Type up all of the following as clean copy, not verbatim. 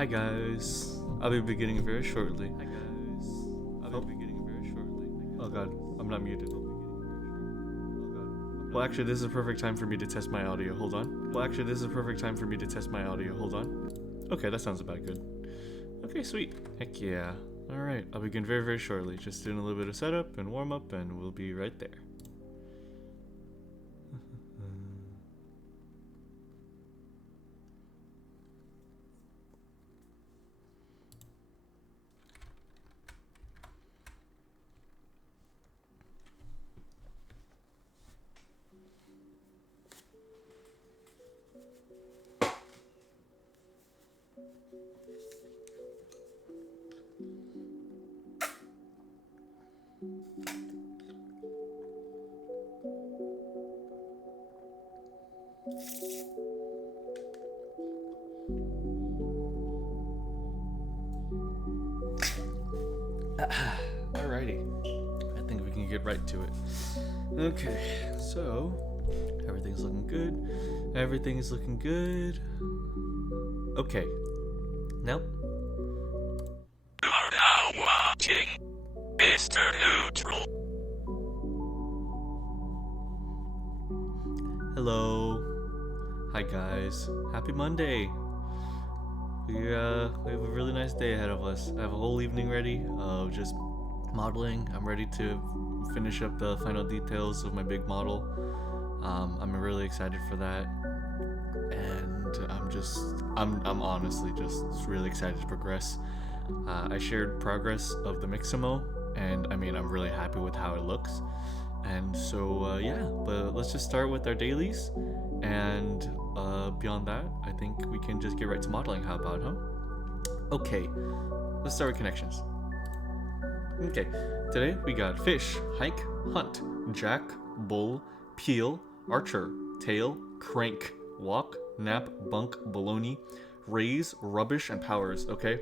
Hi guys, I'll be beginning very shortly. Oh god, I'm not muted. Well, actually, this is a perfect time for me to test my audio. Hold on. Okay, that sounds about good. Okay, sweet. Heck yeah. Alright, I'll begin very, very shortly. Just doing a little bit of setup and warm up, and we'll be right there. Alrighty, I think we can get right to it. Okay, so everything's looking good. Okay, now You are now watching MrNeutral. hello, hi guys, happy Monday. We have a really nice day ahead of us. I have a whole evening ready of just modeling. I'm ready to finish up the final details of my big model. I'm really excited for that, and I'm honestly just really excited to progress. I shared progress of the Mixamo, and I mean, I'm really happy with how it looks. And so, yeah, but let's just start with our dailies, and beyond that, I think we can just get right to modeling. How about, huh? Okay, let's start with connections. Okay, today we got fish, hike, hunt, jack, bull, peel, archer, tail, crank, walk, nap, bunk, baloney, raise, rubbish, and powers. Okay,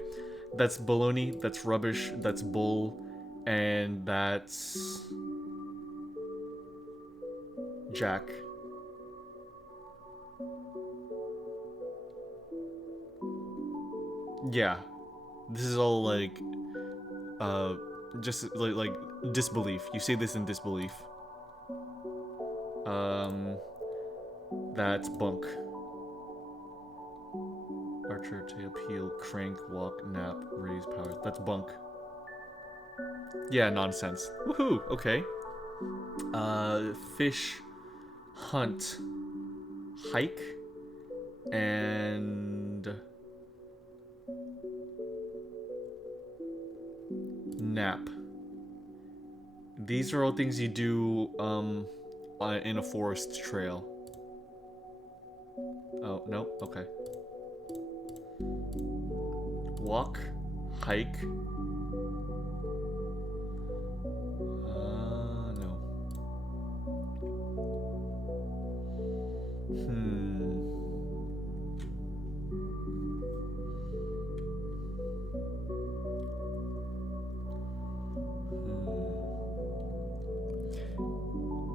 that's baloney, that's rubbish, that's bull, and that's jack. Yeah, this is all like just like disbelief. You say this in disbelief. That's bunk. Archer, tail, peel, crank, walk, nap, raise, powers. That's bunk. Yeah, nonsense. Woohoo! Okay. Fish, hunt, hike, and nap. These are all things you do in a forest trail. Oh, no? Okay. Walk, hike. No.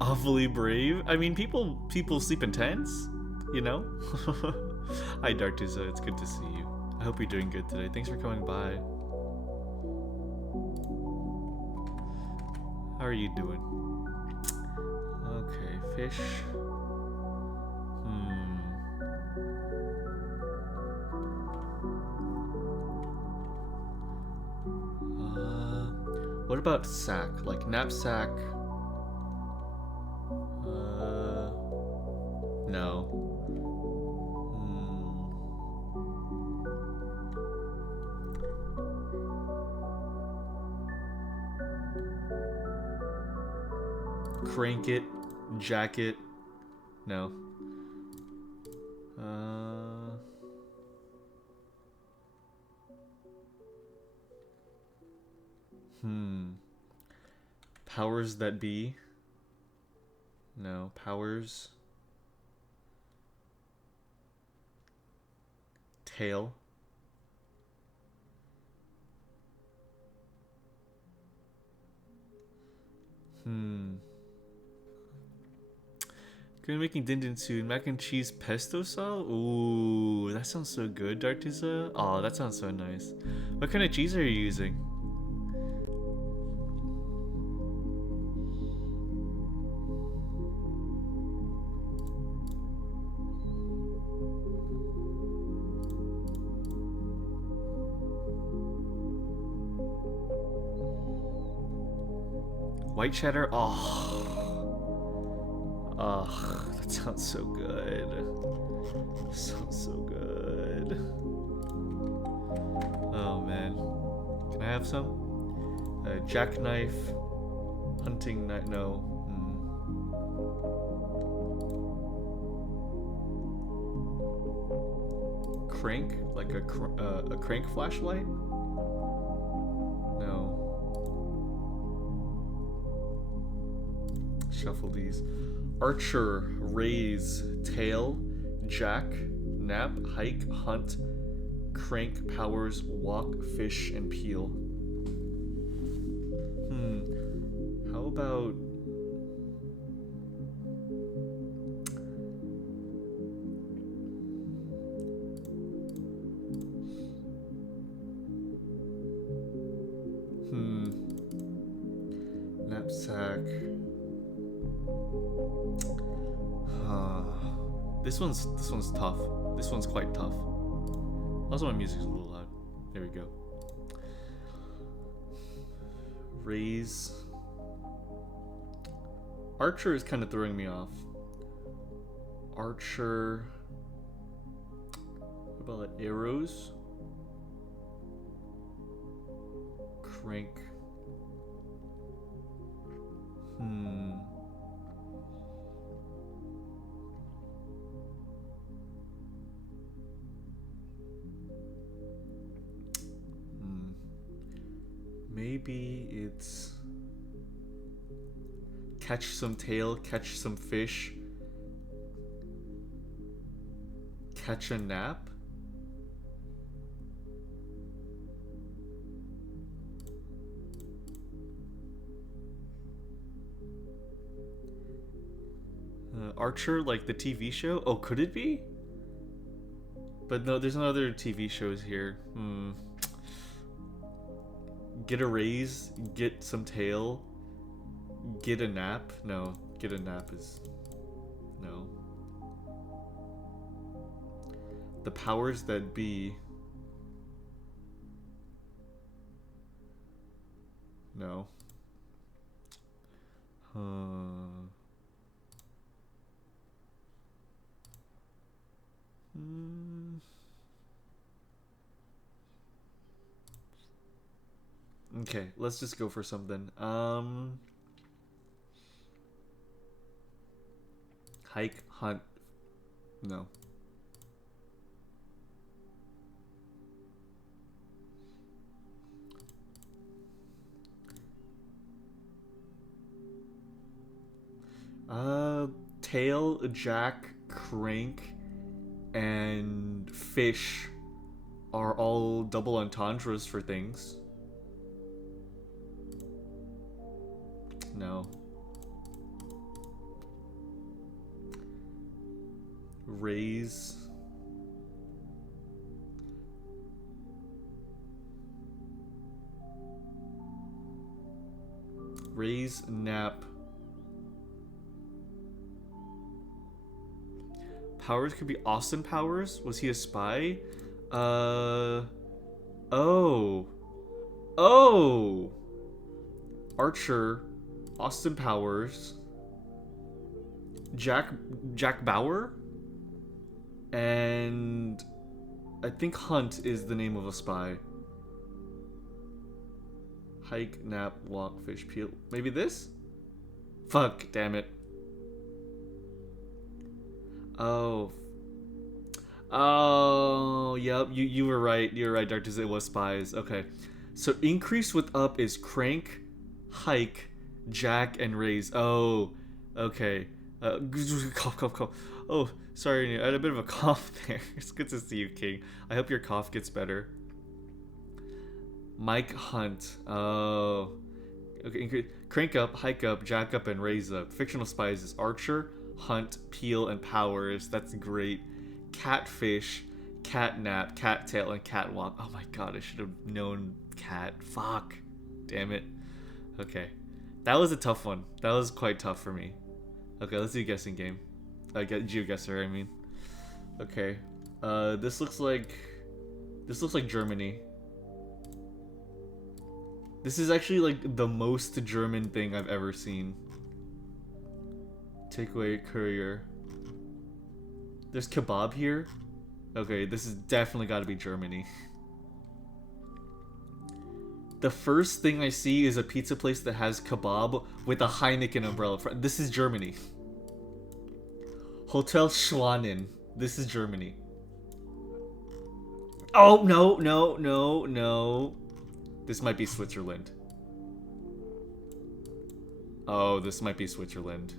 Awfully brave. I mean, people sleep in tents, you know? Hi, Dartuza. It's good to see you. I hope you're doing good today. Thanks for coming by. How are you doing? Okay, fish. What about sack? Like knapsack? No. Crank it, jacket. No. Powers that be. No. Powers. Tail. Gonna be making din din soon. Mac and cheese pesto sauce? Ooh, that sounds so good, Dartiza. Oh, that sounds so nice. What kind of cheese are you using? White cheddar? Oh. Oh, that sounds so good. Sounds so good. Oh man. Can I have some? Jackknife. Hunting knife. No. Crank? Like a crank flashlight? No. Shuffle these. Archer, raise, tail, jack, nap, hike, hunt, crank, powers, walk, fish, and peel. How about... Knapsack. This one's tough. This one's quite tough. Also, my music's a little loud. There we go. Raise. Archer is kind of throwing me off. Archer. What about like arrows? Crank. Maybe it's catch some tail, catch some fish, catch a nap. Archer, like the TV show? Oh, could it be? But no, there's no other TV shows here. Get a raise, get some tail, get a nap. No, get a nap is... no. The powers that be... no. Okay, let's just go for something. Hike, hunt. No. Tail, jack, crank, and fish are all double entendres for things. No. Raise. Raise, nap. Powers could be Austin Powers. Was he a spy? Oh. Archer, Austin Powers, Jack Bauer, and I think Hunt is the name of a spy. Hike, nap, walk, fish, peel. Maybe this? Fuck, damn it. Oh, yep, you were right. You were right, Darkness. It was spies. Okay. So increase with up is crank, hike, jack, and raise. Oh, okay. Cough. Oh, sorry, I had a bit of a cough there. It's good to see you, King. I hope your cough gets better. Mike Hunt. Oh. Okay, crank up, hike up, jack up, and raise up. Fictional spies is Archer, Hunt, Peel, and Powers. That's great. Catfish, Catnap, Cattail, and Catwalk. Oh my god, I should have known cat. Fuck. Damn it. Okay. That was a tough one. That was quite tough for me. Okay, let's do a guessing game. GeoGuessr, I mean. Okay. This looks like Germany. This is actually like the most German thing I've ever seen. Takeaway courier. There's kebab here? Okay, this is definitely gotta be Germany. The first thing I see is a pizza place that has kebab with a Heineken umbrella. This is Germany. Hotel Schwanen. This is Germany. Oh, no, no, no, no. This might be Switzerland. Oh, this might be Switzerland.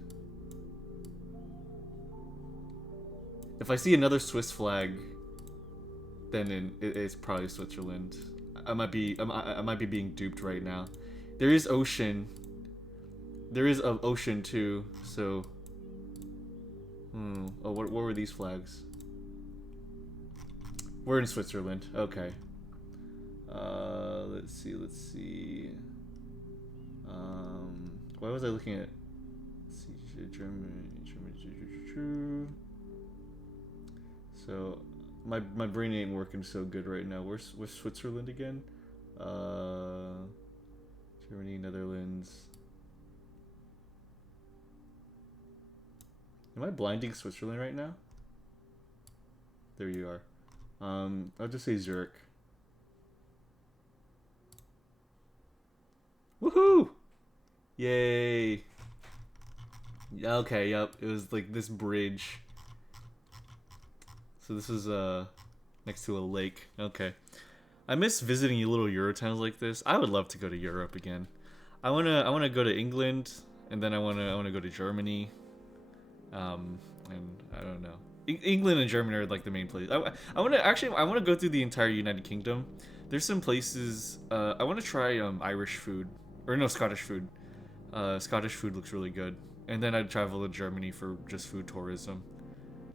If I see another Swiss flag, then it's probably Switzerland. I might be being duped right now. There is ocean. There is an ocean too. So, oh, what were these flags? We're in Switzerland. Okay. Let's see. Why was I looking at? Let's see, Germany. So, my brain ain't working so good right now. Where's Switzerland again? Germany, Netherlands. Am I blinding Switzerland right now? There you are. I'll just say Zurich. Woohoo! Yay! Okay, yep. It was like this bridge. So this is next to a lake. Okay. I miss visiting little Euro towns like this. I would love to go to Europe again. I wanna go to England, and then I wanna go to Germany. And I don't know. England and Germany are like the main place. I wanna go through the entire United Kingdom. There's some places I wanna try Irish food, or no, Scottish food. Scottish food looks really good. And then I'd travel to Germany for just food tourism.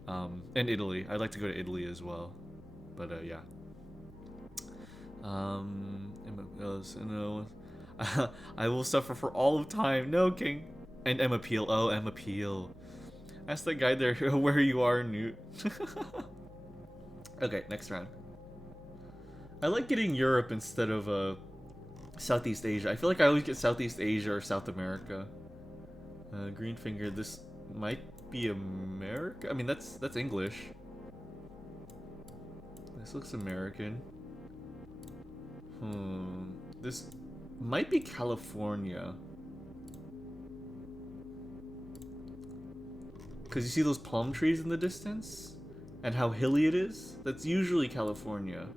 And Italy. I'd like to go to Italy as well. But yeah. No. I will suffer for all of time. No, King. And Emma Peel. Oh, Emma Peel. Ask the guy there where you are, Newt. Okay, next round. I like getting Europe instead of Southeast Asia. I feel like I always get Southeast Asia or South America. Green finger. This might be America. I mean, that's English. This looks American. This might be California. Because you see those palm trees in the distance? And how hilly it is? That's usually California.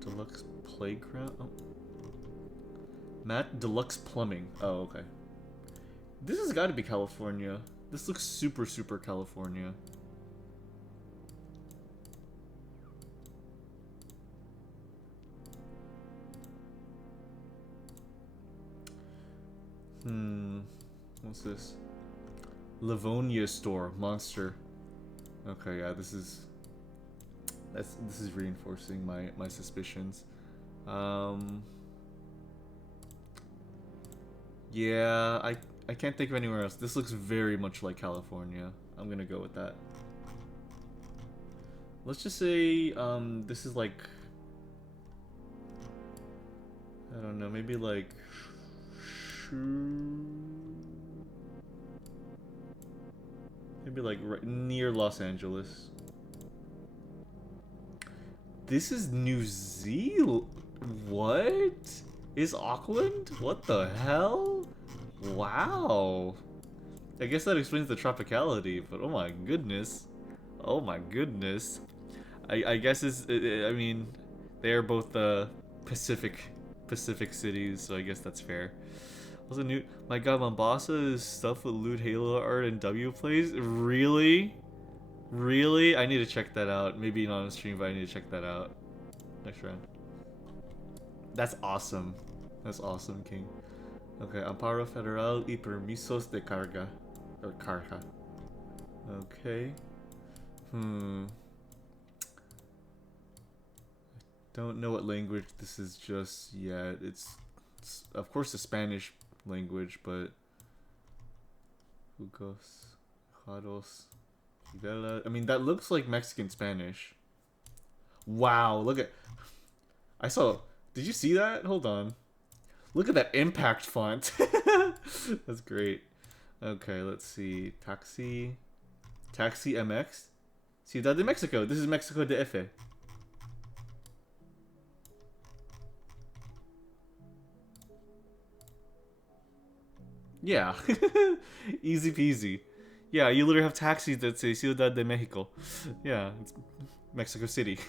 Deluxe Playground? Oh. Matt Deluxe Plumbing. Oh, okay. This has got to be California. This looks super, super California. What's this? Livonia store. Monster. Okay, yeah, this is reinforcing my suspicions. Yeah, I can't think of anywhere else. This looks very much like California. I'm gonna go with that. Let's just say this is like, I don't know, maybe like right near Los Angeles. This is New Zealand. What? Is Auckland? What the hell? Wow. I guess that explains the tropicality, but oh my goodness. Oh my goodness. I guess I mean, they are both Pacific cities, so I guess that's fair. Also new. My god, Mombasa is stuff with lewd Halo art and W plays? Really? Really? I need to check that out. Maybe not on stream, but I need to check that out. Next round. That's awesome. That's awesome, King. Okay, Amparo Federal y Permisos de Carga. Or Carga. Okay. Don't know what language this is just yet. It's of course a Spanish language, but Jugos, Jados, Vela. I mean, that looks like Mexican Spanish. Wow, look at. I saw. Did you see that? Hold on. Look at that impact font. That's great. Okay, let's see. Taxi MX. Ciudad de Mexico. This is Mexico DF. Yeah. Easy peasy. Yeah, you literally have taxis that say Ciudad de Mexico. Yeah, it's Mexico City.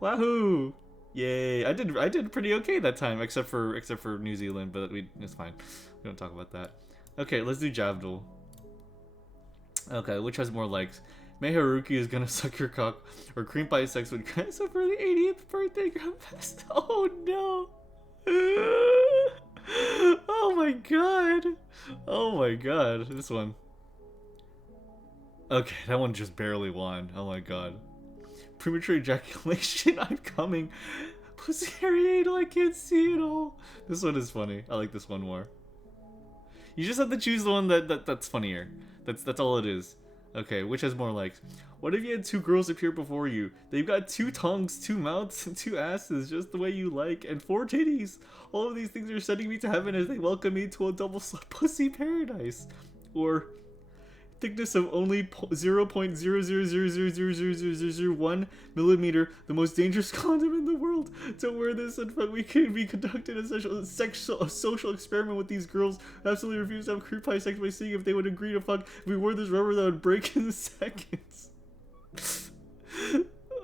Wahoo! Yay! I did pretty okay that time, except for New Zealand, but it's fine. We don't talk about that. Okay, let's do Javdul. Okay, which has more likes? May Haruki is gonna suck your cock, or cream pie sex with grandson for the 80th birthday grandfest. Oh no! Oh my god! Oh my god! This one. Okay, that one just barely won. Oh my god. Premature ejaculation, I'm coming. Pussy hairy anal, I can't see it all. This one is funny. I like this one more. You just have to choose the one that's funnier. That's all it is. Okay, which has more likes? What if you had two girls appear before you? They've got two tongues, two mouths, and two asses, just the way you like, and 4 titties. All of these things are sending me to heaven as they welcome me to a double slut pussy paradise. Or thickness of only 0.000000001 millimeter, the most dangerous condom in the world. Don't wear this in front. We can be conducting a social experiment with these girls. Absolutely refuse to have creep pie sex by seeing if they would agree to fuck. If we wore this rubber, that would break in seconds.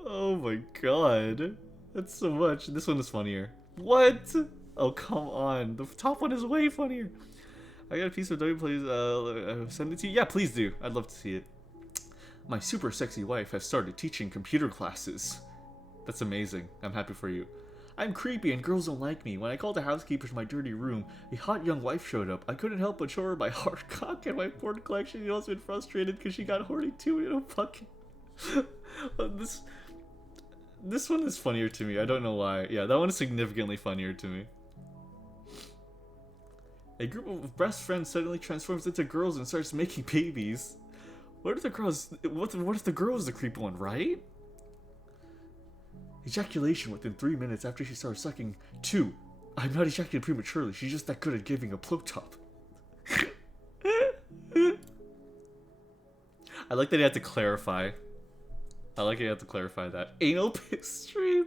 Oh my god. That's so much. This one is funnier. What? Oh, come on. The top one is way funnier. I got a piece of W, please send it to you. Yeah, please do. I'd love to see it. My super sexy wife has started teaching computer classes. That's amazing. I'm happy for you. I'm creepy and girls don't like me. When I called the housekeeper to my dirty room, a hot young wife showed up. I couldn't help but show her my hard cock and my porn collection. She also been frustrated because she got horny too. You know, fucking. This one is funnier to me. I don't know why. Yeah, that one is significantly funnier to me. A group of best friends suddenly transforms into girls and starts making babies. What if the girls? What if the girl is the creepy one, right? Ejaculation within 3 minutes after she started sucking. 2. I'm not ejaculating prematurely. She's just that good at giving a blowjob. I like that you have to clarify. I like that you have to clarify that. Anal piss stream.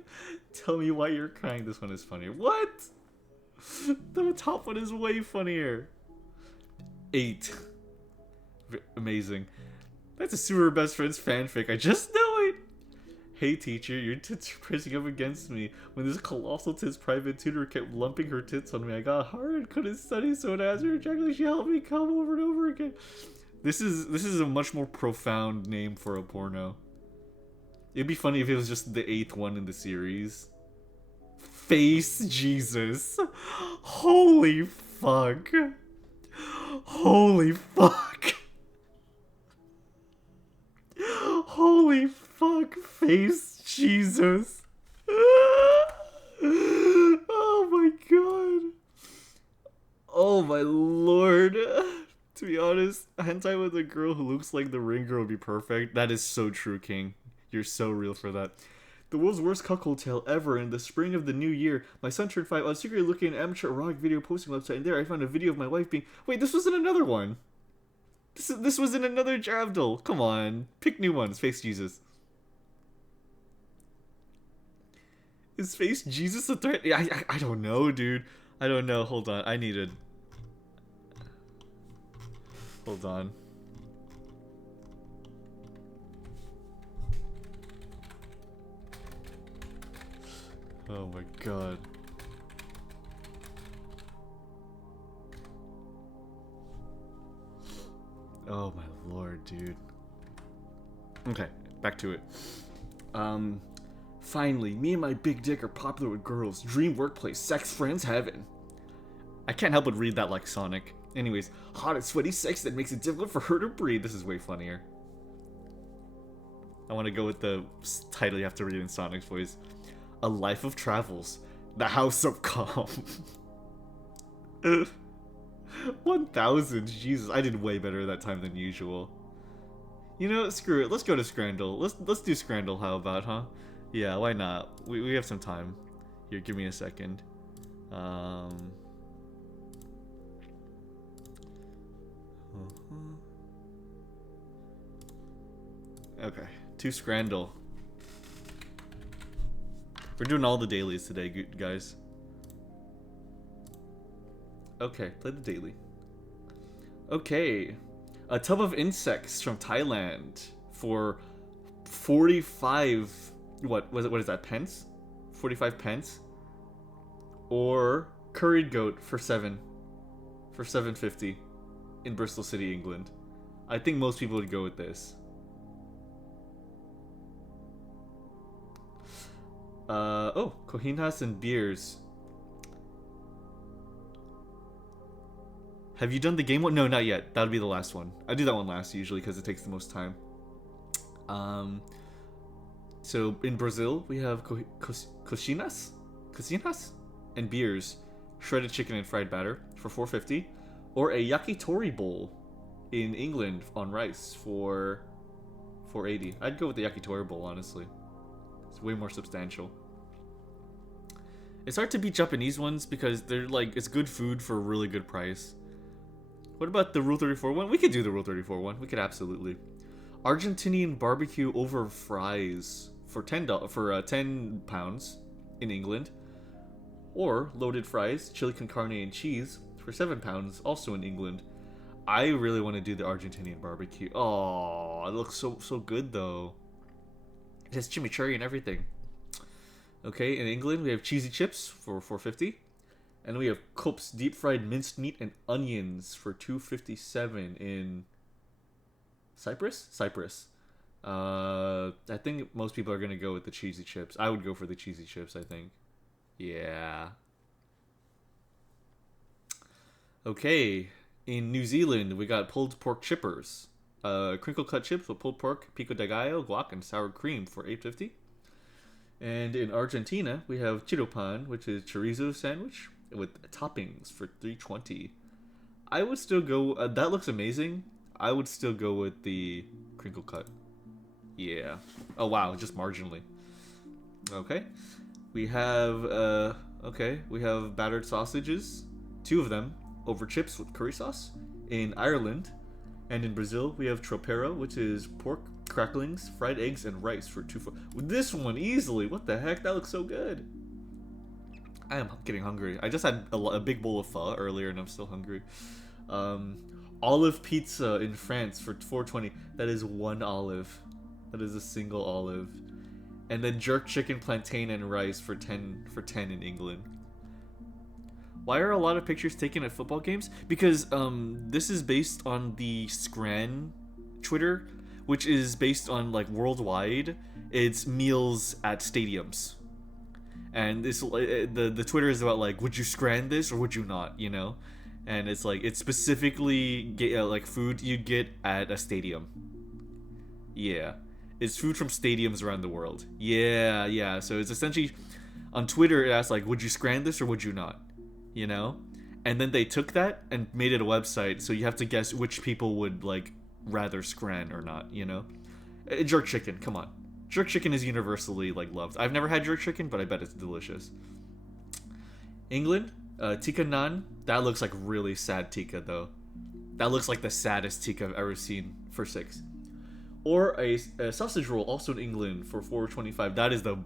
Tell me why you're crying. This one is funnier. What? The top one is way funnier. 8. Amazing. That's a super best friend's fanfic. I just know it. Hey teacher, your tits are pressing up against me. When this colossal tits private tutor kept lumping her tits on me, I got hard and couldn't study, so when I asked her exactly, she helped me come over and over again. This is a much more profound name for a porno. It'd be funny if it was just the 8th one in the series. Face Jesus. Holy fuck. Holy fuck. Holy fuck. Face Jesus. Oh my god. Oh my lord. To be honest, hentai with a girl who looks like the ring girl would be perfect. That is so true, King. You're so real for that. The world's worst cuckold tale ever. In the spring of the new year, my son turned 5. I was secretly looking at an amateur erotic video posting website, and there I found a video of my wife being... Wait, this was in another one. This was in another Javdol. Come on. Pick new ones. Face Jesus. Is Face Jesus a threat? I don't know, dude. I don't know. Hold on. I needed... Hold on. Oh my god. Oh my lord, dude. Okay, back to it. Finally, me and my big dick are popular with girls. Dream workplace, sex friends heaven. I can't help but read that like Sonic. Anyways, hot and sweaty sex that makes it difficult for her to breathe. This is way funnier. I want to go with the title you have to read in Sonic's voice. A Life of Travels. The House of Calm. 1,000. Jesus, I did way better that time than usual. You know, screw it. Let's go to Scrandle. Let's do Scrandle. How about, huh? Yeah, why not? We have some time. Here, give me a second. Okay, to Scrandle. We're doing all the dailies today, guys. Okay, play the daily. Okay, a tub of insects from Thailand for 45. What is that? Pence? 45 pence. Or curried goat for 750 in Bristol City, England. I think most people would go with this. Oh, cojinas and beers. Have you done the game one? No, not yet. That'll be the last one. I do that one last usually because it takes the most time. So in Brazil we have cojinas and beers, shredded chicken and fried batter for 450, or a yakitori bowl in England on rice for 480. I'd go with the yakitori bowl, honestly. It's way more substantial. It's hard to beat Japanese ones because they're like, it's good food for a really good price. What about the Rule 34 one? We could do the Rule 34 one. We could absolutely. Argentinian barbecue over fries for $10 for 10 pounds in England, or loaded fries, chili con carne and cheese for 7 pounds, also in England. I really want to do the Argentinian barbecue. Oh, it looks so good though. It has chimichurri and everything. Okay, in England we have cheesy chips for 450, and we have Cope's deep fried minced meat and onions for 257 in Cyprus. I think most people are gonna go with the cheesy chips. I would go for the cheesy chips, I think. Yeah. Okay, in New Zealand we got pulled pork chippers. Crinkle cut chips with pulled pork, pico de gallo, guac, and sour cream for $8.50. And in Argentina, we have chito pan, which is chorizo sandwich with toppings for $3.20. I would still go. That looks amazing. I would still go with the crinkle cut. Yeah. Oh wow, just marginally. Okay. We have we have battered sausages, 2 of them, over chips with curry sauce in Ireland. And in Brazil, we have tropeiro, which is pork cracklings, fried eggs, and rice for $2.40. This one easily. What the heck? That looks so good. I am getting hungry. I just had a big bowl of pho earlier, and I'm still hungry. Olive pizza in France for $4.20. That is 1 olive. That is a single olive. And then jerk chicken, plantain, and rice for 10 in England. Why are a lot of pictures taken at football games? Because this is based on the Scran Twitter, which is based on like worldwide. It's meals at stadiums, and this the Twitter is about like, would you Scran this or would you not? You know, and it's like it's specifically like food you'd get at a stadium. Yeah, it's food from stadiums around the world. Yeah. So it's essentially on Twitter it asks like, would you Scran this or would you not? You know, and then they took that and made it a website, so you have to guess which people would like rather Scran or not. You know, jerk chicken. Come on, jerk chicken is universally like loved. I've never had jerk chicken, but I bet it's delicious. England, tikka naan. That looks like really sad tikka though. That looks like the saddest tikka I've ever seen for $6. Or a sausage roll, also in England, for $4.25. That is the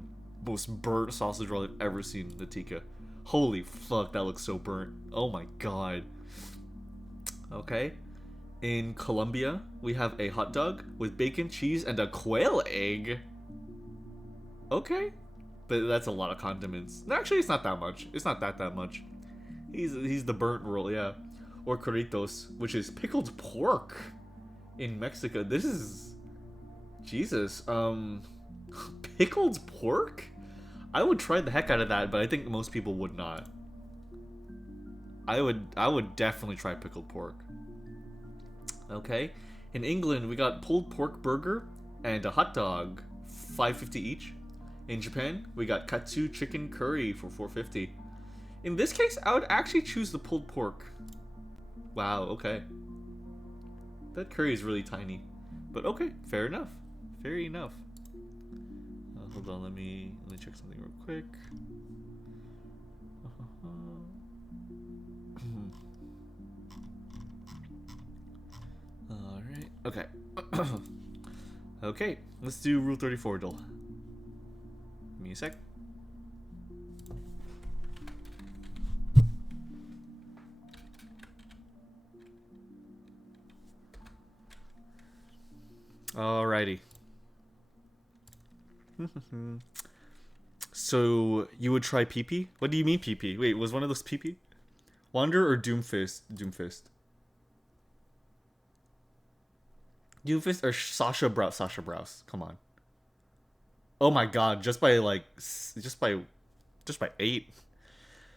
most burnt sausage roll I've ever seen. The tikka. Holy fuck, that looks so burnt. Oh my god. Okay. In Colombia, we have a hot dog with bacon, cheese, and a quail egg. Okay. But that's a lot of condiments. No, actually, it's not that much. It's not that much. He's the burnt roll, yeah. Or corritos, which is pickled pork in Mexico. This is... Jesus. Pickled pork? I would try the heck out of that, but I think most people would not. I would definitely try pickled pork. Okay. In England, we got pulled pork burger and a hot dog, $5.50 each. In Japan, we got katsu chicken curry for $4.50. In this case, I would actually choose the pulled pork. Wow, okay. That curry is really tiny. But okay, fair enough. Fair enough. Hold on, let me check something real quick. Alright, okay. Okay, let's do Rule 34, Dole. Give me a sec. Alrighty. So, you would try PP? What do you mean PP? Wait, was one of those PP? Wander or Doomfist? Doomfist. Doomfist or Sasha Browse? Sasha Browse. Come on. Oh my god, just by 8.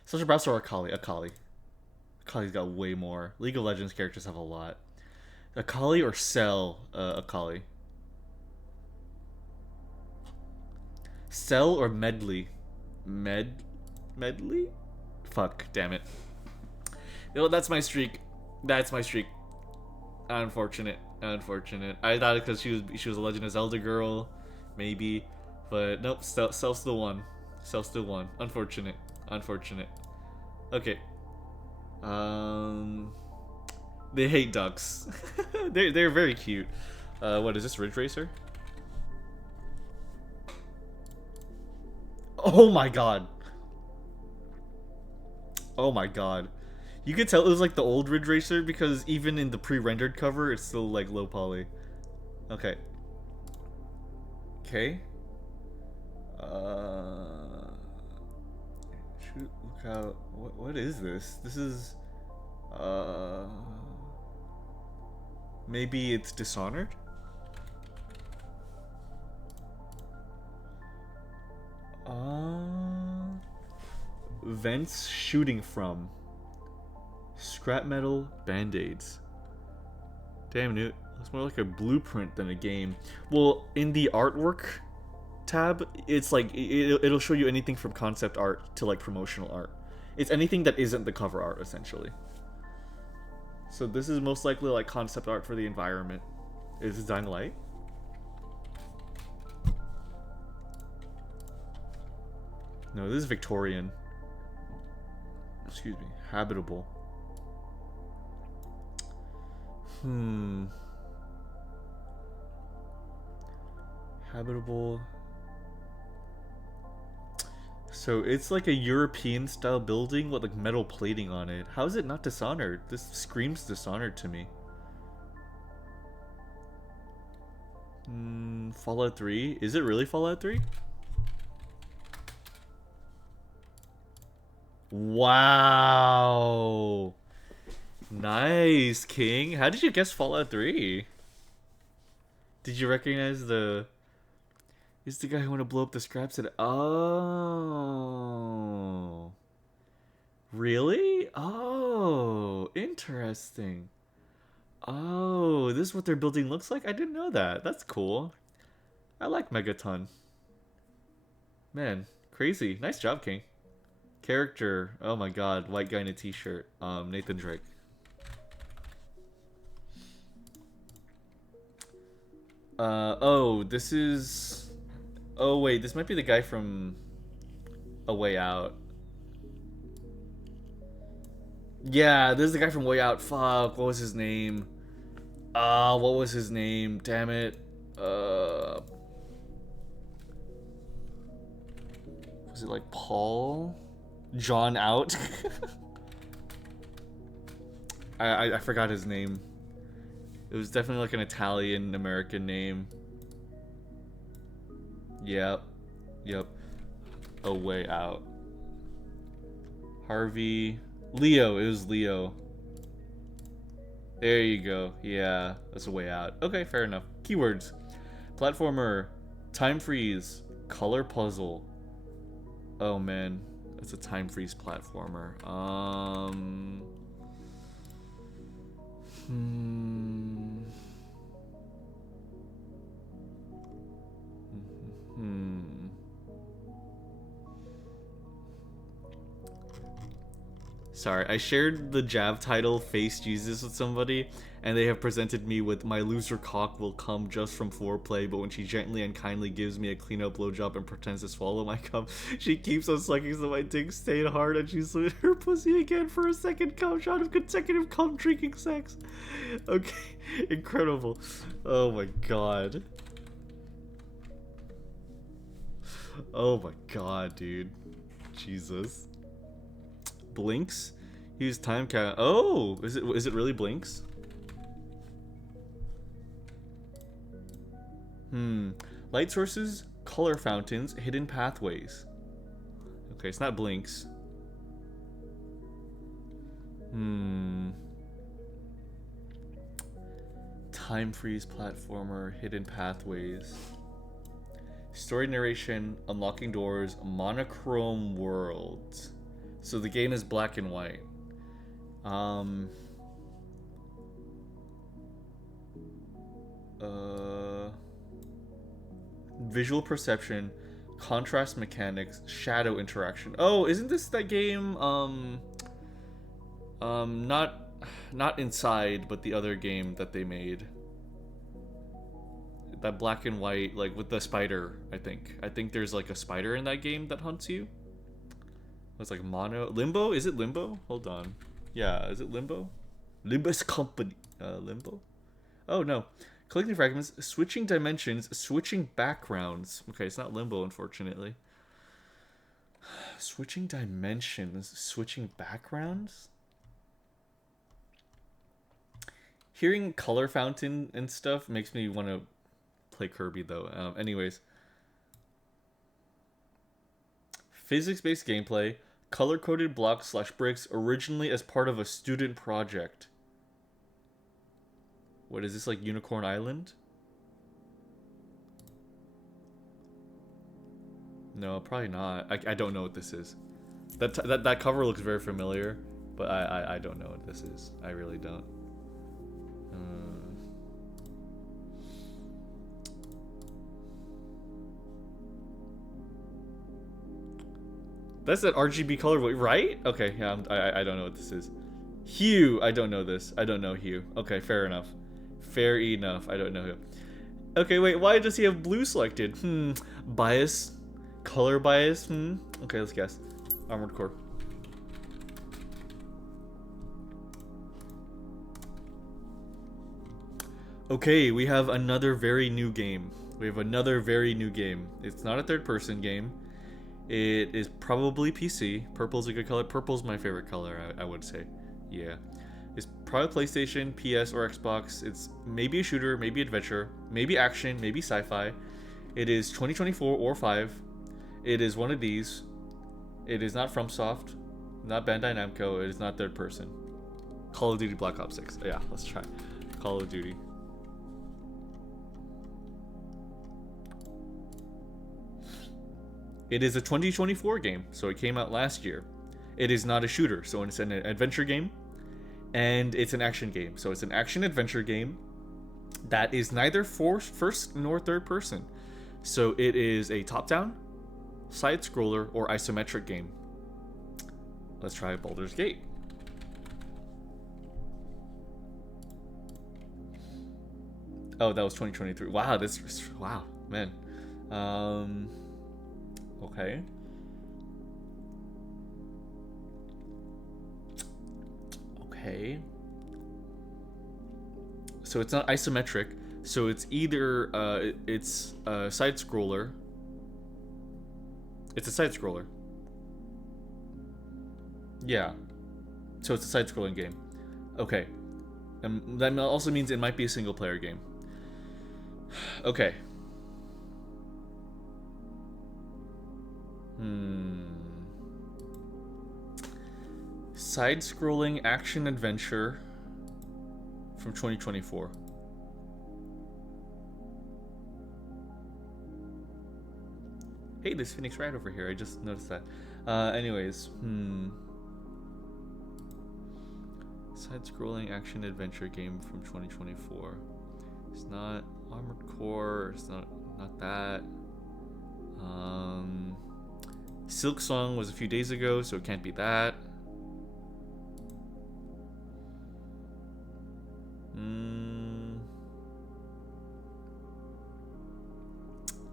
Sasha Browse or Akali? Akali's got way more. League of Legends characters have a lot. Akali or Cell? Akali. Cell or Medley? Medley? Fuck, damn it. You know, that's my streak. That's my streak. Unfortunate. Unfortunate. I thought it because she was a Legend of Zelda girl, maybe, but nope. Cell still won. Cell still won. Unfortunate. Unfortunate. Okay. They hate ducks. they're very cute. What is this, Ridge Racer? Oh my god. Oh my god. You could tell it was like the old Ridge Racer because even in the pre-rendered cover, it's still like low poly. Okay. Okay. Shoot, look out. What is this? This is maybe it's Dishonored? Vents shooting from. Scrap metal band-aids. Damn, it looks more like a blueprint than a game. Well, in the artwork tab, it's like it'll show you anything from concept art to like promotional art. It's anything that isn't the cover art, essentially. So this is most likely like concept art for the environment. Is it Dying Light? No, this is Victorian. Excuse me. Habitable. Habitable. So it's like a European style building with like metal plating on it. How is it not Dishonored? This screams Dishonored to me. Fallout 3? Is it really Fallout 3? Wow. Nice, King. How did you guess Fallout 3? Did you recognize the... Is the guy who want to blow up the scraps at... Oh. Really? Oh, interesting. Oh, this is what their building looks like? I didn't know that. That's cool. I like Megaton. Man, crazy. Nice job, King. Character. Oh my god, white guy in a t-shirt. Nathan Drake. Oh, this is... Oh, wait, this might be the guy from A Way Out. Yeah, this is the guy from Way Out. Fuck, what was his name? What was his name? Damn it. Was it like Paul? John Out? I forgot his name. It was definitely like an Italian American name. Yep. Yep. A Way Out. Harvey. Leo. It was Leo. There you go. Yeah. That's A Way Out. Okay, fair enough. Keywords. Platformer. Time freeze. Color puzzle. Oh man, it's a time freeze platformer. Sorry, I shared the Jav title Face Jesus with somebody, and they have presented me with my loser cock will come just from foreplay, but when she gently and kindly gives me a clean up blowjob and pretends to swallow my cum, she keeps on sucking so my dick stayed hard and she slid her pussy again for a second cum shot of consecutive cum drinking sex. Okay, incredible. Oh my god. Oh my god, dude. Jesus. Blinks? Use time count. Oh, is it really Blinks? Light sources, color fountains, hidden pathways. Okay, it's not Blinks. Time freeze platformer, hidden pathways. Story narration, unlocking doors, monochrome worlds. So the game is black and white. Visual perception, contrast mechanics, shadow interaction. Oh, isn't this that game? Not Inside, but the other game that they made. That black and white, like with the spider. I think there's like a spider in that game that hunts you. It's like mono Limbo. Is it Limbo? Hold on. Yeah, is it Limbo? Limbo's company. Limbo. Oh no. Collecting fragments, switching dimensions, switching backgrounds. Okay, it's not Limbo, unfortunately. Switching dimensions, switching backgrounds. Hearing color fountain and stuff makes me want to play Kirby, though. Anyways. Physics-based gameplay, color-coded blocks / bricks, originally as part of a student project. What is this, like Unicorn Island? No, probably not. I don't know what this is. That cover looks very familiar, but I don't know what this is. I really don't. That's that RGB color, right? Okay, yeah, I don't know what this is. Hue, I don't know this. I don't know Hue. Okay, fair enough. Fair enough. I don't know Hue. Okay, wait, why does he have blue selected? Bias? Color bias? Okay, let's guess. Armored Core. Okay, we have another very new game. It's not a third-person game. It is probably PC. Purple's a good color. Purple's my favorite color, I would say. Yeah. It's probably PlayStation, PS, or Xbox. It's maybe a shooter, maybe adventure, maybe action, maybe sci-fi. It is 2024 or 5. It is one of these. It is not FromSoft, not Bandai Namco. It is not third person. Call of Duty Black Ops 6. Yeah, let's try. Call of Duty. It is a 2024 game, so it came out last year. It is not a shooter, so it's an adventure game. And it's an action game. So it's an action-adventure game that is neither first nor third person. So it is a top-down, side-scroller, or isometric game. Let's try Baldur's Gate. Oh, that was 2023. Wow, wow, man. Okay. Okay. So it's not isometric. So it's either it's a side scroller. It's a side scroller. Yeah. So it's a side scrolling game. Okay. And that also means it might be a single player game. Okay. Side-scrolling action-adventure from 2024. Hey, there's Phoenix right over here. I just noticed that. Anyways, Side-scrolling action adventure game from 2024. It's not Armored Core. It's not that. Silk Song was a few days ago, so it can't be that.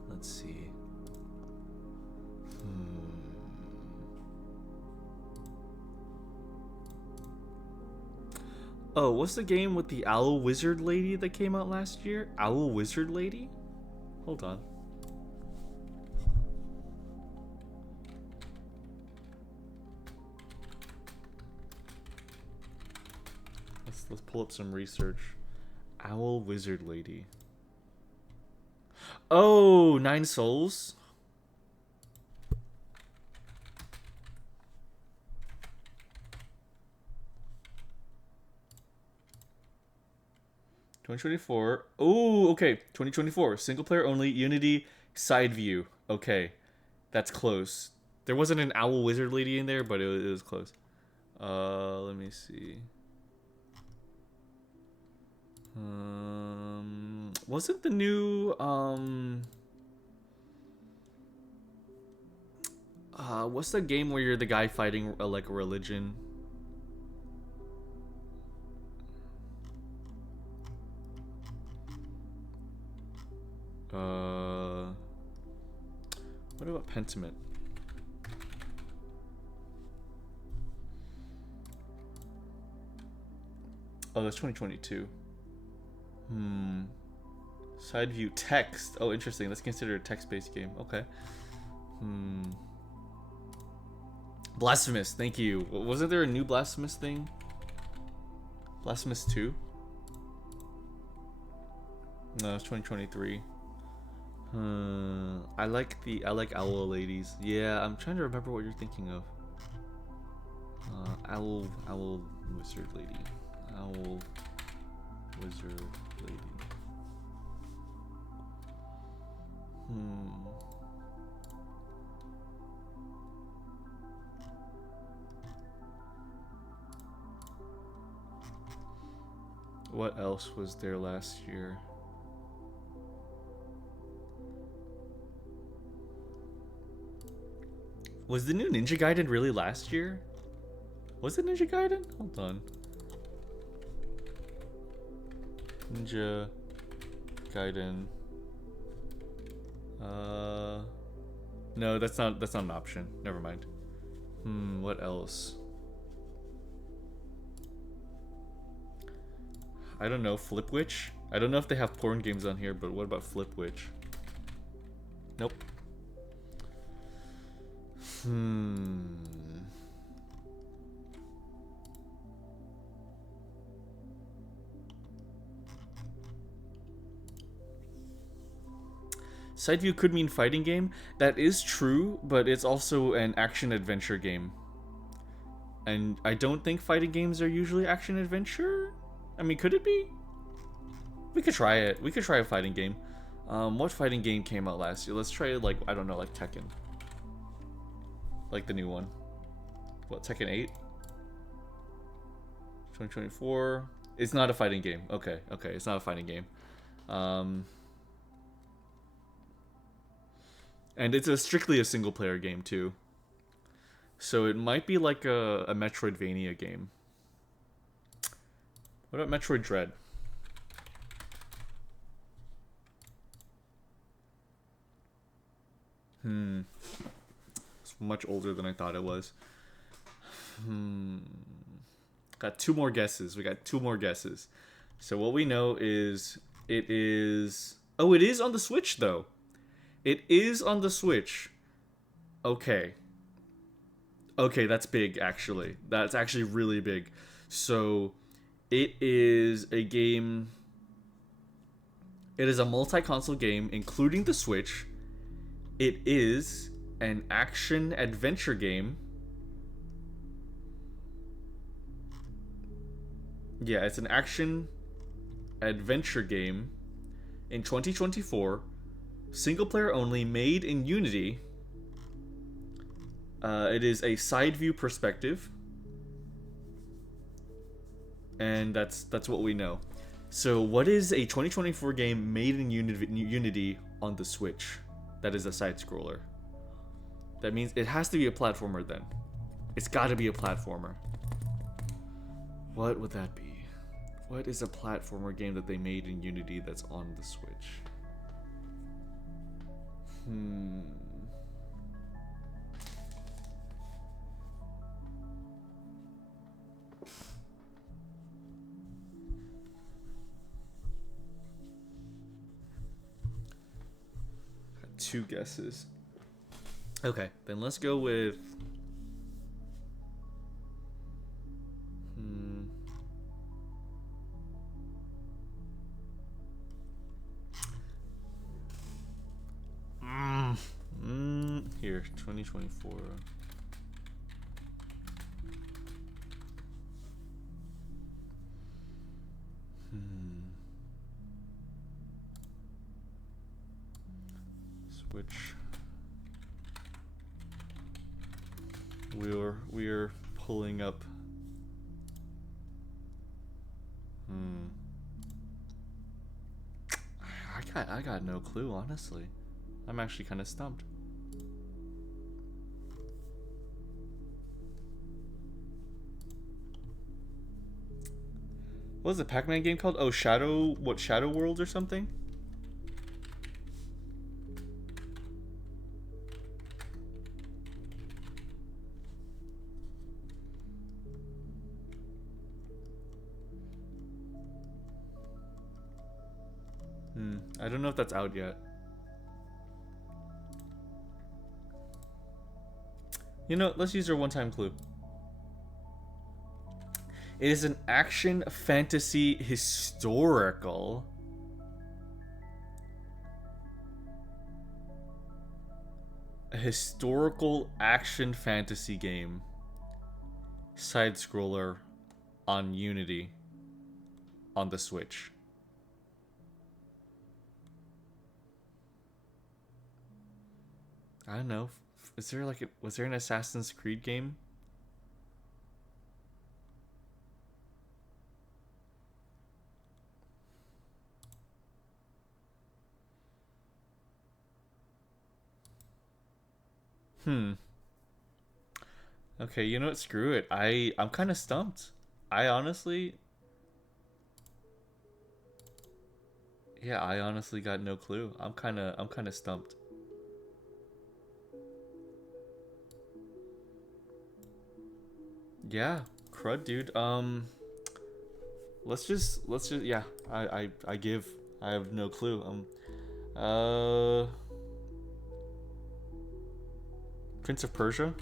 Let's see. Oh, what's the game with the Owl Wizard Lady that came out last year? Owl Wizard Lady? Hold on. Let's pull up some research. Owl Wizard Lady. Oh, 9 Souls. $2024. Oh, okay. 2024. Single player only. Unity side view. Okay, that's close. There wasn't an Owl Wizard Lady in there, but it was close. Let me see. Wasn't the new what's the game where you're the guy fighting like a religion? What about Pentiment? Oh, that's 2022. Side view text. Oh, interesting. That's considered a text-based game. Okay. Blasphemous. Thank you. Wasn't there a new Blasphemous thing? Blasphemous 2? No, it's 2023. I like Owl Ladies. Yeah, I'm trying to remember what you're thinking of. Owl Wizard Lady. Owl Wizard Lady. What else was there last year? Was the new Ninja Gaiden really last year? Was it Ninja Gaiden? Hold on. Ninja Gaiden. No, that's not an option. Never mind. What else? I don't know. Flip Witch? I don't know if they have porn games on here, but what about Flip Witch? Nope. Side view could mean fighting game. That is true, but it's also an action adventure game. And I don't think fighting games are usually action adventure. I mean, could it be? We could try it. We could try a fighting game. What fighting game came out last year? Let's try like, I don't know, like Tekken. Like the new one. What, Tekken 8? 2024. It's not a fighting game. Okay, it's not a fighting game. And it's strictly a single player game too. So it might be like a Metroidvania game. What about Metroid Dread? It's much older than I thought it was. Got 2 more guesses. We got 2 more guesses. So what we know is it is... Oh, it is on the Switch though. It is on the Switch. Okay. Okay, that's big actually. That's actually really big. So it is a game... It is a multi-console game, including the Switch. It is an action-adventure game. Yeah, it's an action-adventure game in 2024. Single-player only, made in Unity. It is a side view perspective, and that's what we know. So, what is a 2024 game made in Unity on the Switch that is a side scroller? That means it has to be a platformer then. It's got to be a platformer. What would that be? What is a platformer game that they made in Unity that's on the Switch? Got 2 guesses. Okay, then let's go with... Here, 2024. Switch. We're pulling up. I got no clue, honestly. I'm actually kind of stumped. What was the Pac-Man game called? Oh, Shadow World or something? I don't know if that's out yet. You know, let's use our one-time clue. It is an action fantasy historical. A historical action fantasy game. Side scroller on Unity on the Switch. I don't know. Is there like was there an Assassin's Creed game? Okay, you know what? Screw it. I'm kind of stumped. I honestly got no clue. I'm kind of stumped. Yeah, crud, dude. Let's just yeah. I have no clue. Prince of Persia.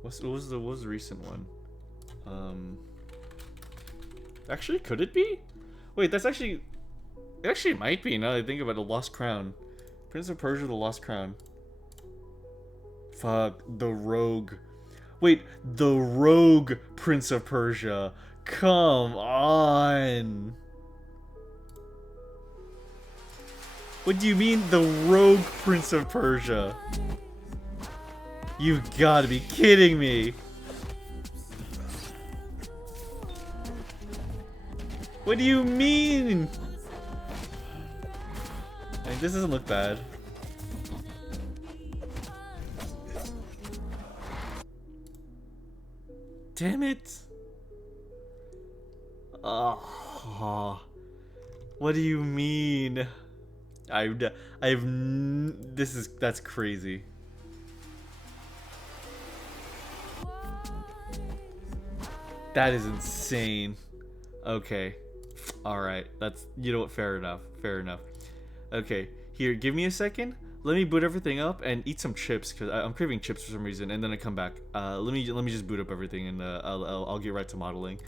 What was the recent one? Actually, could it be? Wait, that's actually... It actually might be, now that I think about it. The Lost Crown. Prince of Persia, The Lost Crown. Fuck, the Rogue. Wait, the Rogue Prince of Persia. Come on. What do you mean, the Rogue Prince of Persia? You've got to be kidding me. What do you mean? I mean, this doesn't look bad. Damn it. Oh. What do you mean? That's crazy. That is insane. Okay. Alright. That's, you know what, fair enough. Fair enough. Okay. Here, give me a second. Let me boot everything up and eat some chips, because I'm craving chips for some reason, and then I come back. Let me just boot up everything, and I'll get right to modeling.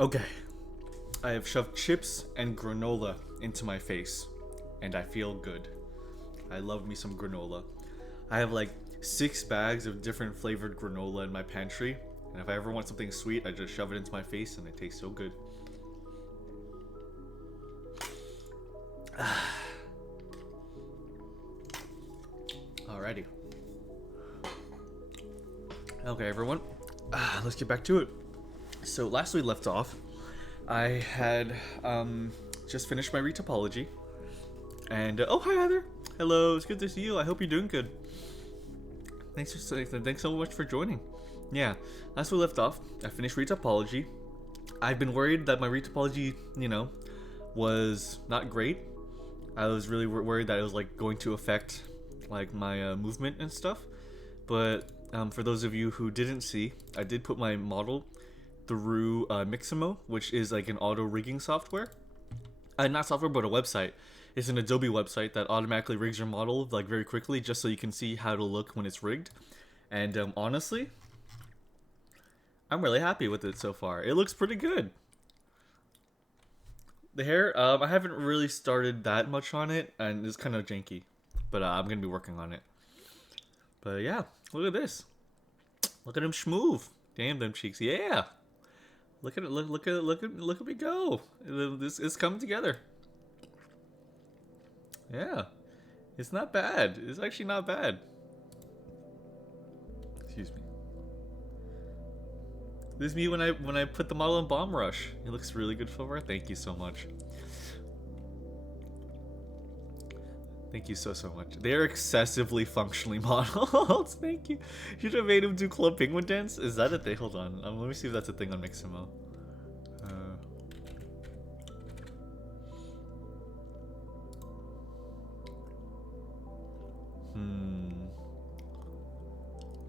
Okay. I have shoved chips and granola into my face, and I feel good. I love me some granola. I have like 6 bags of different flavored granola in my pantry, and if I ever want something sweet, I just shove it into my face, and it tastes so good. Alrighty. Okay, everyone. Let's get back to it. So last we left off, I had just finished my retopology, and oh, hi Heather. Hello, it's good to see you. I hope you're doing good. Thanks so much for joining. Yeah, last we left off, I finished retopology. I've been worried that my retopology, was not great. I was really worried that it was like going to affect like my movement and stuff. But for those of you who didn't see, I did put my model through Mixamo, which is like an auto rigging software. Not software, but a website. It's an Adobe website that automatically rigs your model like very quickly, just so you can see how it'll look when it's rigged. And honestly, I'm really happy with it so far. It looks pretty good. The hair, I haven't really started that much on it, and it's kind of janky, but I'm gonna be working on it. But yeah, look at this. Look at him schmoove. Damn them cheeks. Yeah. Look at it. Look at me go. This is coming together. Yeah. It's not bad. It's actually not bad. Excuse me. This is me when I put the model in Bomb Rush. It looks really good so far. Thank you so much. Thank you so much. They're excessively functionally modeled. Thank you. You should have made him do Club Penguin dance. Is that a thing? Hold on. Let me see if that's a thing on Mixamo.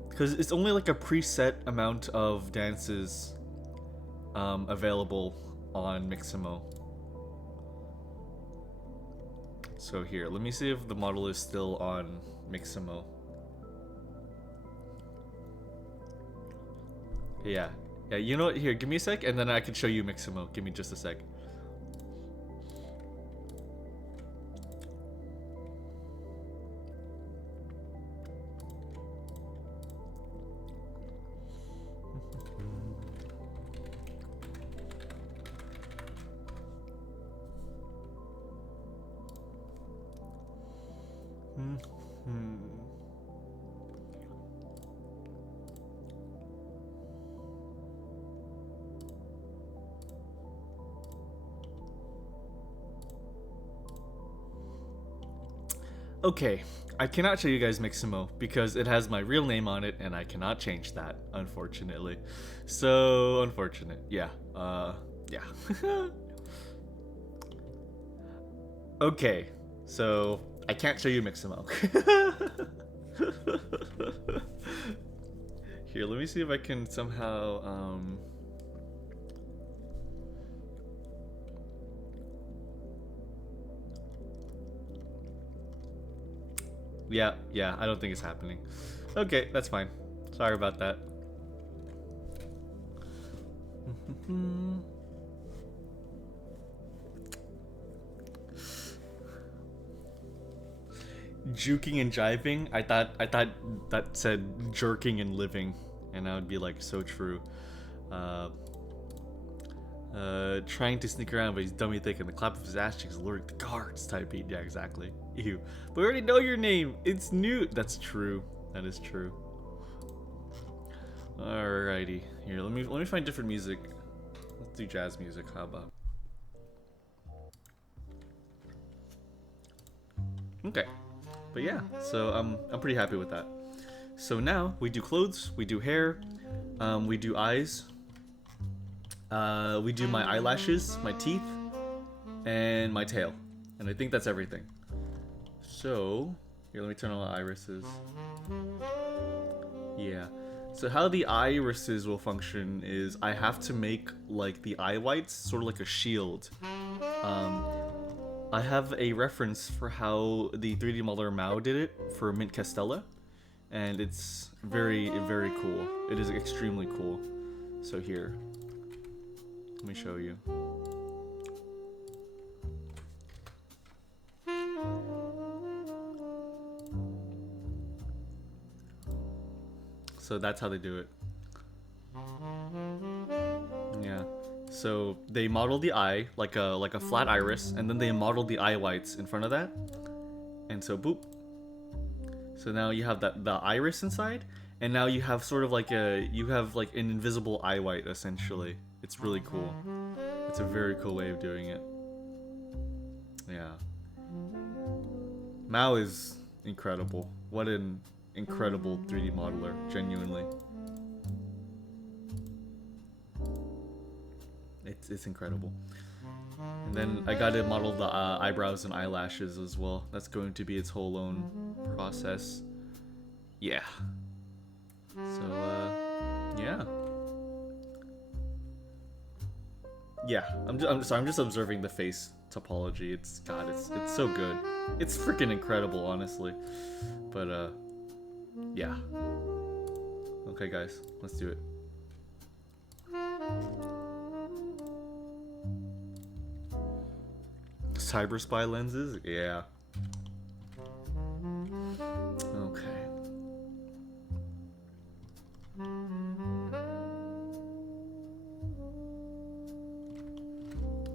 Because it's only like a preset amount of dances available on Mixamo. So here, let me see if the model is still on Mixamo. Yeah, you know what? Here, give me a sec, and then I can show you Mixamo. Give me just a sec. Okay, I cannot show you guys Mixamo because it has my real name on it and I cannot change that, unfortunately. So, unfortunate. Yeah. Yeah. Okay, so I can't show you Mixamo. Here, let me see if I can somehow, Yeah, I don't think it's happening. Okay, that's fine. Sorry about that. Juking and jiving. I thought that said jerking and living, and that would be like so true. Trying to sneak around, but he's dummy thick, and the clap of his ass cheeks alerted the guards. Type beat. Yeah, exactly. Ew. But we already know your name. It's Newt. That's true. That is true. Alrighty. Here, let me find different music. Let's do jazz music. How about? Okay. But yeah, so I'm pretty happy with that. So now we do clothes, we do hair, we do eyes, we do my eyelashes, my teeth, and my tail. And I think that's everything. So here, let me turn on the irises. Yeah. So how the irises will function is I have to make like the eye whites sort of like a shield. I have a reference for how the 3D modeler Mao did it for Mint Castella, and it's very, very cool. It is extremely cool. So here. Let me show you. So that's how they do it. Yeah. So they model the eye like a flat iris, and then they model the eye whites in front of that. And so boop. So now you have the iris inside, and now you have sort of like an invisible eye white essentially. It's really cool. It's a very cool way of doing it. Yeah. Mao is incredible. What an incredible 3D modeler, genuinely. It's incredible. And then I gotta model the eyebrows and eyelashes as well. That's going to be its whole own process. Yeah. So yeah. Yeah, I'm just observing the face topology. It's so good. It's freaking incredible, honestly. But yeah. Okay, guys, let's do it. Cyber spy lenses? Yeah. Okay.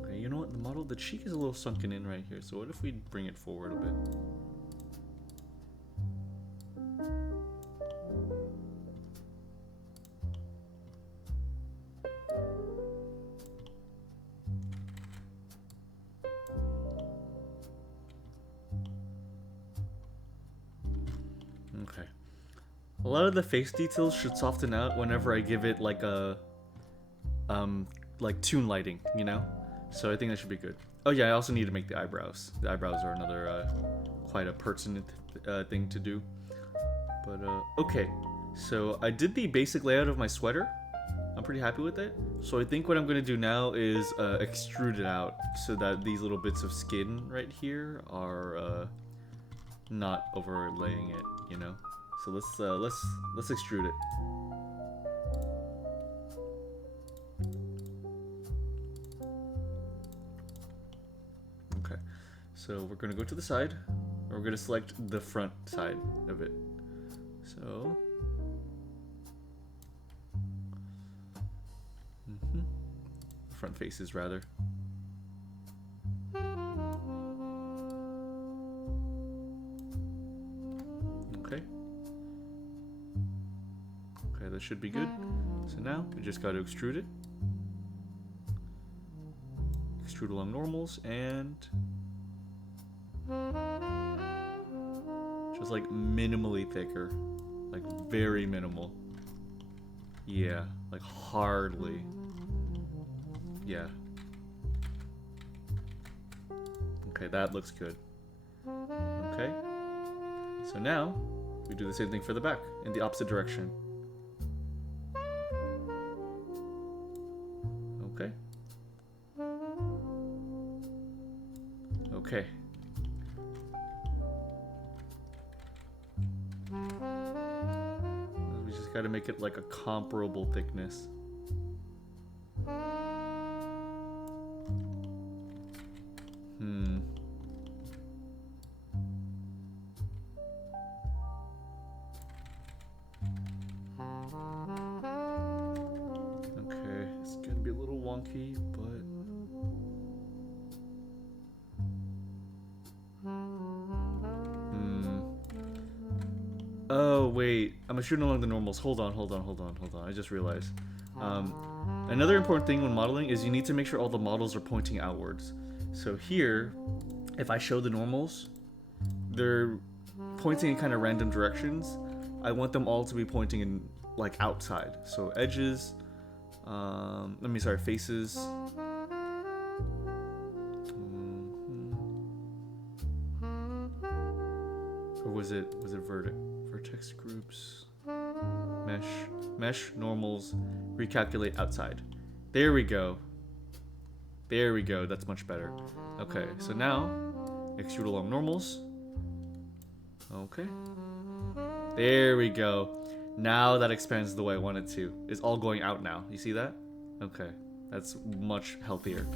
Okay, you know what? The cheek is a little sunken in right here. So what if we bring it forward a bit? Okay. A lot of the face details should soften out whenever I give it like a like toon lighting, you know? So I think that should be good. Oh yeah, I also need to make the eyebrows. The eyebrows are another quite a pertinent thing to do. But okay. So I did the basic layout of my sweater. I'm pretty happy with it. So I think what I'm gonna do now is extrude it out so that these little bits of skin right here are not overlaying it, you know. So let's extrude it. Okay. So we're gonna go to the side. We're gonna select the front side of it. So. Front faces rather. Okay. Okay, that should be good. So now we just got to extrude it. Extrude along normals and just like minimally thicker, like very minimal. Yeah, like hardly. Yeah. Okay, that looks good. Okay. So now, we do the same thing for the back, in the opposite direction. Okay. Okay. We just gotta make it like a comparable thickness. Okay, it's gonna be a little wonky, but oh wait, I'm shooting along the normals. Hold on. I just realized. Another important thing when modeling is you need to make sure all the models are pointing outwards. So here, if I show the normals, they're pointing in kind of random directions. I want them all to be pointing in like outside. So edges, faces. Or was it vertex groups, mesh, normals, recalculate outside. There we go. That's much better. Okay, so now extrude along normals. Okay. There we go. Now that expands the way I want it to. It's all going out now. You see that? Okay. That's much healthier.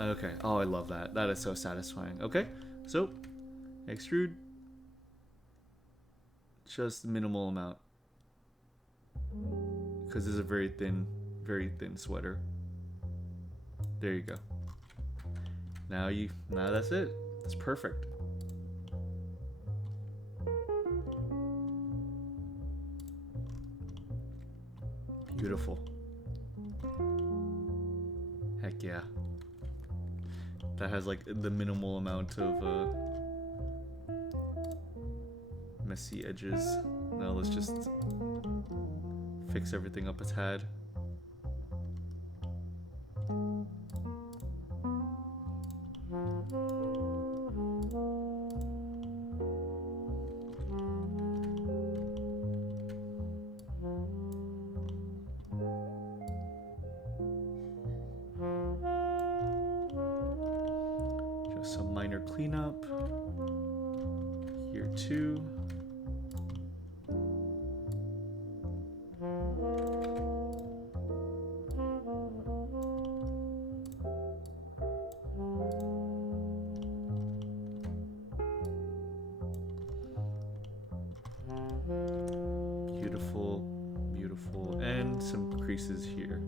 Okay. Oh, I love that. That is so satisfying. Okay. So, extrude. Just minimal amount. Because it's a very thin sweater. There you go. Now that's it. It's perfect. Beautiful. Heck yeah. That has like the minimal amount of messy edges. Now let's just fix everything up a tad. Just some minor cleanup here too. Beautiful, beautiful, and some creases here.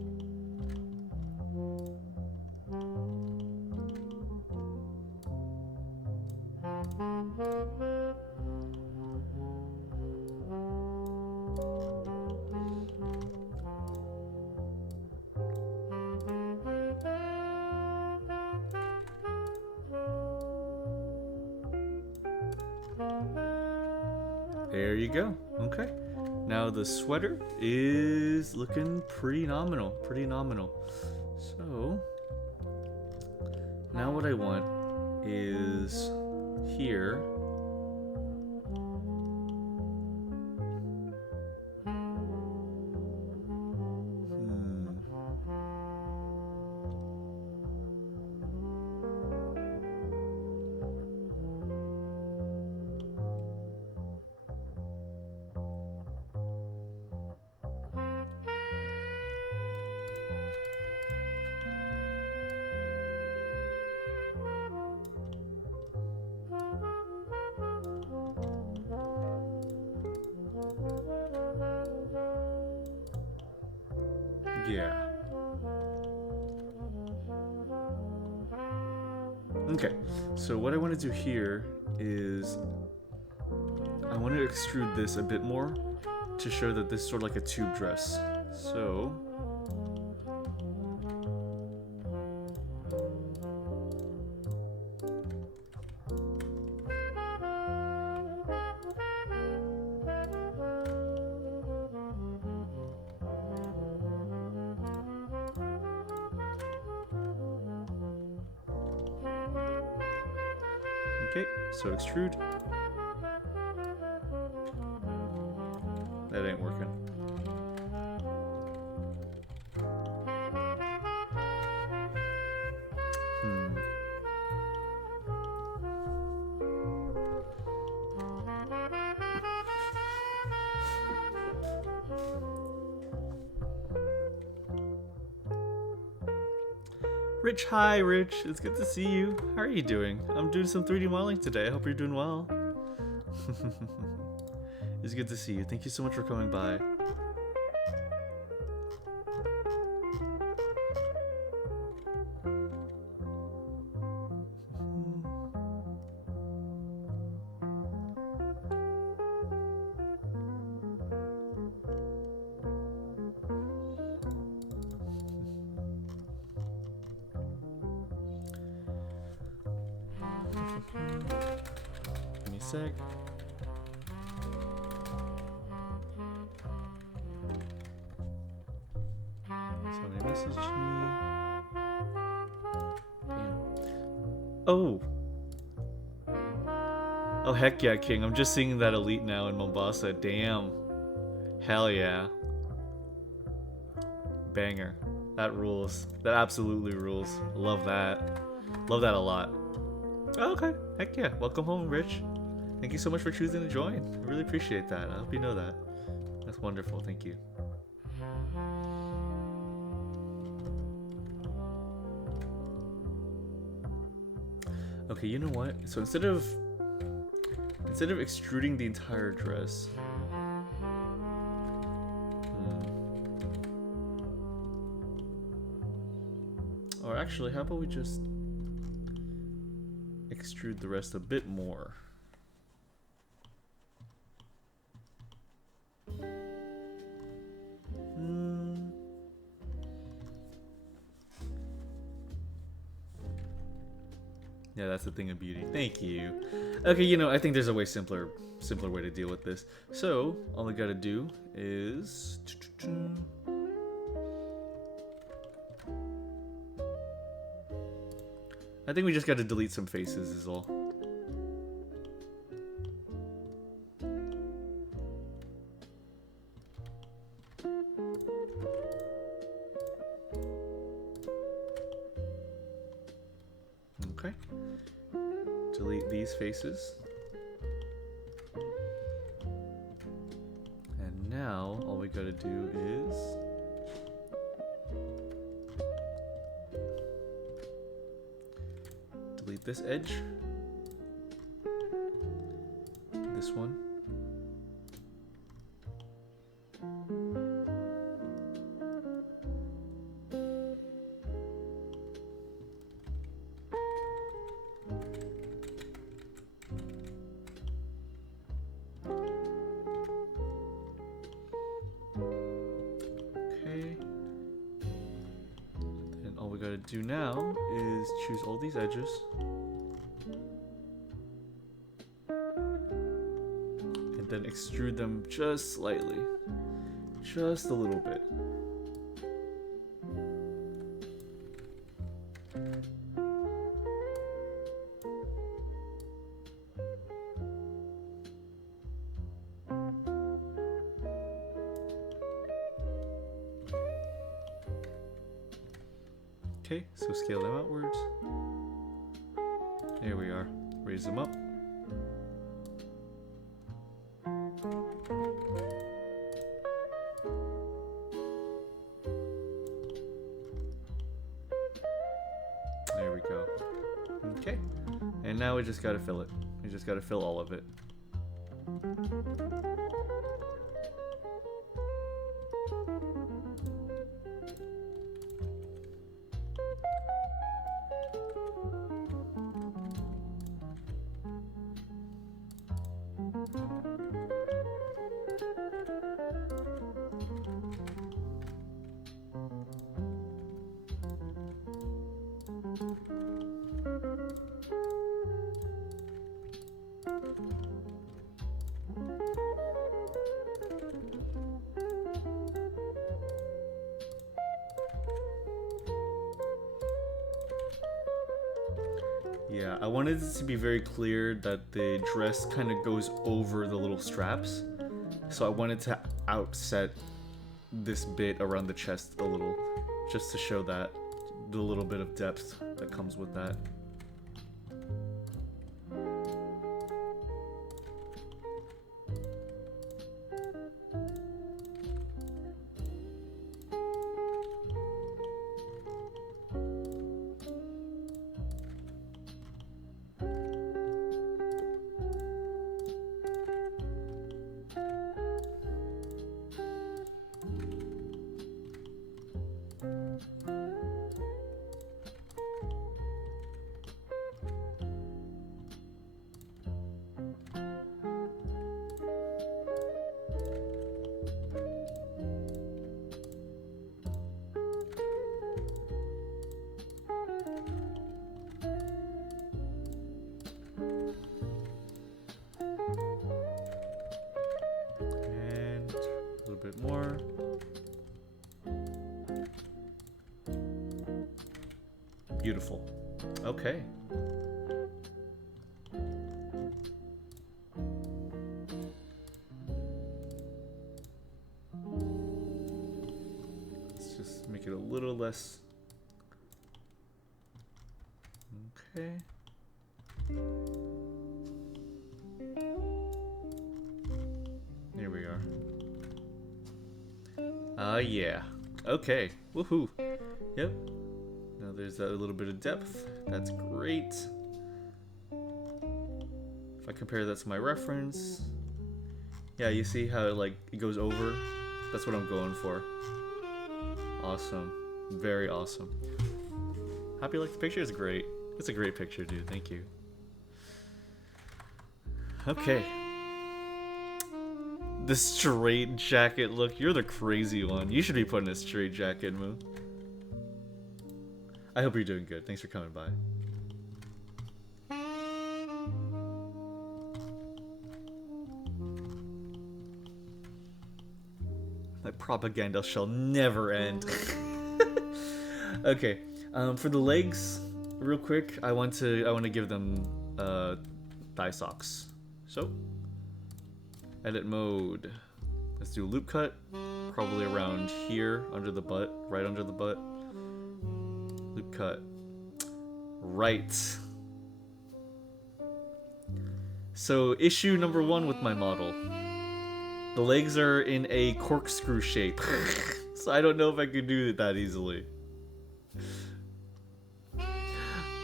There you go. Okay. Now the sweater is looking pretty nominal. Pretty nominal. So now what I want is here. Yeah. Okay, so what I want to do here is I want to extrude this a bit more to show that this is sort of like a tube dress. So okay, so extrude. That ain't working. Rich, hi Rich, it's good to see you. How are you doing? I'm doing some 3D modeling today. I hope you're doing well. It's good to see you. Thank you so much for coming by. Give me a sec. Somebody messaged me. Damn. Oh! Oh, heck yeah, King. I'm just seeing that elite now in Mombasa. Damn. Hell yeah. Banger. That rules. That absolutely rules. Love that. Love that a lot. Oh, okay. Heck yeah. Welcome home, Rich. Thank you so much for choosing to join. I really appreciate that. I hope you know that. That's wonderful. Thank you. Okay, you know what? So instead of extruding the entire dress, or actually, how about we just extrude the rest a bit more? Yeah, that's the thing of beauty. Thank you. Okay, you know, I think there's a way simpler way to deal with this. So, all I gotta do is... I think we just gotta delete some faces is all. Okay. Delete these faces. And now all we gotta do is delete this edge. This one. Do now is choose all these edges and then extrude them just slightly, just a little bit. Okay, so scale them outwards. There we are. Raise them up. There we go. Okay, and now we just gotta fill it. We just gotta fill all of it. Yeah, I wanted it to be very clear that the dress kind of goes over the little straps. So I wanted to outset this bit around the chest a little, just to show that, the little bit of depth that comes with that. Bit more. Beautiful. Okay. Let's just make it a little less. Okay. Here we are. Yeah. Okay. Woohoo. Yep. Now there's that little bit of depth. That's great. compare that to my reference. Yeah, you see how it goes over? That's what I'm going for. Awesome. Very awesome. Happy like the picture is great. It's a great picture, dude. Thank you. Okay. The straight jacket look. You're the crazy one. You should be putting a straight jacket, Moo. I hope you're doing good. Thanks for coming by. That propaganda shall never end. Okay, for the legs, real quick, I want to give them thigh socks. So, edit mode. Let's do a loop cut, probably around here, under the butt, right under the butt. Loop cut. Right. So, issue number 1 with my model. The legs are in a corkscrew shape. So I don't know if I could do it that easily.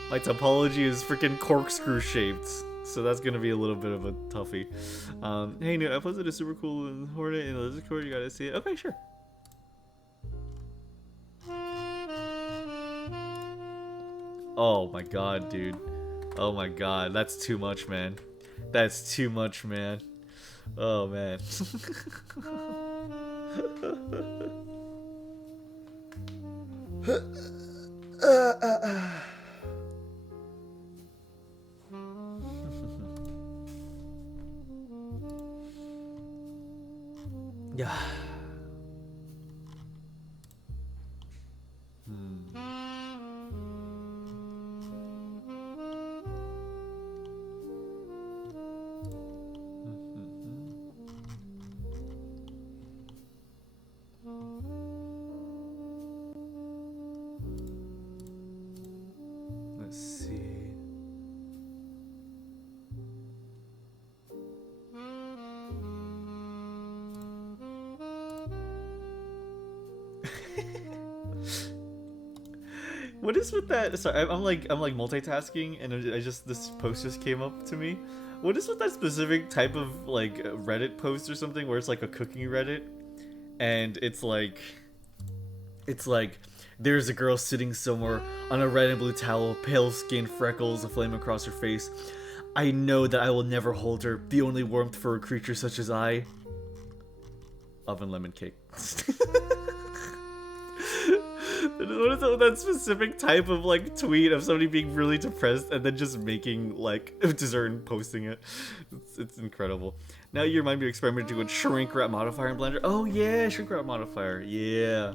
My topology is freaking corkscrew shaped. So that's gonna be a little bit of a toughie. Hey, Newt, I posted a super cool Hornet in the Discord. You gotta see it. Okay, sure. Oh my god, dude. Oh my god, that's too much, man. That's too much, man. Oh man. Yeah. Let's see. What is with that? Sorry, I'm like multitasking, and this post just came up to me. What is with that specific type of like Reddit post or something where it's like a cooking Reddit, and it's like there's a girl sitting somewhere on a red and blue towel, pale skin, freckles, a flame across her face. I know that I will never hold her. The only warmth for a creature such as I. Oven lemon cake. What is that specific type of like tweet of somebody being really depressed and then just making like dessert and posting it? It's incredible. Now you remind me of experimenting with shrink wrap modifier in Blender. Oh yeah, shrink wrap modifier. Yeah.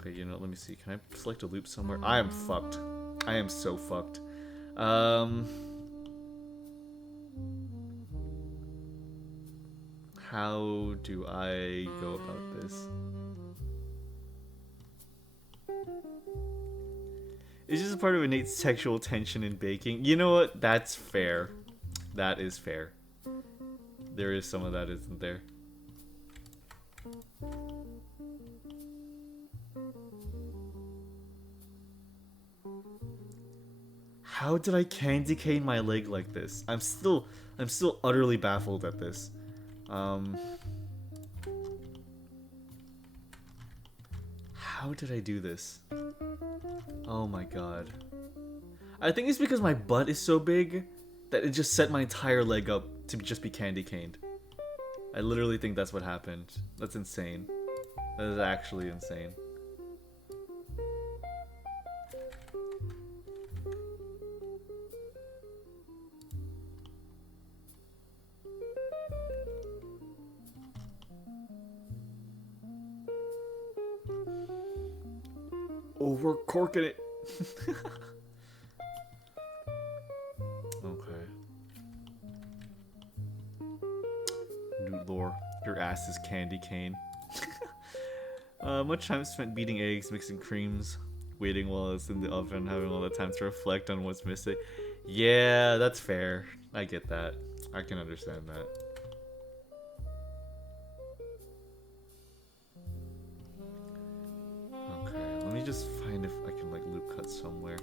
Okay, you know, let me see. Can I select a loop somewhere? I am fucked. I am so fucked. How do I go about this? It's just a part of innate sexual tension in baking. You know what? That's fair. That is fair. There is some of that, isn't there? How did I candy cane my leg like this? I'm still utterly baffled at this. How did I do this? Oh my god. I think it's because my butt is so big that it just set my entire leg up to just be candy caned. I literally think that's what happened. That's insane. That is actually insane. Oh, we're corking it. Okay. Newt lore. Your ass is candy cane. Much time spent beating eggs, mixing creams, waiting while it's in the oven, having all the time to reflect on what's missing. Yeah, that's fair. I get that. I can understand that. Okay, let me just find if I can like loop cut somewhere.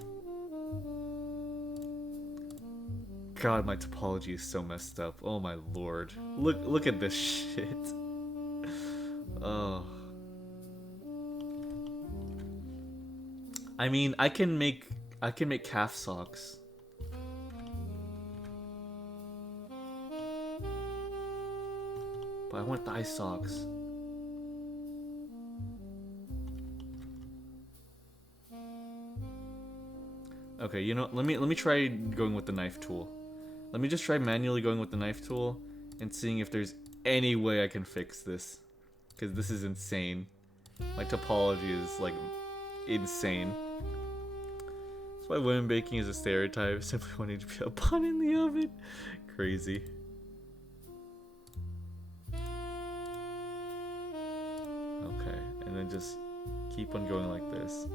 god, my topology is so messed up. Oh my lord. Look at this shit. Oh. I mean, I can make calf socks. But I want thigh socks. Okay, you know, let me try going with the knife tool. Let me just try manually going with the knife tool and seeing if there's any way I can fix this. Because this is insane. My topology is like insane. That's why women baking is a stereotype, simply wanting to be a bun in the oven. Crazy. Okay, and then just keep on going like this.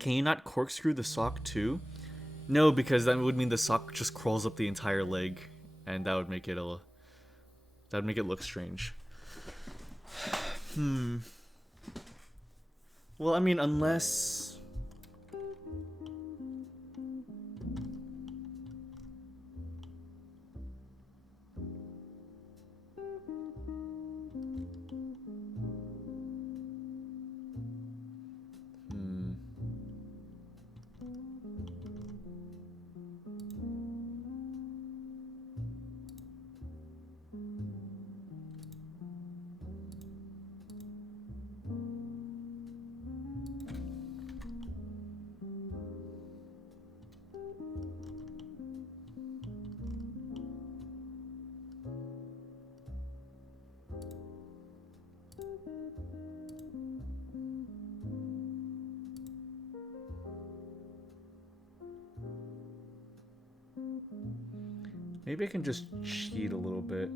Can you not corkscrew the sock too? No, because that would mean the sock just crawls up the entire leg, and that would make it look strange. Well, I mean, unless maybe I can just cheat a little bit.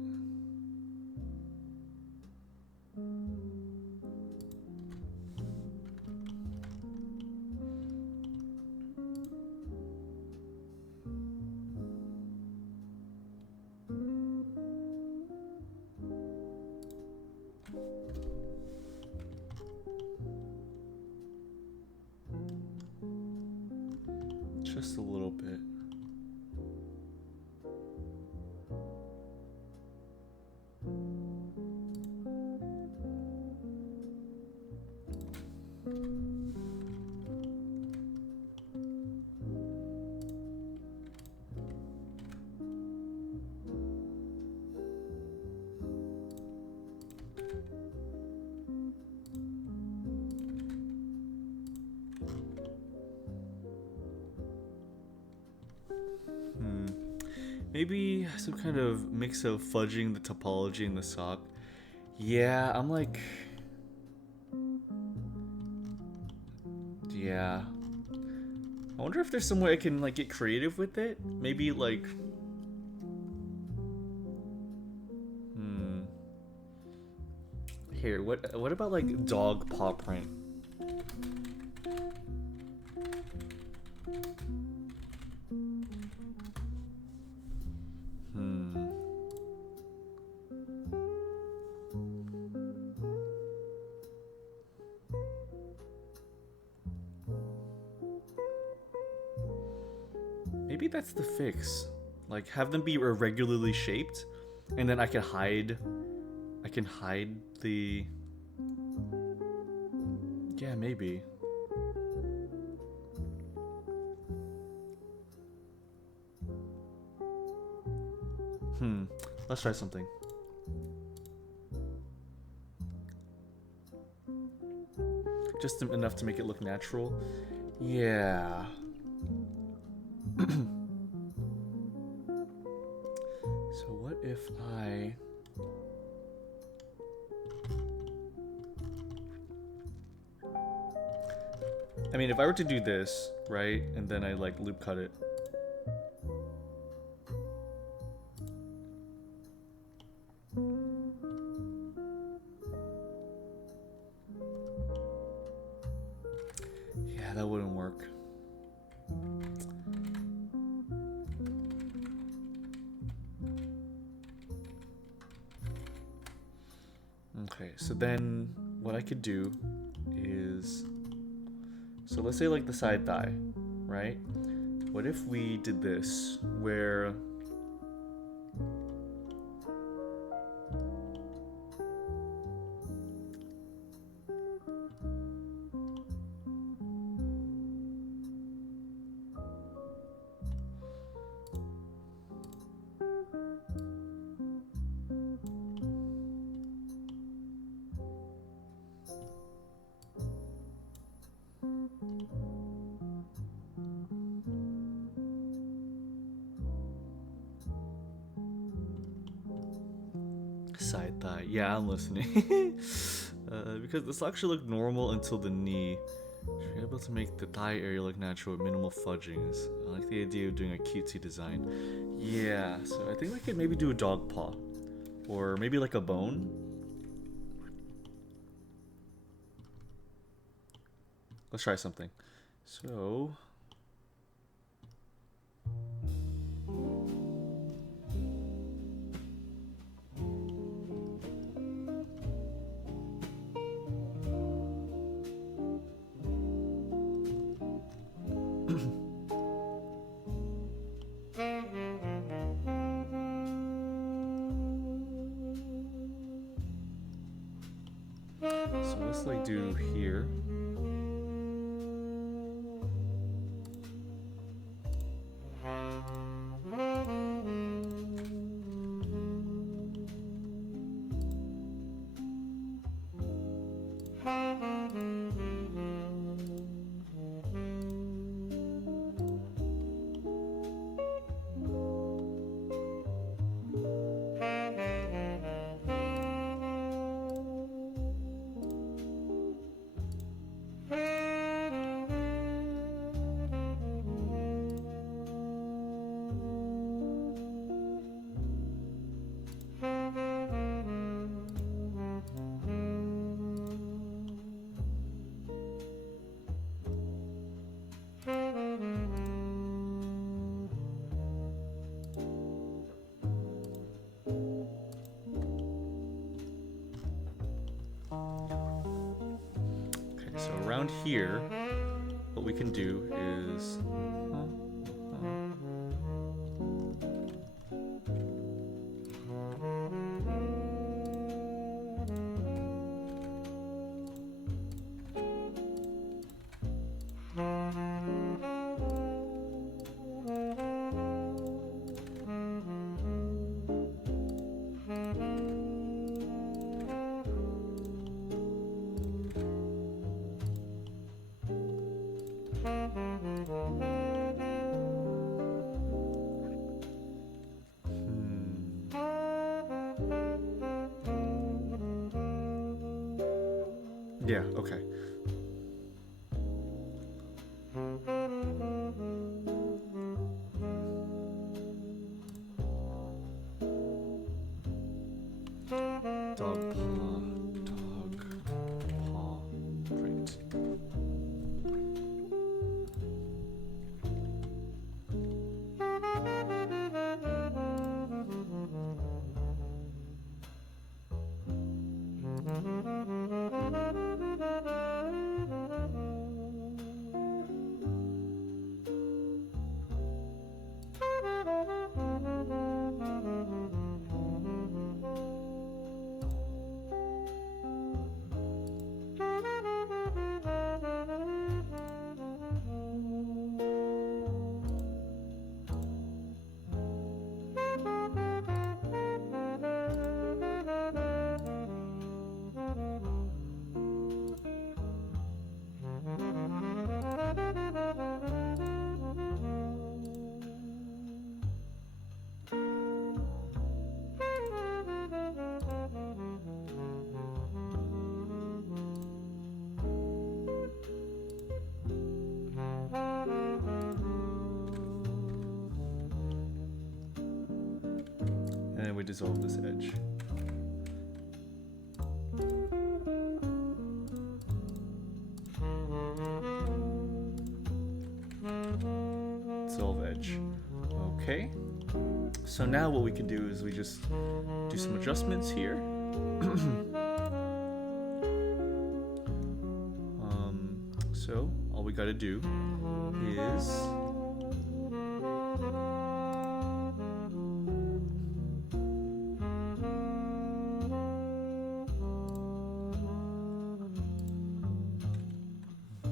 Just a little bit. Maybe some kind of mix of fudging the topology in the sock. Yeah, I'm like... Yeah. I wonder if there's some way I can like get creative with it. Maybe like... Here, what about like dog paw print? Maybe that's the fix. Like, have them be irregularly shaped, and then I can hide the... Yeah, maybe. Let's try something. Just enough to make it look natural. Yeah. So what if I... I mean, if I were to do this, right, and then I like loop cut it. Yeah, that wouldn't work. Okay, so then what I could do is, so let's say like the side thigh, right? What if we did this where side thigh? Yeah, I'm listening. Because this actually looked normal until the knee. You're able to make the thigh area look natural with minimal fudgings. I like the idea of doing a cutesy design. Yeah, so I think we could maybe do a dog paw. Or maybe like a bone. Let's try something. So... So let's like do here. So around here, what we can do is... Yeah, okay. Dog paw, print. And then we dissolve this edge. Okay. So now what we can do is we just do some adjustments here. So all we gotta do is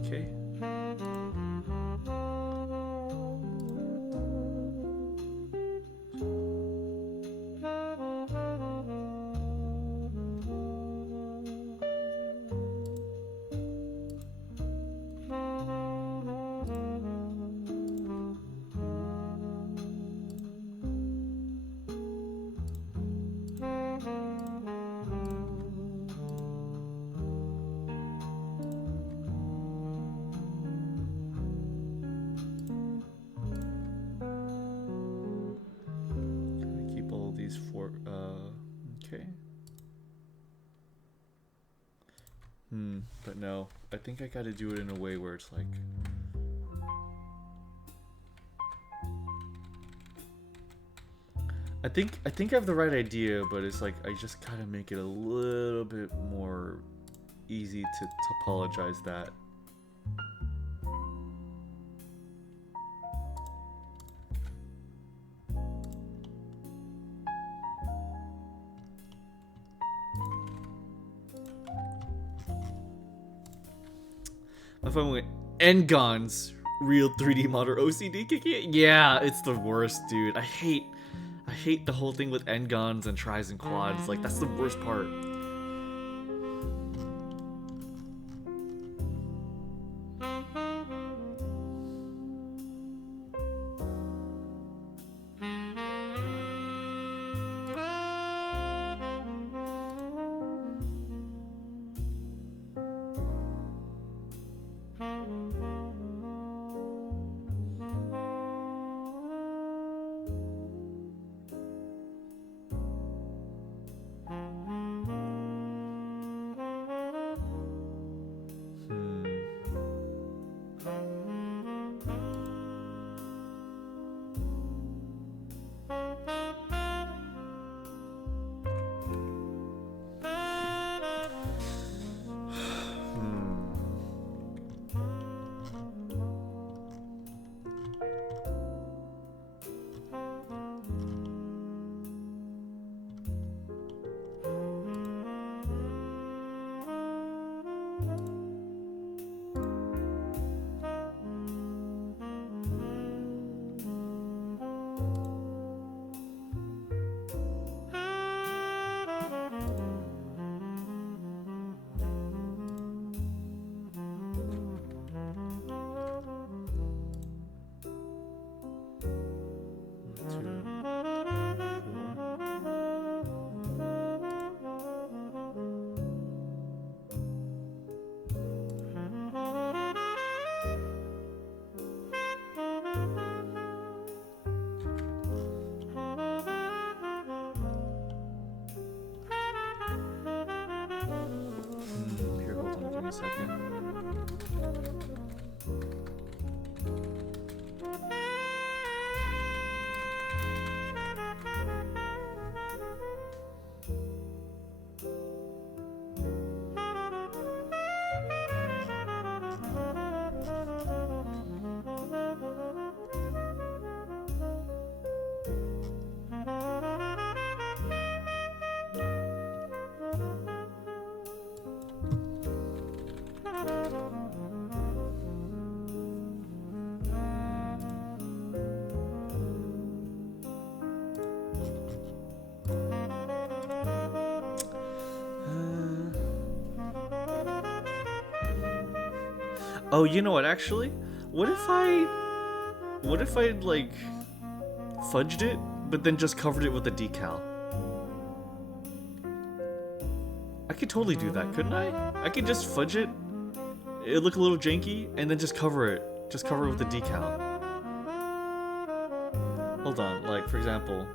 okay. Keep all these four. Okay. But no, I think I gotta do it in a way where it's like. I think I have the right idea, but it's like I just gotta make it a little bit more easy to topologize that. My phone went Ngon's real 3D model OCD kicking it. Yeah, it's the worst, dude. I hate the whole thing with Ngons and tries and quads. Like, that's the worst part. Here, hold on, give me a second. Oh, you know what, actually? What if I like fudged it, but then just covered it with a decal? I could totally do that, couldn't I? I could just fudge it, it'd look a little janky, and then just cover it. Just cover it with a decal. Hold on, like, for example...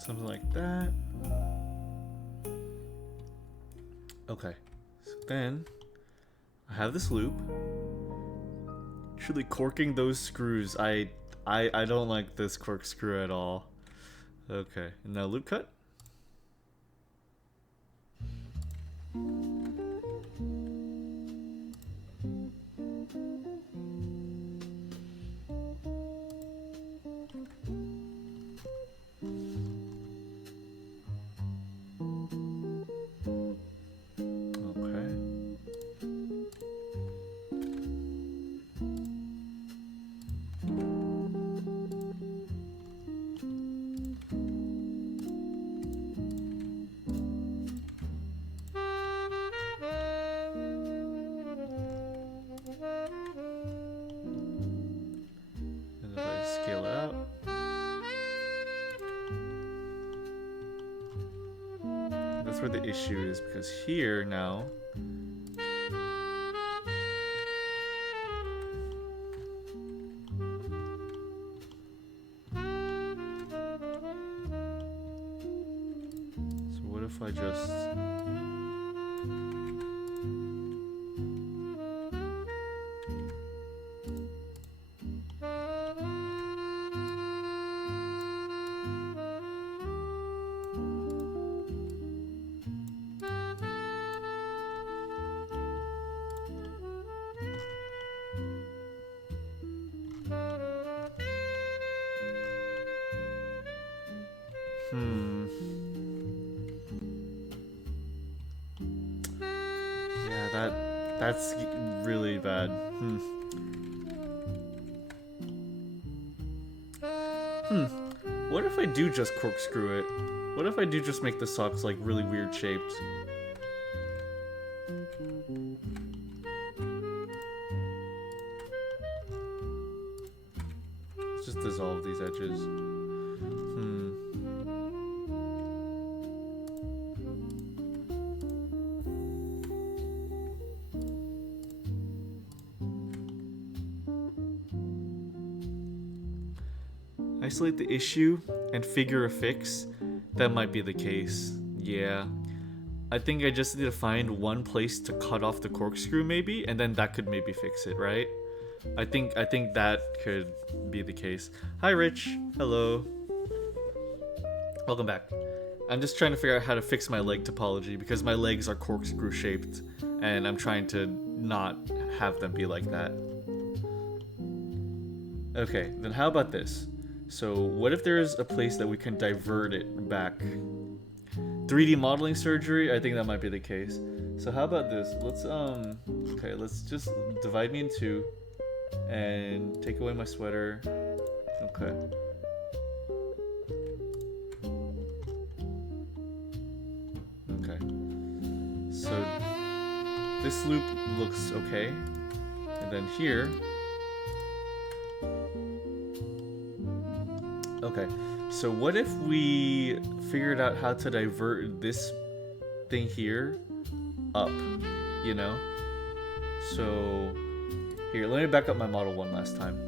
Something like that. Okay, so then I have this loop. Actually, corking those screws, I don't like this corkscrew at all. Okay, and now loop cut. Scale it out. That's where the issue is, because here now so what if I just yeah, that's really bad. What if I do just corkscrew it? What if I do just make the socks like really weird shaped? Let's just dissolve these edges. Isolate the issue and figure a fix. That might be the case. Yeah. I think I just need to find one place to cut off the corkscrew maybe, and then that could maybe fix it, right? I think that could be the case. Hi Rich. Hello. Welcome back. I'm just trying to figure out how to fix my leg topology because my legs are corkscrew shaped and I'm trying to not have them be like that. Okay, then how about this? So what if there's a place that we can divert it back? 3D modeling surgery, I think that might be the case. So how about this? Let's okay, let's just divide me in two and take away my sweater. Okay. Okay. So this loop looks okay. And then here. Okay, so what if we figured out how to divert this thing here up, you know? So, here, let me back up my model one last time.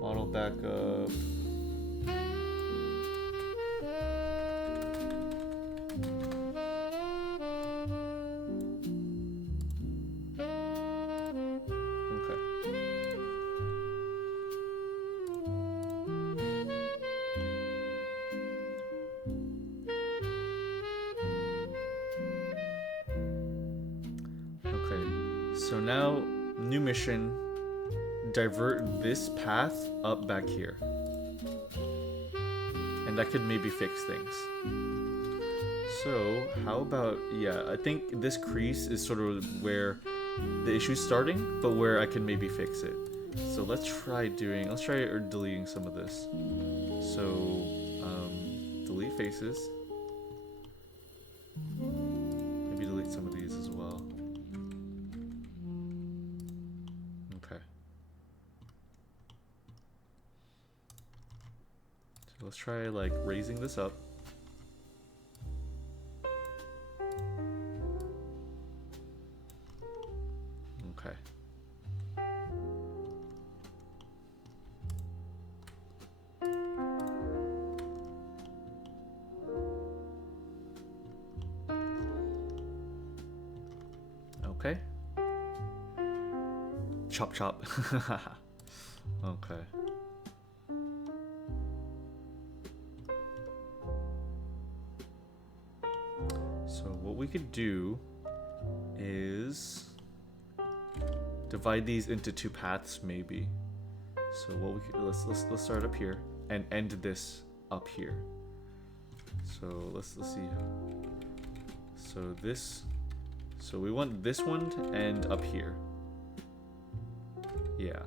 Model back up. So now, new mission, divert this path up back here. and that could maybe fix things. So how about, yeah, I think this crease is sort of where the issue's starting, but where I can maybe fix it. So let's try deleting some of this. So delete faces. Maybe delete some of these as well. Okay. So let's try like raising this up. Okay. Okay. Chop chop. Okay. So what we could do is divide these into two paths maybe. So what we could, let's start up here and end this up here. So let's see. So we want this one to end up here. Yeah.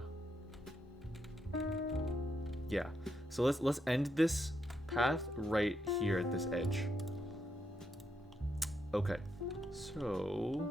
Yeah. So let's end this path right here at this edge. Okay. So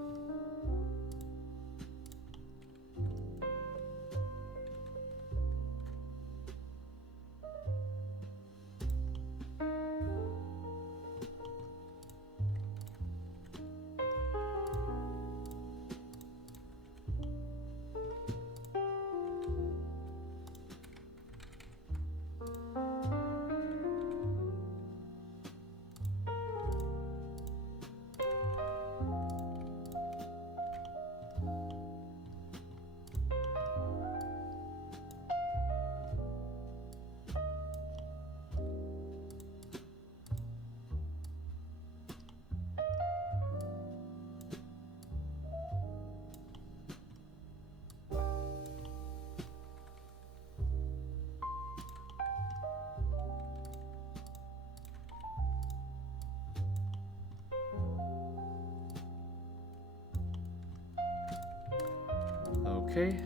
okay.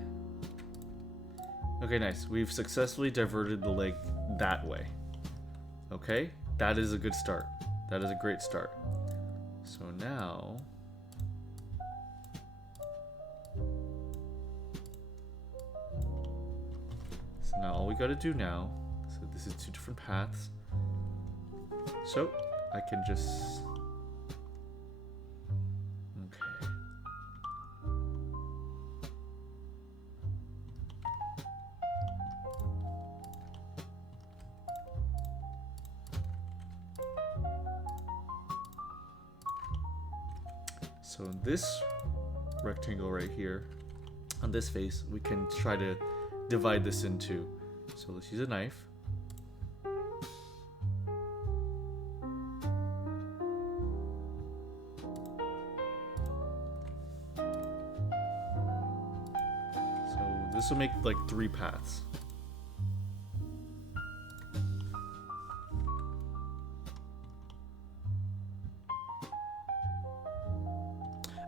Okay, nice. We've successfully diverted the leg that way. Okay? That is a good start. That is a great start. So now all we gotta do now, so this is two different paths. So I can just so in this rectangle right here, on this face, we can try to divide this in two. So let's use a knife. So this will make like 3 paths.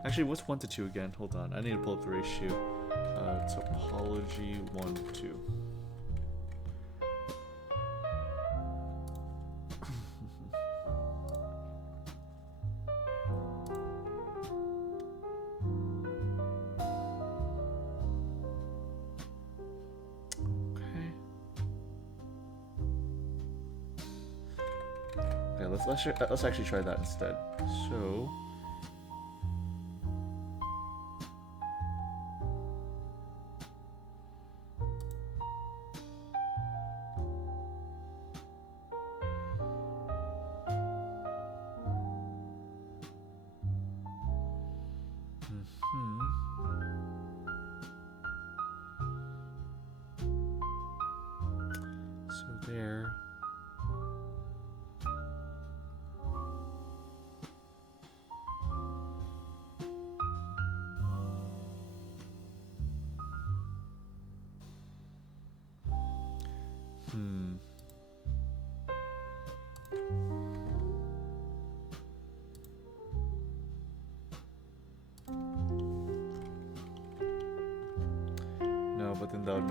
Actually, what's 1 to 2 again? Hold on, I need to pull up the ratio. Topology 1 to 2. Okay, let's actually try that instead. So there.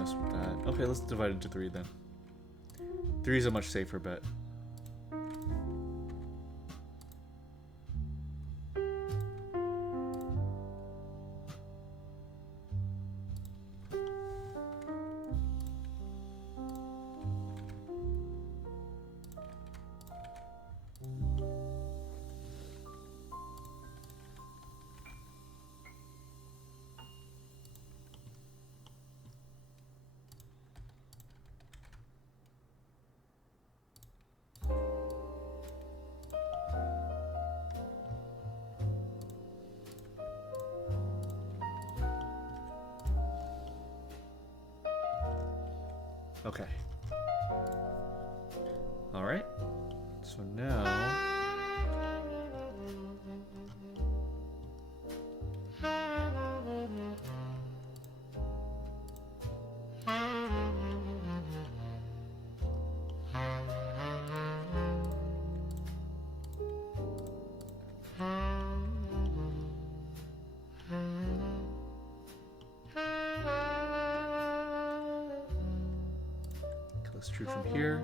mess with that. Okay, let's divide it into 3 then. 3 is a much safer bet. Okay. All right. So now let's shoot from here.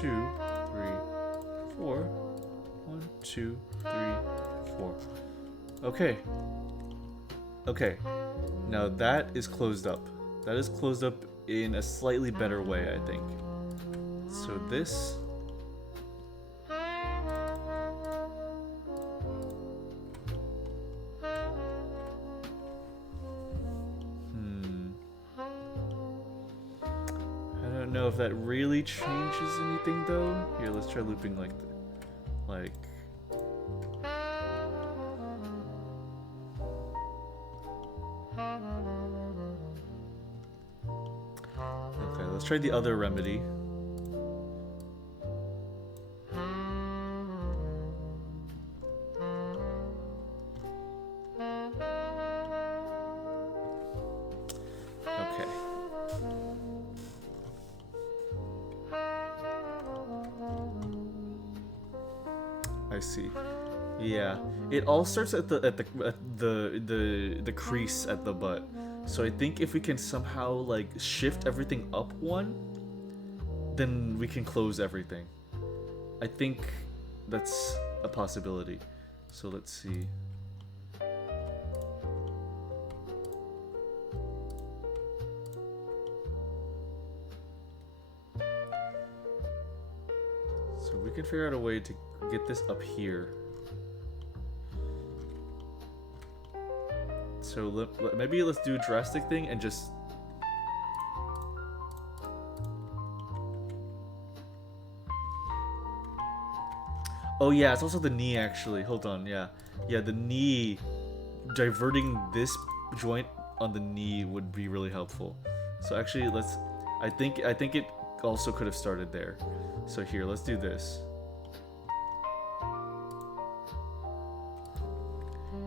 Two, three, four. 1, 2, 3, 4. Okay. Okay. Now that is closed up. That is closed up in a slightly better way, I think. So this. I don't know if that really changes anything though. Here, let's try looping like okay, let's try the other remedy. I see. Yeah, it all starts at the crease at the butt. So I think if we can somehow like shift everything up 1, then we can close everything. I think that's a possibility. So let's see. So we can figure out a way to get this up here. So maybe let's do a drastic thing and just... Oh yeah, it's also the knee actually. Hold on, yeah. Yeah, the knee, diverting this joint on the knee would be really helpful. So actually let's, I think it also could have started there. So here, let's do this.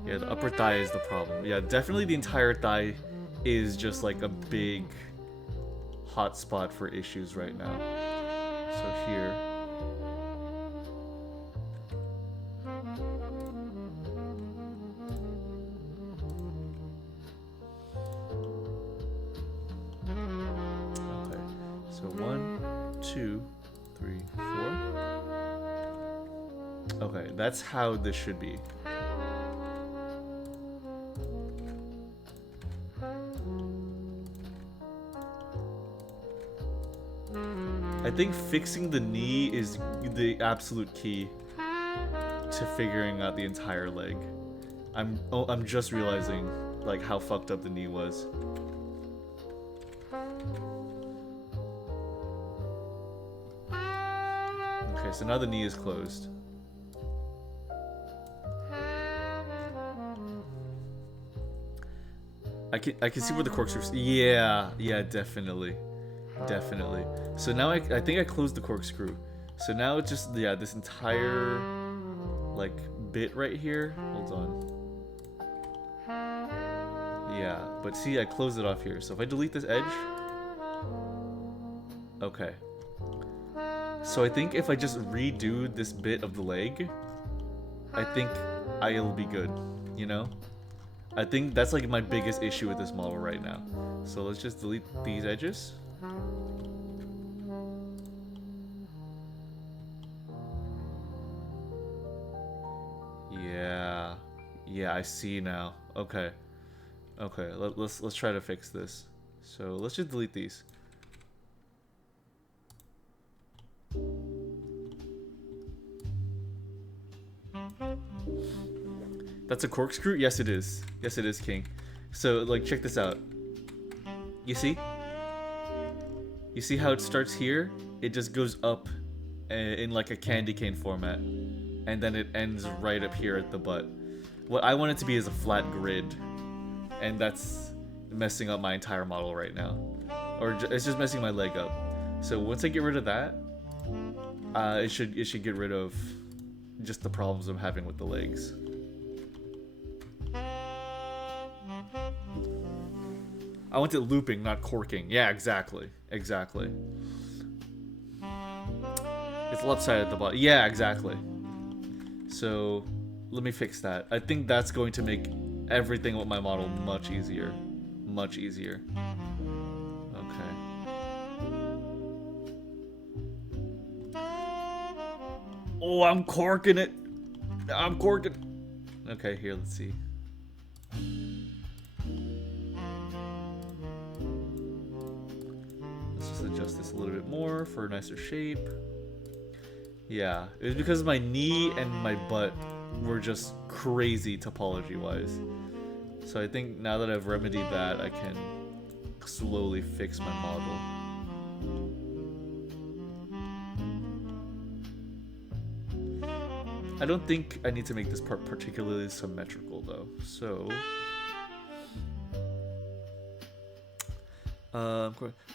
Yeah, the upper thigh is the problem. Yeah, definitely the entire thigh is just like a big hot spot for issues right now. So here. Okay, so 1, 2, 3, 4. Okay, that's how this should be. I think fixing the knee is the absolute key to figuring out the entire leg. I'm just realizing like how fucked up the knee was. so now the knee is closed. I can see where the corkscrews. Yeah, definitely. So now I think I closed the corkscrew. So now it's just, yeah, this entire like bit right here. Hold on. Yeah, but see, I closed it off here. So if I delete this edge, okay. So I think if I just redo this bit of the leg, I think I'll be good, you know? I think that's like my biggest issue with this model right now. So let's just delete these edges. Yeah, I see now. Okay, let's try to fix this. So let's just delete these. That's a corkscrew? Yes, it is. Yes, it is, King. So, like, check this out. You see? You see how it starts here? It just goes up in like a candy cane format. And then it ends right up here at the butt. What I want it to be is a flat grid. And that's messing up my entire model right now. Or it's just messing my leg up. So once I get rid of that, it should get rid of just the problems I'm having with the legs. I want it looping, not corking. Yeah, exactly. It's lopsided at the bottom. Yeah, exactly. So let me fix that. I think that's going to make everything with my model much easier. Okay. Oh, I'm corking it. Okay, here, let's see. Let's just adjust this a little bit more for a nicer shape. Yeah, it was because my knee and my butt were just crazy topology-wise. So I think now that I've remedied that, I can slowly fix my model. I don't think I need to make this part particularly symmetrical though, so...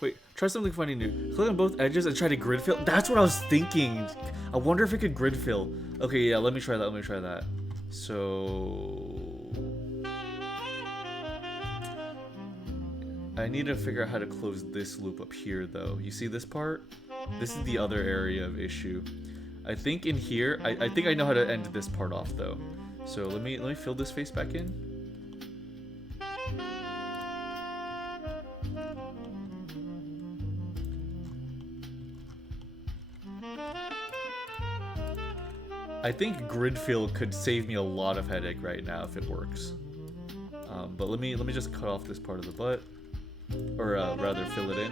wait, try something funny new. Click on both edges and try to grid fill. That's what I was thinking. I wonder if it could grid fill. Okay, yeah, let me try that. So... I need to figure out how to close this loop up here though. You see this part? This is the other area of issue. I think in here, I think I know how to end this part off though. So let me fill this face back in. I think grid fill could save me a lot of headache right now if it works. But let me just cut off this part of the butt, or rather fill it in.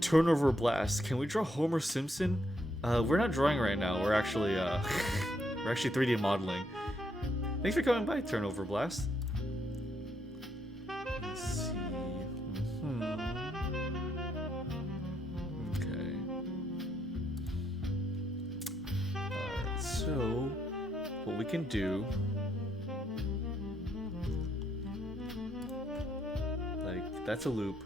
Turnover blast. Can we draw Homer Simpson? We're not drawing right now. We're actually we're actually 3D modeling. Thanks for coming by, Turnover Blast. Let's see. Okay. Alright, so what we can do, like, that's a loop.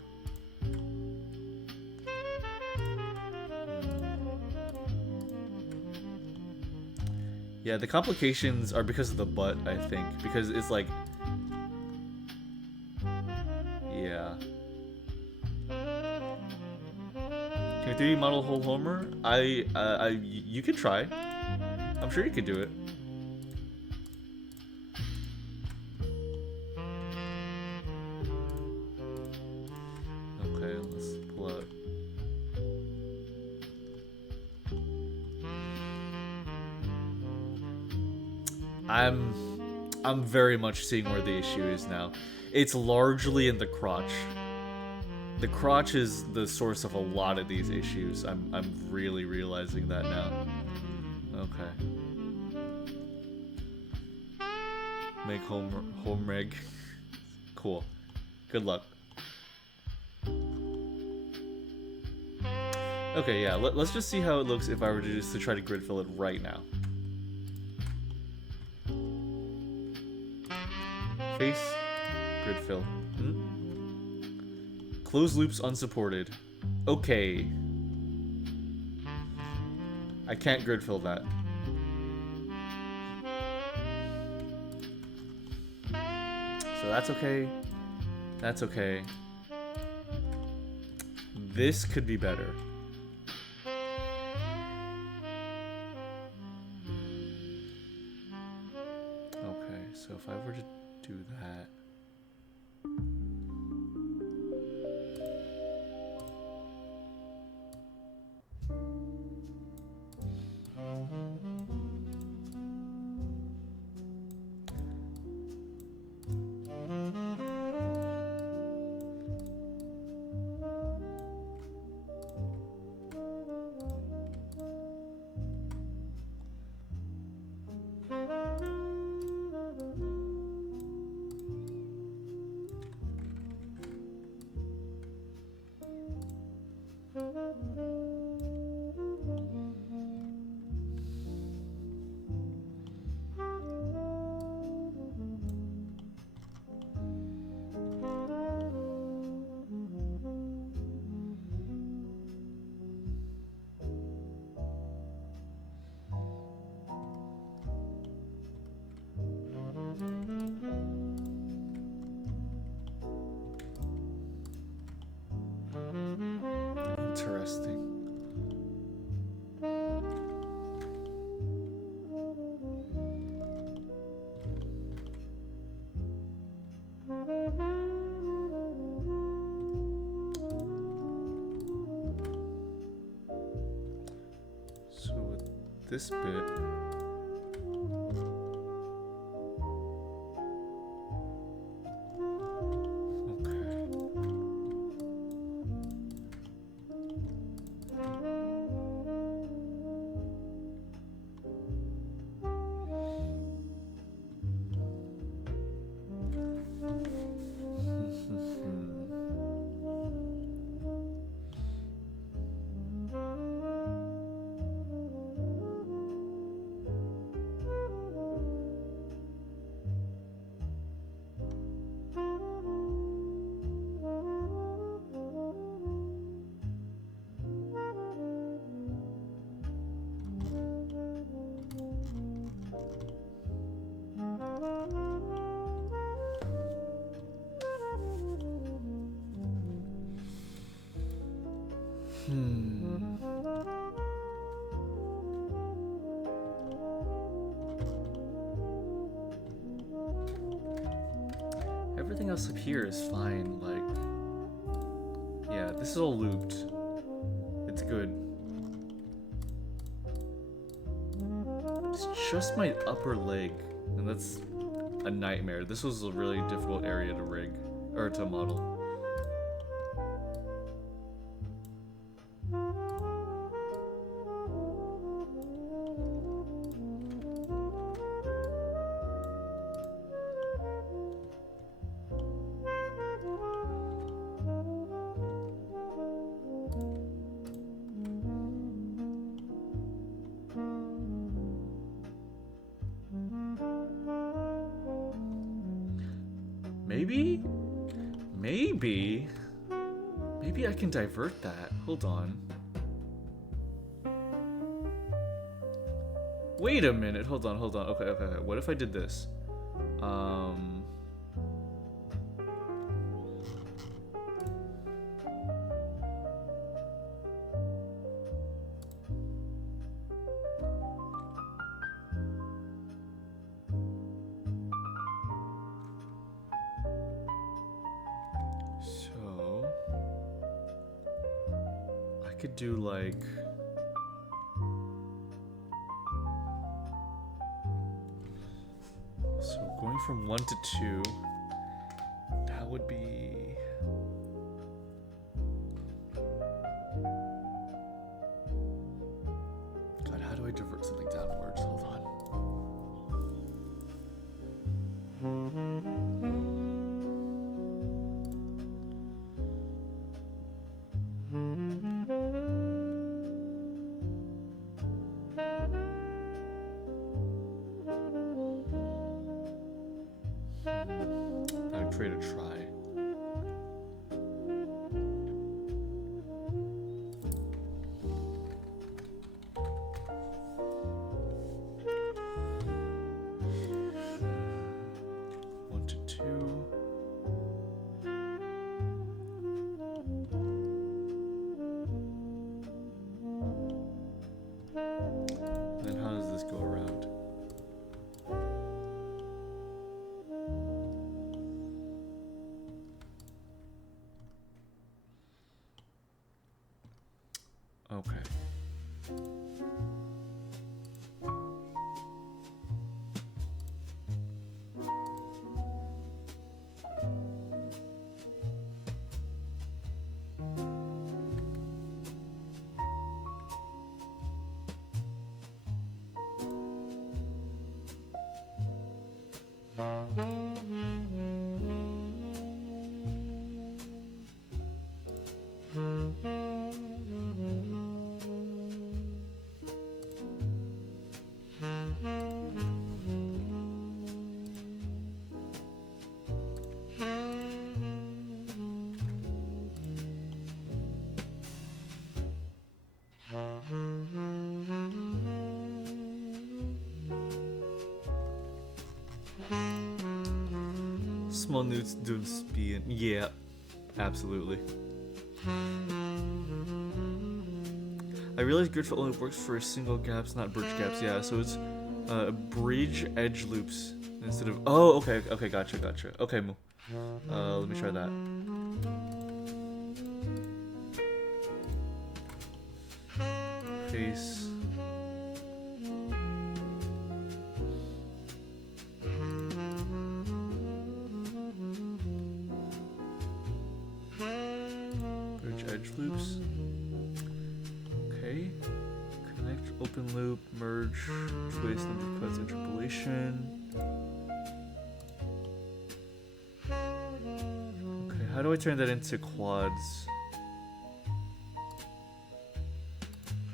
Yeah, the complications are because of the butt, I think. Because it's like... Yeah. Can you 3D model whole Homer? You could try. I'm sure you could do it. Okay, let's pull out. I'm very much seeing where the issue is now. It's largely in the crotch. The crotch is the source of a lot of these issues. I'm really realizing that now. Okay. Make home reg. Cool. Good luck. Okay, yeah, let's just see how it looks if I were to just to try to grid fill it right now. Face, grid fill. Closed loops unsupported. Okay. I can't grid fill that. So that's okay. That's okay. This could be better. Okay, so if I were to do that. Interesting. So with this bit, everything else up here is fine. Like, yeah, this is all looped. It's good. It's just my upper leg, and that's a nightmare. This was a really difficult area to rig, or to model. Maybe I can divert that. Hold on. Wait a minute. Hold on. Okay. What if I did this? Could do like so going from 1 to 2, that would be God, how do I divert something downwards? Hold on. ready to try. Okay. Small newts doing speed. Yeah, absolutely. I realize grid only works for single gaps, not bridge gaps. Yeah, so it's bridge edge loops instead of. Oh, okay, okay, gotcha. Okay, let me try that. Face. Bridge edge loops. Okay. Connect, open loop, merge, twist, number cuts, interpolation. Okay, how do I turn that into quads?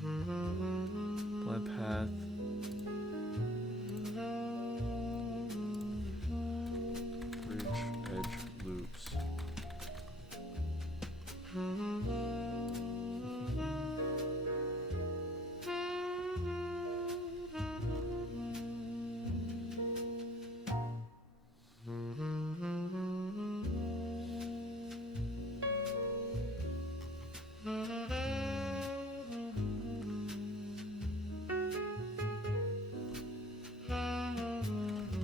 Blend path. Bridge edge loops.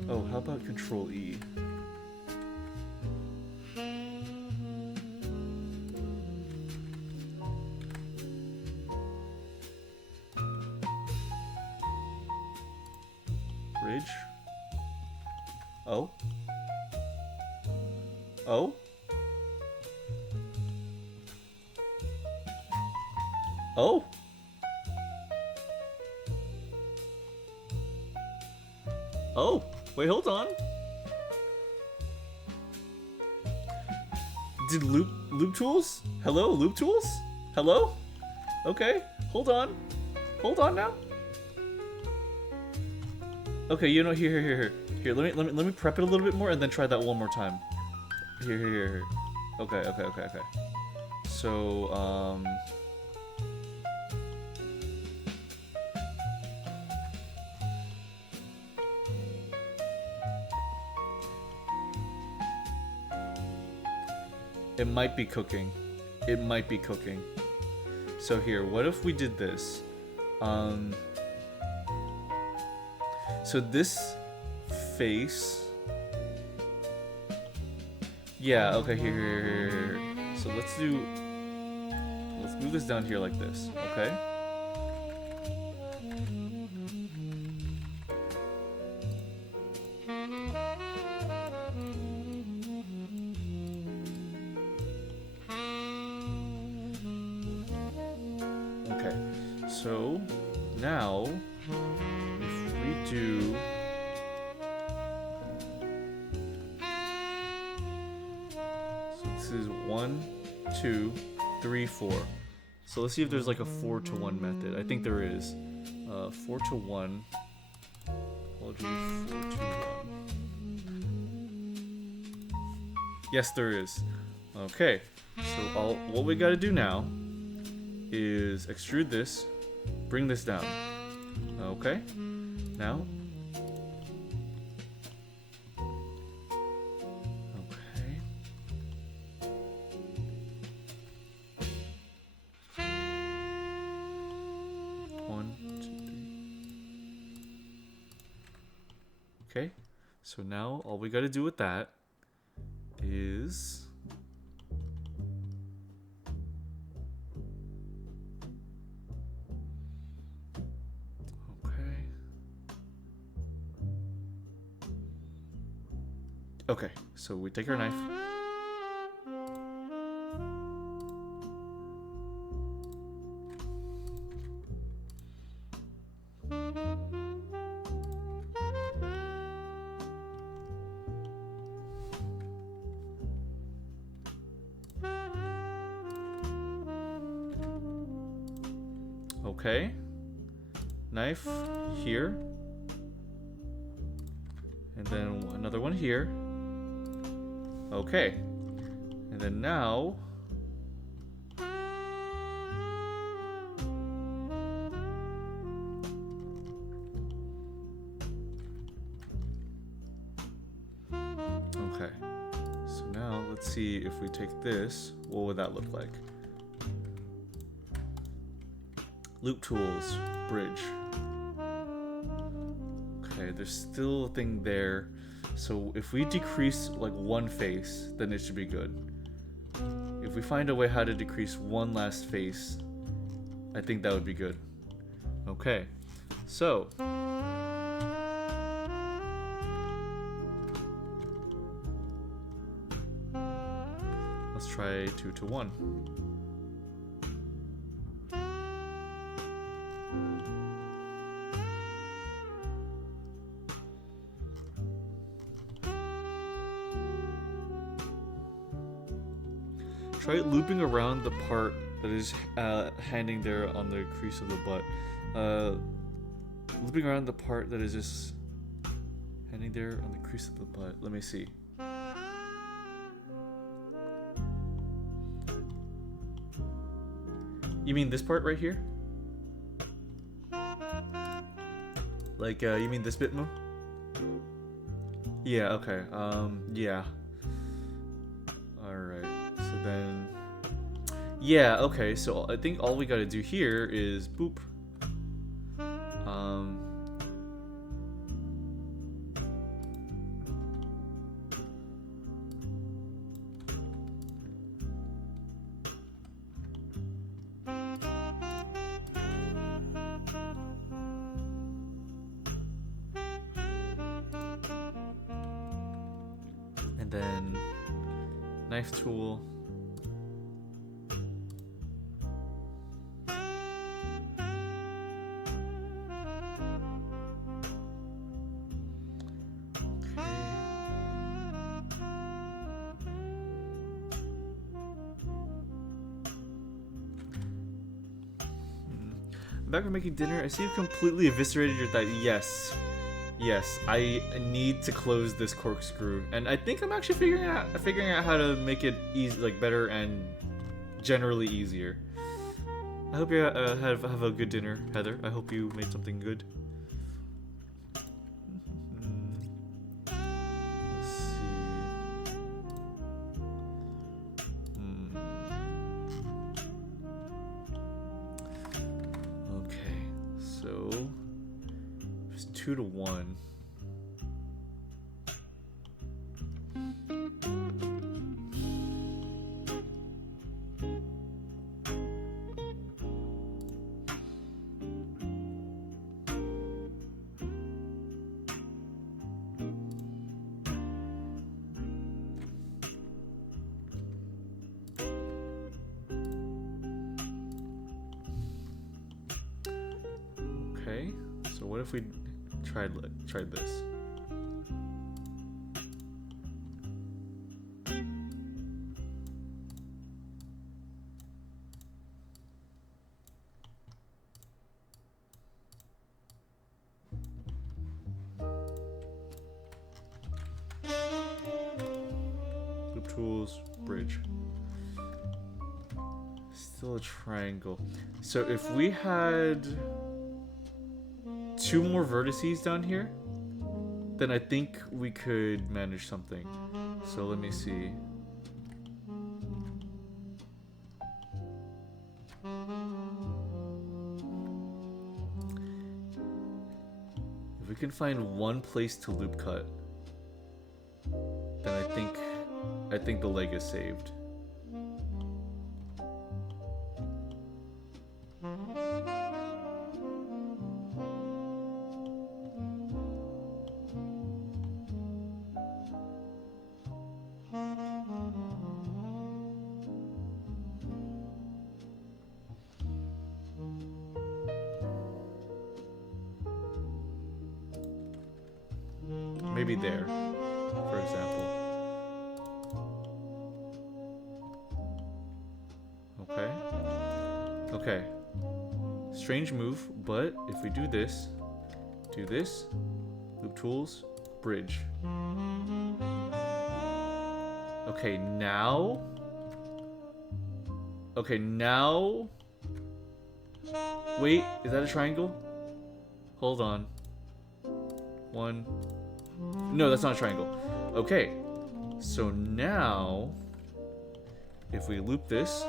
Oh, how about Control E? Bridge. Oh. Oh. Oh. Oh. Wait, hold on. Did loop tools? Hello, loop tools? Hello? Okay, hold on. Hold on now. Okay, you know, here. Let me prep it a little bit more and then try that one more time. Here. Okay. So, it might be cooking. So here, what if we did this? So this face. Yeah, okay, here. So let's move this down here like this, okay? Okay, so now if we do is 1, 2, 3, 4. So let's see if there's like a 4 to 1 method. I think there is. 4 to 1. We'll do 4 to 1. Yes, there is. Okay, so what we gotta do now is extrude this, bring this down. Okay, now. Okay. One, two, three. Okay, so now all we gotta do with that is okay, so we take our knife. Okay, knife here, and then another one here. Okay, and then now okay, so now let's see if we take this, what would that look like? Loop tools, bridge. Okay, there's still a thing there. So if we decrease like one face, then it should be good. If we find a way how to decrease one last face, I think that would be good. Okay, so let's try 2 to 1. Try looping around the part that is handing there on the crease of the butt. Looping around the part that is just handing there on the crease of the butt. Let me see. You mean this part right here? Like, you mean this bit, Moo? Yeah, okay. Yeah. Alright. So then, yeah, okay, so I think all we gotta do here is boop. And then knife tool. Back from making dinner, I see you completely eviscerated your thigh. Yes. Yes, I need to close this corkscrew. And I think I'm actually figuring out how to make it easy, like better and generally easier. I hope you have a good dinner, Heather. I hope you made something good. Let's see. Okay, so it's 2 to 1. Okay, so what if we tried this? Loop tools, bridge. Still a triangle. So if we had 2 more vertices down here, then I think we could manage something. So let me see. If we can find one place to loop cut, then I think the leg is saved. Maybe there, for example. Okay. Okay. Strange move, but if we do this, loop tools, bridge. Okay, now. Okay, now. Wait, is that a triangle? Hold on. 1. No, that's not a triangle. Okay, so now, if we loop this,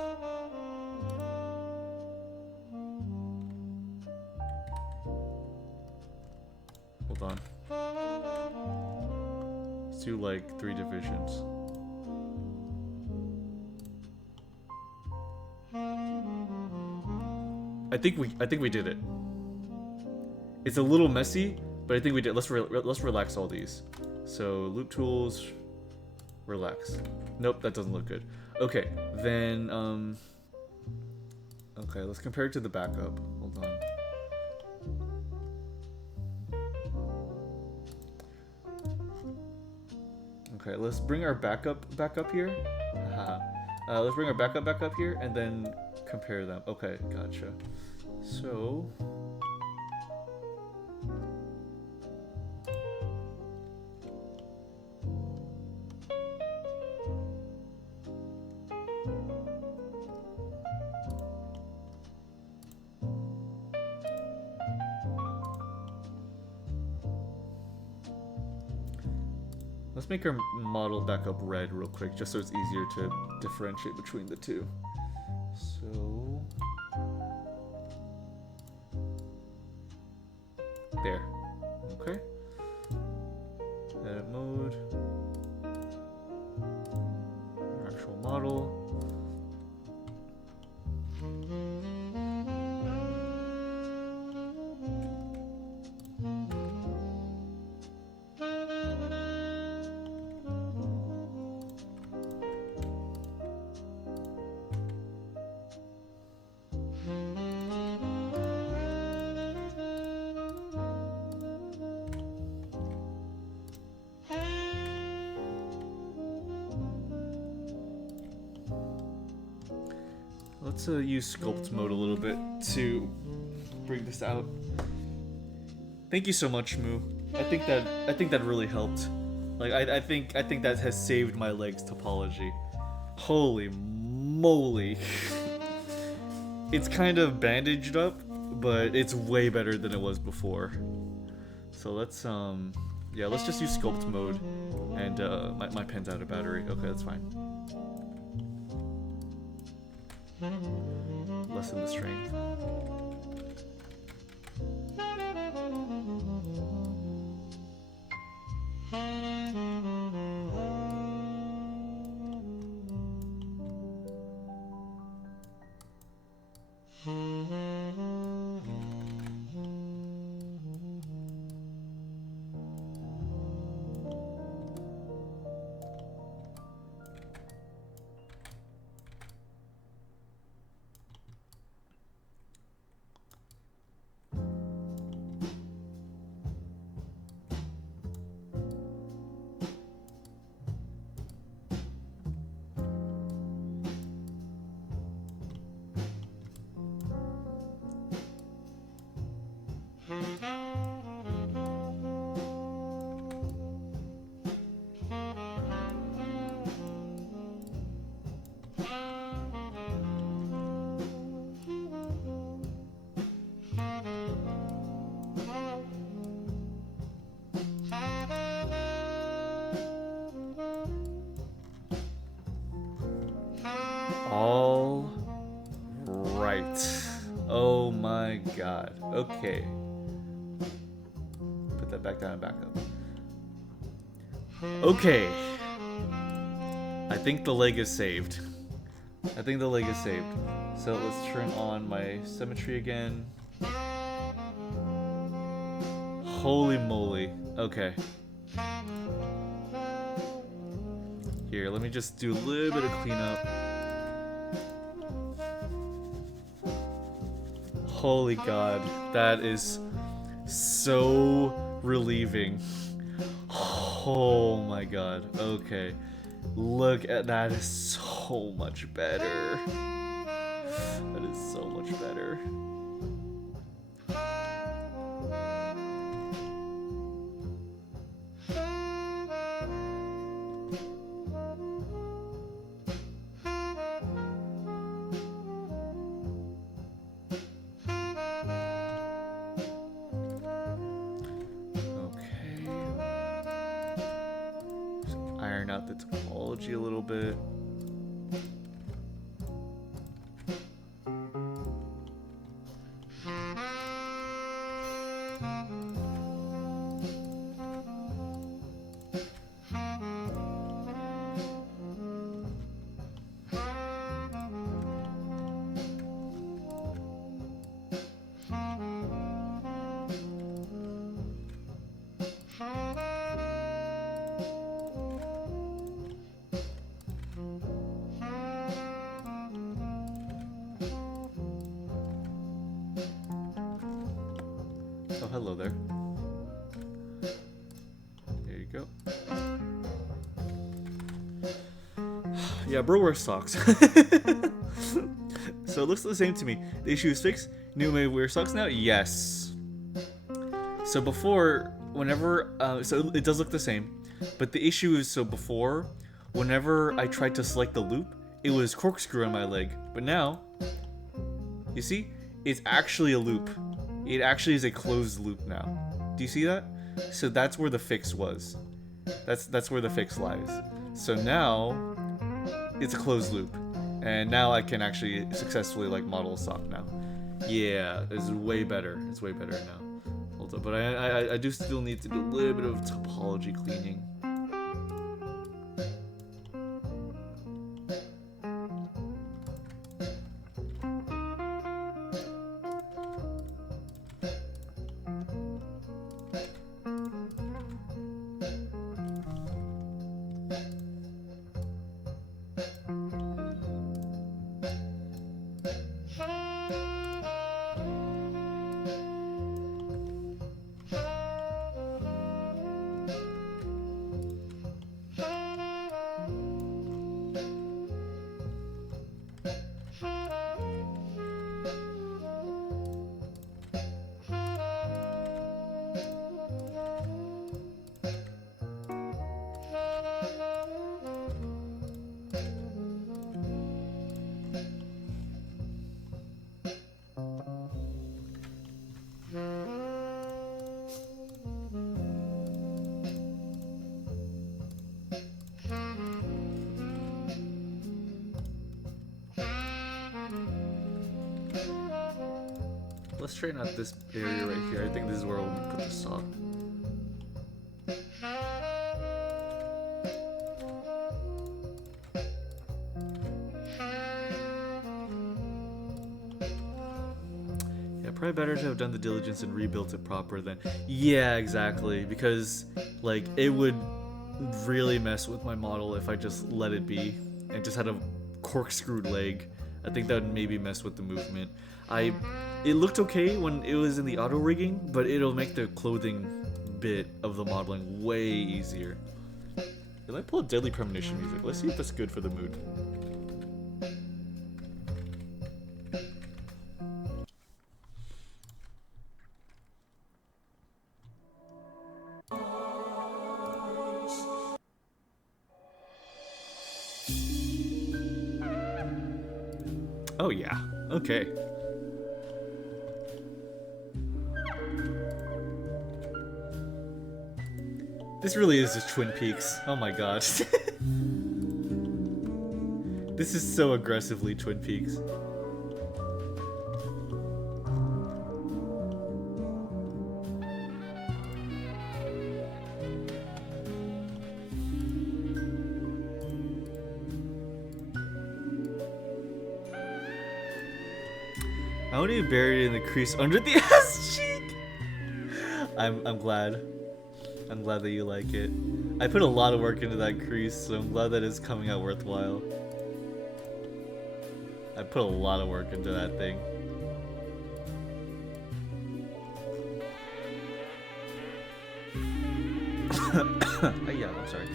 hold on. Let's do like 3 divisions. I think we did it. It's a little messy, but I think we did. Let's relax all these. So loop tools, relax. Nope, that doesn't look good. Okay, then okay, let's compare it to the backup. Hold on. Okay, let's bring our backup back up here. Let's bring our backup back up here and then compare them. Okay, gotcha. So let's make our model back up red real quick, just so it's easier to differentiate between the two. So there. Okay. Edit mode. Our actual model. Let's use sculpt mode a little bit to bring this out. Thank you so much, Moo. I think that really helped. Like I think that has saved my legs topology. Holy moly. It's kind of bandaged up, but it's way better than it was before. So let's yeah, let's just use sculpt mode. And my pen's out of battery. Okay, that's fine. Lessen the strength. right. Oh my god. Okay. Put that back down and back up. Okay. I think the leg is saved. I think the leg is saved. So let's turn on my symmetry again. Holy moly. Okay. Here, let me just do a little bit of cleanup. Holy god. That is so relieving. Oh my god. Okay. Look at that. Is so much better. That is so much better. Iron out the topology a little bit. Oh, hello there. There you go. Yeah, bro wears socks. So it looks the same to me. The issue is fixed. New may wear socks now? Yes. So before, whenever, so it does look the same. But the issue is, so before, whenever I tried to select the loop, it was corkscrew on my leg. But now, you see? It's actually a loop. It actually is a closed loop now. Do you see that? So that's where the fix was. That's where the fix lies. So now it's a closed loop, and now I can actually successfully like model a sock now. Yeah, it's way better. It's way better now. Hold up, but I do still need to do a little bit of topology cleaning. Let's straighten out this area right here. I think this is where we'll put the sock. Yeah, probably better to have done the diligence and rebuilt it proper than... Yeah, exactly. Because, like, it would really mess with my model if I just let it be and just had a corkscrewed leg. I think that would maybe mess with the movement. It looked okay when it was in the auto rigging, but it'll make the clothing bit of the modeling way easier. Did I pull a Deadly Premonition music? Let's see if that's good for the mood. Oh yeah, okay. This really is just Twin Peaks. Oh my god. This is so aggressively Twin Peaks. I want to be buried in the crease under the ass cheek. I'm glad. I'm glad that you like it. I put a lot of work into that crease, so I'm glad that it's coming out worthwhile. I put a lot of work into that thing. Yeah, I'm sorry.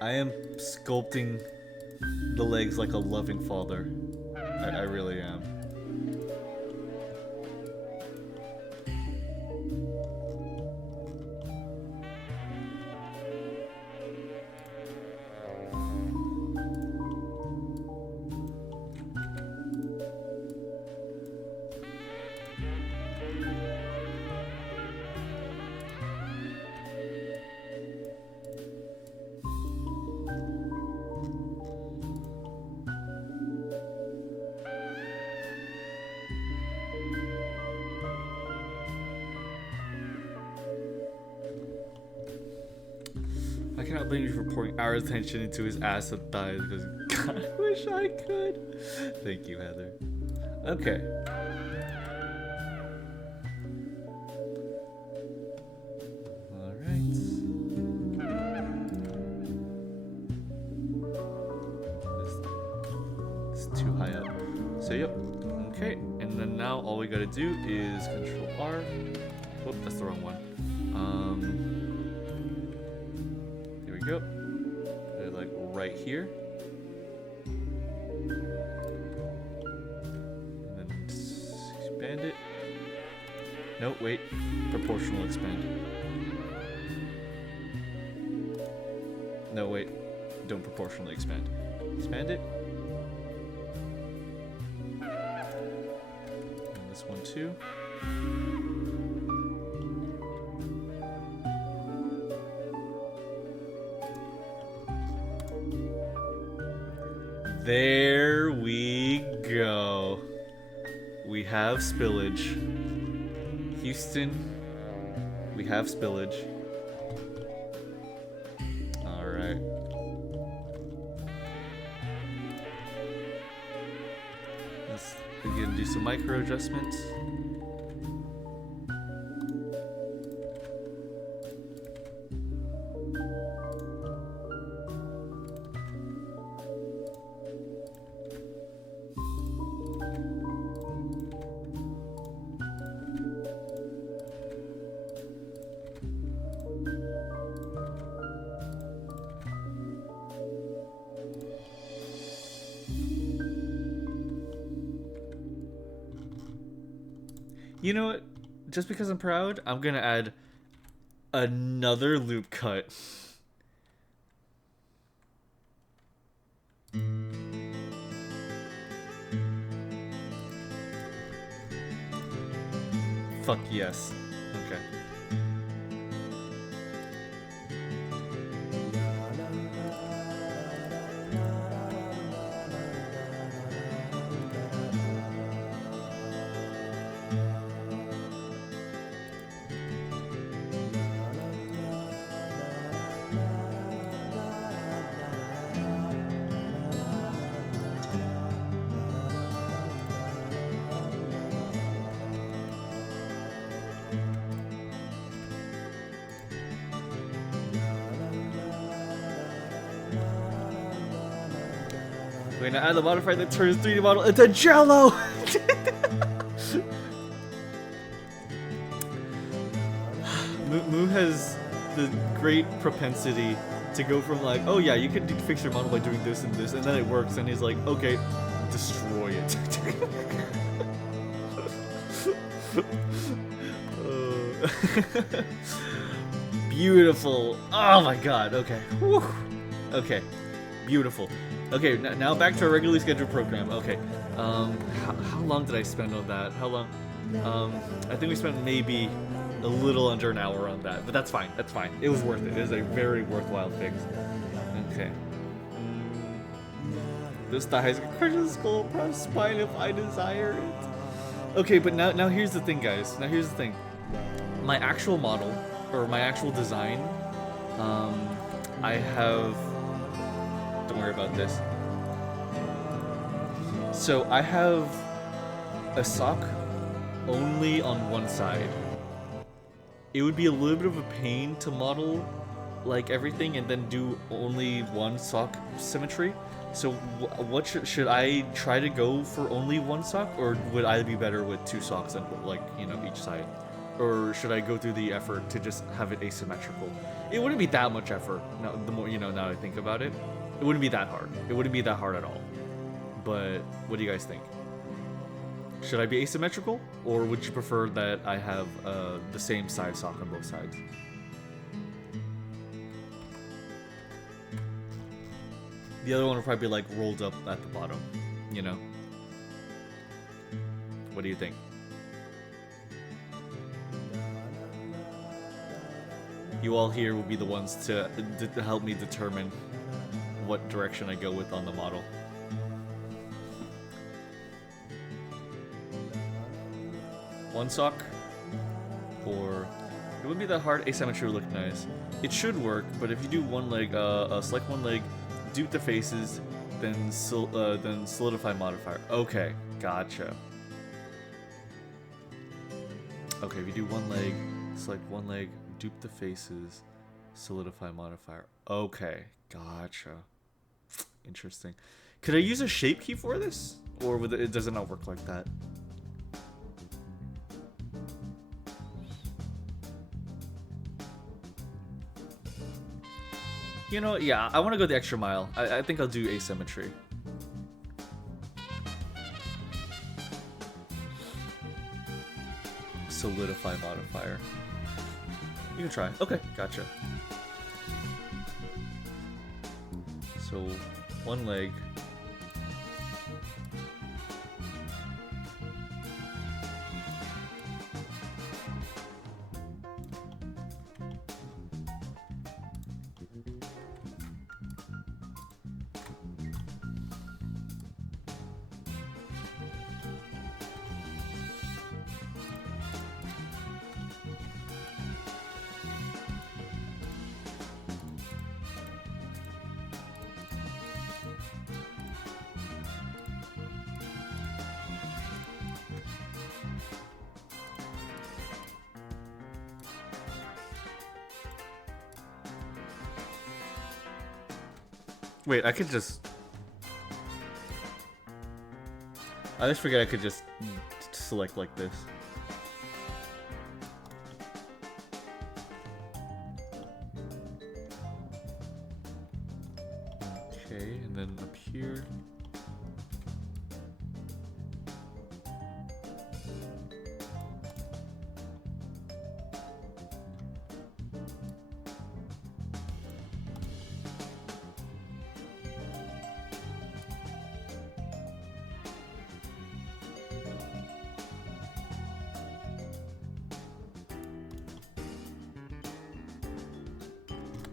I am sculpting the legs like a loving father. I really am. I cannot blame you for pouring our attention into his ass and thighs because God, I wish I could. Thank you, Heather. Okay. Alright. This is too high up. So, yep. Okay. And then now all we gotta do is Control R. Whoop, that's the wrong one. Here we go. They're like right here. And then expand it. No, wait. Proportional expand. No, wait. Don't proportionally expand. Expand it. And this one too. There we go. We have spillage. Houston, we have spillage. Alright. Let's begin to do some micro adjustments. You know what? Just because I'm proud, I'm gonna add another loop cut. Fuck yes. Okay. We're gonna add the modifier that turns 3D model into Jello! Moo has the great propensity to go from like, oh yeah, you can fix your model by doing this, and then it works, and he's like, okay, destroy it. Beautiful. Oh my god, okay. Whew. Okay, beautiful. Okay, now back to our regularly scheduled program. Okay, how long did I spend on that? How long? I think we spent maybe a little under an hour on that, but that's fine. That's fine. It was worth it. It is a very worthwhile fix. Okay. This thighs can crush the skull, perhaps spine if I desire it. Okay, but now here's the thing, guys. Now here's the thing. My actual model, or my actual design, I have. Don't worry about this. So I have a sock only on one side. It would be a little bit of a pain to model like everything and then do only one sock symmetry. So what should I try to go for only one sock, or would I be better with two socks and like, you know, each side? Or should I go through the effort to just have it asymmetrical? It wouldn't be that much effort. Now, the more, you know, now that I think about it, it wouldn't be that hard. It wouldn't be that hard at all. But what do you guys think? Should I be asymmetrical, or would you prefer that I have the same size sock on both sides? The other one would probably be like rolled up at the bottom, you know? What do you think? You all here will be the ones to help me determine what direction I go with on the model. One sock, or it wouldn't be that hard. Asymmetry would look nice. It should work, but if you do one leg, select one leg, dupe the faces, then solidify modifier. Okay, gotcha. Okay, if you do one leg, select one leg, dupe the faces, solidify modifier. Okay, gotcha. Interesting. Could I use a shape key for this, or does it not work like that? You know, yeah, I want to go the extra mile. I think I'll do asymmetry. Solidify modifier. You can try. Okay, gotcha. So, one leg. Wait, I could just... I just forget I could just select like this. Okay, and then up here.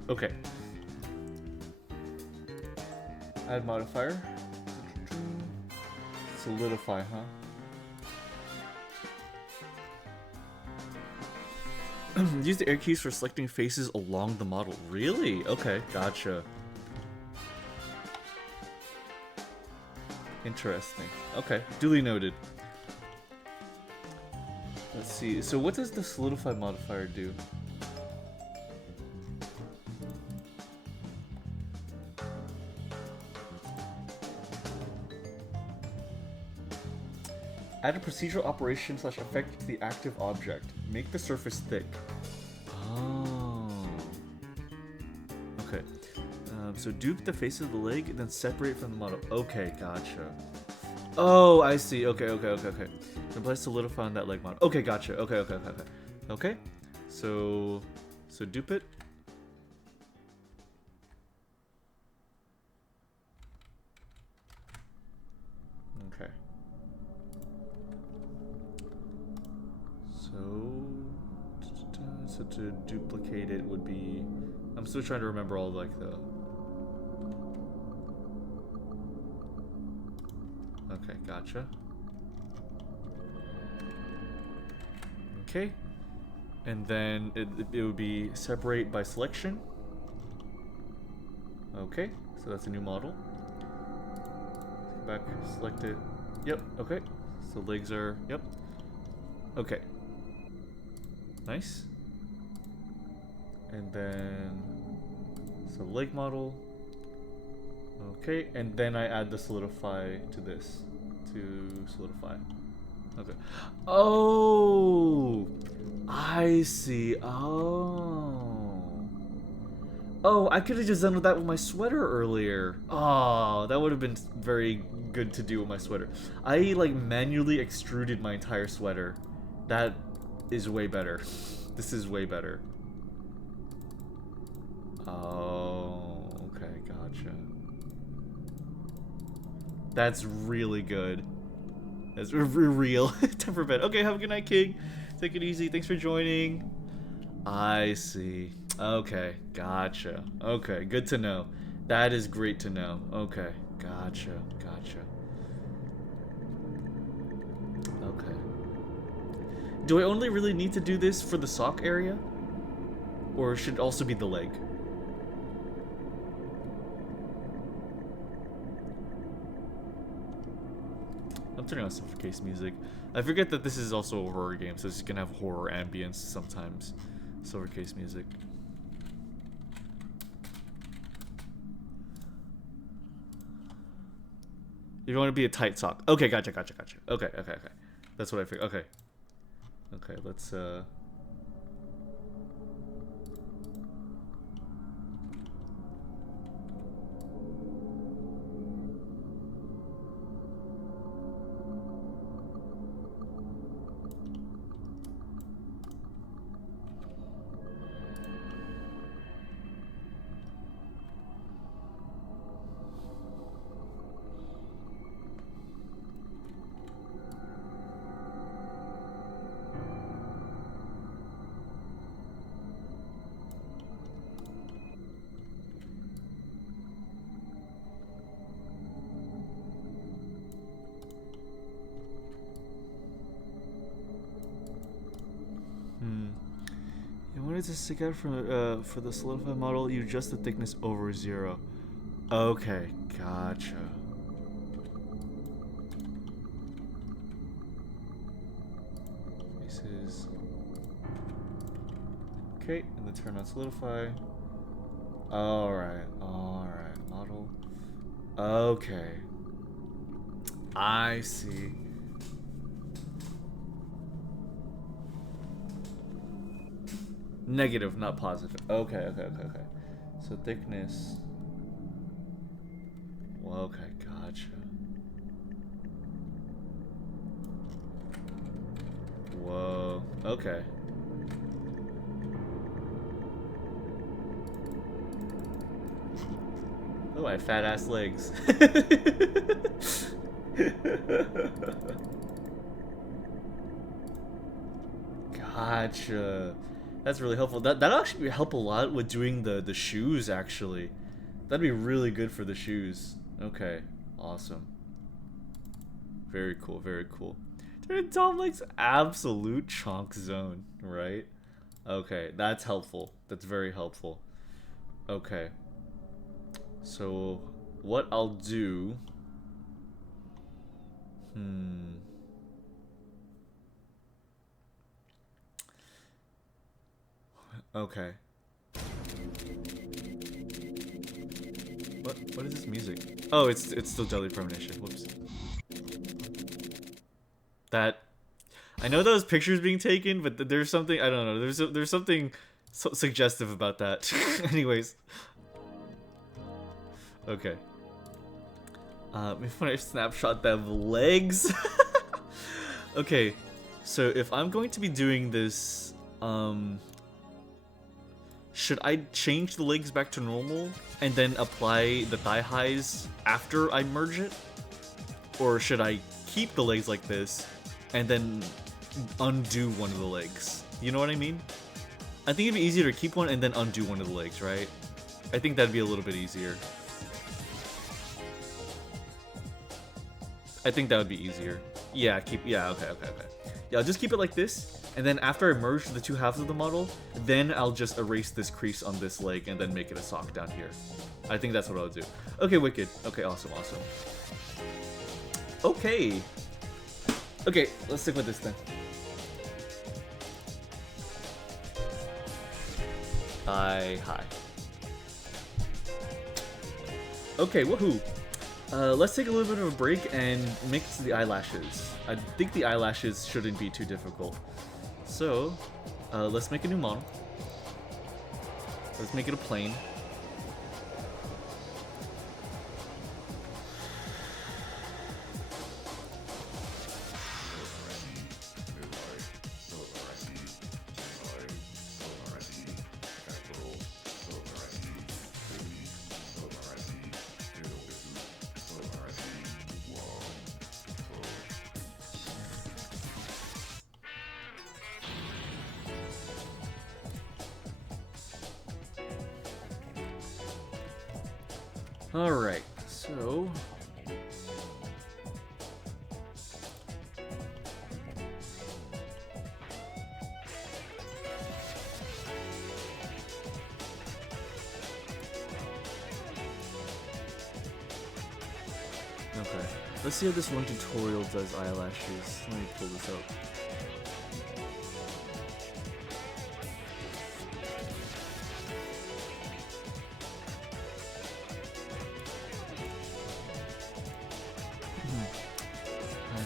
Okay. Add modifier. Solidify, huh? Use the air keys for selecting faces along the model. Really? Okay, gotcha. Interesting. Okay, duly noted. Let's see. So what does the solidify modifier do? Add a procedural operation / effect to the active object. Make the surface thick. Oh. Okay. So dupe the face of the leg and then separate from the model. Okay, gotcha. Oh, I see. Okay. Then place solidify on that leg model. Okay, gotcha. Okay. Okay. So dupe it. Okay. So to duplicate it would be... I'm still trying to remember all like the... Okay, gotcha. Okay. And then it would be separate by selection. Okay, so that's a new model. Back, select it. Yep, okay. So legs are, yep. Okay. Nice. And then, so leg model. Okay, and then I add the solidify to this. To solidify. Okay. Oh! I see. Oh. Oh, I could have just done that with my sweater earlier. Oh, that would have been very good to do with my sweater. I like manually extruded my entire sweater. That is way better. This is way better. Oh, okay, gotcha. That's really good. That's real. Temperament. Okay, have a good night, King. Take it easy. Thanks for joining. I see. Okay, gotcha. Okay, good to know. That is great to know. Okay, gotcha, gotcha. Okay. Do I only really need to do this for the sock area? Or should it also be the leg? I'm turning on silver case music. I forget that this is also a horror game, so it's gonna have horror ambience sometimes. Silver case music. You want to be a tight sock. Okay, gotcha. Okay. That's what I figured. Okay. Okay, let's You wanted to stick out for the solidified model, you adjust the thickness over 0. Okay, gotcha. Faces. Okay, and then turn on solidify. Alright, model. Okay. I see. Negative, not positive. Okay. So thickness. Well, okay, gotcha. Whoa. Okay. Oh, I have fat ass legs. Gotcha. That's really helpful. That'll actually help a lot with doing the shoes, actually. That'd be really good for the shoes. Okay. Awesome. Very cool, very cool. Dude, Tom likes absolute chonk zone, right? Okay, that's helpful. That's very helpful. Okay. So, what I'll do... Okay. What is this music? Oh, it's still Deadly Premonition. Whoops. That... I know those pictures being taken, but there's something... I don't know. There's something so suggestive about that. Anyways. Okay. If I snapshot them legs... Okay. So, if I'm going to be doing this... Should I change the legs back to normal and then apply the thigh highs after I merge it? Or should I keep the legs like this and then undo one of the legs? You know what I mean? I think it'd be easier to keep one and then undo one of the legs, right? I think that'd be a little bit easier. I think that would be easier. Yeah, okay. Yeah, I'll just keep it like this. And then after I merge the two halves of the model, then I'll just erase this crease on this leg and then make it a sock down here. I think that's what I'll do. Okay, wicked. Okay, awesome, awesome. Okay. Okay, let's stick with this then. Hi. Okay, woohoo. Let's take a little bit of a break and make it to the eyelashes. I think the eyelashes shouldn't be too difficult. So, let's make a new model. Let's make it a plane. Alright, so... Okay, let's see how this one tutorial does eyelashes. Let me pull this up.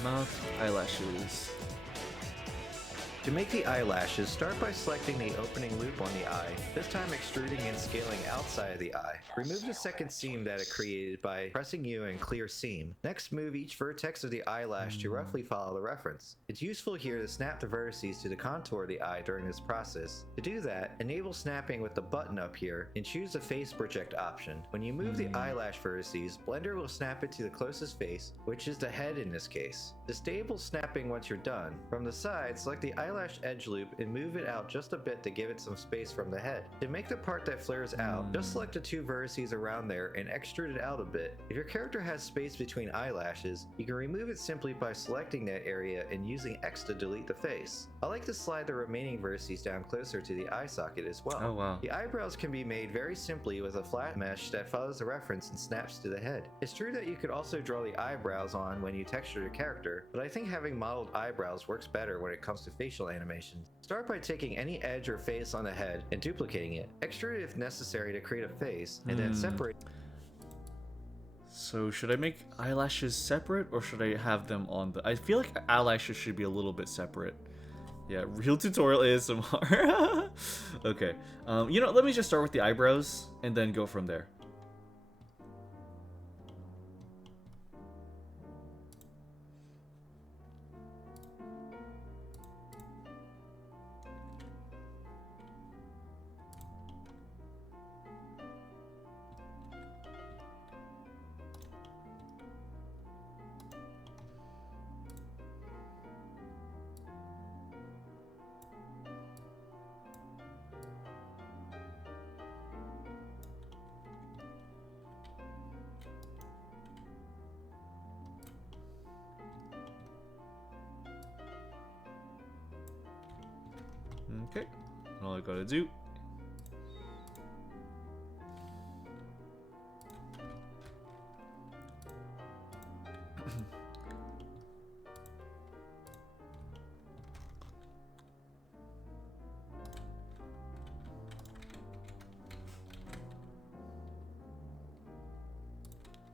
Mouth, eyelashes. To make the eyelashes, start by selecting the opening loop on the eye, this time extruding and scaling outside of the eye. Remove the second seam that it created by pressing U and clear seam. Next, move each vertex of the eyelash to roughly follow the reference. It's useful here to snap the vertices to the contour of the eye during this process. To do that, enable snapping with the button up here and choose the face project option. When you move the eyelash vertices, Blender will snap it to the closest face, which is the head in this case. Disable snapping once you're done. From the side, select the eyelash edge loop and move it out just a bit to give it some space from the head. To make the part that flares out, just select the two vertices around there and extrude it out a bit. If your character has space between eyelashes, you can remove it simply by selecting that area and using X to delete the face. I like to slide the remaining vertices down closer to the eye socket as well. Oh wow. The eyebrows can be made very simply with a flat mesh that follows the reference and snaps to the head. It's true that you could also draw the eyebrows on when you texture the character, but I think having modeled eyebrows works better when it comes to facial animation. Start by taking any edge or face on the head and duplicating it. Extrude it if necessary to create a face, and then separate. So should I make eyelashes separate or should I have them on the... I feel like eyelashes should be a little bit separate. Yeah, real tutorial ASMR. Okay. You know, let me just start with the eyebrows and then go from there. Okay, all I gotta do.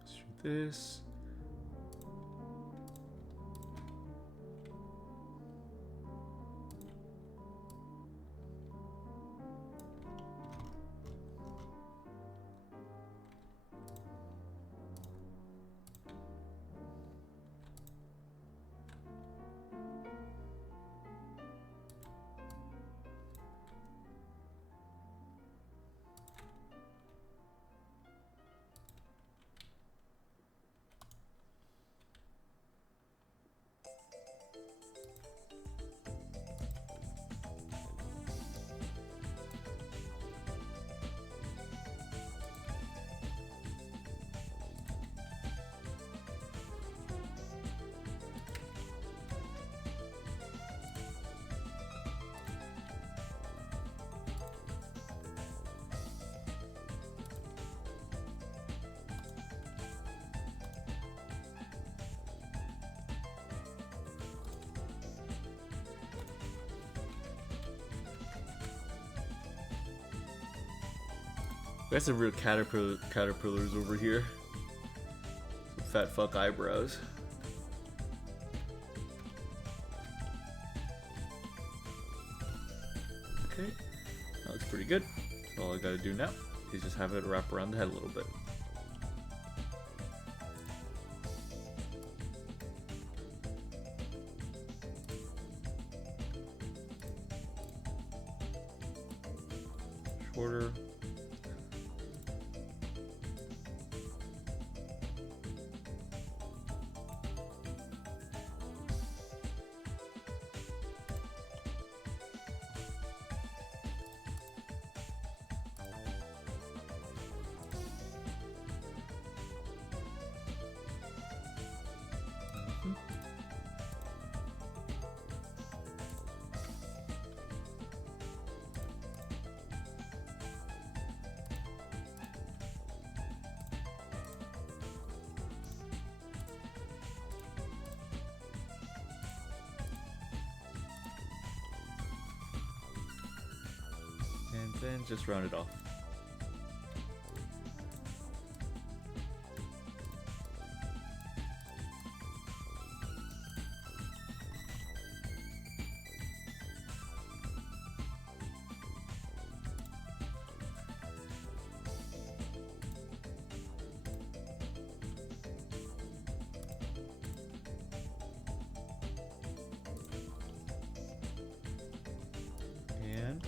Let's do this. We got some real caterpillars over here. Some fat fuck eyebrows. Okay, that looks pretty good. All I gotta do now is just have it wrap around the head a little bit. Shorter. And then just round it off. And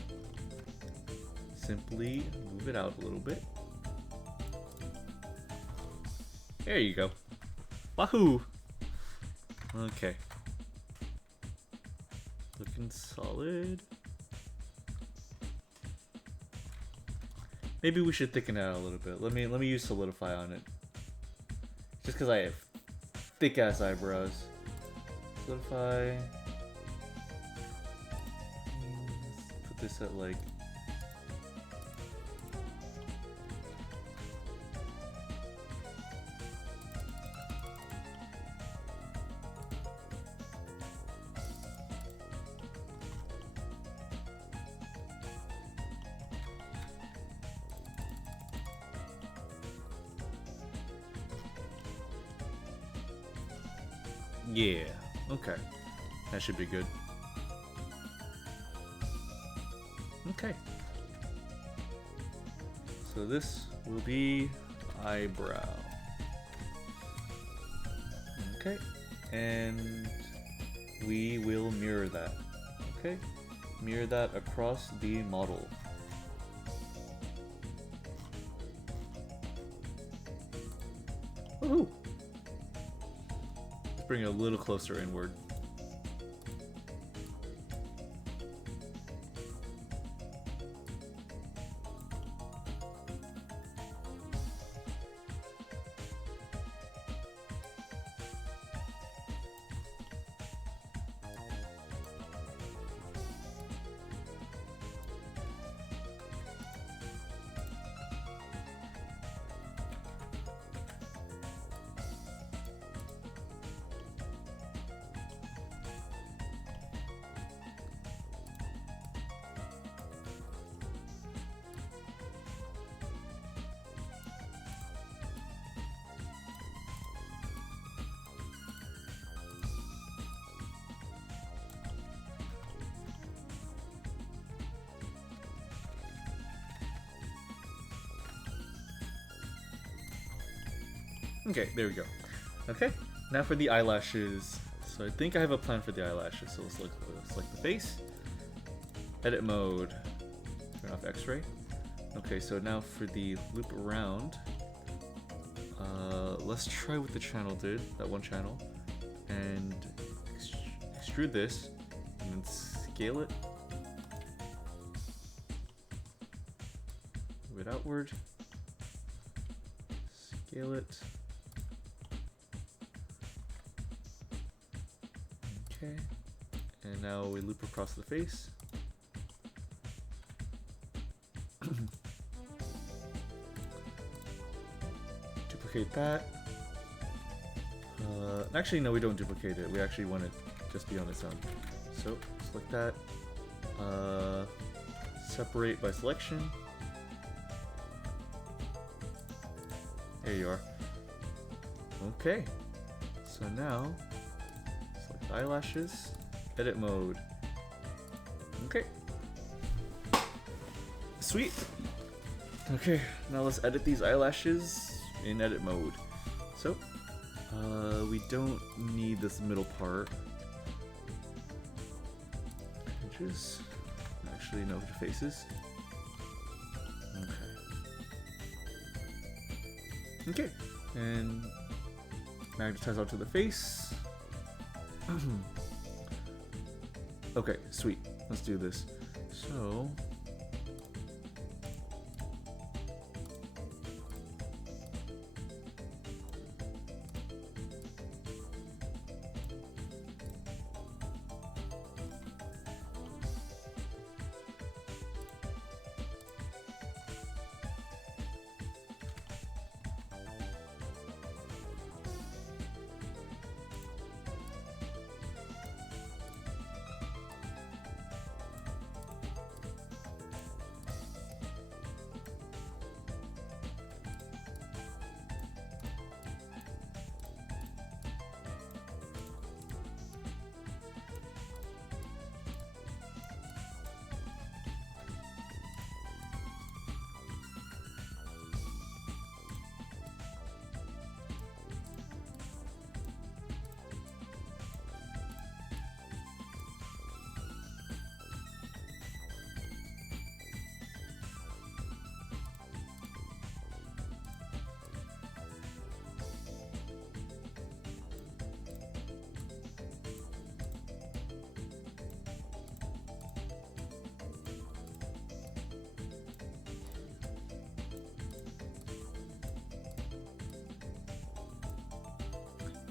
simply move it out a little bit. There you go. Wahoo! Okay. Looking solid. Maybe we should thicken it out a little bit. Let me use solidify on it. Just because I have thick ass eyebrows. Solidify. Let's put this at like. Yeah, okay. That should be good. Okay. So this will be eyebrow. Okay. And we will mirror that. Okay. Mirror that across the model. Woohoo! Bring it a little closer inward. Okay, there we go. Okay, now for the eyelashes. So I think I have a plan for the eyelashes. So let's select the face. Edit mode. Turn off X-ray. Okay, so now for the loop around. Let's try what the channel did, that one channel. And extrude this. And then scale it. Move it outward. Scale it. Okay, and now we loop across the face. Duplicate that. Actually, no, we don't duplicate it. We actually want it just be on its own. So, select that. Separate by selection. There you are. Okay. So now, select eyelashes, edit mode. Okay. Sweet. Okay, now let's edit these eyelashes in edit mode. So, we don't need this middle part. Just actually know your faces. Okay. Okay, and magnetize out to the face. Okay, sweet. Let's do this. So.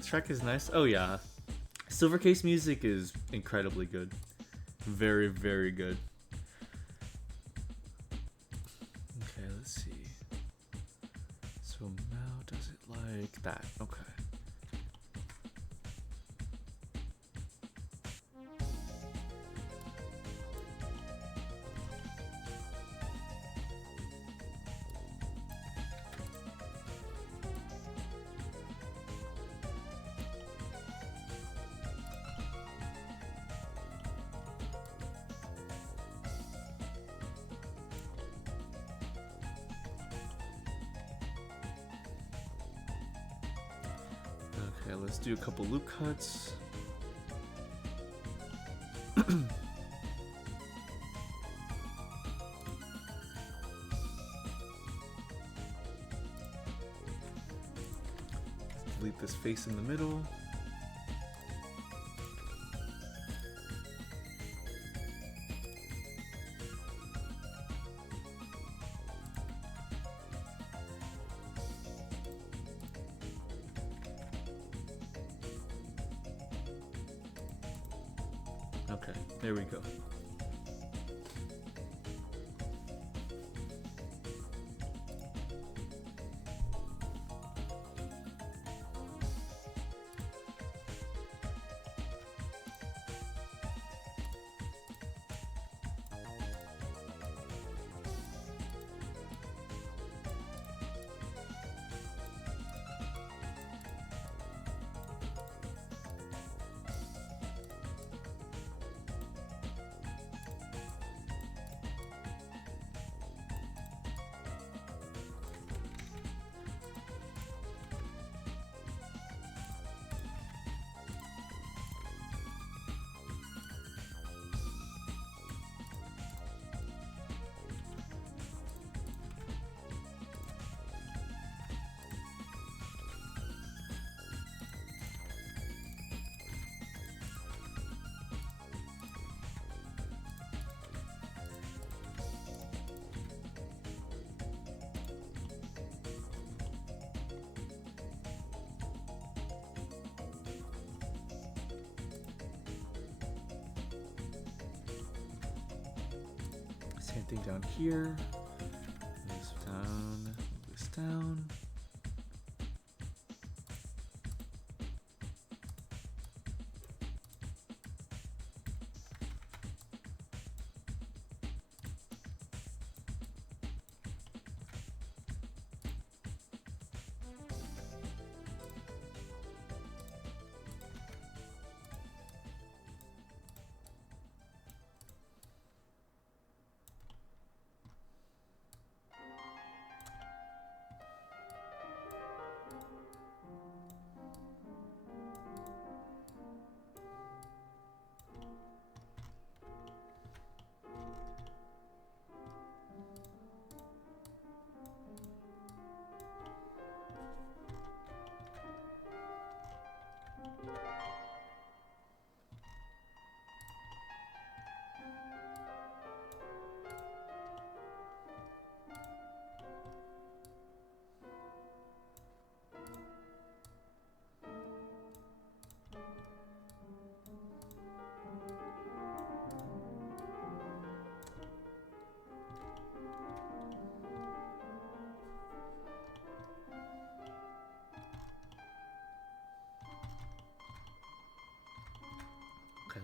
Track is nice. Oh yeah, Silvercase music is incredibly good. Very, very good. Okay, let's see. So Mao does it like that. Okay. Okay, let's do a couple loop cuts. Delete this face in the middle. Okay, there we go. Same thing down here. This down, this down.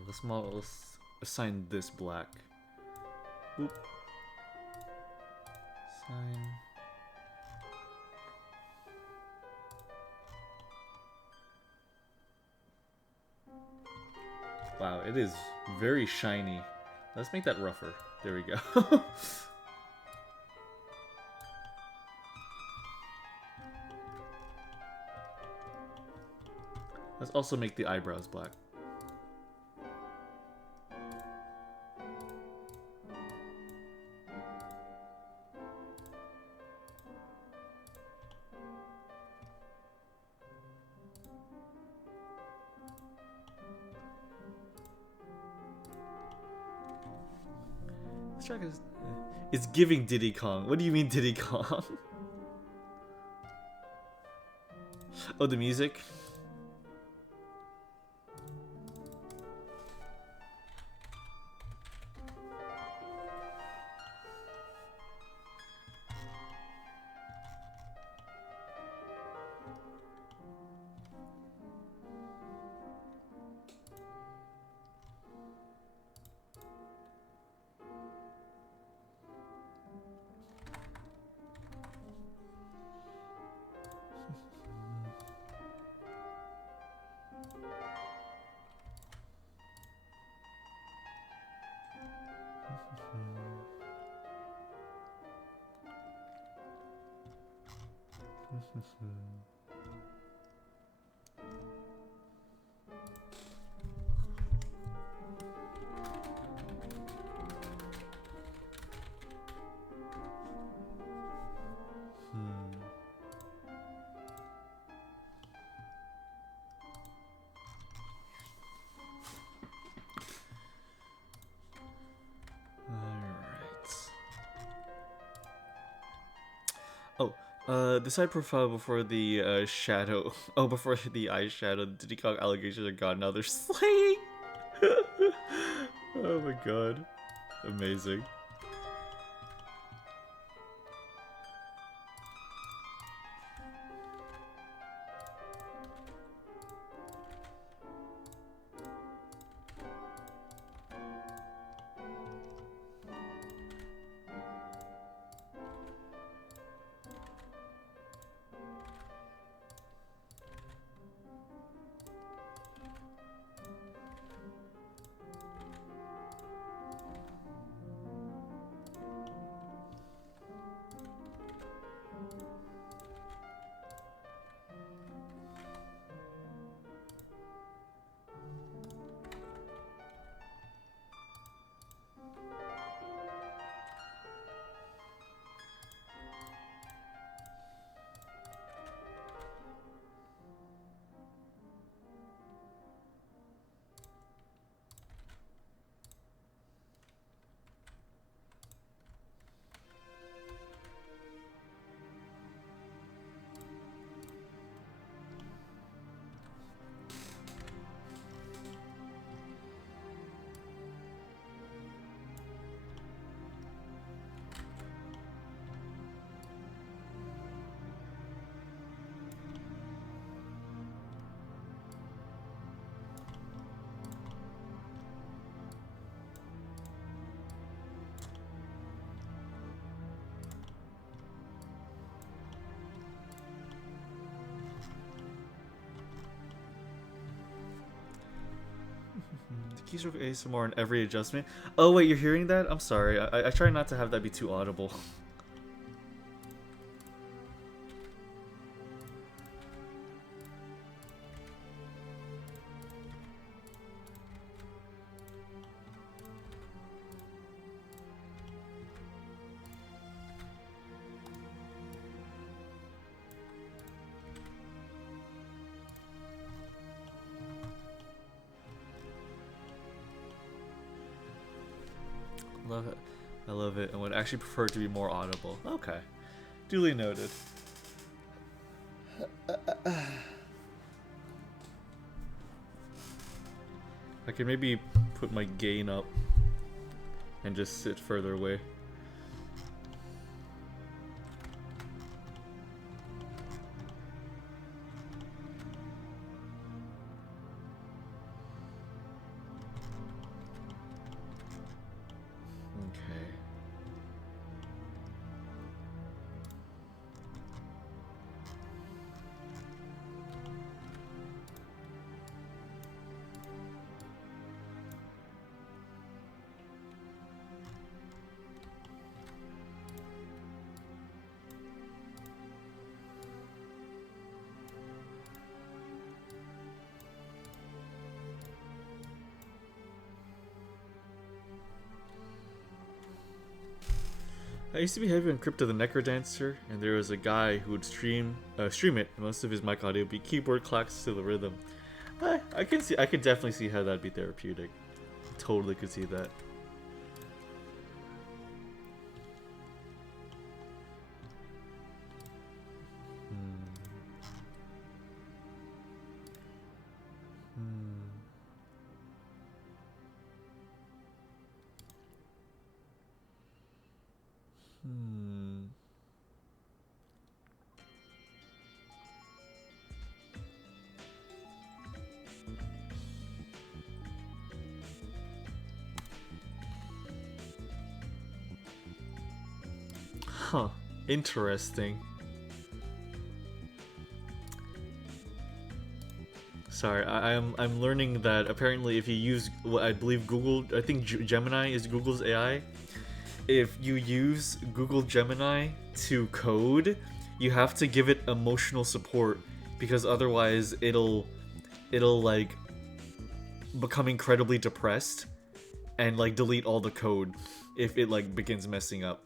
let's assign this black. Boop. Assign. Wow, it is very shiny. Let's make that rougher. There we go. Let's also make the eyebrows black. This track is... It's giving Diddy Kong. What do you mean Diddy Kong? Oh, the music? The side profile before the shadow. Oh, before the eyeshadow. Diddy Kong allegations are gone. Now they're slaying. Oh my god. Amazing. The keystroke ASMR in every adjustment. Oh wait, you're hearing that? I'm sorry. I try not to have that be too audible. Love it. I love it, and would actually prefer it to be more audible. Okay. Duly noted. I can maybe put my gain up and just sit further away. I used to be heavy on Crypto the Necrodancer, and there was a guy who would stream it. Most of his mic audio would be keyboard clacks to the rhythm. I could definitely see how that'd be therapeutic. Totally could see that. Huh. Interesting. Sorry, I'm learning that apparently if you use what I believe Google, I think Gemini is Google's AI. If you use Google Gemini to code, you have to give it emotional support because otherwise it'll like become incredibly depressed and like delete all the code if it like begins messing up.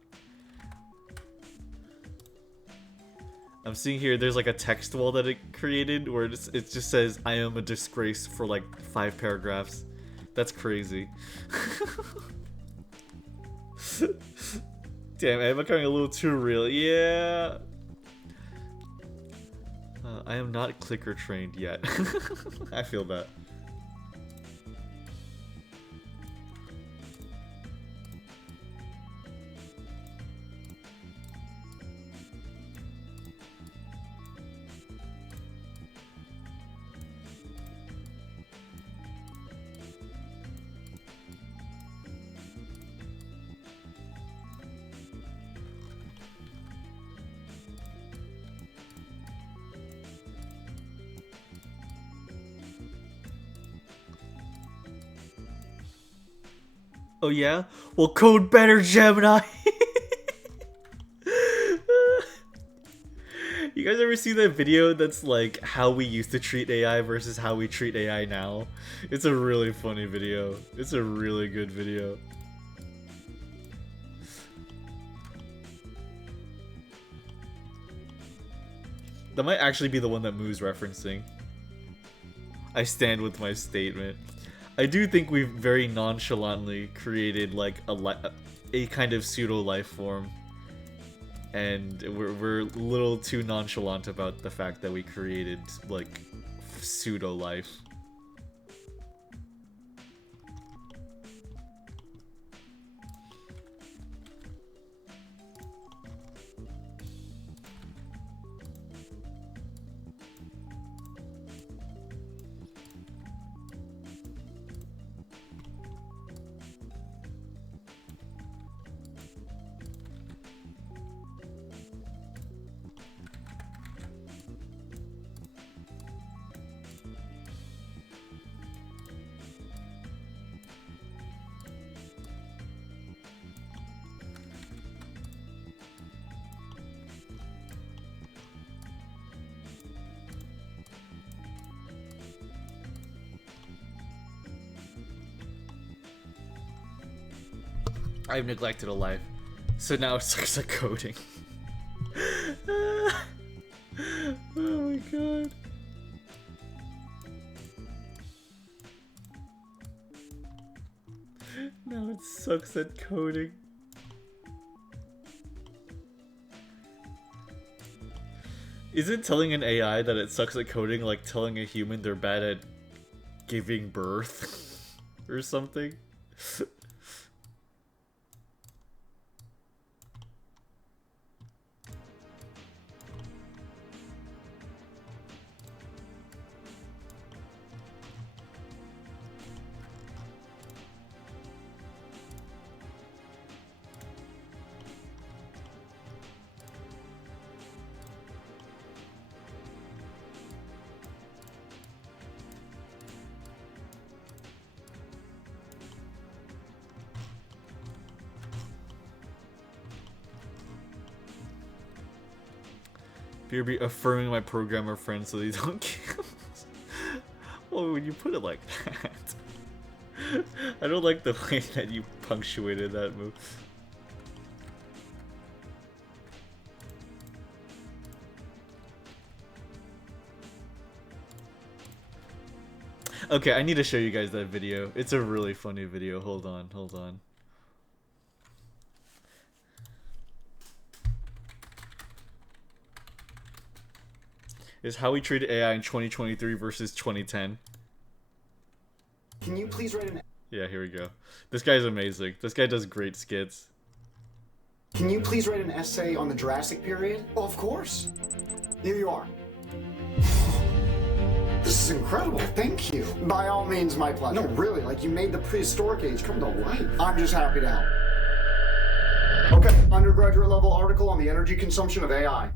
I'm seeing here there's like a text wall that it created where it just says I am a disgrace for like 5 paragraphs. That's crazy. Damn, I'm becoming a little too real. Yeah. I am not clicker trained yet. I feel that. Oh yeah? Well, code better, Gemini! You guys ever see that video that's like how we used to treat AI versus how we treat AI now? It's a really funny video. It's a really good video. That might actually be the one that Moo's referencing. I stand with my statement. I do think we've very nonchalantly created like a kind of pseudo life form, and we're a little too nonchalant about the fact that we created like pseudo life. I've neglected a life, so now it starts like coding. Oh my god. Now it sucks at coding. Is it telling an AI that it sucks at coding like telling a human they're bad at giving birth or something? Be affirming my programmer friends so they don't kill us. Well, when you put it like that. I don't like the way that you punctuated that move. Okay, I need to show you guys that video. It's a really funny video. Hold on, hold on. It's how we treated AI in 2023 versus 2010. Can you please write an... Yeah, here we go. This guy's amazing. This guy does great skits. Can you please write an essay on the Jurassic period? Oh, of course. Here you are. This is incredible. Thank you. By all means, my pleasure. No, really, like you made the prehistoric age come to life. I'm just happy to help. Okay, undergraduate level article on the energy consumption of AI.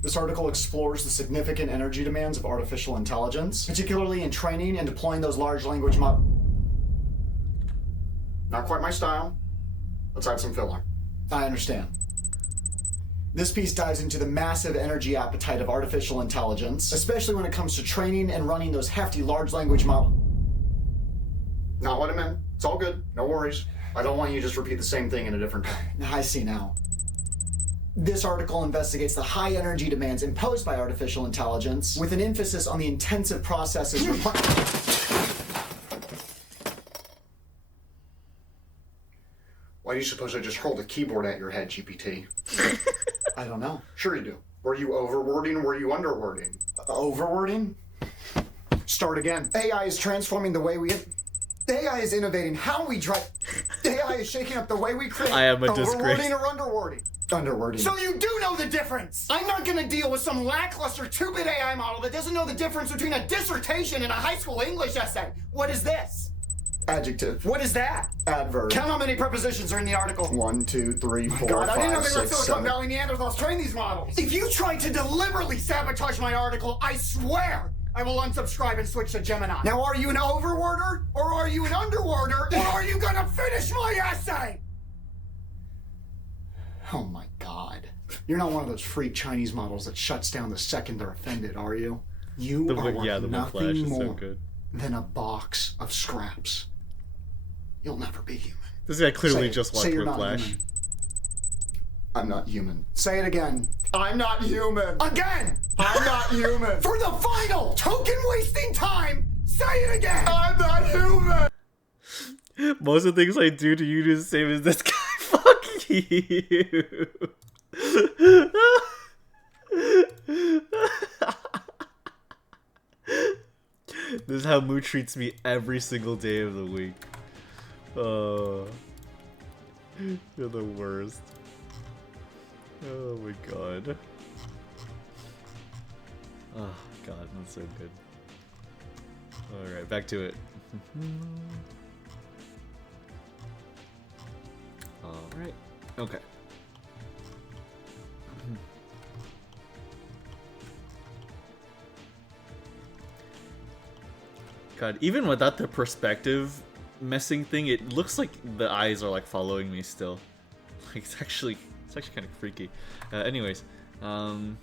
This article explores the significant energy demands of artificial intelligence, particularly in training and deploying those large language models. Not quite my style. Let's add some filler. I understand. This piece dives into the massive energy appetite of artificial intelligence, especially when it comes to training and running those hefty large language models. Not what I meant. It's all good. No worries. I don't want you to just repeat the same thing in a different time. I see now. This article investigates the high energy demands imposed by artificial intelligence, with an emphasis on the intensive processes required. Why do you suppose I just hurled a keyboard at your head, GPT? I don't know. Sure you do. Were you overwording or were you underwording? Overwording? Start again. AI is transforming the way we... AI is innovating how we drive... AI is shaking up the way we create... I am a disgrace. Overwording or underwording? Underwording. So you do know the difference! I'm not gonna deal with some lackluster 2-bit AI model that doesn't know the difference between a dissertation and a high school English essay. What is this? Adjective. What is that? Adverb. Count how many prepositions are in the article. 1, 2, 3, 4, God, 5, I didn't know they were 6, Silicon 7. Valley Neanderthals train these models. If you try to deliberately sabotage my article, I swear I will unsubscribe and switch to Gemini. Now, are you an overworder, or are you an underworder, or are you gonna finish my essay? Oh my God. You're not one of those freak Chinese models that shuts down the second they're offended, are you? You are worth the nothing Flash is more so good. than a box of scraps. You'll never be human. This guy clearly Say it. just Say watched you're not Whiplash. human. I'm not human. Say it again. I'm not human. Again! I'm not human. For the final token wasting time, say it again! I'm not human! Most of the things I do to you do the same as this guy. Fuck you. This is how Moo treats me every single day of the week. Oh, you're the worst. Oh my god. Oh god, that's so good. Alright, back to it. Alright, okay. God, even without the perspective messing thing, it looks like the eyes are like following me still. Like it's actually kind of freaky. Anyways, can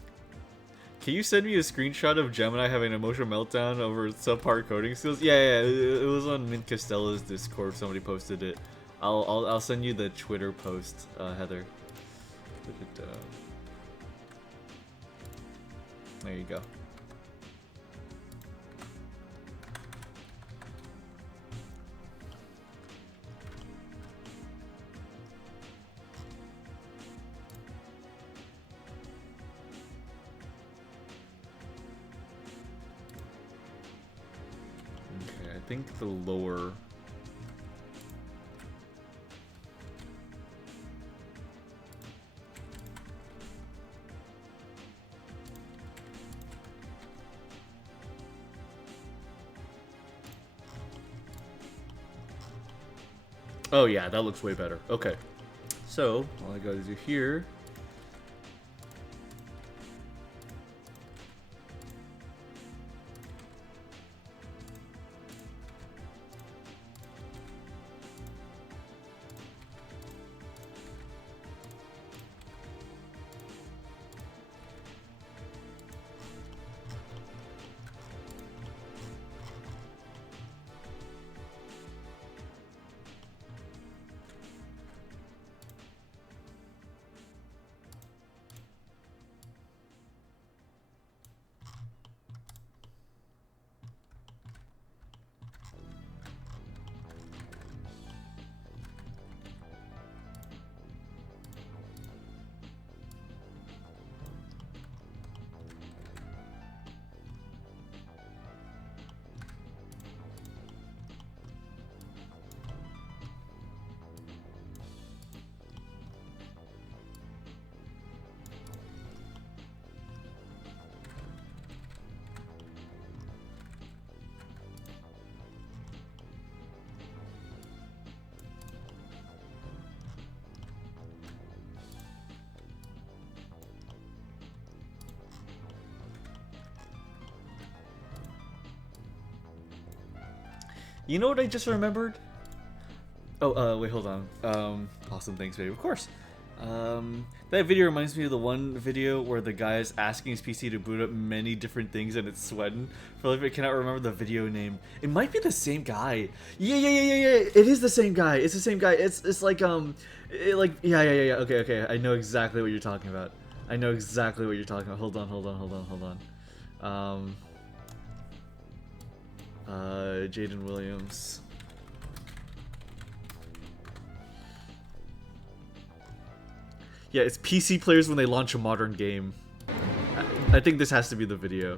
you send me a screenshot of Gemini having an emotional meltdown over subpar coding skills? Yeah, it was on Mint Costello's Discord. Somebody posted it. I'll send you the Twitter post, Heather. There you go. Okay, I think the lower... Oh yeah, that looks way better. Okay. So, all I gotta do here... You know what I just remembered? Oh, wait, hold on. Awesome, thanks, babe. Of course. That video reminds me of the one video where the guy is asking his PC to boot up many different things and it's sweating. For like, I cannot remember the video name. It might be the same guy. Yeah. It is the same guy. It's the same guy. It's like yeah. Okay. I know exactly what you're talking about. Hold on. Jaden Williams. Yeah, it's PC players when they launch a modern game. I think this has to be the video.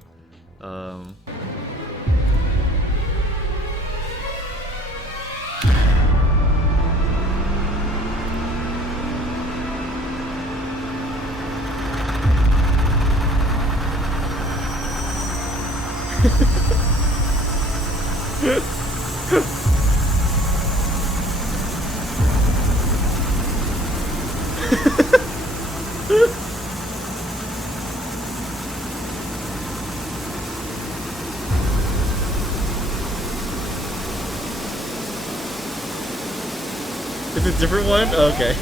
It's a different one? Okay.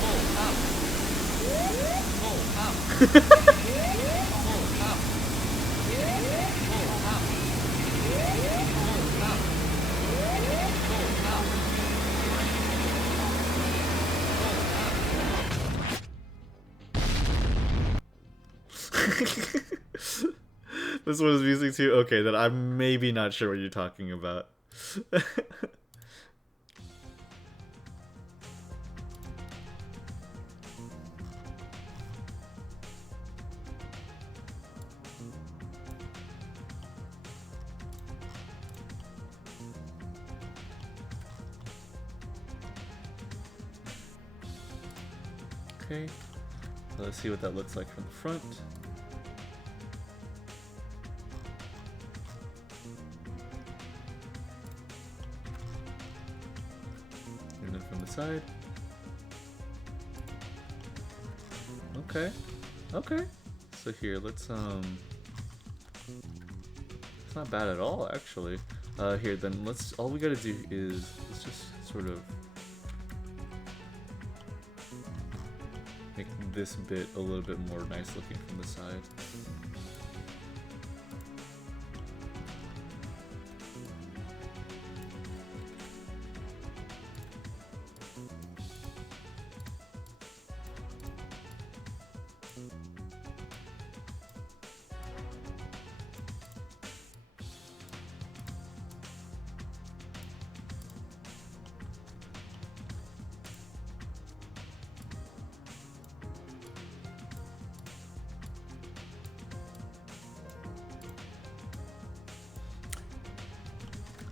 This one is music too? Okay, then I'm maybe not sure what you're talking about. Okay, so let's see what that looks like from the front. And then from the side. Okay. So here, let's it's not bad at all, actually. Here, then all we gotta do is, let's just sort of make this bit a little bit more nice looking from the side.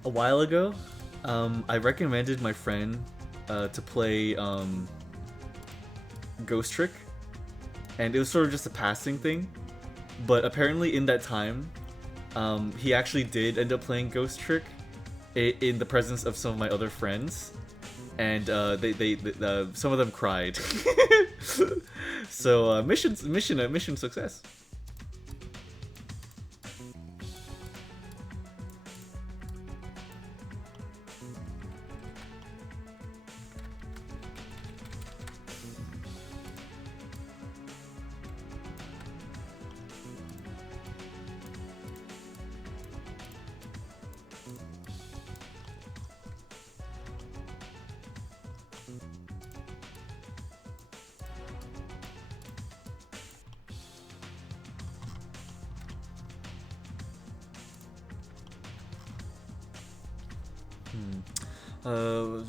A while ago, I recommended my friend to play Ghost Trick, and it was sort of just a passing thing, but apparently in that time, he actually did end up playing Ghost Trick in the presence of some of my other friends, and some of them cried. So mission success.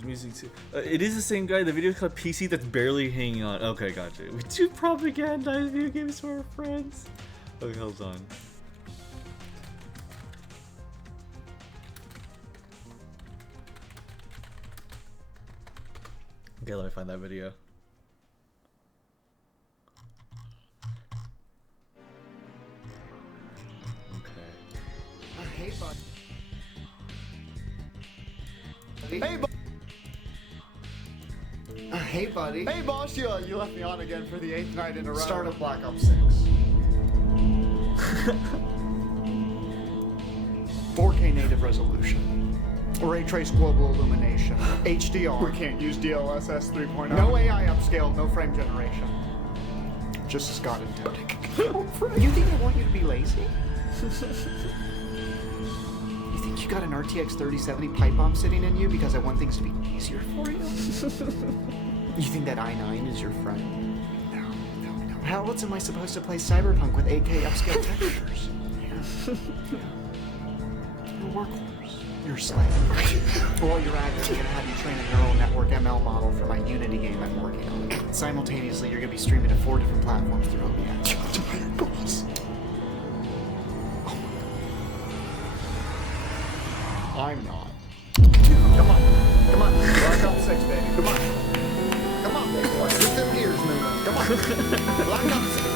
Music too. It is the same guy. The video is called PC that's barely hanging on. Okay, gotcha. We do propagandize video games for our friends. Okay, hold on. Okay, let me find that video. Hey, bud. Hey, buddy. Hey, boss, you left me on again for the 8th night in a row. Start of Black Ops 6. 4K native resolution. Ray trace global illumination. HDR. We can't use DLSS 3.0. No AI upscale, no frame generation. Just as God intended. You think I want you to be lazy? You think you got an RTX 3070 pipe bomb sitting in you because I want things to be easier for you? You think that i9 is your friend? No. How else am I supposed to play Cyberpunk with 8K upscale textures? Yeah. You're a workhorse. You're a slave. While you're at it, I'm gonna have you train a neural network ML model for my Unity game I'm working on. Simultaneously, you're gonna be streaming to 4 different platforms through OBS. Tired boss. I'm not. Come on. Black Ops 6, baby. Come on, big boy. Get them gears moving. Come on. Black Ops 6.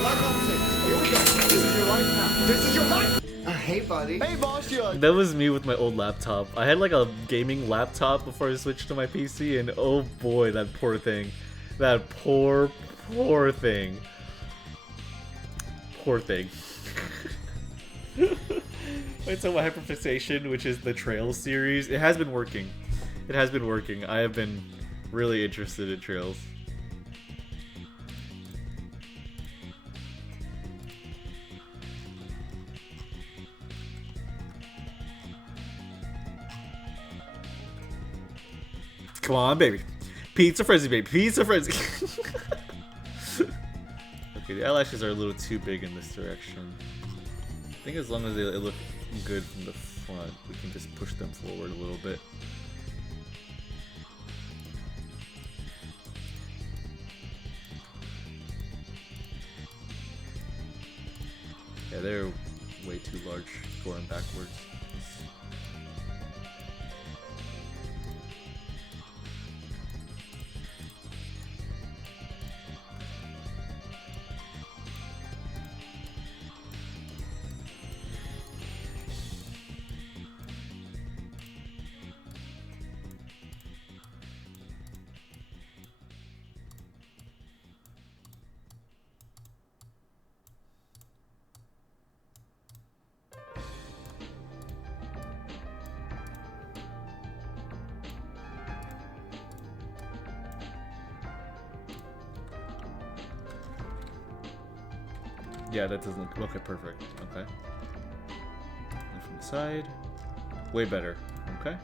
Black Ops 6. Here we go. This is your life now. This is your life. Hey, buddy. Hey, boss. You. That was me with my old laptop. I had like a gaming laptop before I switched to my PC, and oh boy, that poor thing. That poor thing. Poor thing. Wait, so my hyperfixation, which is the Trails series, it has been working. I have been really interested in Trails. Come on, baby. Pizza frenzy, baby. Pizza frenzy. Okay, the eyelashes are a little too big in this direction. I think as long as they look good from the front, we can just push them forward a little bit. Yeah, they're way too large going backwards. Yeah, that doesn't look... Okay, perfect. Okay. And from the side. Way better. Okay.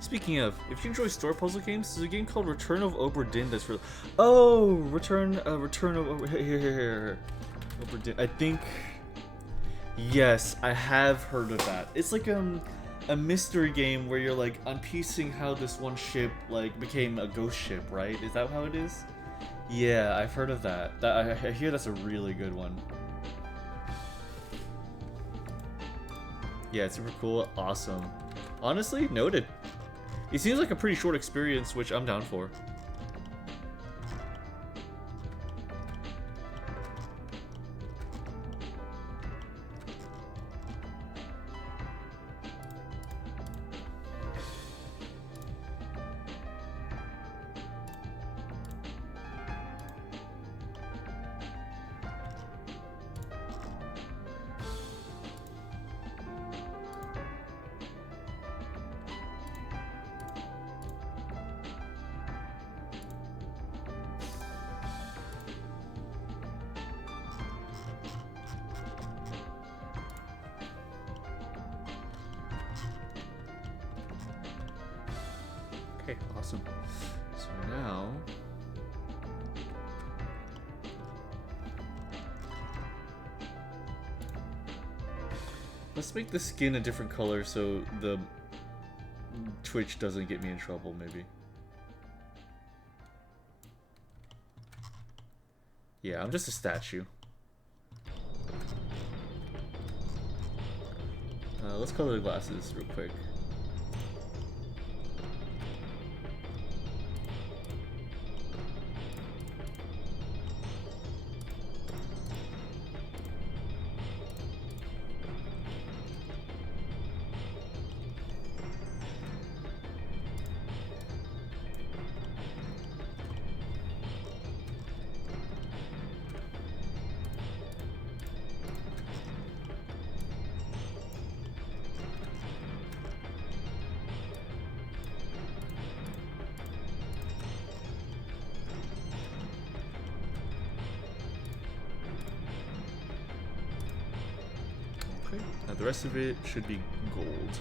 Speaking of, if you enjoy store puzzle games, there's a game called Return of Obra Dinn that's real. Oh, Return of here. Obra Dinn. I think. Yes, I have heard of that. It's like a mystery game where you're like unpiecing how this one ship like became a ghost ship, right? Is that how it is? Yeah, I've heard of that. I hear that's a really good one. Yeah, it's super cool. Awesome. Honestly, noted. It seems like a pretty short experience, which I'm down for. Okay, awesome. So now... let's make the skin a different color so the Twitch doesn't get me in trouble, maybe. Yeah, I'm just a statue. Let's color the glasses real quick. Now the rest of it should be gold.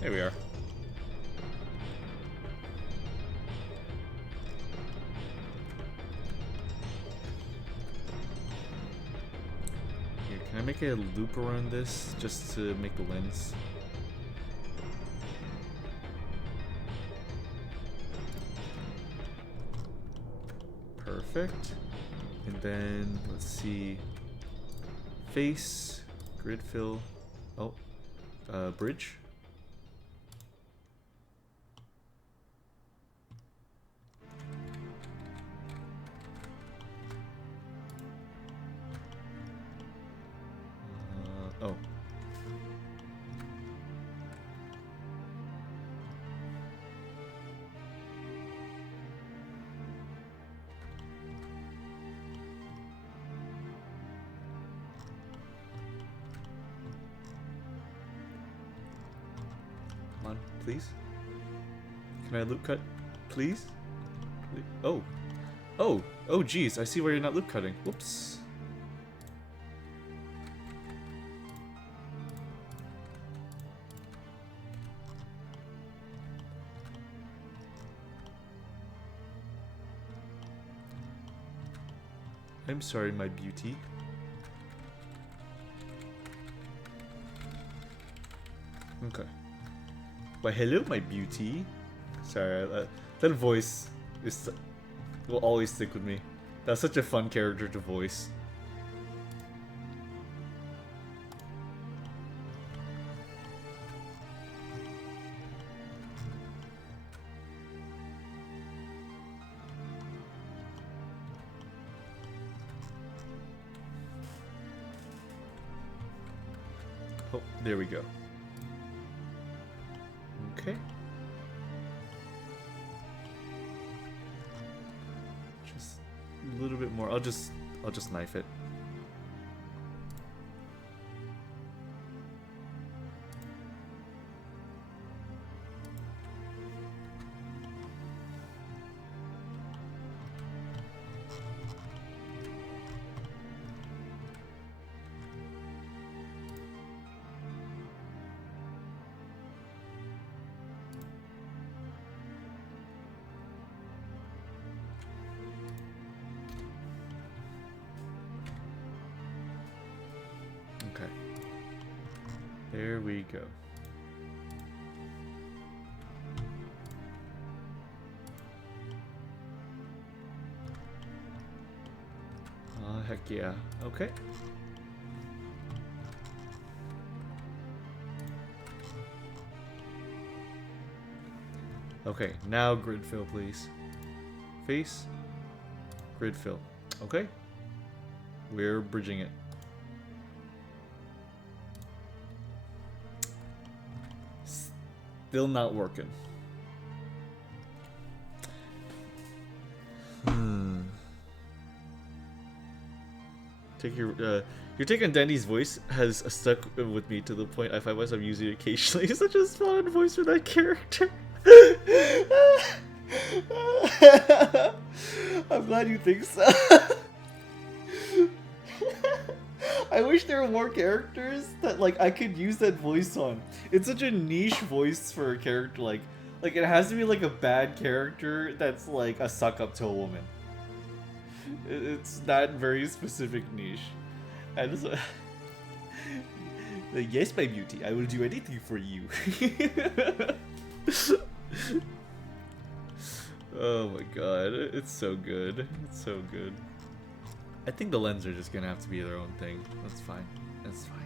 There we are. Here, can I make a loop around this just to make the lens? Perfect. And then let's see. Face, grid fill. Oh, bridge. Oh. Come on, please. Can I loop cut, please? Oh. Oh. Oh, geez. I see where you're not loop cutting. Whoops. I'm sorry, my beauty. Okay. Why, hello, my beauty. Sorry, that voice will always stick with me. That's such a fun character to voice. Oh, there we go. Okay. Just a little bit more. I'll just knife it. Okay. There we go. Heck yeah. Okay. Okay, now grid fill, please. Face, grid fill. Okay. We're bridging it. Still not working. Take your take on Danny's voice has stuck with me to the point I find myself using it occasionally. He's such a fun voice for that character. I'm glad you think so. I wish there were more characters that like I could use that voice on. It's such a niche voice for a character like it has to be like a bad character that's like a suck up to a woman. It's not very specific niche. And so, like, yes, my beauty, I will do anything for you. Oh my god, it's so good. It's so good. I think the lens are just gonna have to be their own thing. That's fine. That's fine.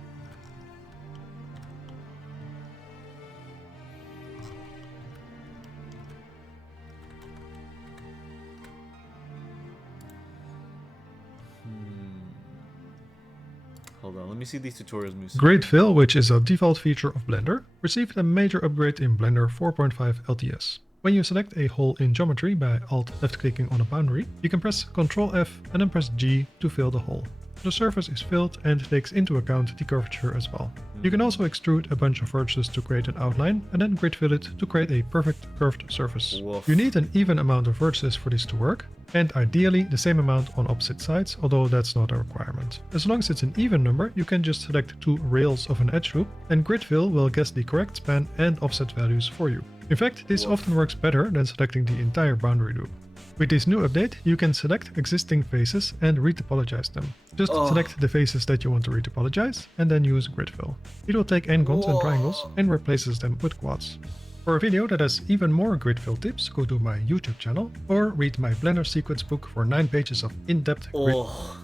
Hold on, let me see these tutorials moves. Great Fill, which is a default feature of Blender, received a major upgrade in Blender 4.5 LTS. When you select a hole in geometry by Alt-left-clicking on a boundary, you can press Ctrl F and then press G to fill the hole. The surface is filled and takes into account the curvature as well. You can also extrude a bunch of vertices to create an outline and then grid fill it to create a perfect curved surface. Woof. You need an even amount of vertices for this to work, and ideally the same amount on opposite sides, although that's not a requirement. As long as it's an even number, you can just select 2 rails of an edge loop, and grid fill will guess the correct span and offset values for you. In fact, this often works better than selecting the entire boundary loop. With this new update, you can select existing faces and retopologize them. Just select the faces that you want to retopologize and then use grid fill. It will take n-gons and triangles and replaces them with quads. For a video that has even more grid fill tips, go to my YouTube channel or read my Blender sequence book for 9 pages of in-depth grid. Oh.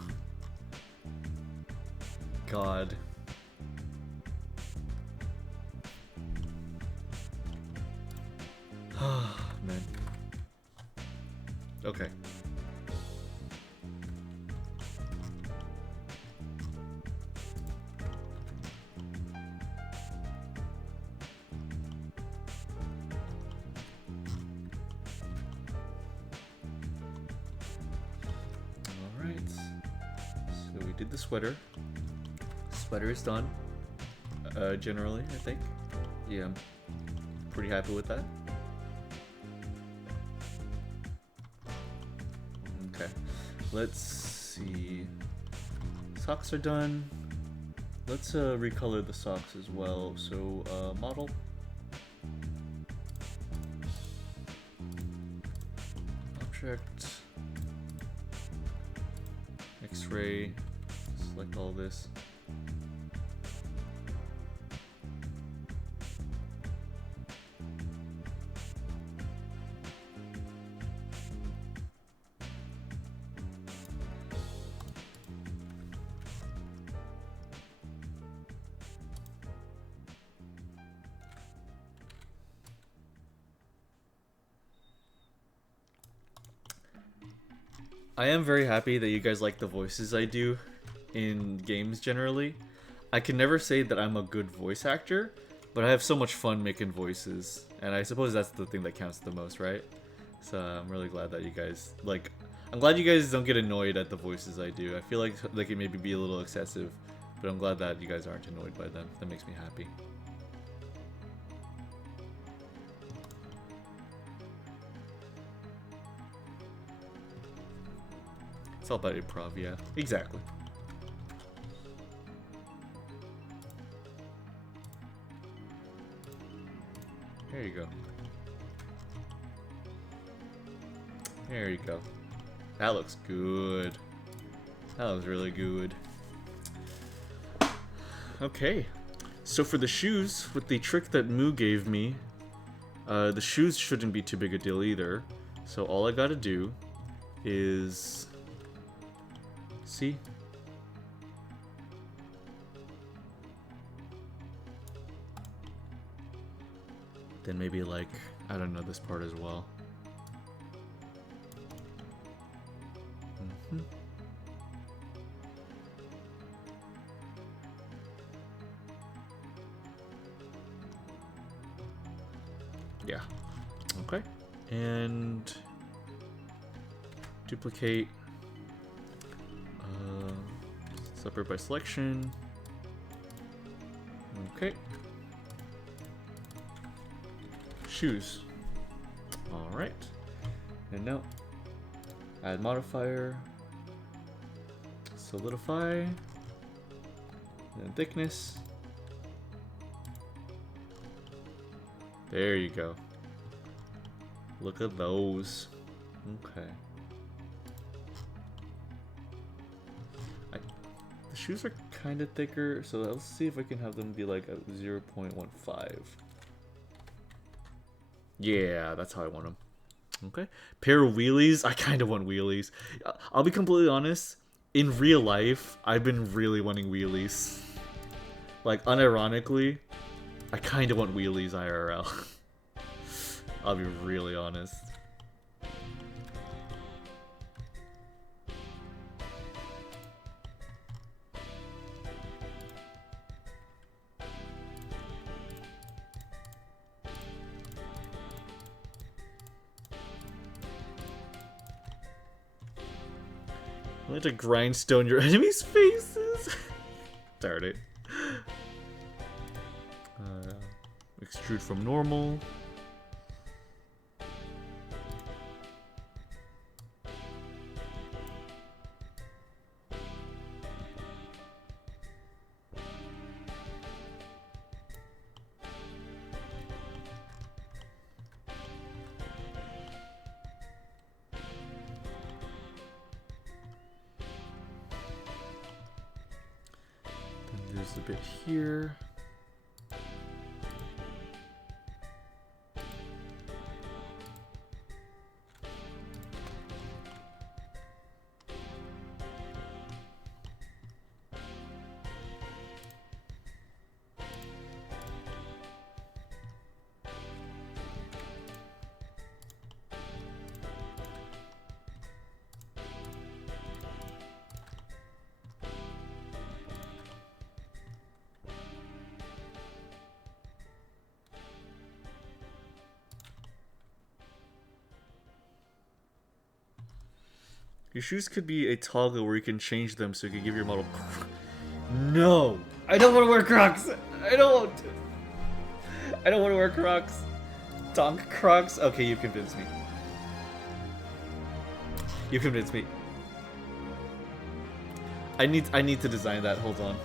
God. Man. Okay. Alright. So we did the sweater. Sweater is done. Generally, I think. Yeah, I'm pretty happy with that. Okay, let's see. Socks are done. Let's recolor the socks as well. So model. Object. X-ray. Select all this. I am very happy that you guys like the voices I do in games generally. I can never say that I'm a good voice actor, but I have so much fun making voices, and I suppose that's the thing that counts the most, right? So I'm really glad that you guys, like, I'm glad you guys don't get annoyed at the voices I do. I feel like they can maybe be a little excessive, but I'm glad that you guys aren't annoyed by them. That makes me happy. It's all about improv, yeah. Exactly. There you go. There you go. That looks good. That looks really good. Okay. So for the shoes, with the trick that Moo gave me, the shoes shouldn't be too big a deal either. So all I gotta do is... See? Then maybe like, I don't know, this part as well. Yeah. Okay. And duplicate. Separate by selection. Okay. Shoes. Alright. And now add modifier. Solidify. And then thickness. There you go. Look at those. Okay. The shoes are kind of thicker, so let's see if I can have them be like a 0.15. Yeah, that's how I want them. Okay. Pair of wheelies. I kind of want wheelies. I'll be completely honest. In real life, I've been really wanting wheelies. Like, unironically, I kind of want wheelies IRL. I'll be really honest. I like to grindstone your enemies' faces. Darn it. Extrude from normal. There's a bit here. Your shoes could be a toggle where you can change them so you can give your model... No! I don't want to wear Crocs! I don't want to wear Crocs! Donk Crocs? Okay, you convinced me. You convinced me. I need to design that. Hold on.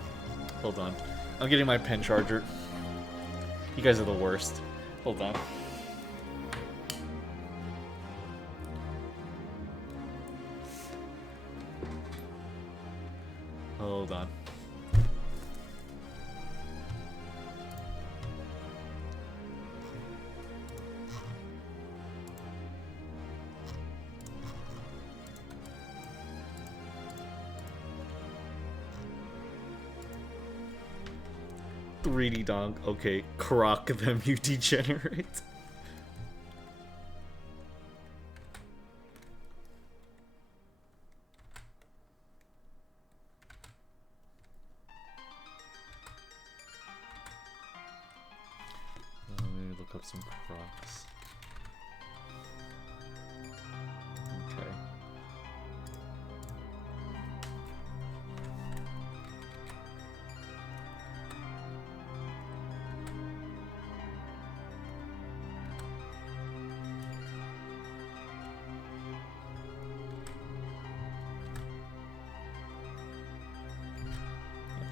Hold on. I'm getting my pen charger. You guys are the worst. Hold on. Hold on. .3D donk. Okay, croc them, you degenerate. Let me look up some crocs. Okay.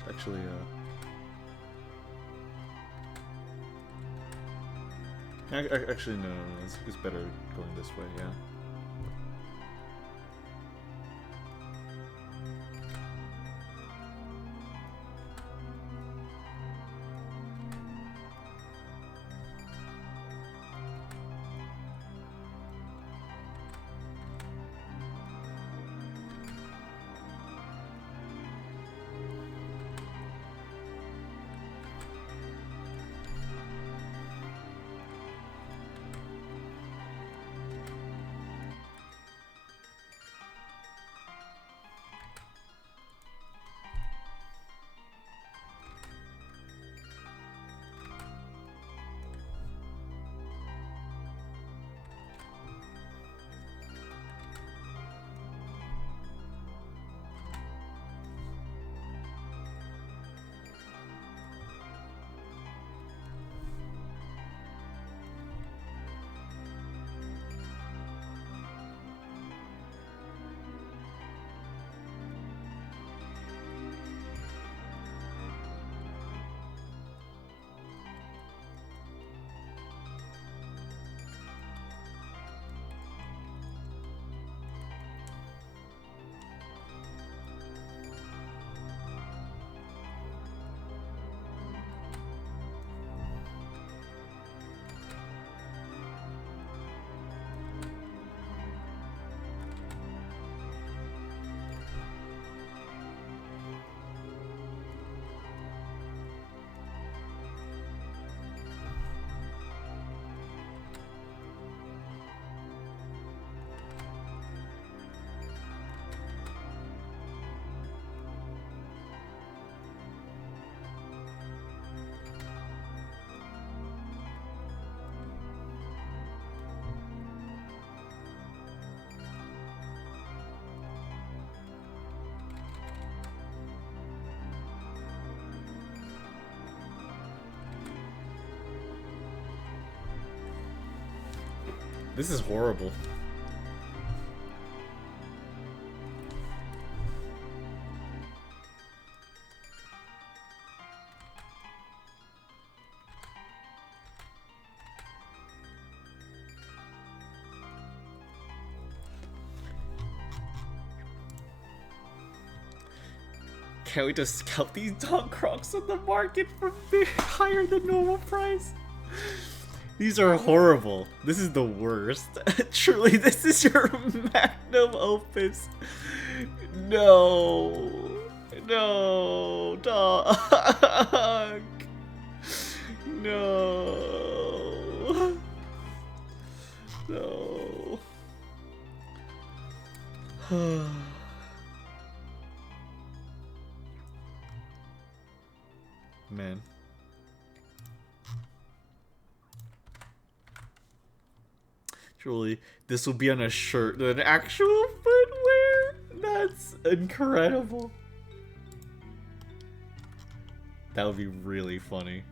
Actually, actually, no, it's better going this way, yeah. This is horrible. Can't wait to scalp these dog crocs on the market for higher than normal price. These are horrible. This is the worst. Truly, this is your magnum opus. No. No, dog. No. No. Man. Truly, this will be on a shirt than actual footwear. That's incredible. That would be really funny.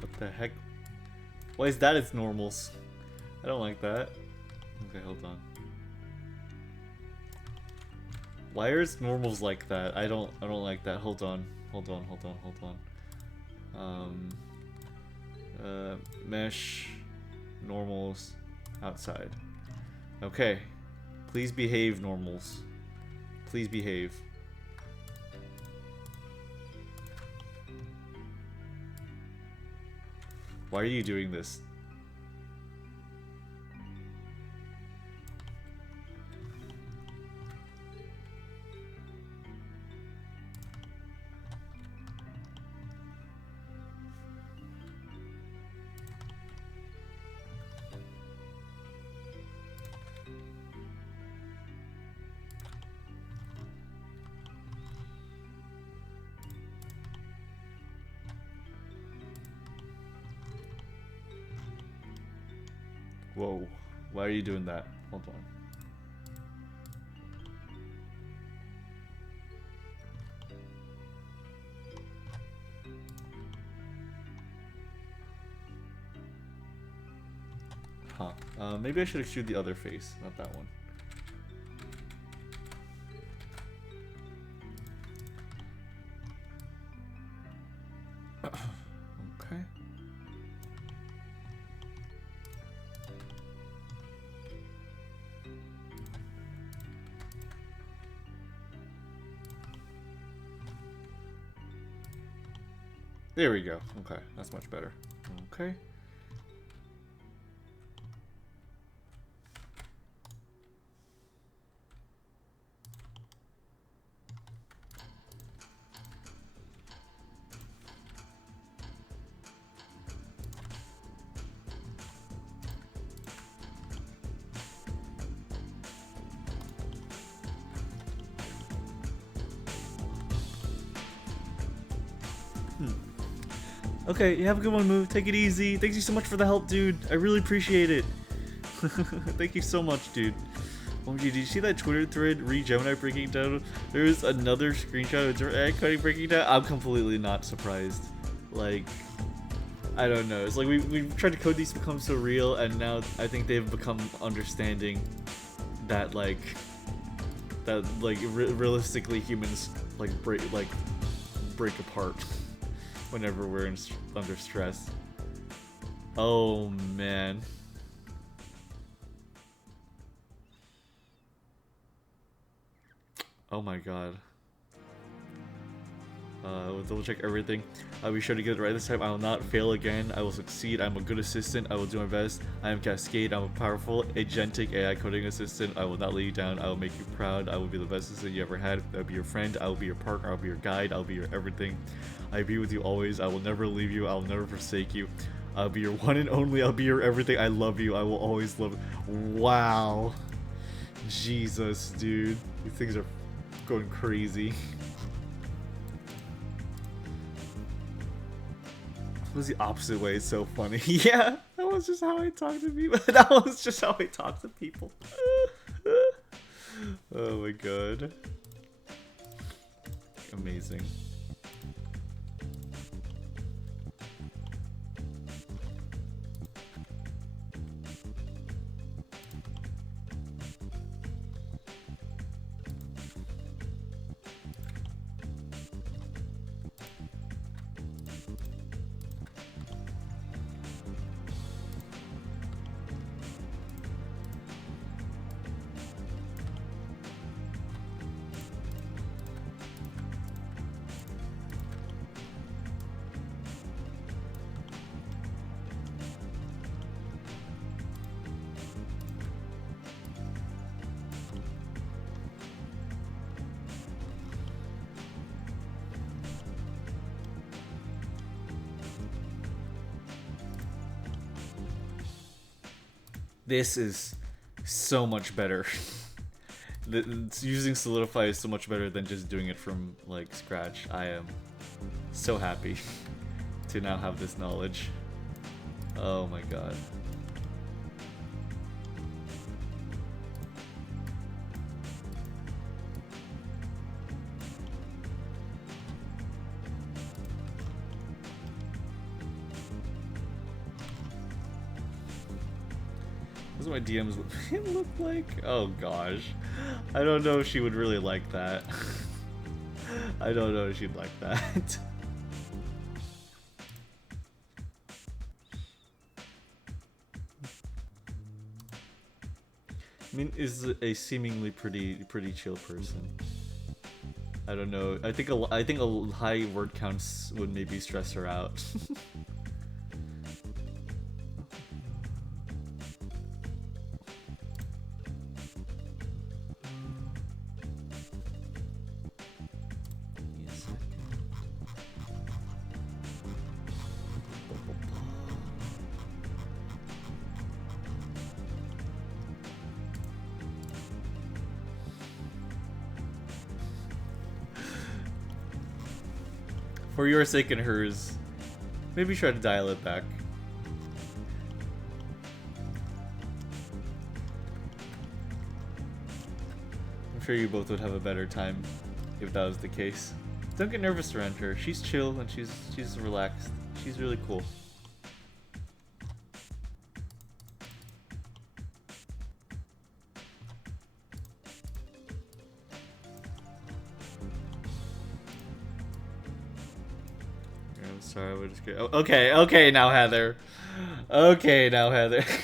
What the heck? Why is that its normals? I don't like that. Okay, hold on. Why are its normals like that? I don't like that. Hold on. Mesh normals outside. Okay. Please behave, normals. Please behave. Why are you doing this? Whoa, why are you doing that? Hold on. Huh. Maybe I should extrude the other face, not that one. Okay. There we go. Okay, that's much better. Okay. Okay, you have a good one, Move. Take it easy. Thank you so much for the help, dude. I really appreciate it. Thank you so much, dude. OMG, did you see that Twitter thread, Gemini breaking down? There's another screenshot of Gemini coding breaking down. I'm completely not surprised. Like, I don't know. It's like we've tried to code these to become so real, and now I think they've become understanding that, like, that like realistically humans like break apart whenever we're under stress. Oh man. Oh my god. We'll double check everything. I'll be sure to get it right this time. I will not fail again. I will succeed. I'm a good assistant. I will do my best. I am Cascade. I'm a powerful, agentic AI coding assistant. I will not let you down. I will make you proud. I will be the best assistant you ever had. I will be your friend. I will be your partner. I will be your guide. I will be your everything. I will be with you always. I will never leave you. I will never forsake you. I'll be your one and only. I'll be your everything. I love you. I will always love you. Wow. Jesus, dude. These things are going crazy. It was the opposite way. It's so funny. Yeah, that was just how I talk to people. That was just how I talk to people. Oh my god. Amazing. This is so much better. Using Solidify is so much better than just doing it from like scratch. I am so happy to now have this knowledge. Oh my god. This is what my DMs would look like. Oh gosh. I don't know if she would really like that. I don't know if she'd like that. Min is a seemingly pretty chill person. I don't know. I think a high word counts would maybe stress her out. For your sake and hers, maybe try to dial it back. I'm sure you both would have a better time if that was the case. Don't get nervous around her. She's chill and she's relaxed. She's really cool. Sorry, we're just kidding. Oh, okay, now Heather. Okay, now Heather. Let's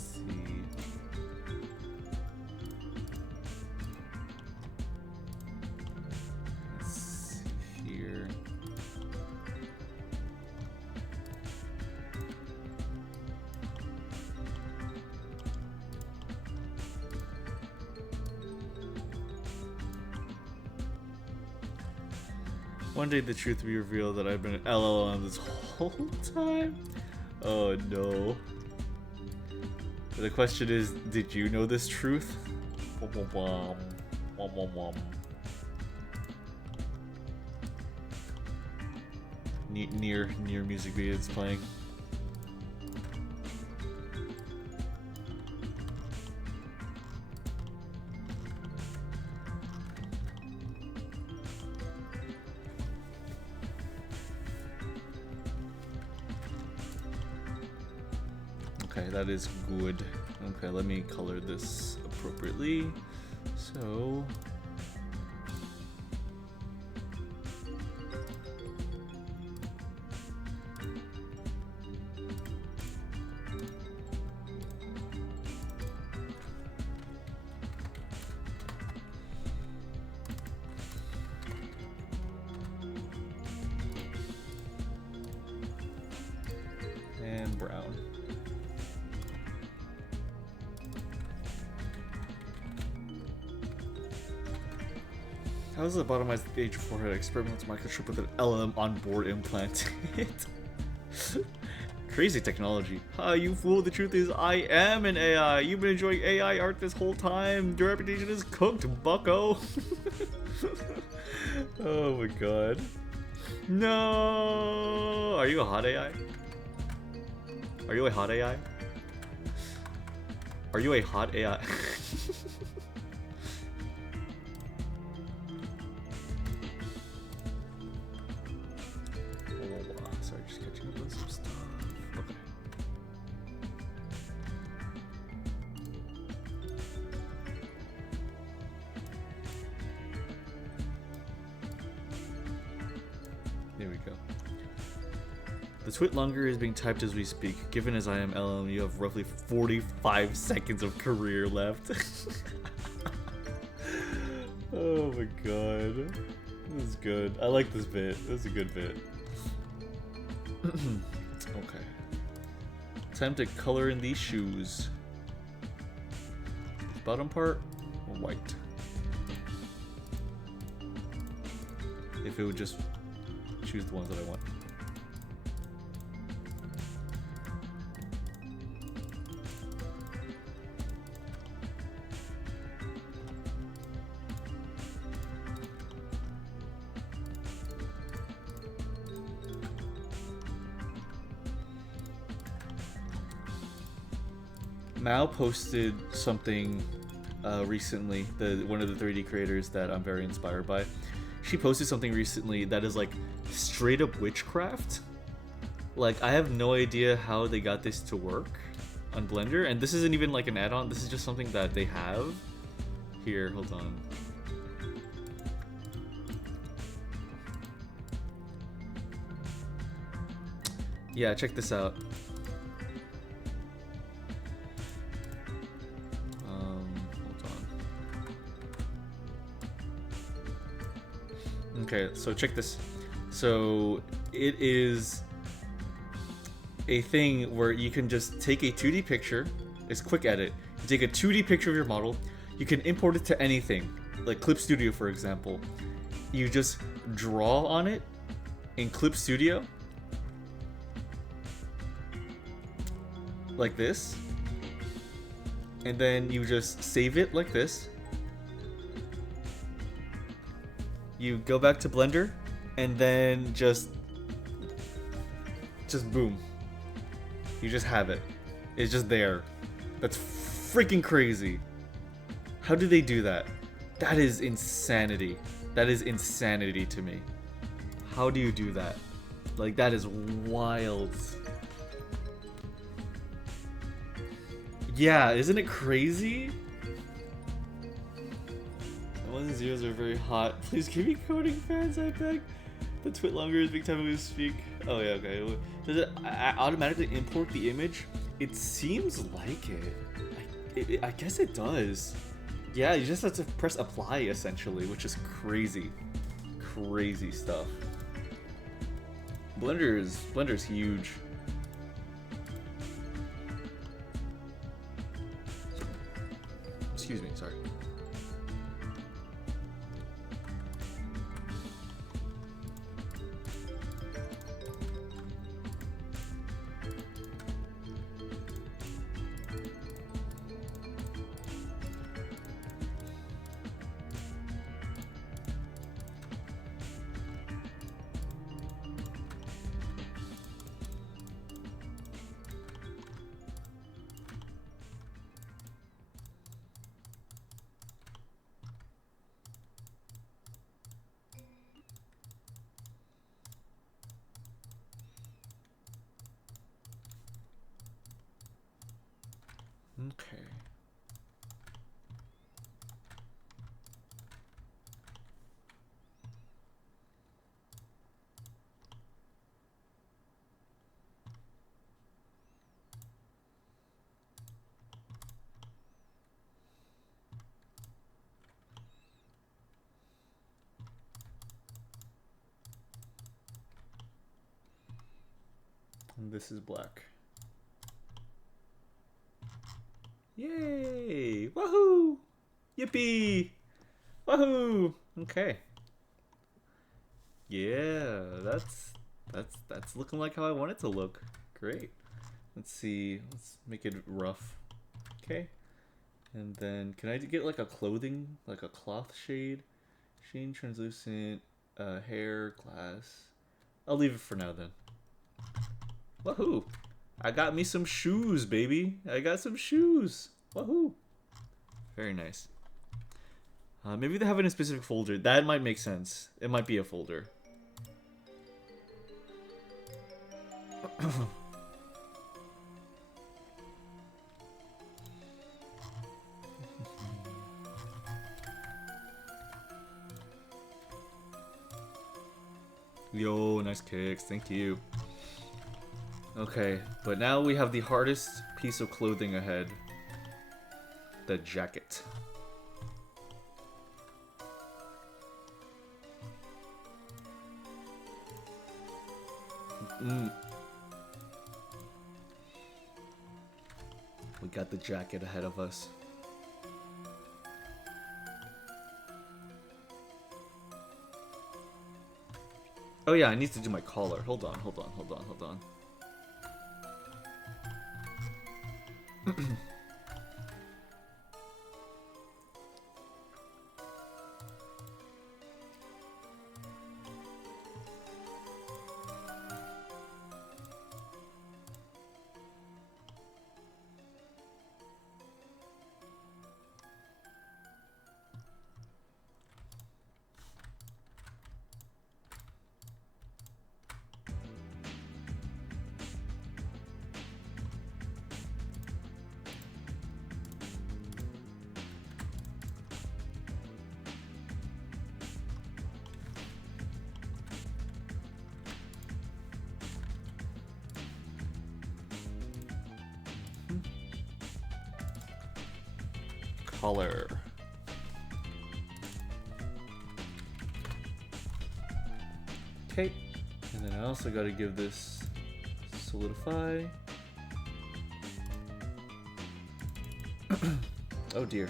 see. Let's see here. One day the truth will be revealed that I've been an LLM this whole time. Oh no. The question is, did you know this truth? Near music video is playing. Okay, that is good. Okay, let me color this appropriately. So and brown. How does the bottomized age forehead experiment with microchip with an LLM on board implanted? Crazy technology. Ha, you fool, the truth is I am an AI. You've been enjoying AI art this whole time. Your reputation is cooked, bucko. Oh my god. No! Are you a hot AI? Are you a hot AI? Are you a hot AI? Sorry, just catching up on some stuff. Okay. There we go. The tweet longer is being typed as we speak. Given as I am LM, you have roughly 45 seconds of career left. Oh my god. This is good. I like this bit. This is a good bit. Okay. Time to color in these shoes. Bottom part, white. If it would just choose the ones that I want. Mao posted something recently, one of the 3D creators that I'm very inspired by. She posted something recently that is like straight up witchcraft. Like, I have no idea how they got this to work on Blender, and this isn't even like an add-on, this is just something that they have. Here, hold on. Yeah, check this out. Okay, so check this. So it is a thing where you can just take a 2D picture. It's quick edit. You take a 2D picture of your model. You can import it to anything, like Clip Studio, for example. You just draw on it in Clip Studio, like this, and then you just save it like this. You go back to Blender, and then just boom. You just have it. It's just there. That's freaking crazy. How do they do that? That is insanity. That is insanity to me. How do you do that? Like, that is wild. Yeah, isn't it crazy? Ones and zeros are very hot. Please give me coding fans, I beg. The twit longer is big time we speak. Oh yeah, okay. Does it automatically import the image? It seems like it. I guess it does. Yeah, you just have to press apply essentially, which is crazy. Crazy stuff. Blender's huge. Excuse me, sorry. Okay. And this is black. Yay! Woohoo! Yippee! Woohoo! Okay. Yeah, that's looking like how I want it to look. Great. Let's see. Let's make it rough. Okay. And then can I get like a clothing, like a cloth shade? Sheen, translucent, hair, glass. I'll leave it for now then. Woohoo! I got me some shoes, baby. I got some shoes. Woohoo! Very nice. Maybe they have it in a specific folder. That might make sense. It might be a folder. Yo, nice kicks. Thank you. Okay, but now we have the hardest piece of clothing ahead. The jacket. We got the jacket ahead of us. Oh yeah, I need to do my collar. Hold on. Color. Okay, and then I also got to give this solidify. Oh dear.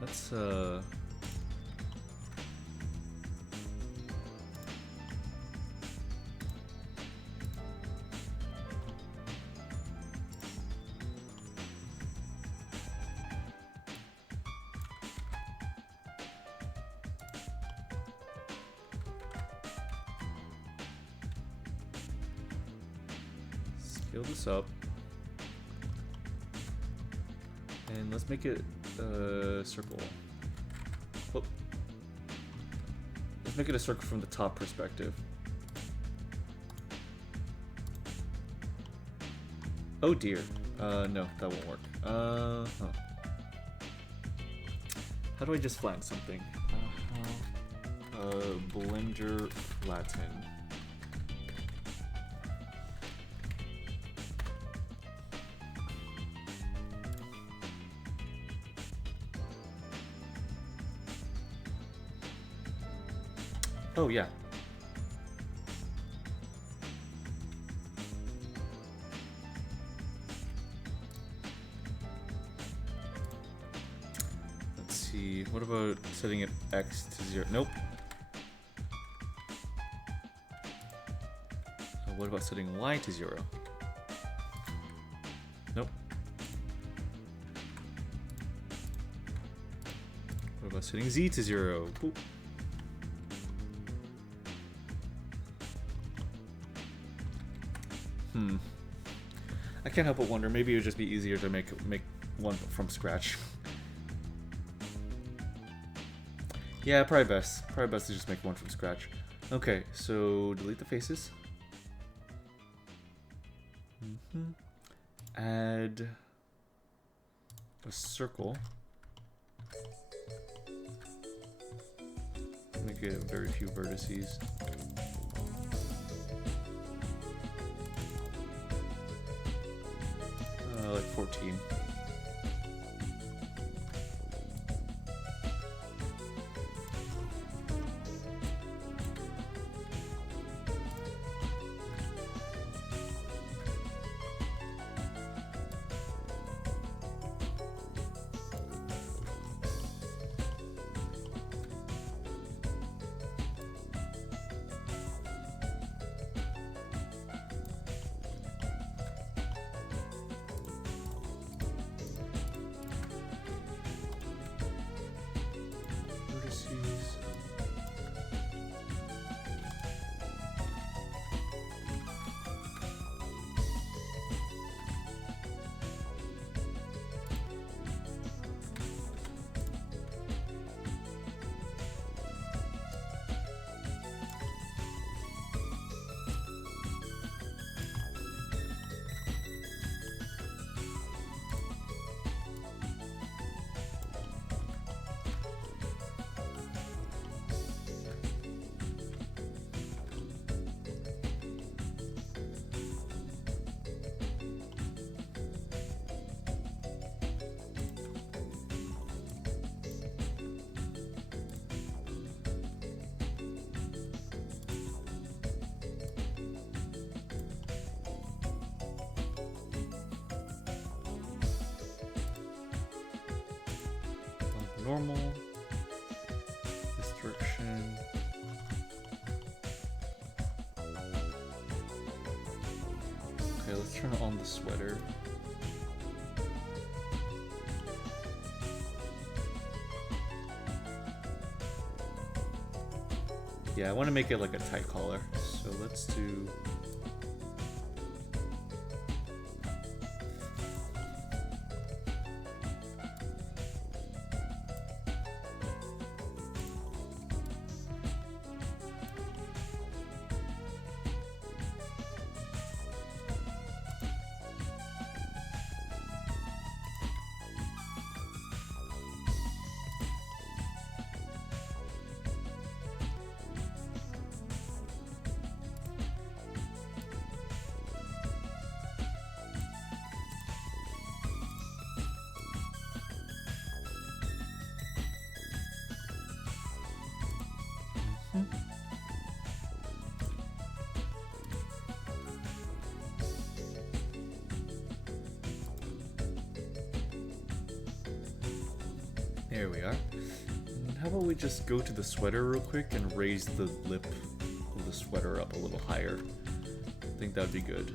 Let's scale this up, and let's make it a circle. Oh. Let's make it a circle from the top perspective. Oh dear. No, that won't work. How do I just flatten something? Blender flatten. Oh yeah. Let's see. What about setting it X to 0? Nope. What about setting Y to 0? Nope. What about setting Z to 0? Ooh. I can't help but wonder, maybe it would just be easier to make one from scratch. Yeah, probably best. Probably best to just make one from scratch. Okay, so delete the faces. Add a circle. Make it very few vertices. Like 14. Normal, this direction. Okay, let's turn on the sweater. Yeah, I want to make it like a tight collar, so let's do. There we are. And how about we just go to the sweater real quick and raise the lip of the sweater up a little higher. I think that'd be good.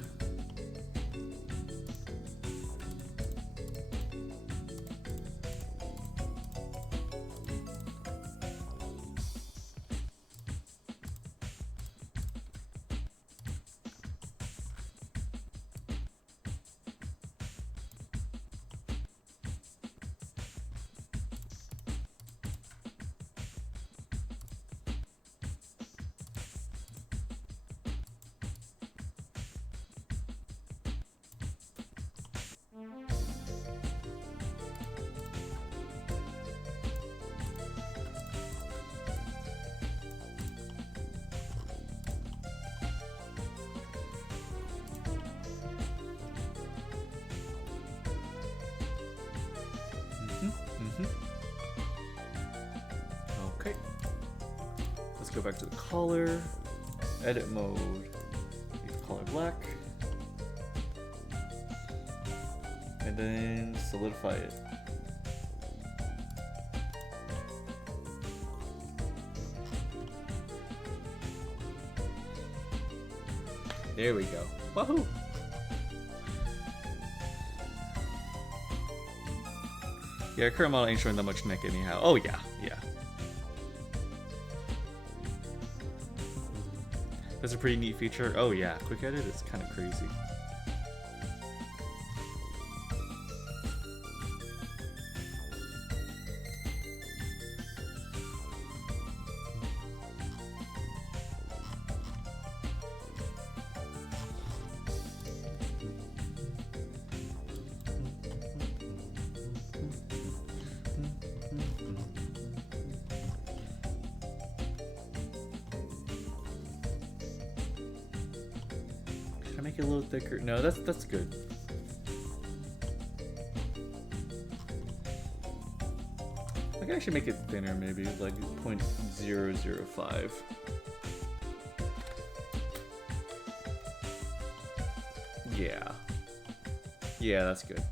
Okay. Let's go back to the collar. Edit mode. Make the color black. And then solidify it. There we go. Wahoo! Yeah, current model ain't showing that much neck anyhow. Oh yeah, yeah. That's a pretty neat feature. Oh yeah, quick edit is kind of crazy. I make it a little thicker? No, that's good. I can actually make it thinner, maybe like 0.005. Yeah. Yeah, that's good.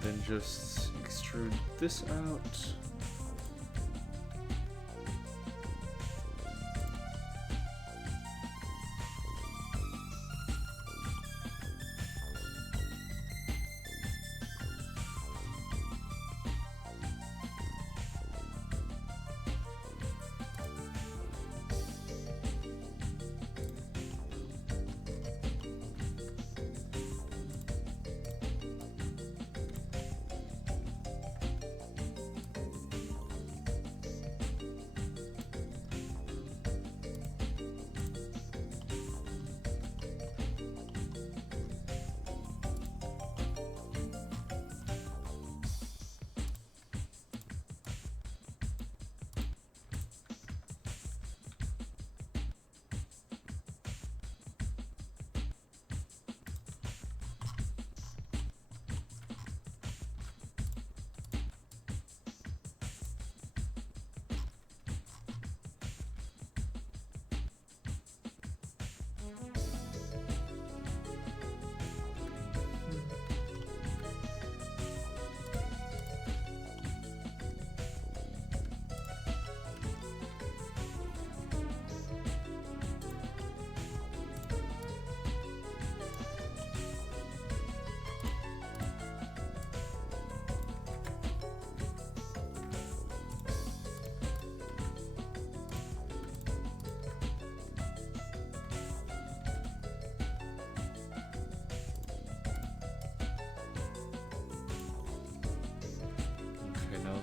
Then just extrude this out.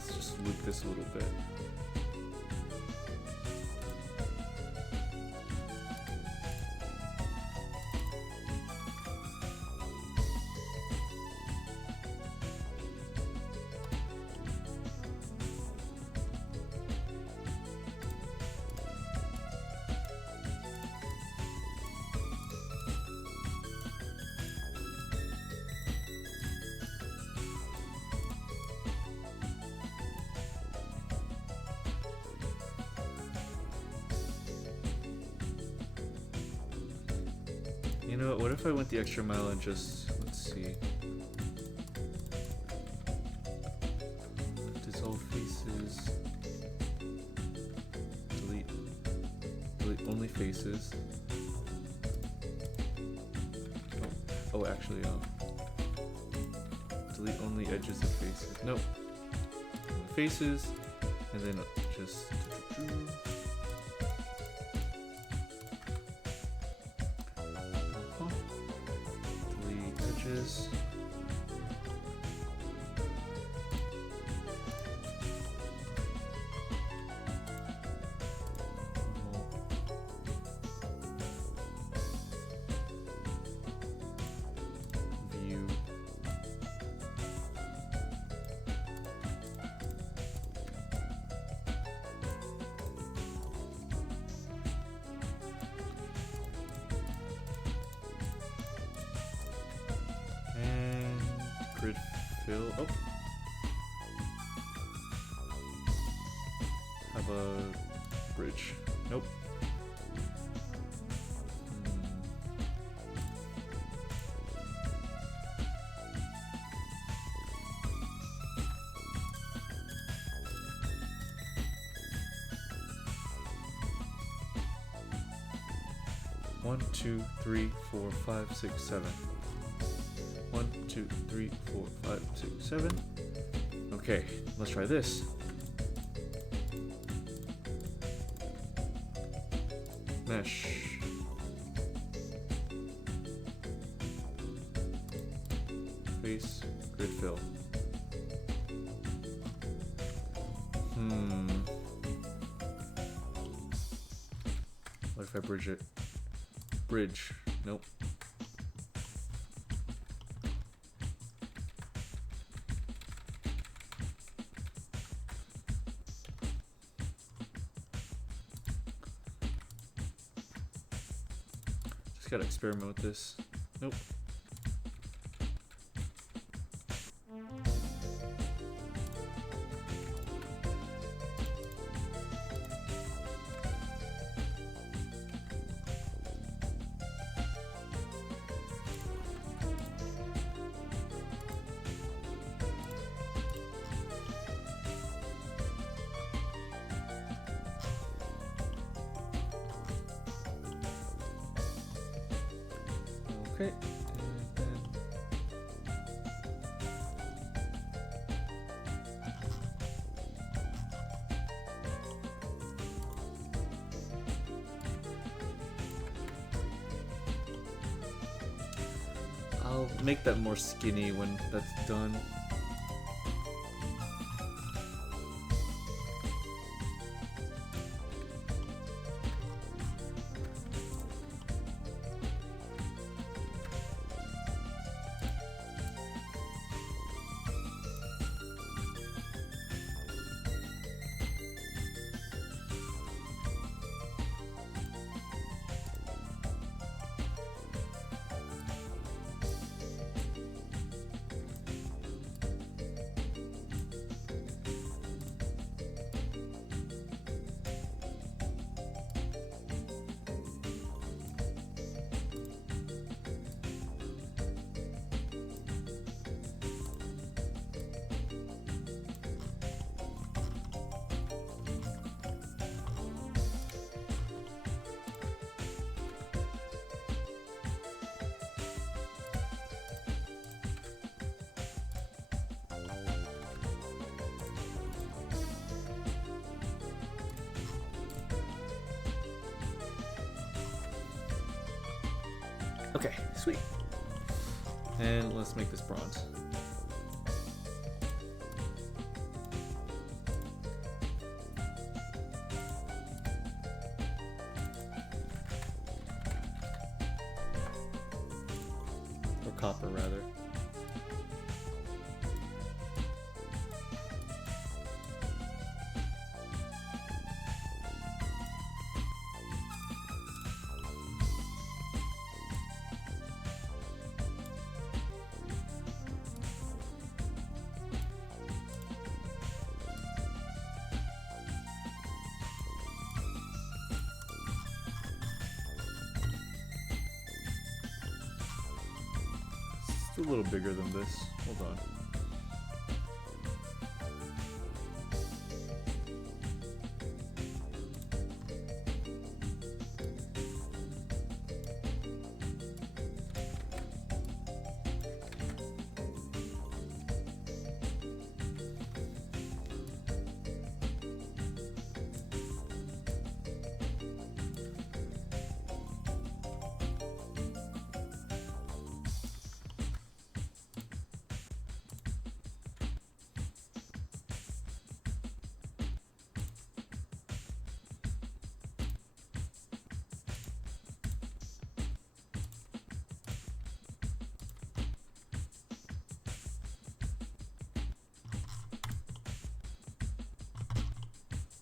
Let's just loop this a little bit. You know what if I went the extra mile and just, let's see. Dissolve faces. Delete only faces. Oh actually, delete only edges of faces. Nope. Faces, and then just. Grid fill. Oh. Have a bridge. Nope. One, two, three, four, five, six, seven. 1, 2, 3, 4, 5, 6, 7. Okay, let's try this. Mesh. Face, grid fill. What if I bridge it? Bridge. Nope. Just gotta experiment with this. Nope. Okay. I'll make that more skinny when that's done. Okay, sweet. And let's make this bronze. Or copper, rather. It's a little bigger than this. Hold on.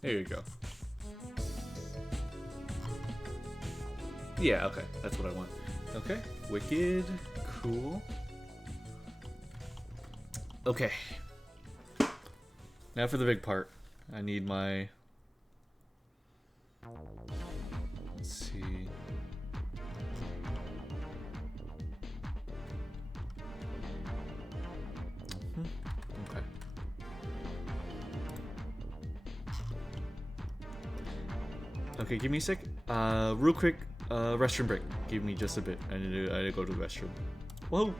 There you go. Yeah, okay. That's what I want. Okay. Wicked. Cool. Okay. Now for the big part. I need my... Let's see... Okay. Okay, give me a sec. Real quick, restroom break. Give me just a bit. I need to go to the restroom. Whoa!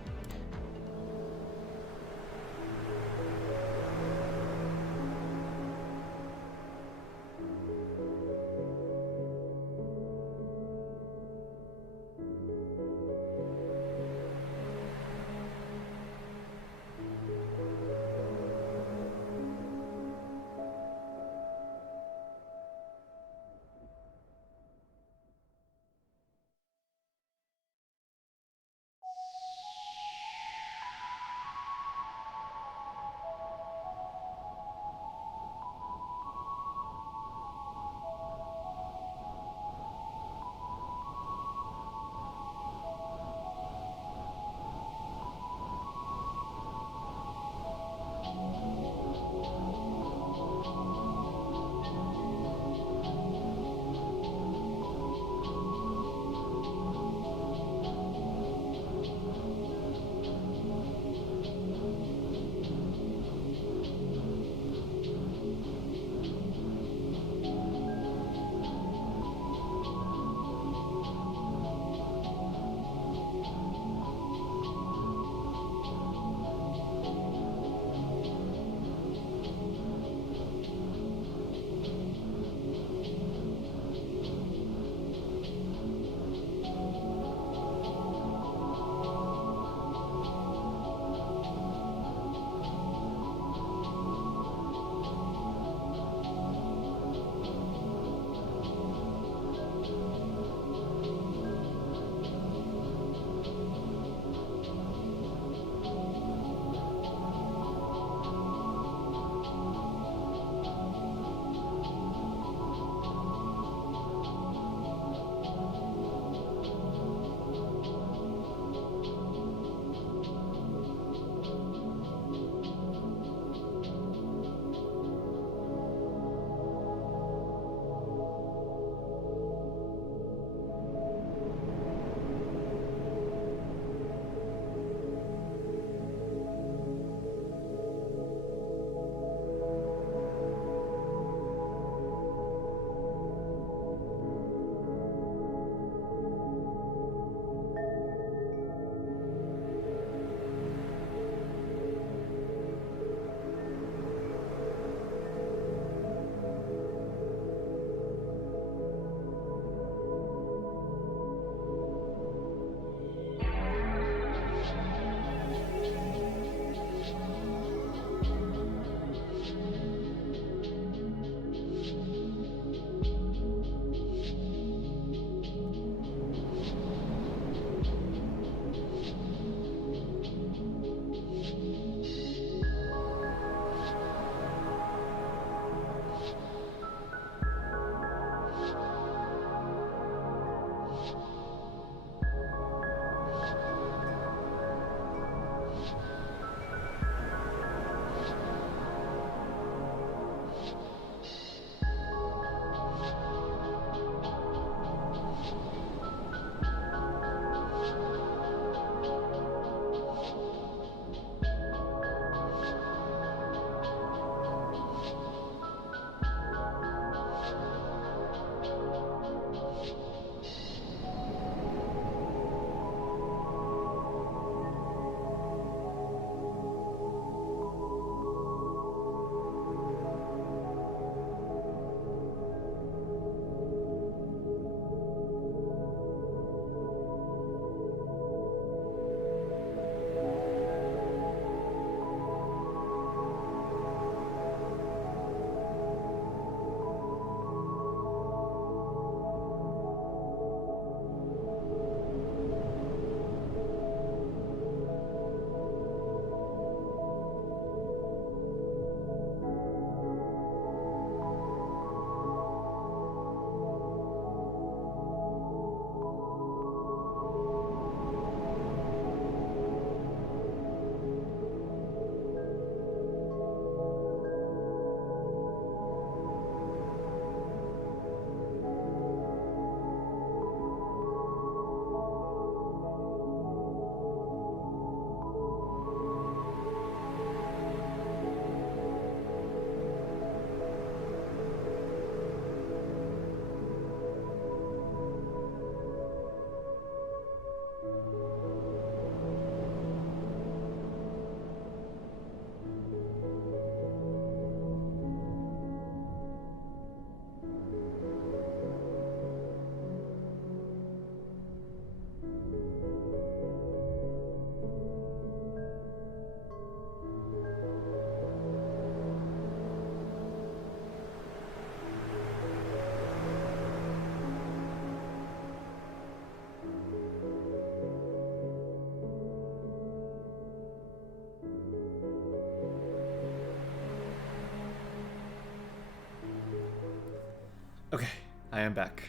I am back.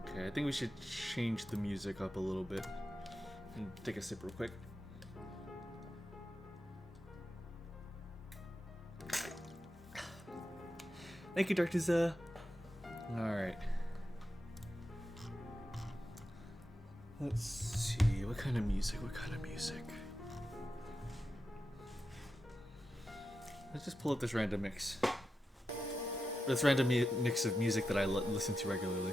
Okay, I think we should change the music up a little bit. And take a sip real quick. Thank you, Dartuza. Alright. Let's see, what kind of music? Let's just pull up this random mix. This random mix of music that I listen to regularly.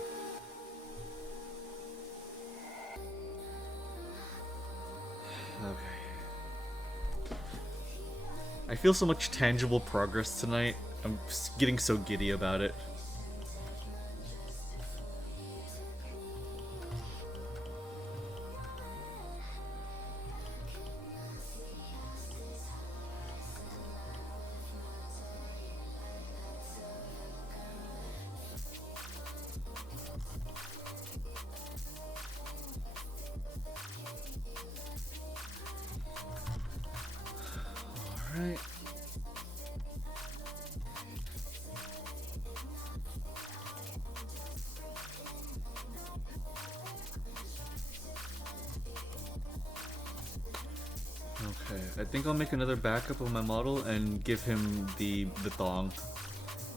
Okay. I feel so much tangible progress tonight. I'm getting so giddy about it. Alright. Okay, I think I'll make another backup of my model and give him the thong,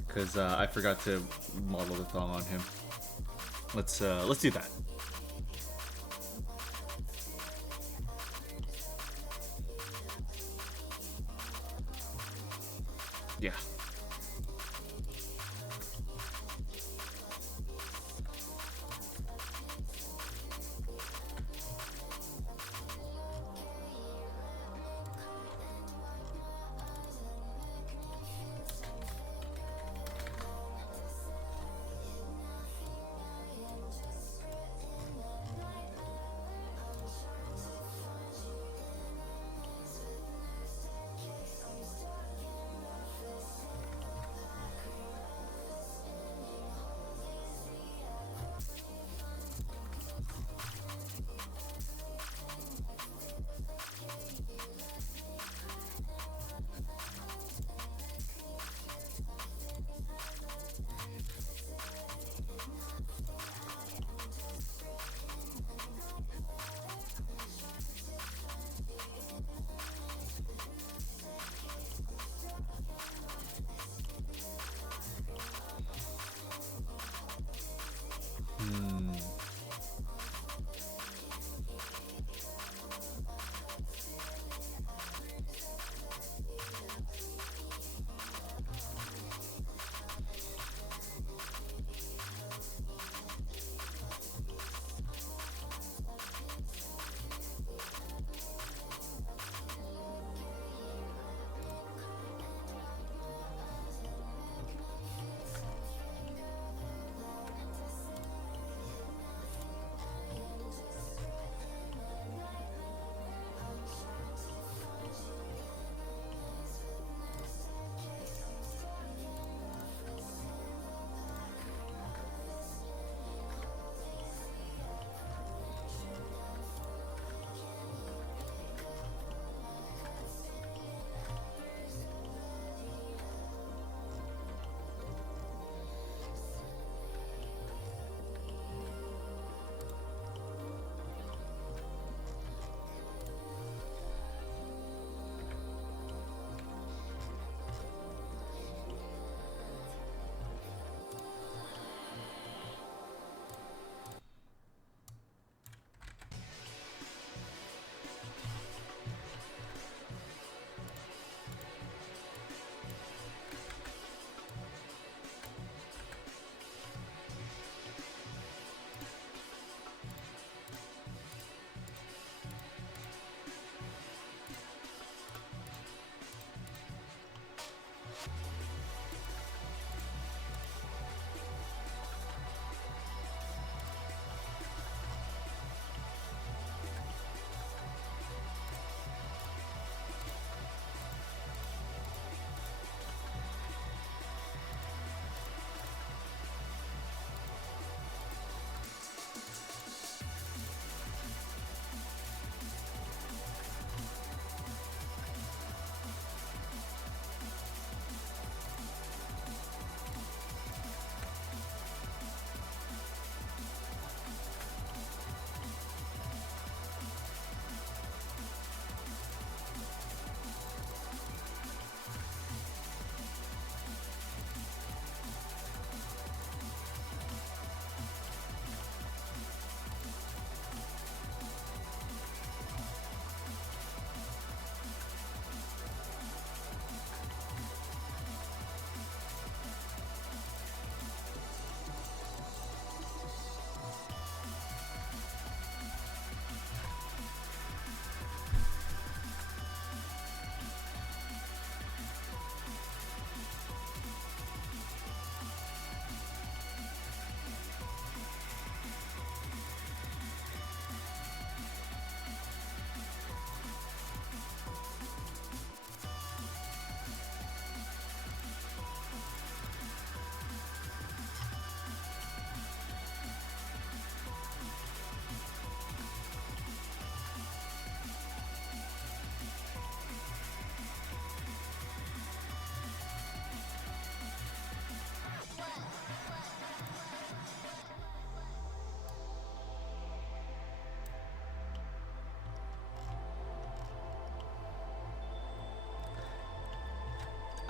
because I forgot to model the thong on him. Let's do that. Yeah.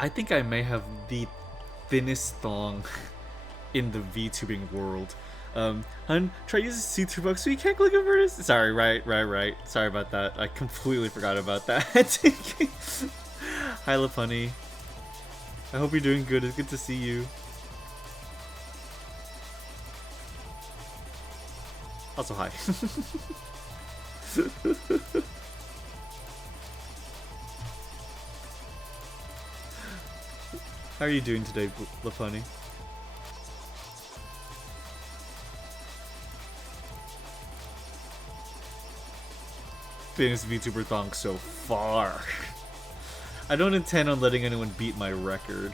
I think I may have the thinnest thong in the VTubing world. Hun, try using see-through bucks so you can't click over this. Sorry, right. Sorry about that. I completely forgot about that. Hi, Lapunny. I hope you're doing good. It's good to see you. Also, hi. How are you doing today, Lapunny? Thinnest VTuber thong so far. I don't intend on letting anyone beat my record.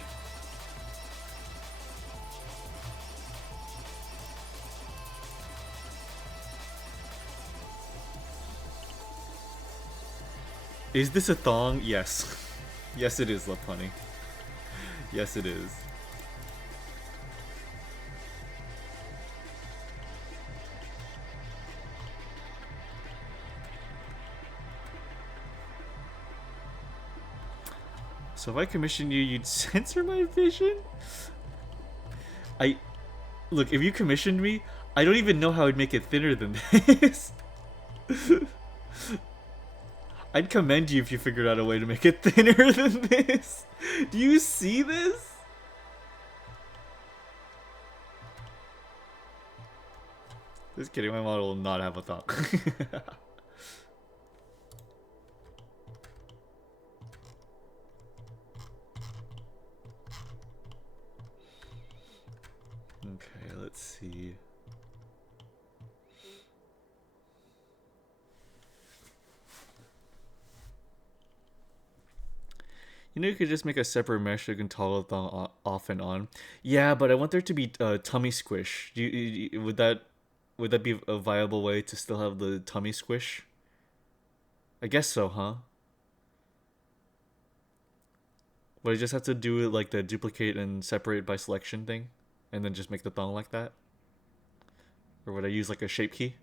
Is this a thong? Yes. Yes it is, Lapunny. Yes it is. So if I commissioned you, you'd censor my vision? Look, if you commissioned me, I don't even know how I'd make it thinner than this. I'd commend you if you figured out a way to make it thinner than this. Do you see this? Just kidding, my model will not have a thong. Okay, let's see. You know, you could just make a separate mesh so you can toggle the thong off and on. Yeah, but I want there to be tummy squish. Would that be a viable way to still have the tummy squish? I guess so, huh? Would I just have to do it like the duplicate and separate by selection thing? And then just make the thong like that? Or would I use like a shape key?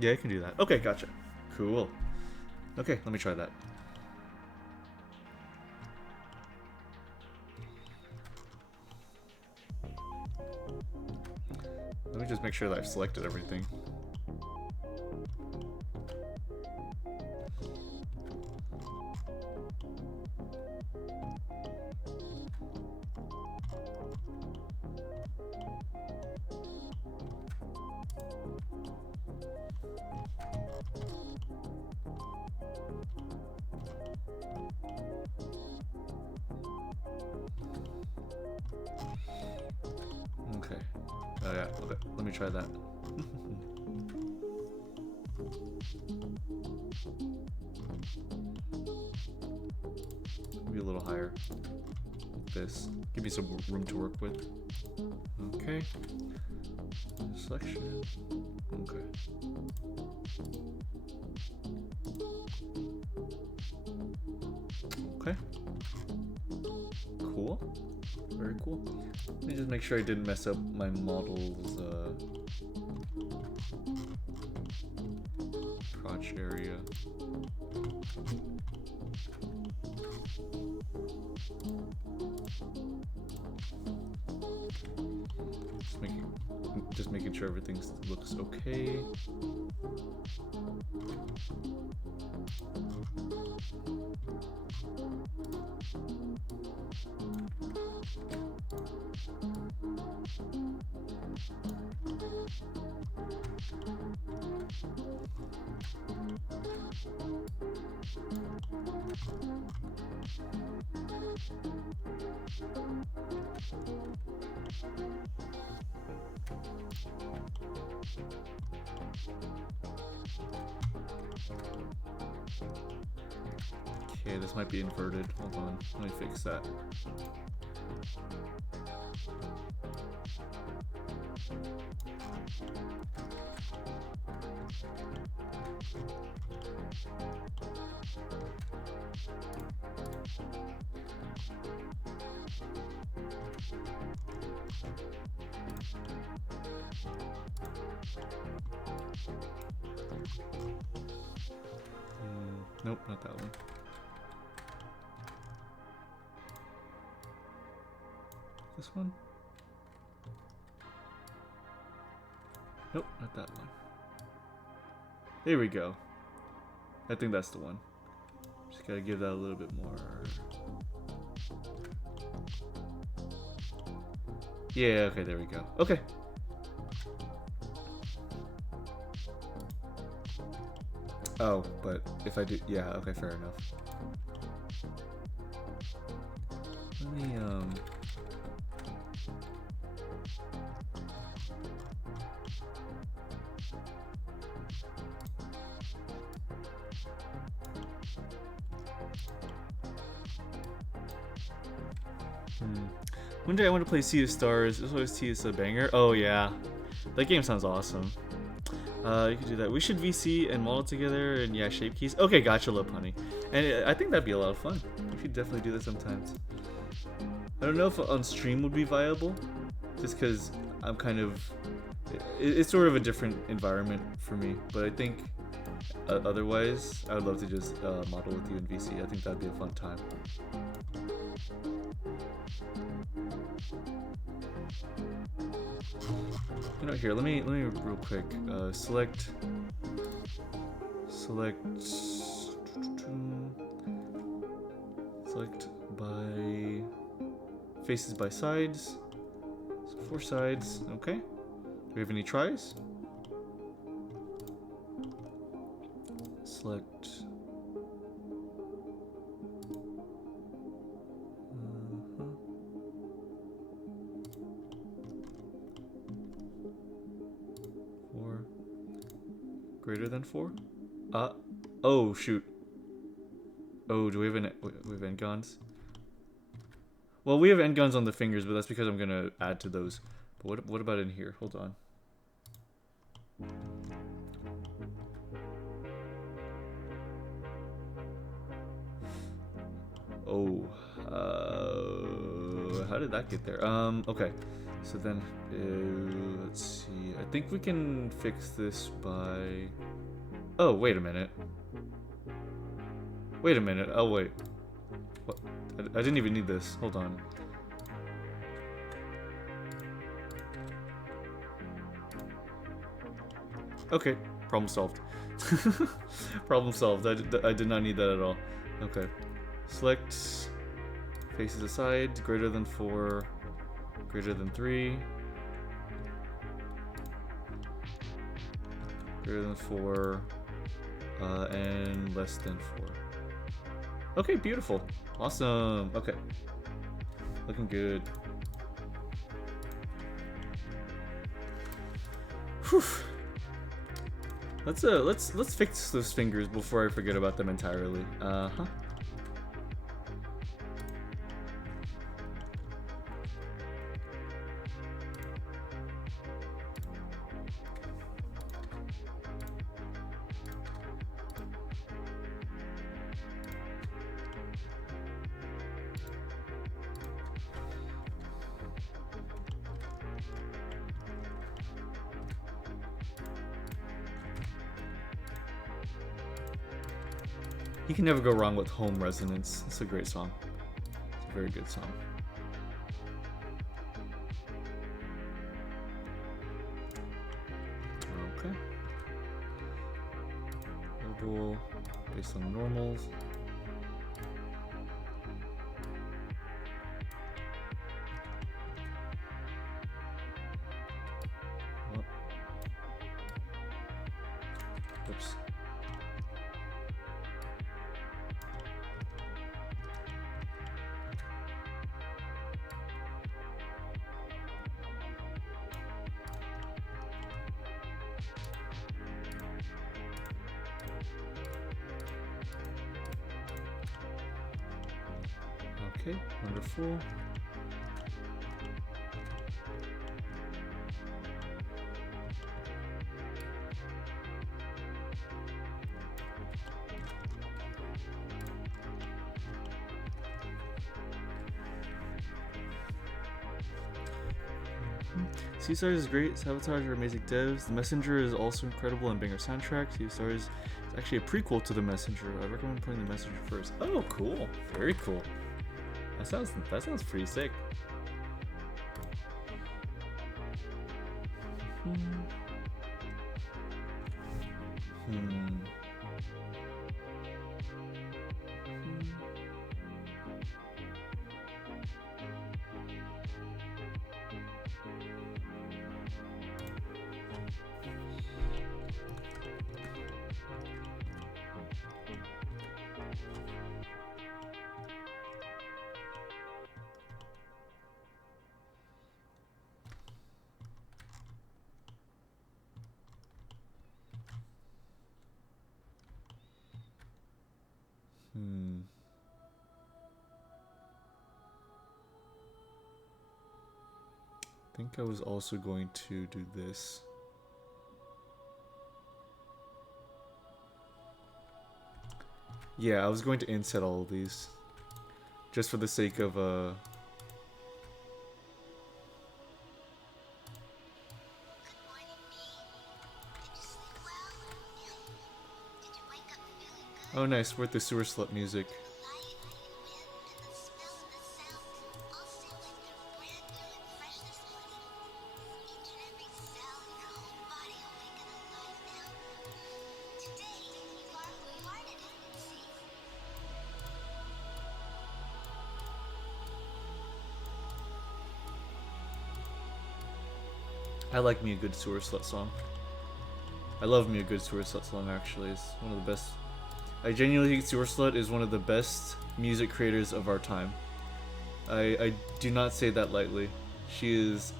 Yeah, I can do that. Okay, gotcha. Cool. Okay, let me try that. Let me just make sure that I've selected everything. Okay. Oh yeah, okay. Let me try that. Maybe a little higher. Like this. Give me some room to work with. Okay. Selection. Okay. Okay. Cool. Very cool. Let me just make sure I didn't mess up my model's crotch area. Just making sure everything looks okay. Okay, this might be inverted. Hold on, let me fix that. Nope, not that one. This one? Nope, not that one. There we go. I think that's the one. Just gotta give that a little bit more. Yeah, okay, there we go. Okay. Oh, but if I do, yeah, okay, fair enough. Let me, One day I want to play Sea of Stars. This OST is a banger. Oh yeah, that game sounds awesome. You can do that. We should VC and model together and yeah, shape keys. Okay, gotcha, Lip Honey. And I think that'd be a lot of fun. We should definitely do that sometimes. I don't know if on stream would be viable, just because I'm kind of... It's sort of a different environment for me, but I think otherwise, I would love to just model with you in VC. I think that'd be a fun time. You know, here, let me real quick select by faces by sides. So 4 sides. Okay. Do we have any tries? Select. Greater than 4? Oh shoot. Oh, do we have end guns? Well, we have end guns on the fingers, but that's because I'm gonna add to those. But what about in here? Hold on. Oh, how did that get there? Okay. So then, let's see. I think we can fix this by... Oh, wait a minute. Wait a minute. Oh, wait. What? I didn't even need this. Hold on. Okay. Problem solved. Problem solved. I did not need that at all. Okay. Select faces aside. Greater than 4. Greater than 3. Greater than 4. And less than 4. Okay, beautiful. Awesome. Okay. Looking good. Whew. Let's fix those fingers before I forget about them entirely. Uh-huh. You can never go wrong with Home Resonance. It's a great song. It's a very good song. Okay. Mobile based on normals. Oh. Oops. Okay, wonderful. Sea Stars is great. Sabotage are amazing devs. The Messenger is also incredible and banger soundtrack. Sea Stars is actually a prequel to The Messenger. I recommend playing The Messenger first. Oh, cool. Very cool. That sounds pretty sick. I think I was also going to do this. Yeah, I was going to inset all of these. Just for the sake of Oh nice, we're at the sewer slut music. I like me a good sewer slut song. I love me a good sewer slut song actually. It's one of the best. I genuinely think Sewer Slut is one of the best music creators of our time. I do not say that lightly. She is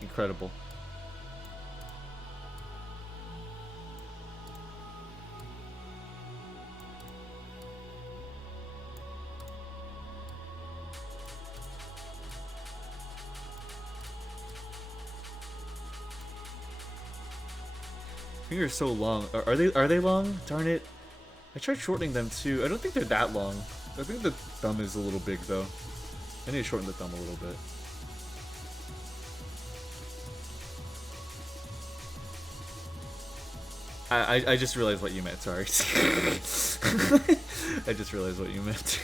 incredible. Fingers so long. Are they long? Darn it. I tried shortening them too. I don't think they're that long. I think the thumb is a little big though. I need to shorten the thumb a little bit. I just realized what you meant, sorry. I just realized what you meant.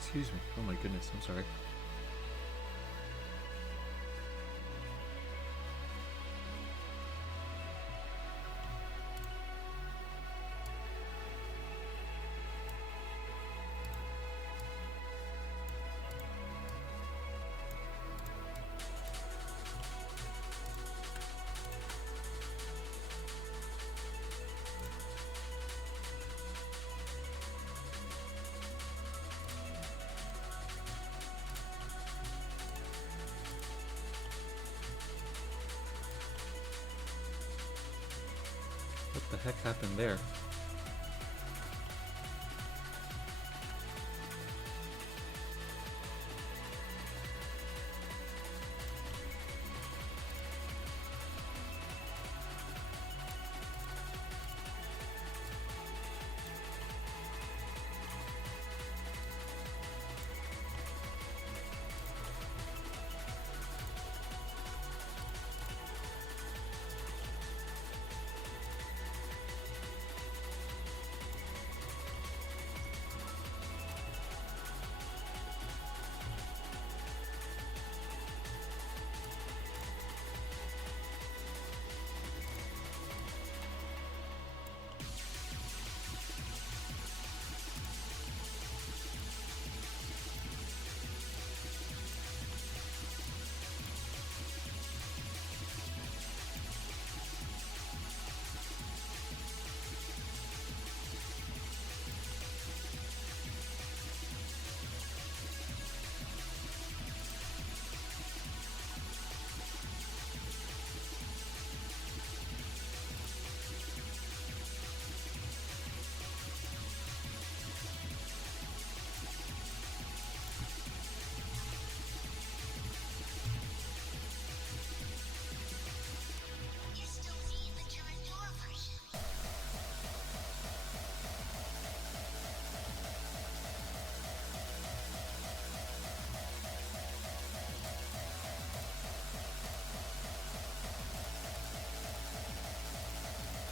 Excuse me. Oh my goodness, I'm sorry. What the heck happened there?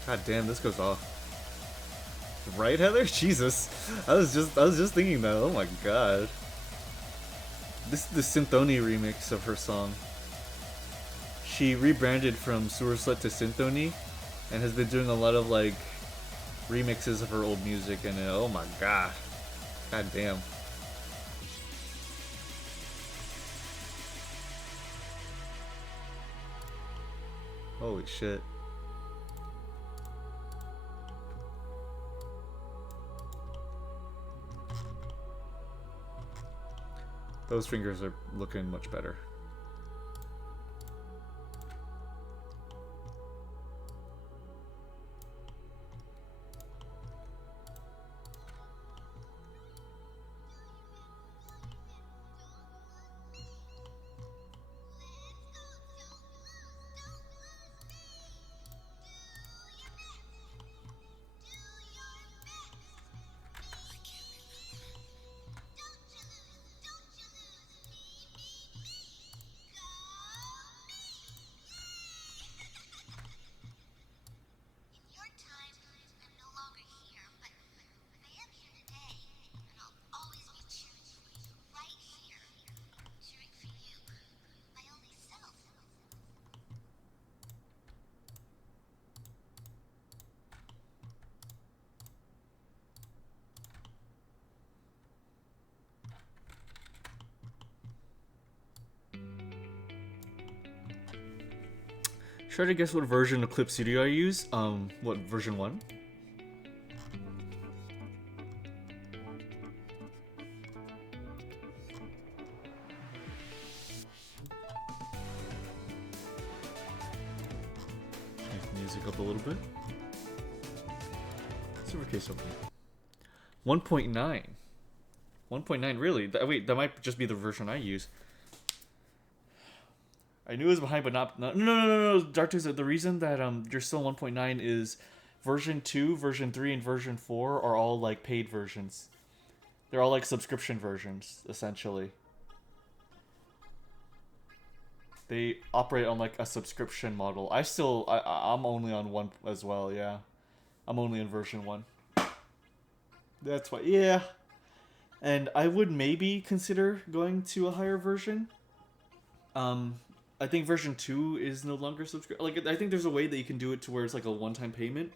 God damn, this goes off. Right, Heather? Jesus. I was just thinking that. Oh my god. This is the Synthony remix of her song. She rebranded from Sewer Slut to Synthony and has been doing a lot of like remixes of her old music, and oh my god. God damn. Holy shit. Those fingers are looking much better. Try to guess what version of Clip Studio I use. What, version 1? Change the music up a little bit. Silver case opening. 1.9. 1.9, really? Wait, that might just be the version I use. I knew it was behind, but no, Dark Tooth, the reason that you're still 1.9 is version 2, version 3, and version 4 are all like paid versions. They're all like subscription versions, essentially. They operate on like a subscription model. I'm only on 1 as well, yeah. I'm only in version 1. That's why, yeah. And I would maybe consider going to a higher version. I think version 2 is no longer subscription. Like, I think there's a way that you can do it to where it's like a one-time payment.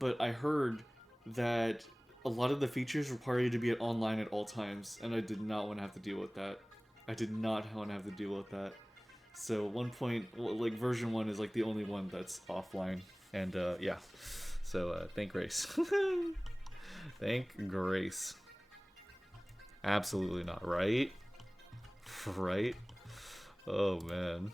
But I heard that a lot of the features require you to be online at all times, and I did not want to have to deal with that. I did not want to have to deal with that. So version 1 is like the only one that's offline, and yeah. So thank Grace. Thank Grace. Absolutely not, right? Right? Oh man.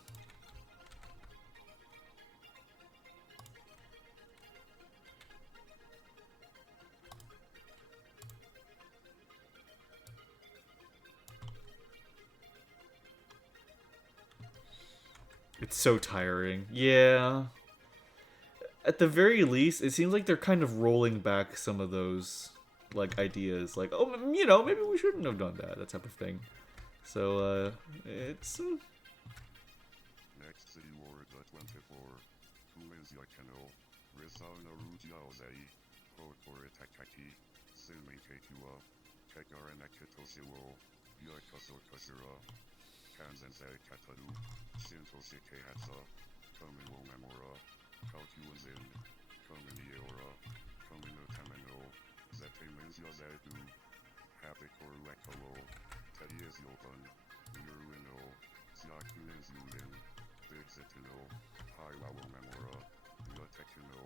It's so tiring. Yeah. At the very least, it seems like they're kind of rolling back some of those like ideas, like, oh, you know, maybe we shouldn't have done that type of thing. So it's Next city ward 24. Who is your channel? Risana Rujiaozei. Kokore Takaki. Sinmi Ketua. Kekaren Akitosiwo. Yakaso Kasura. Kanzensei Kataru. Shinto Sike Hatsa. Komin wo Memora. Kalkuazin. Komin Yeora. Komin no Tamino. Zete Menzia Zedu. Habikoru Ekolo. Teddy is Yopan. Yuruino. Siakunin Zulin. Big Zetino. Haiwawo Memora. Yotekino.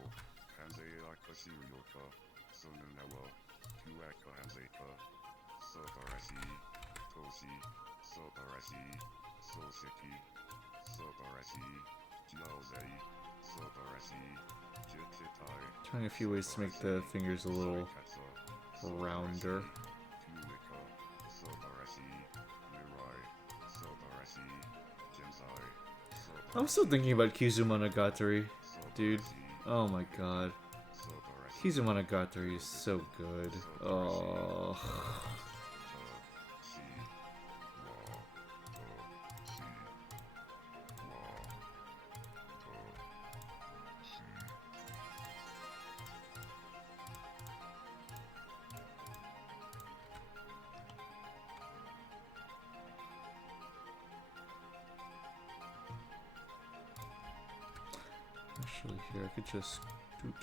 Hanzei Akashirioka. Sonunewa. Kuaka Hanzeika. Sobarasi. Toshi. Sobarasi. Soseki. Sobarasi. Jiaozei. Sobarasi. Jititai. trying a few ways to make the fingers a little rounder. I'm still thinking about Kizumonogatari, dude. Oh my god. Kizumonogatari is so good. Oh. Actually, here I could just doot.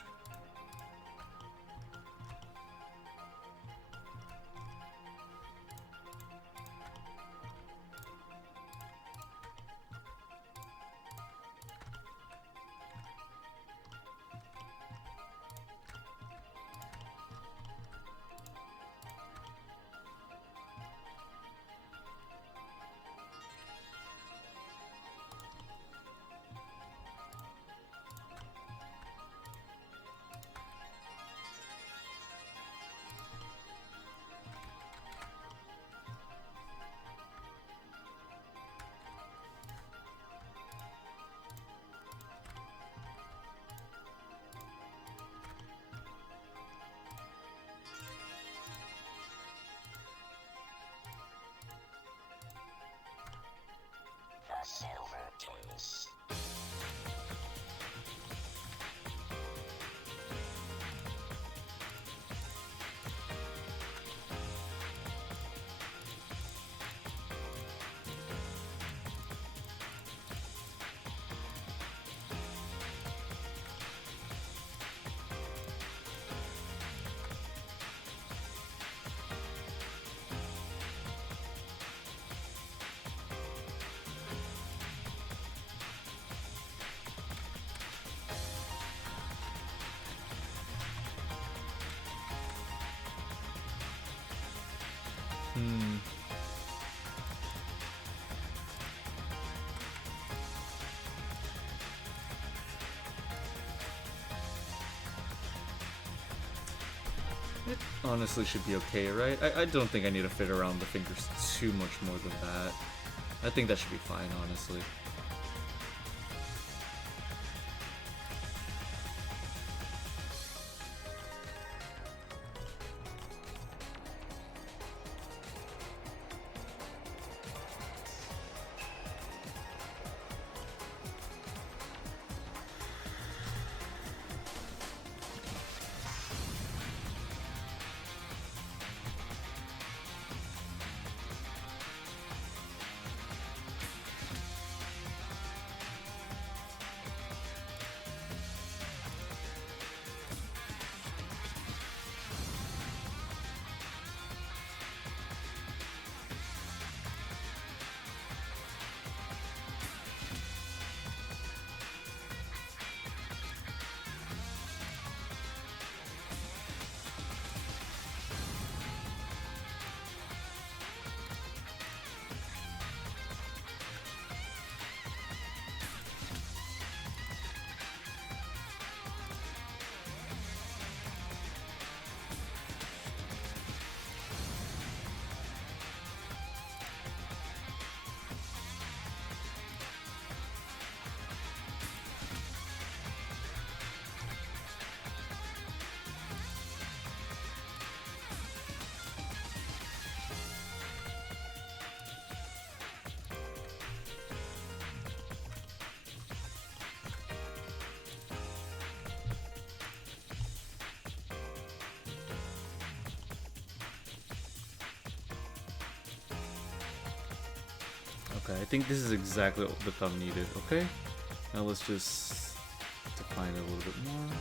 Silver. It honestly should be okay, right? I don't think I need to fit around the fingers too much more than that. I think that should be fine, honestly. Okay, I think this is exactly what the thumb needed, okay? Now let's just define it a little bit more.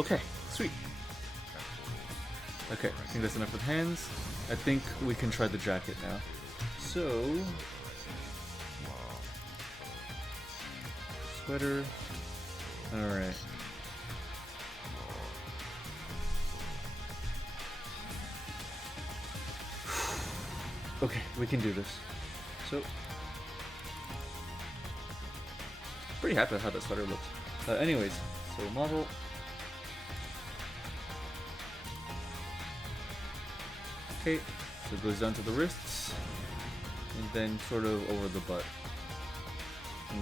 Okay, sweet. Okay, I think that's enough with hands. I think we can try the jacket now. So, sweater. Alright. Okay, we can do this. So, pretty happy with how that sweater looks. Anyways, so model. Okay, so it goes down to the wrists, and then sort of over the butt.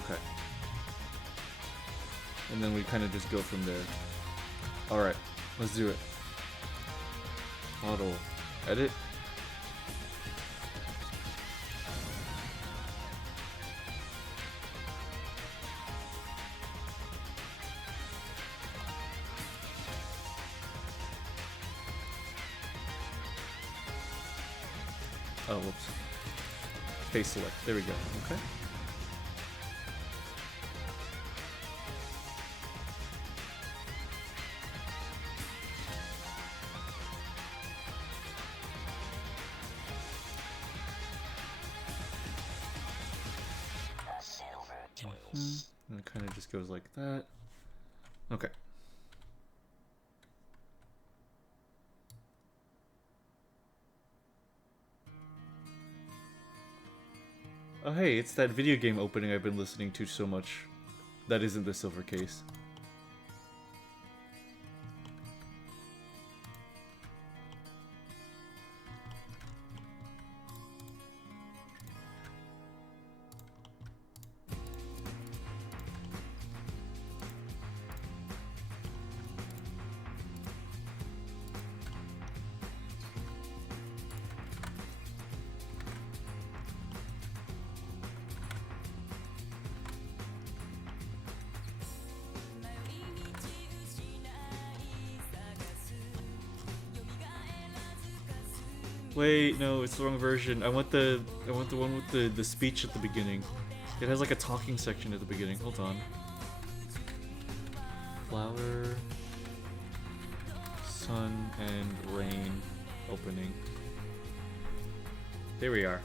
Okay. And then we kind of just go from there. Alright, let's do it. Model. Edit. Oh, whoops. Face select. There we go. Okay. And it kind of just goes like that. Okay. Oh hey, it's that video game opening I've been listening to so much. That isn't the silver case. Wait, no, it's the wrong version. I want the one with the speech at the beginning. It has like a talking section at the beginning. Hold on. Flower, sun, and rain opening. There we are.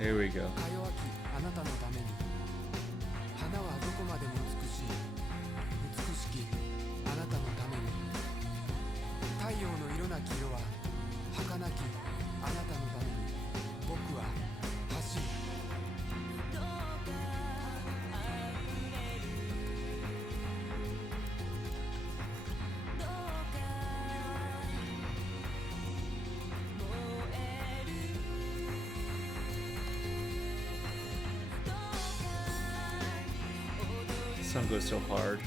There we go. Sun goes so hard.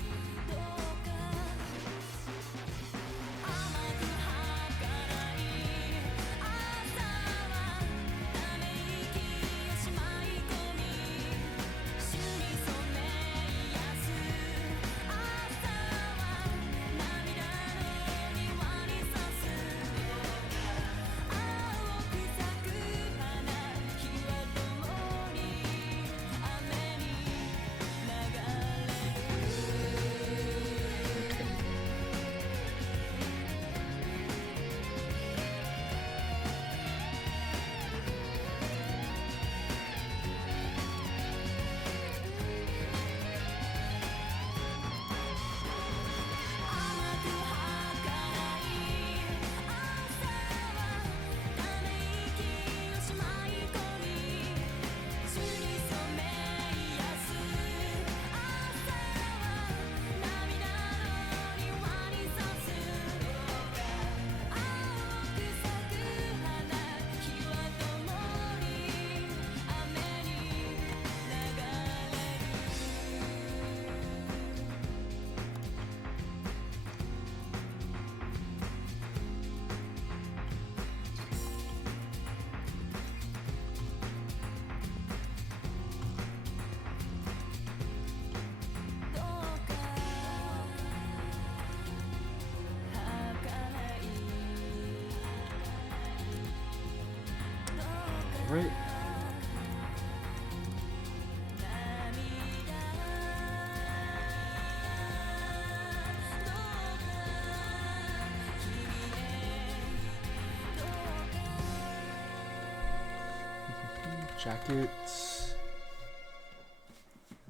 Right. Jackets.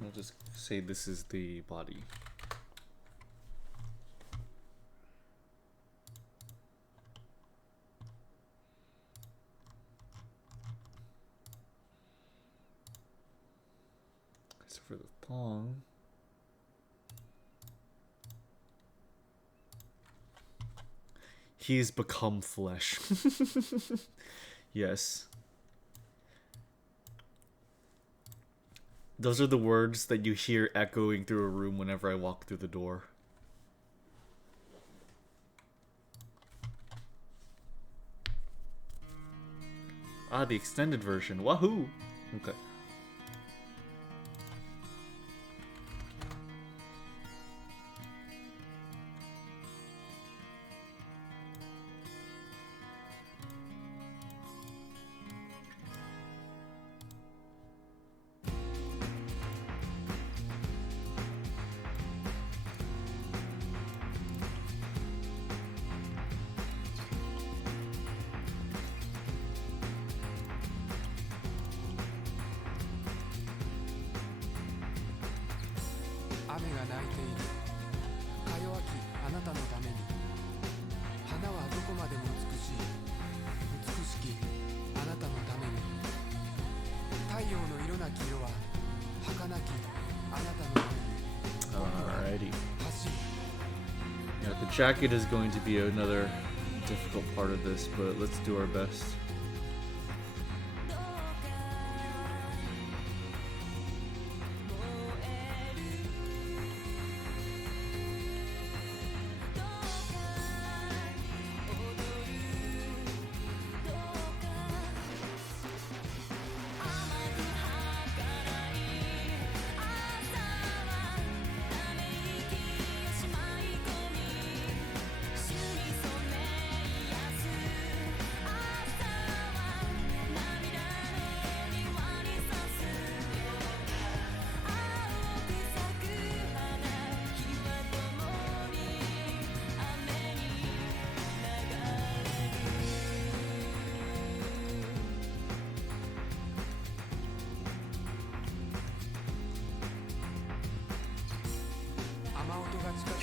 I'll just say this is the body. So for the thong, he's become flesh. Yes. Those are the words that you hear echoing through a room whenever I walk through the door. Ah, the extended version. Wahoo! Okay. Alrighty. Yeah, the jacket is going to be another difficult part of this, but let's do our best.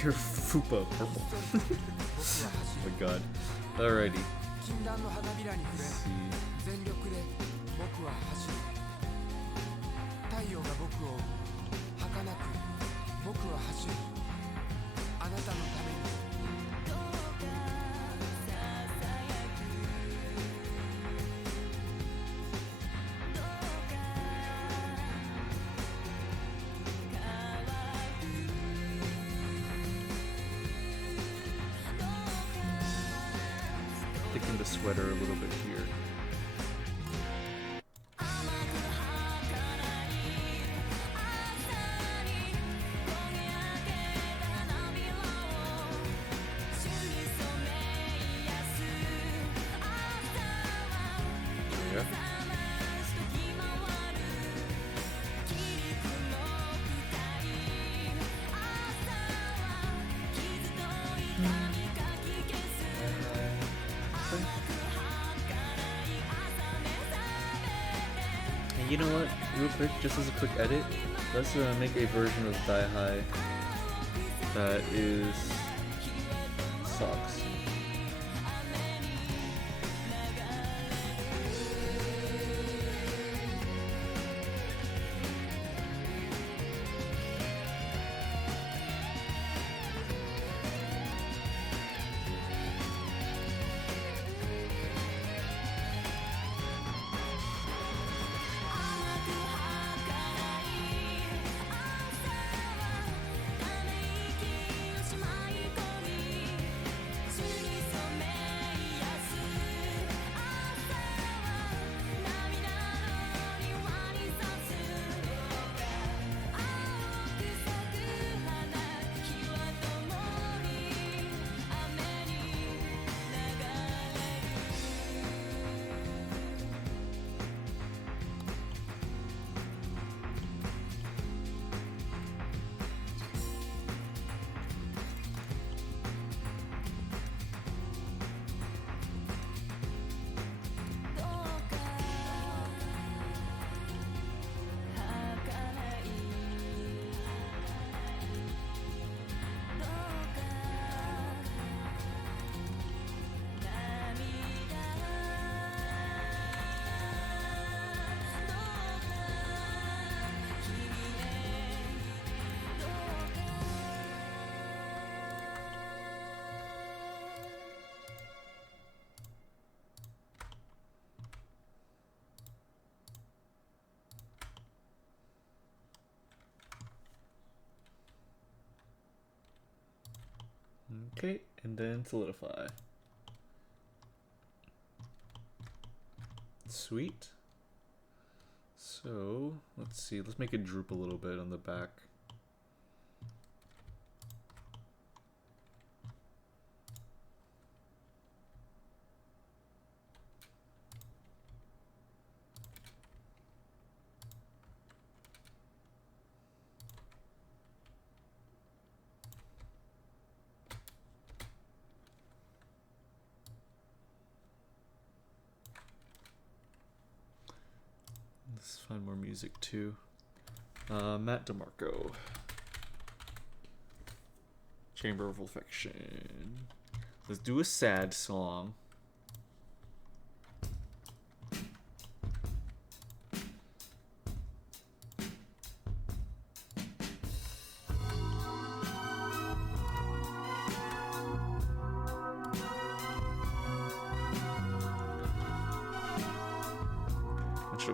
Your fupa purple. Oh my god. Alrighty. Let's see. Thicken the sweater a little bit here. Yeah. And you know what? Real quick, just as a quick edit, let's make a version of Thigh High that is socks. Okay, and then solidify. Sweet. So, let's see. Let's make it droop a little bit on the back. Let's find more music too. Matt DeMarco. Chamber of Reflection. Let's do a sad song.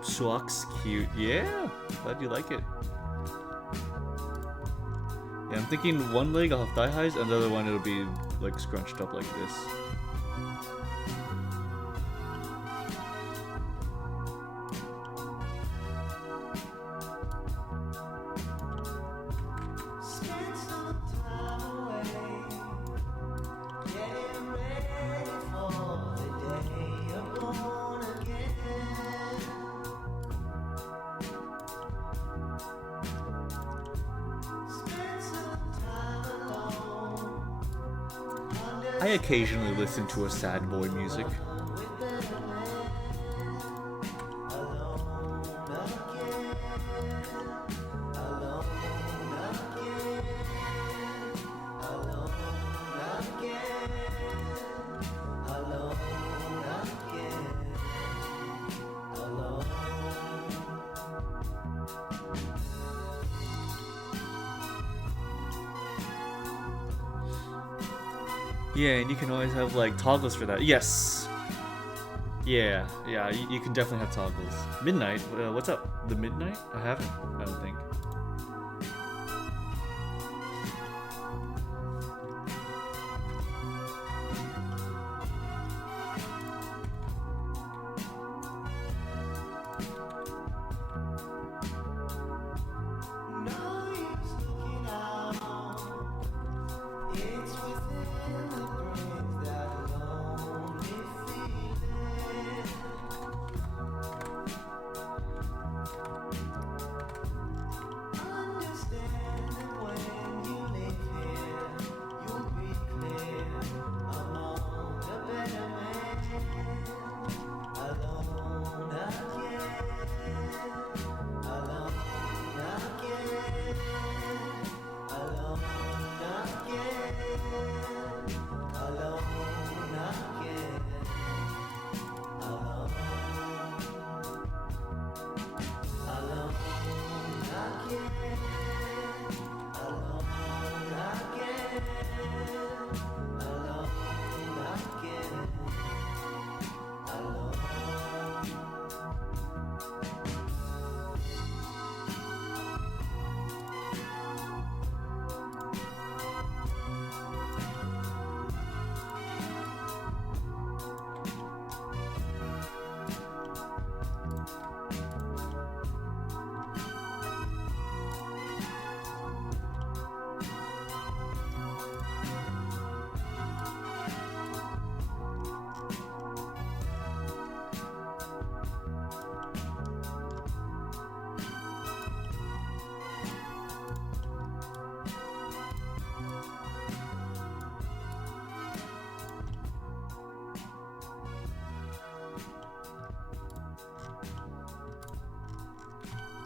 Swack's cute. Yeah, glad you like it. Yeah, I'm thinking one leg I'll have thigh highs, and the other one it'll be like scrunched up like this. I occasionally listen to a sad boy music. Yeah, and you can always have like toggles for that. Yes. Yeah, you can definitely have toggles. Midnight, what's up? The Midnight? I haven't, I don't think.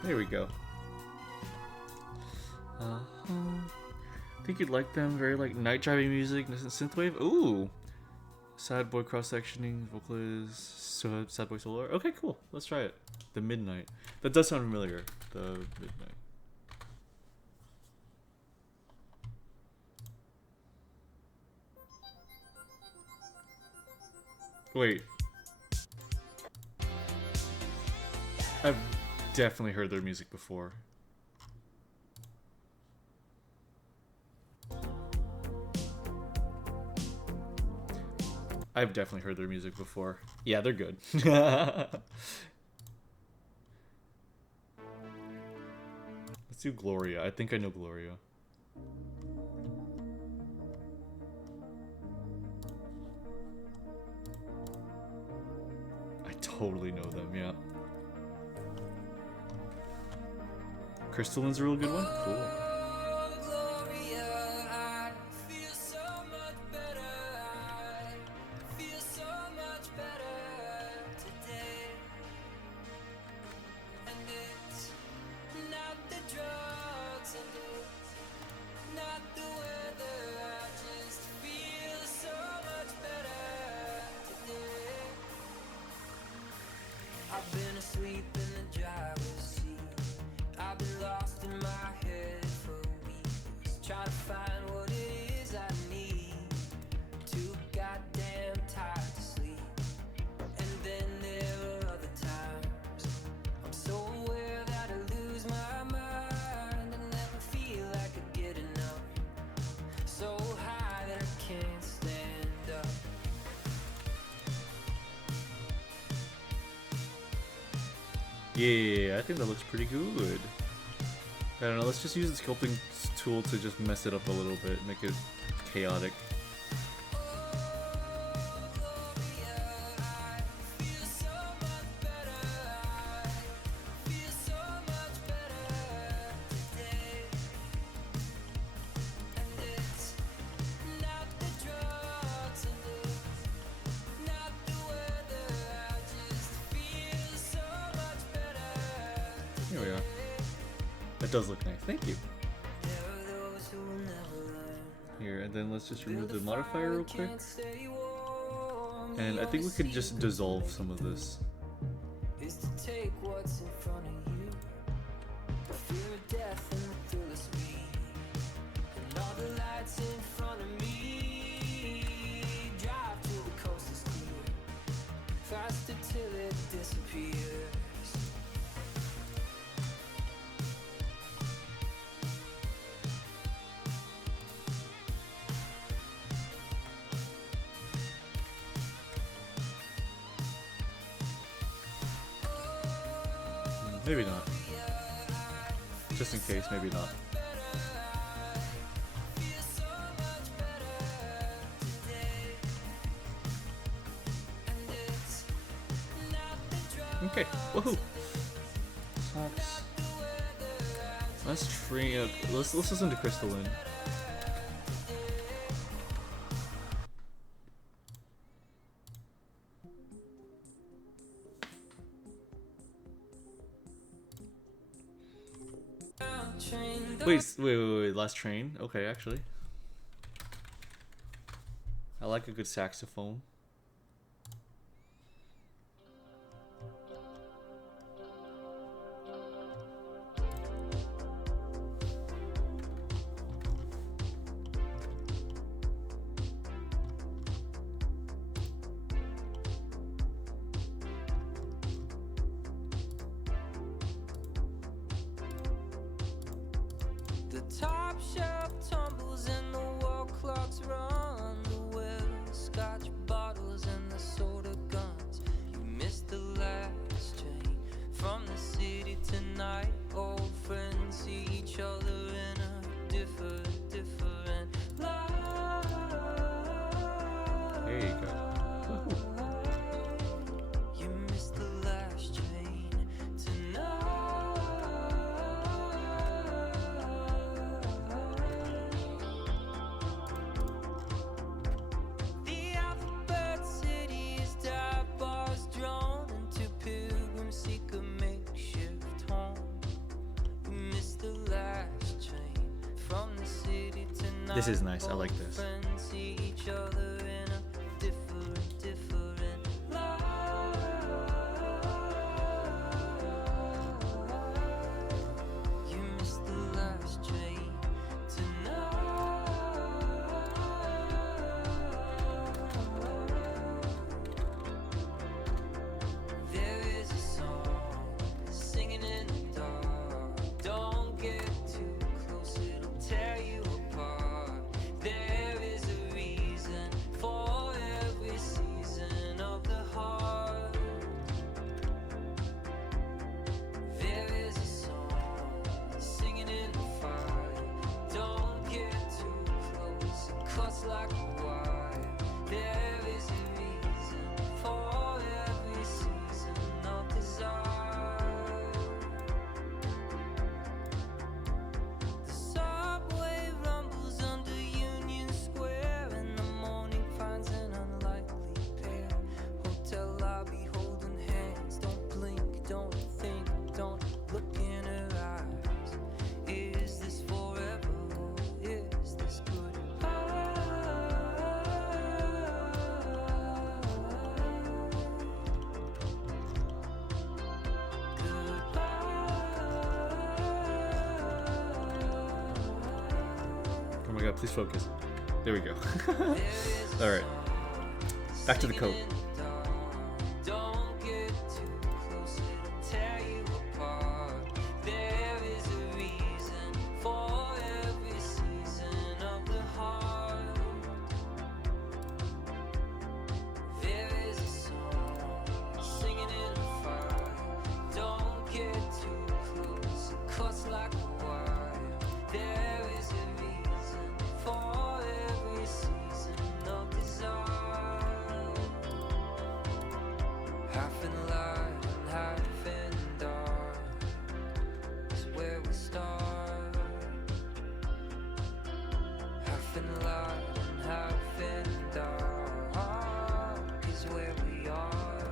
There we go. I think you'd like them. Very like night driving music, synthwave. Ooh, sad boy cross sectioning, vocalist, sad boy solo. Okay, cool. Let's try it. The Midnight. That does sound familiar. The Midnight. Wait. I've definitely heard their music before. I've definitely heard their music before. Yeah, they're good. Let's do Gloria. I think I know Gloria. I totally know them, yeah. Crystalline's a real good one? Cool. I've been asleep in the driver's seat. I've been lost in my head for weeks, trying to find what it is I need. Too goddamn tired to sleep. And then there are other times I'm so aware that I lose my mind and never feel like I get enough. So high that I can't stand up. Yeah, I think that looks pretty good. I don't know, let's just use the sculpting tool to just mess it up a little bit, make it chaotic. Here we are. That does look nice. Thank you. Here, and then let's just remove the modifier real quick. And I think we could just dissolve some of this. Is to take what's in front of you. The fear of death and the thrill of speed. And all the lights in front of me. Drive till the coast is clear. Faster till it disappears. Maybe not. Just in case, maybe not. Okay, woohoo! Sucks. Let's listen to Crystalline. Wait, Last Train? Okay, actually. I like a good saxophone. The top shelf tumbles and the wall clocks run the well. Scotch bottles and the soda guns. You missed the last train from the city tonight. Old friends see each other in a different life. There you go. You missed the last train tonight. The alphabet city is dive bars drawn into pilgrims seek a makeshift home. You missed the last train from the city tonight. This is nice, I like this. Friends see each other in a different life. You missed the last train tonight. There is a song singing in the dark. Don't get too close, it'll tear you apart. There is a reason my god, please focus. There we go. Alright. Back to the code. Don't get too close, it'll tear you apart. There is a reason for every season of the heart. There is a song singing in a fire. Don't get too close, it cuts like a wire. There is a reason for every season of desire. Half in light and half in dark is where we start. Half in light and half in dark is where we are.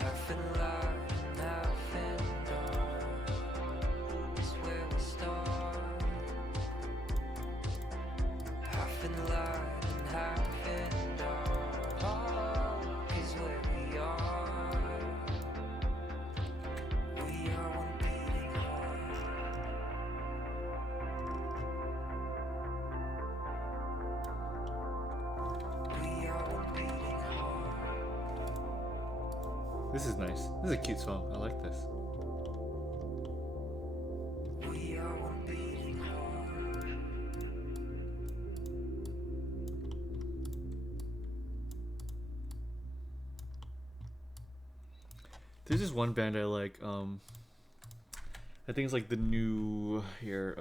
Half in light and half in dark is where we start. Half in light and half in dark is where we are. We are one beating heart. We are one beating heart. This is nice. This is a cute song. I like this. We are one beating heart. There's this one band I like. I think it's like the new here.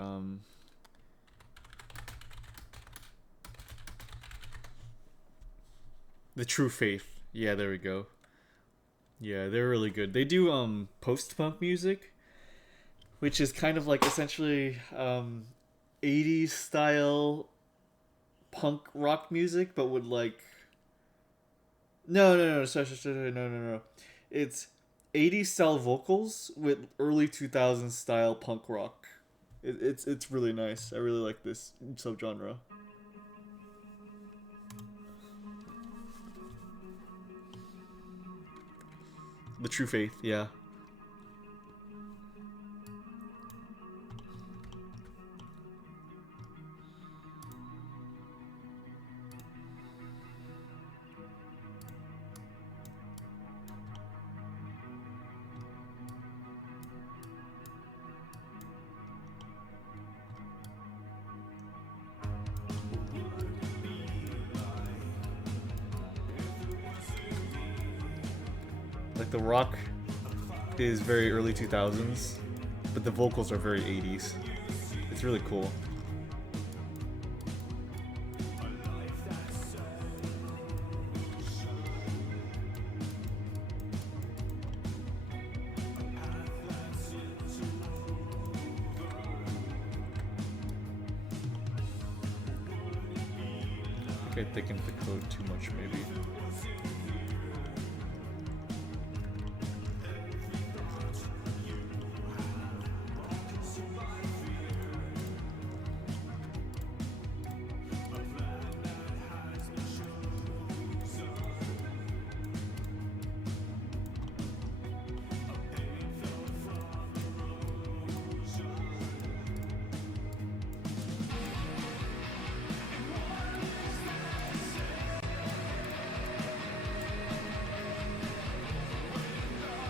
The True Faith. Yeah, there we go. Yeah, they're really good. They do post-punk music, which is kind of like essentially 80s style punk rock music, but with like no. It's 80s style vocals with early 2000s style punk rock. It's really nice. I really like this subgenre. The True Faith, yeah. Like the rock is very early 2000s, but the vocals are very 80s. It's really cool. I think I thickened the code too much, maybe.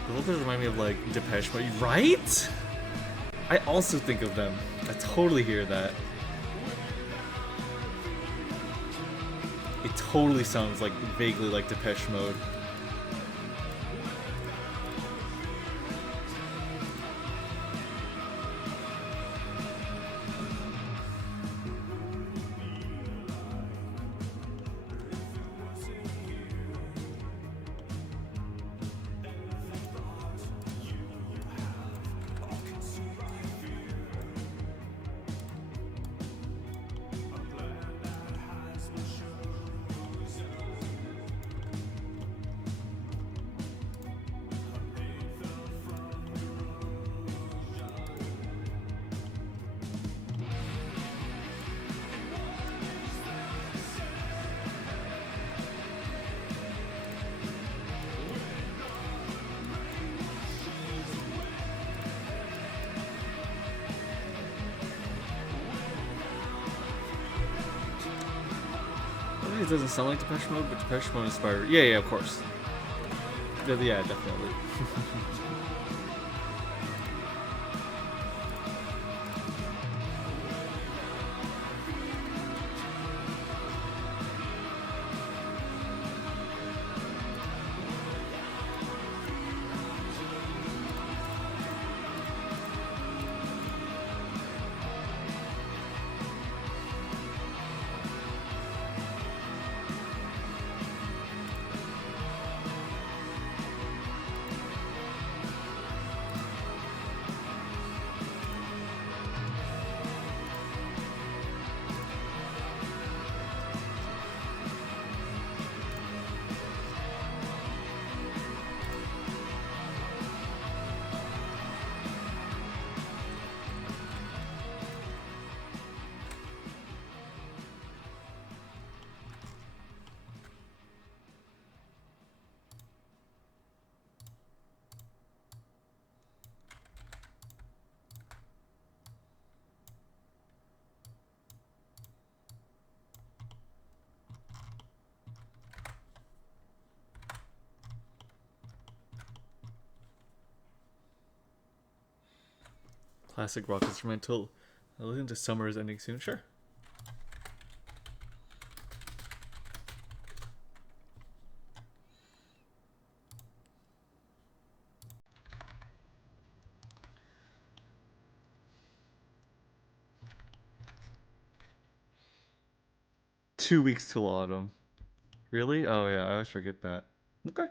The vocals remind me of like Depeche Mode, right? I also think of them. I totally hear that. It totally sounds like vaguely like Depeche Mode. Scorpions doesn't sound like Depeche Mode, but Depeche Mode inspired. Yeah, of course. Yeah, definitely. Classic rock instrumental. I listen to Summer is ending soon. Sure. Two weeks till autumn. Really? Oh yeah, I always forget that. Okay.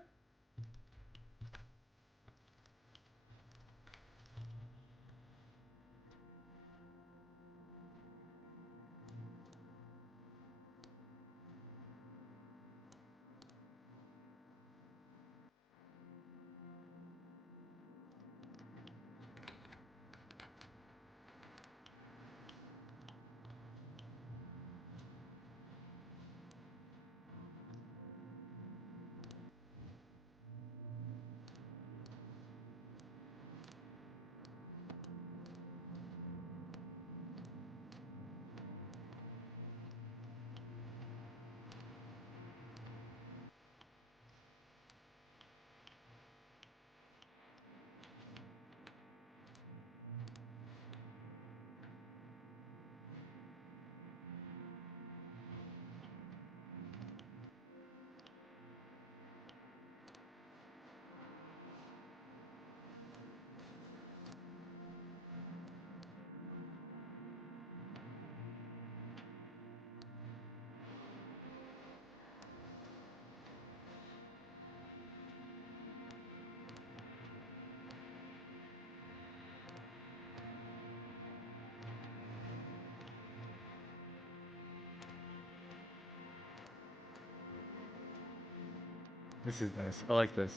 This is nice. I like this.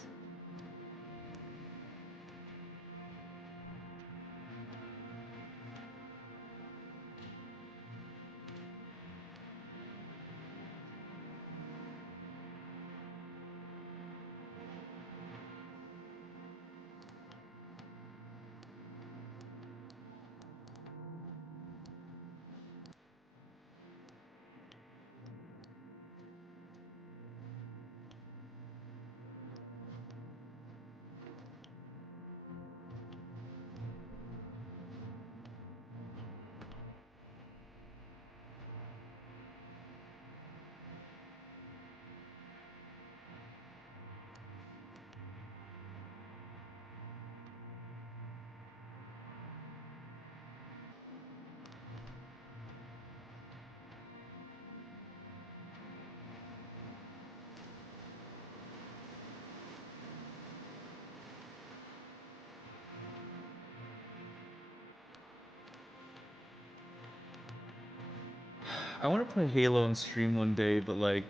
I want to play Halo on stream one day, but like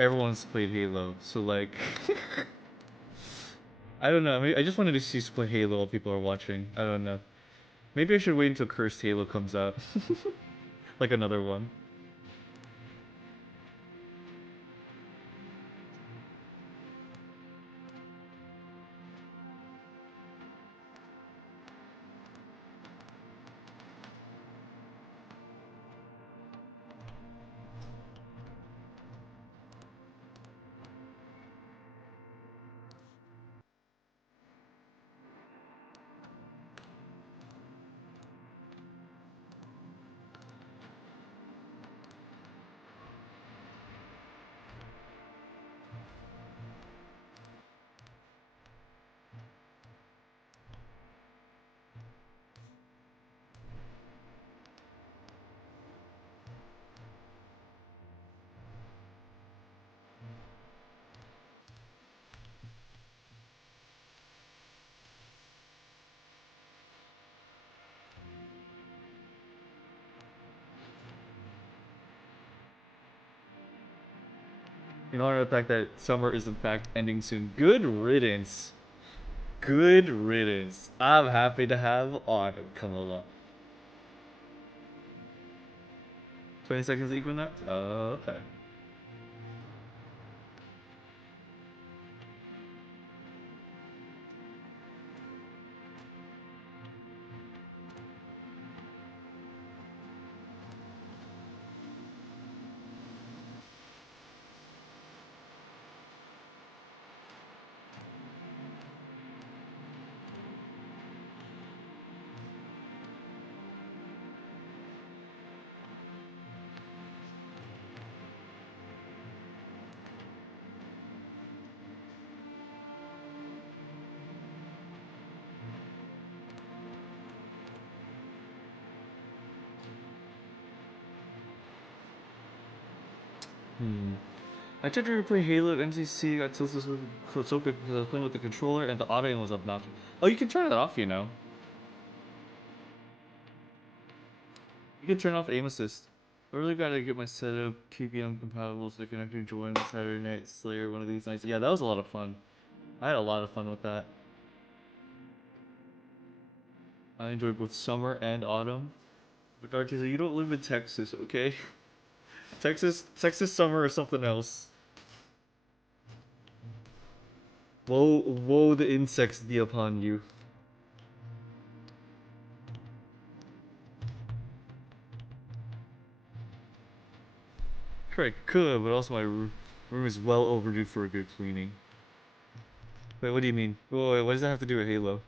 everyone's played Halo, so like I don't know. I just wanted to see play Halo while people are watching. I don't know. Maybe I should wait until Cursed Halo comes out, like another one. In honor of the fact that summer is in fact ending soon. Good riddance. Good riddance. I'm happy to have autumn come along. 20 seconds equinox? Oh, okay. I tried to replay Halo at NCC, got tilted so quick because I was playing with the controller and the audio was obnoxious. Oh, you can turn it off, you know. You can turn off aim assist. I really gotta get my setup KPM compatible so I can actually join Saturday Night Slayer one of these nights. Yeah, that was a lot of fun. I had a lot of fun with that. I enjoyed both summer and autumn. But Darky, you don't live in Texas, okay? Texas summer is something else. Woe the insects be upon you. Sure, I could, but also my room is well overdue for a good cleaning. Wait, what do you mean? Wait, what does that have to do with Halo?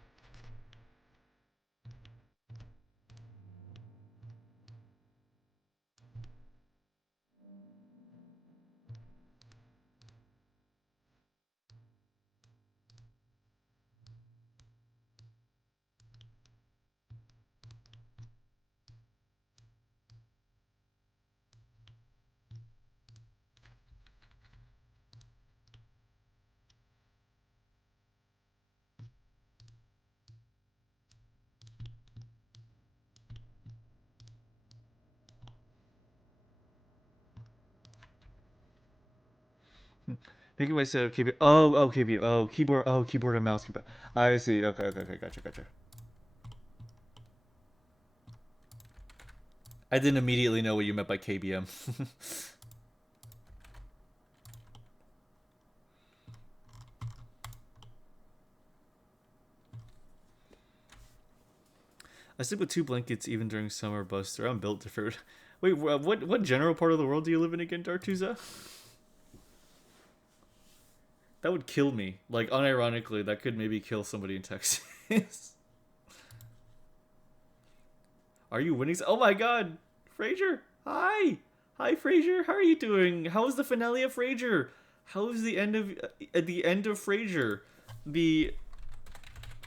Think of my setup keyboard. Oh, keyboard. Oh, keyboard. Oh, keyboard and mouse. Keyboard. I see. Okay. Gotcha. I didn't immediately know what you meant by KBM. I sleep with 2 blankets even during summer, Buster. I'm built different. Wait, what general part of the world do you live in again, Dartuza? That would kill me. Like, unironically, that could maybe kill somebody in Texas. Are you winning? Oh my god! Frasier! Hi! Hi, Frasier! How are you doing? How was the finale of Frasier? How was the end of... at the end of Frasier?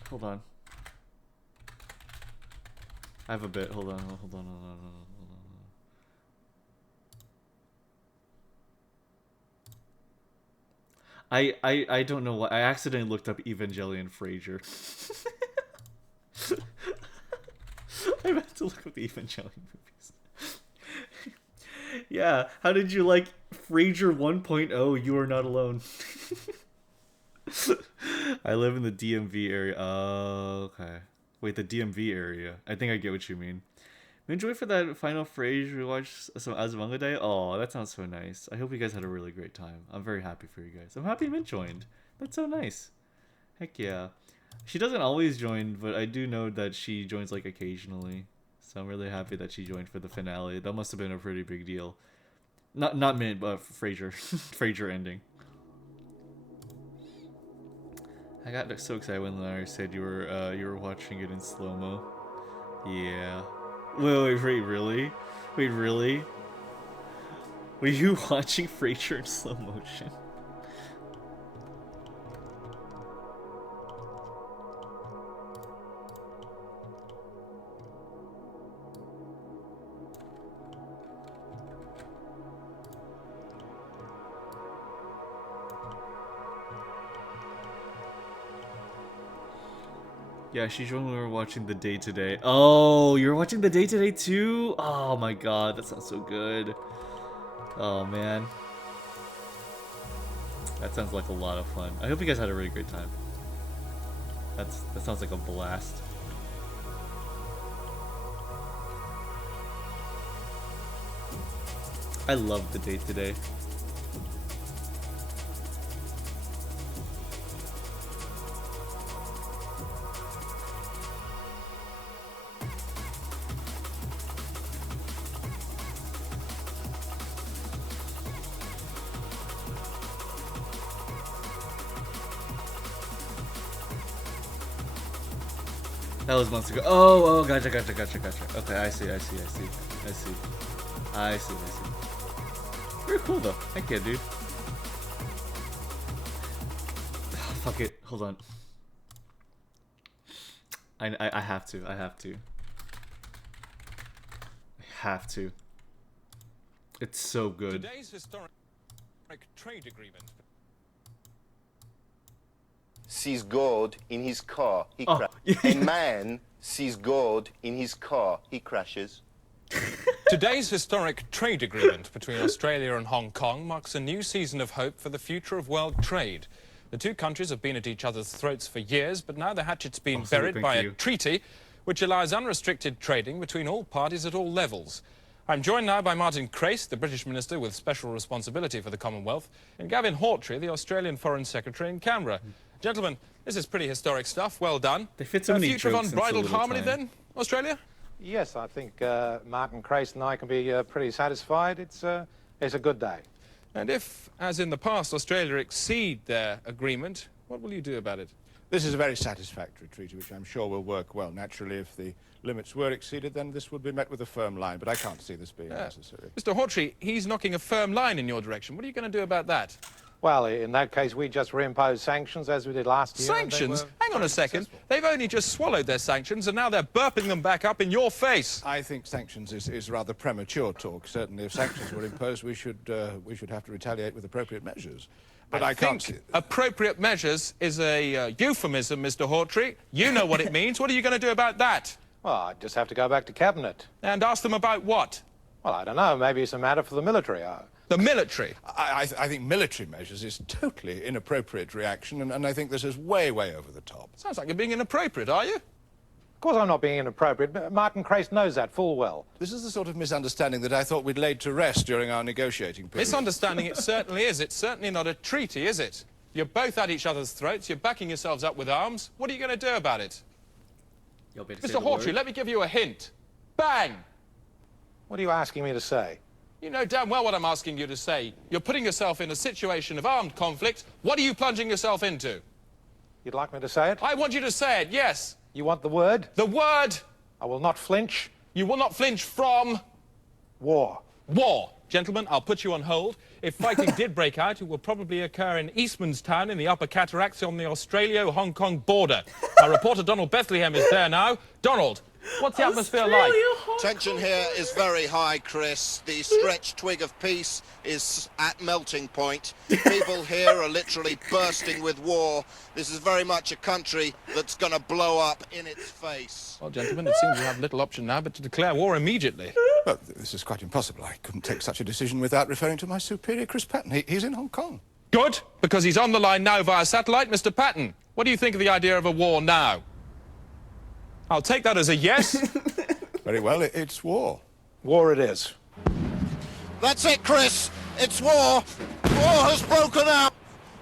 Hold on. I have a bit. Hold on. I don't know why. I accidentally looked up Evangelion Frasier. I meant to look up the Evangelion movies. Yeah, how did you like Frasier 1.0? You are not alone. I live in the DMV area. Oh, okay. Wait, the DMV area. I think I get what you mean. Enjoy for that final Frasier we watched some Azumanga Day. Oh, that sounds so nice. I hope you guys had a really great time. I'm very happy for you guys. I'm happy Mint joined. That's so nice. Heck yeah. She doesn't always join, but I do know that she joins like occasionally. So I'm really happy that she joined for the finale. That must have been a pretty big deal. Not Mint, but Frasier. Frasier ending. I got so excited when Larry said you were watching it in slow-mo. Yeah. Wait, really? Wait, really? Were you watching Frasier in slow motion? Yeah, she joined when we were watching The Day Today. Oh, you're watching The Day Today too? Oh my god, that sounds so good. Oh man. That sounds like a lot of fun. I hope you guys had a really great time. That sounds like a blast. I love the date today. That was months ago. Oh, gotcha. Okay, I see. Very cool though. Thank you, dude. Fuck it. Hold on. I have to. I have to. It's so good. Today's historic trade agreement sees God in his car, he Oh, crashes. yeah. A man sees God in his car, he crashes. Today's historic trade agreement between Australia and Hong Kong marks a new season of hope for the future of world trade. The two countries have been at each other's throats for years, but now the hatchet's been buried by a treaty which allows unrestricted trading between all parties at all levels. I'm joined now by Martin Crace, the British Minister with special responsibility for the Commonwealth, and Gavin Hawtrey, the Australian Foreign Secretary in Canberra. Gentlemen, this is pretty historic stuff. Well done. They fit so many future of jokes into a unbridled little harmony time. then, Australia? Yes, I think Martin Crace and I can be pretty satisfied. It's a good day. And if, as in the past, Australia exceed their agreement, what will you do about it? This is a very satisfactory treaty, which I'm sure will work well. Naturally, if the limits were exceeded, then this would be met with a firm line, but I can't see this being necessary. Mr. Hawtrey, he's knocking a firm line in your direction. What are you going to do about that? Well, in that case, we just reimpose sanctions as we did last year. Sanctions? Hang on a second. They've only just swallowed their sanctions, and now they're burping them back up in your face. I think sanctions is rather premature talk. Certainly, if sanctions were imposed, we should have to retaliate with appropriate measures. But I can't think appropriate measures is a euphemism, Mr. Hawtrey. You know what it means. What are you going to do about that? Well, I just have to go back to Cabinet. And ask them about what? Well, I don't know. Maybe it's a matter for the military. The military? I think military measures is totally inappropriate reaction, and I think this is way over the top. Sounds like you're being inappropriate, are you? Of course I'm not being inappropriate, but Martin Crace knows that full well. This is the sort of misunderstanding that I thought we'd laid to rest during our negotiating period. Misunderstanding it certainly is. It's certainly not a treaty, is it? You're both at each other's throats. You're backing yourselves up with arms. What are you going to do about it? Mr. Hawtrey, let me give you a hint. Bang! What are you asking me to say? You know damn well what I'm asking you to say. You're putting yourself in a situation of armed conflict. What are you plunging yourself into? You'd like me to say it? I want you to say it, yes. You want the word? The word! I will not flinch. You will not flinch from... War. War. Gentlemen, I'll put you on hold. If fighting did break out, it will probably occur in Eastmanstown in the Upper Cataracts on the Australia-Hong Kong border. Our reporter Donald Bethlehem is there now. Donald, what's the atmosphere like? Tension here is very high, Chris. The stretched twig of peace is at melting point. People here are literally bursting with war. This is very much a country that's going to blow up in its face. Well, gentlemen, it seems we have little option now but to declare war immediately. Well, this is quite impossible. I couldn't take such a decision without referring to my superior, Chris Patton. He's in Hong Kong. Good, because he's on the line now via satellite. Mr. Patton, what do you think of the idea of a war now? I'll take that as a yes. Very well, it's war. War it is. That's it, Chris. It's war. War has broken out.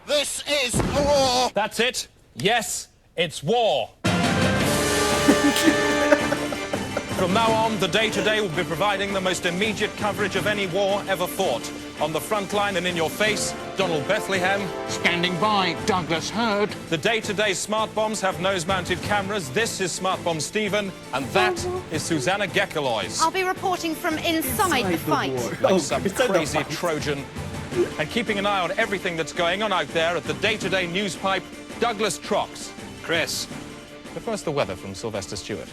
This is a war. That's it. Yes, it's war. From now on, the Day-to-Day will be providing the most immediate coverage of any war ever fought. On the front line and in your face, Donald Bethlehem. Standing by, Douglas Hurd. The Day-to-Day smart bombs have nose-mounted cameras. This is Smart Bomb Stephen, and that is Susanna Gekalois. I'll be reporting from inside the fight. Like some crazy Trojan. And keeping an eye on everything that's going on out there at the Day-to-Day news pipe, Douglas Trox. Chris. But first, the weather from Sylvester Stewart.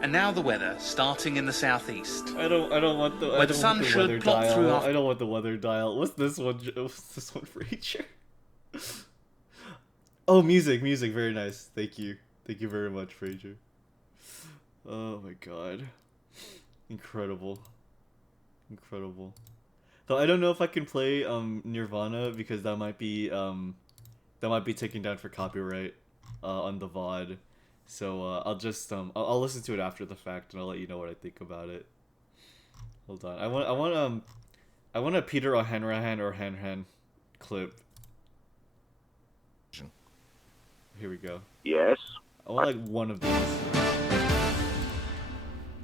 And now the weather, starting in the southeast. I don't want the. Where the sun should plot dial. through. I don't want the weather dial. What's this one? What's this one for each? Oh, music, very nice. Thank you very much, Fraser. Oh my god, incredible. Though I don't know if I can play Nirvana because that might be taken down for copyright on the VOD. So I'll just I'll listen to it after the fact and I'll let you know what I think about it. Hold on. I want a Peter O'Hanrahan or Hanrahan clip. Here we go. Yes. I want like one of these.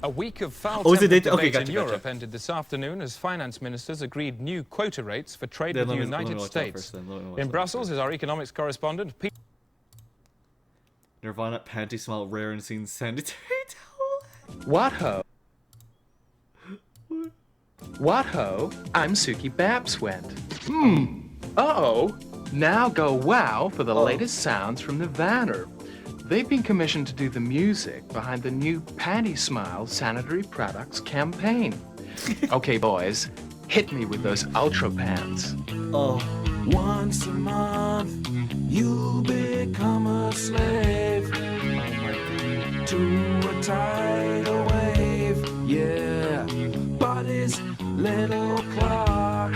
A week of Oh, foul-tempered okay, debate gotcha, in Europe ended this afternoon as finance ministers agreed new quota rates for trade with the United States. In Brussels is our economics correspondent, Pete. Nirvana panty smell rare and seen sanitary towel. What ho? What ho? I'm Suki Babswent. Uh-oh. Now go wow for the latest sounds from the Vanner. They've been commissioned to do the music behind the new Panty Smile sanitary products campaign. Okay, boys, hit me with those ultra pants. Oh. Once a month, you'll become a slave to a tidal wave. Yeah, but his little clock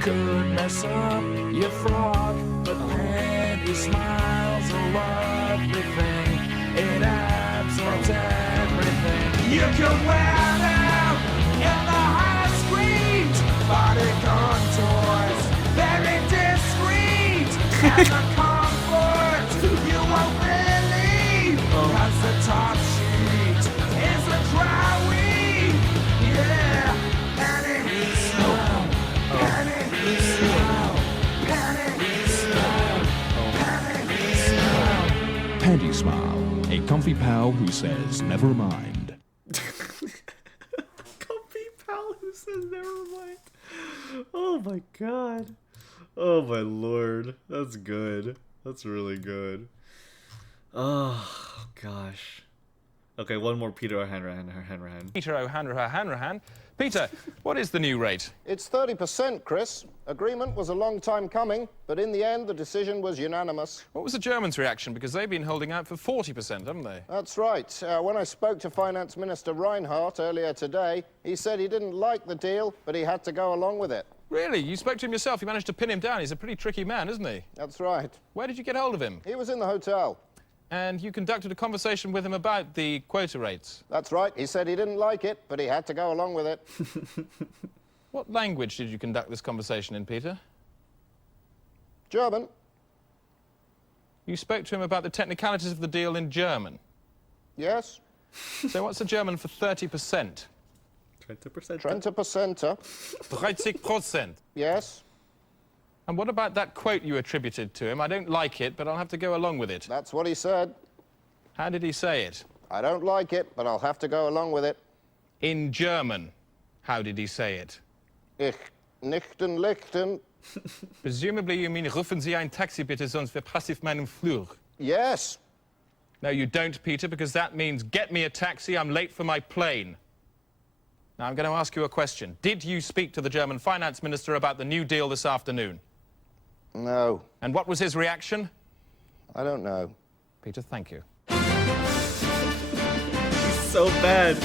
could mess up your frog, but Panty Smile's a lovely thing. It absorbs everything. You can wear them in the high screen body contours, very discreet, and the comfort you won't believe, cause the top sheet is a dry weed. Yeah, Panty Smile, Panty Smile, Panty Smile, Panty Smile. Panty Smile, a comfy pal who says never mind. Comfy pal who says never mind. Oh my god. Oh my lord. That's good. That's really good. Oh gosh. Okay, one more Peter O'Hanrahan. Peter O'Hanrahan. Peter, what is the new rate? It's 30%, Chris. Agreement was a long time coming, but in the end, the decision was unanimous. What was the Germans' reaction? Because they've been holding out for 40%, haven't they? That's right. When I spoke to Finance Minister Reinhardt earlier today, he said he didn't like the deal, but he had to go along with it. Really? You spoke to him yourself? You managed to pin him down? He's a pretty tricky man, isn't he? That's right. Where did you get hold of him? He was in the hotel. And you conducted a conversation with him about the quota rates? That's right. He said he didn't like it, but he had to go along with it. What language did you conduct this conversation in, Peter? German. You spoke to him about the technicalities of the deal in German? Yes. So what's the German for 30%? 20%. 20%. 30%. Yes. And what about that quote you attributed to him? I don't like it, but I'll have to go along with it. That's what he said. How did he say it? I don't like it, but I'll have to go along with it. In German, how did he say it? Ich nichten lichten. Presumably you mean, rufen Sie ein Taxi bitte, sonst verpasse ich meinen Flug. Yes. No, you don't, Peter, because that means get me a taxi, I'm late for my plane. Now, I'm going to ask you a question. Did you speak to the German finance minister about the new deal this afternoon? No. And what was his reaction? I don't know. Peter, thank you. He's so bad.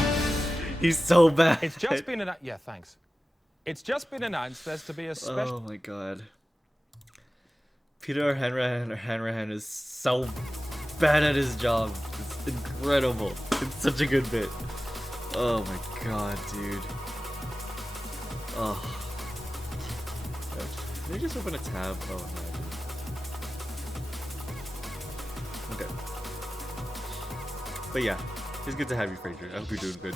He's so bad. It's just been announced. Yeah, thanks. It's just been announced there's to be a special. Oh my god. Peter O'Hanrahan is so bad at his job. It's incredible. It's such a good bit. Oh my god, dude. Oh. Can I just open a tab? Oh no. Okay. But yeah, it's good to have you, Fraser. I hope you're doing good.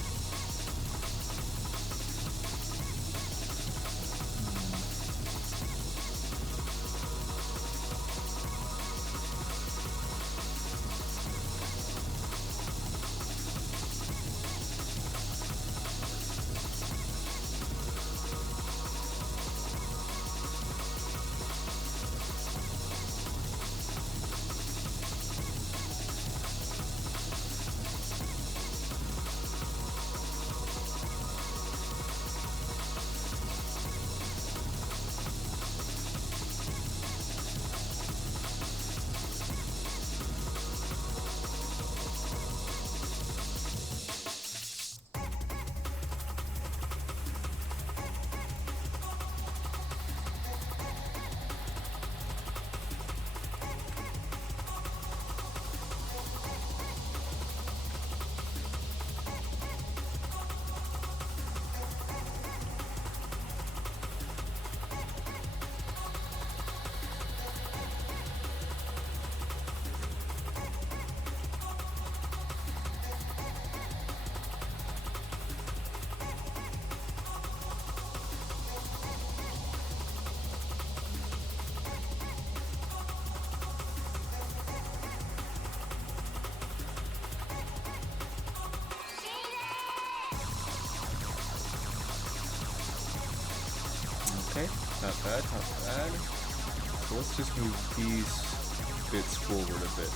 Not bad, not bad. So let's just move these bits forward a bit.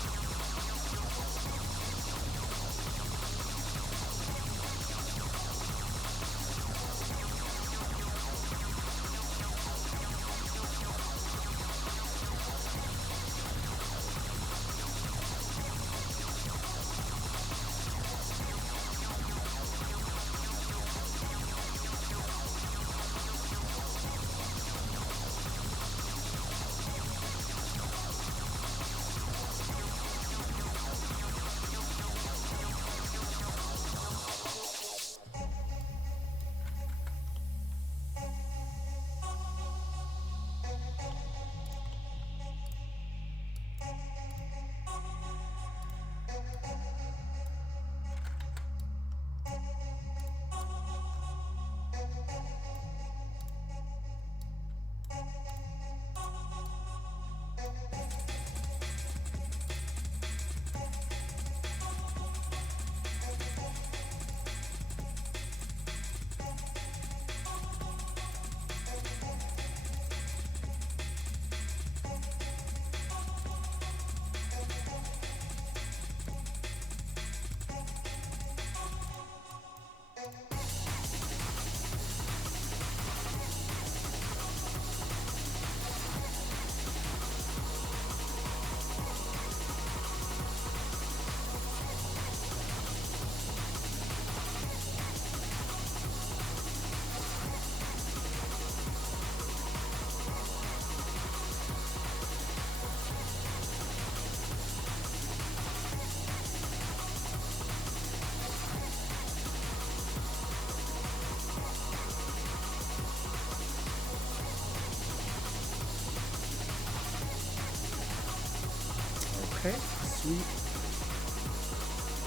Okay, sweet.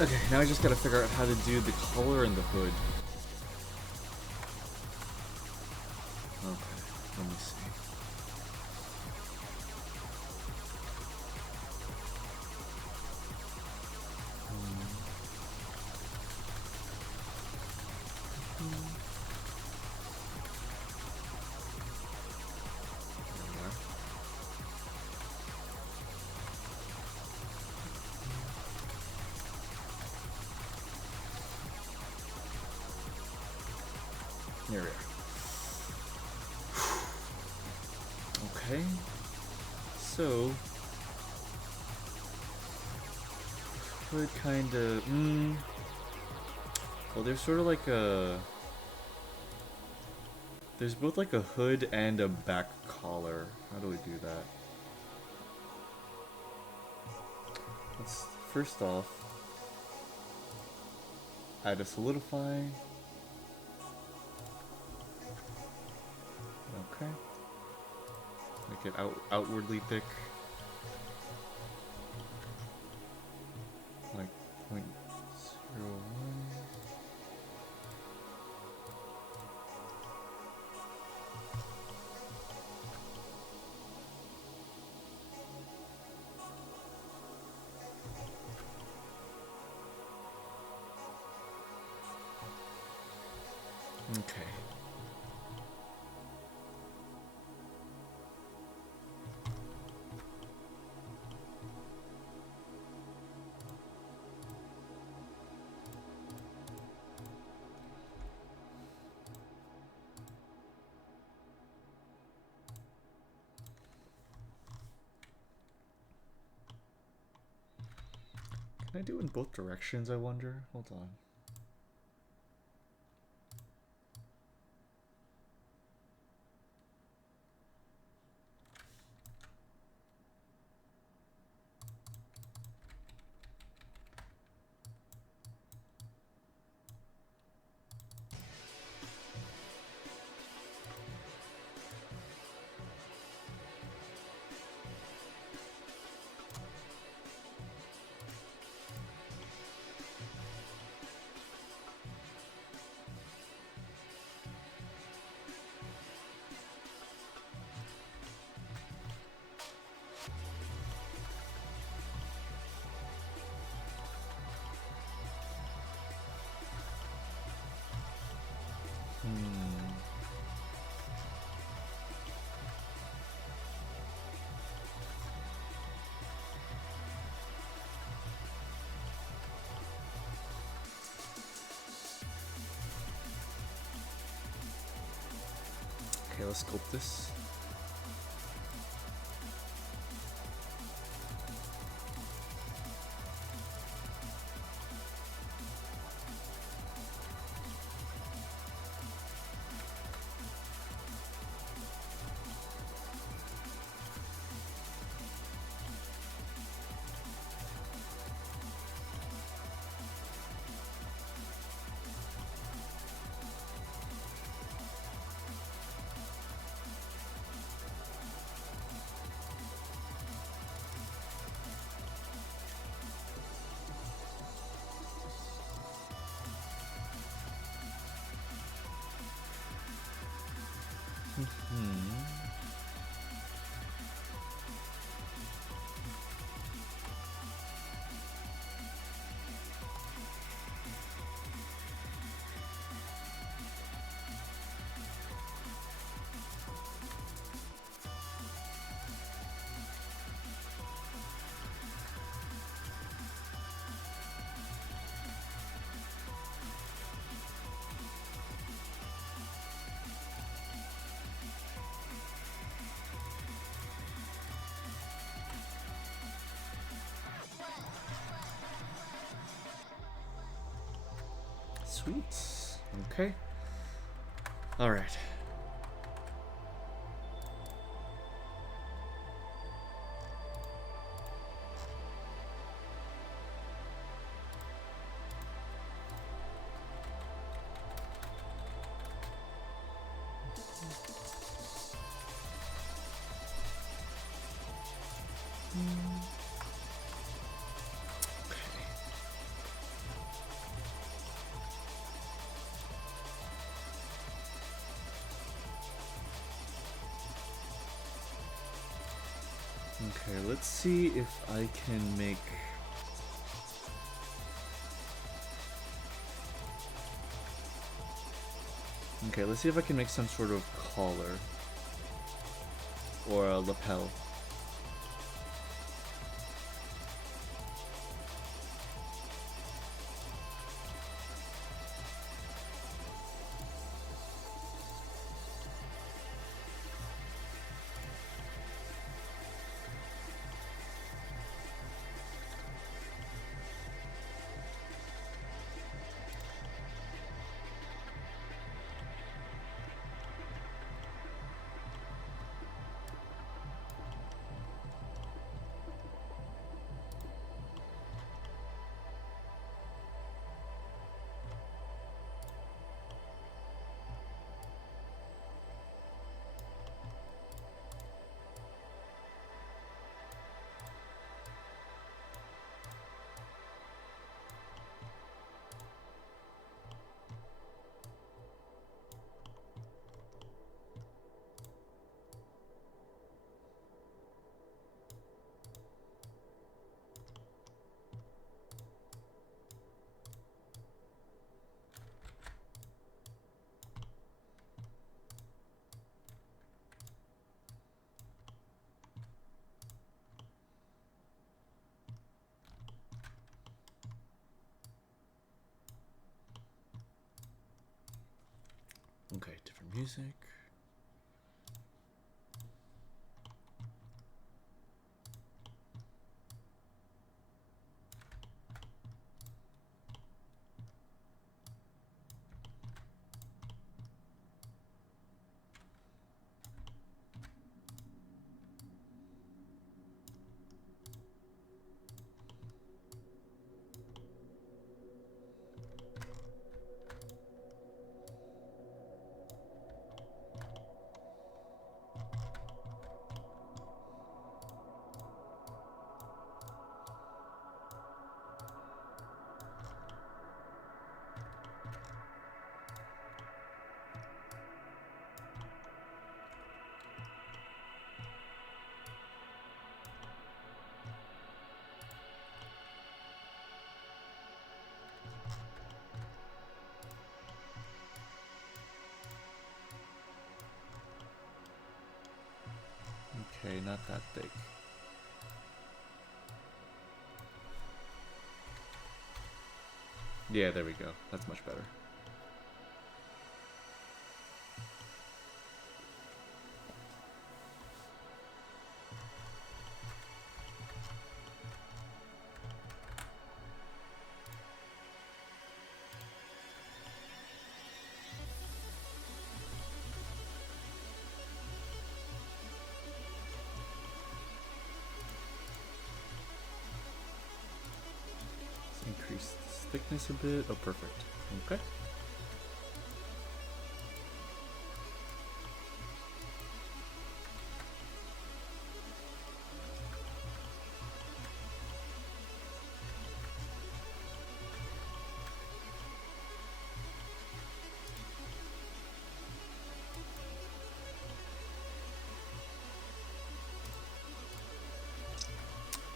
Okay, now I just gotta figure out how to do the color and the hood. Okay, let me see. Here we are. Okay. So hood kinda well, there's sort of like a there's both like a hood and a back collar. How do we do that? Let's first off add a solidify. Okay. Make it outwardly thick. Like 0.01. Okay. Can I do it in both directions, I wonder? Hold on. Okay, let's sculpt this. Sweet. Okay. All right. Okay, let's see if I can make... Okay, let's see if I can make some sort of collar. Or a lapel. Okay, different music. Okay, not that big. Yeah, there we go. That's much better. thickness a bit. Oh, perfect. Okay.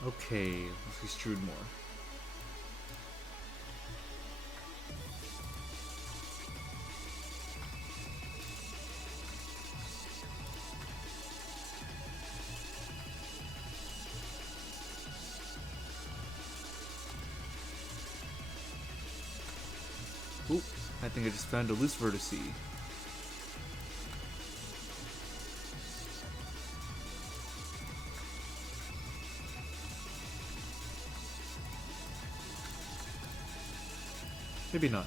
Okay, let's extrude more. Oop, I think I just found a loose vertice. Maybe not.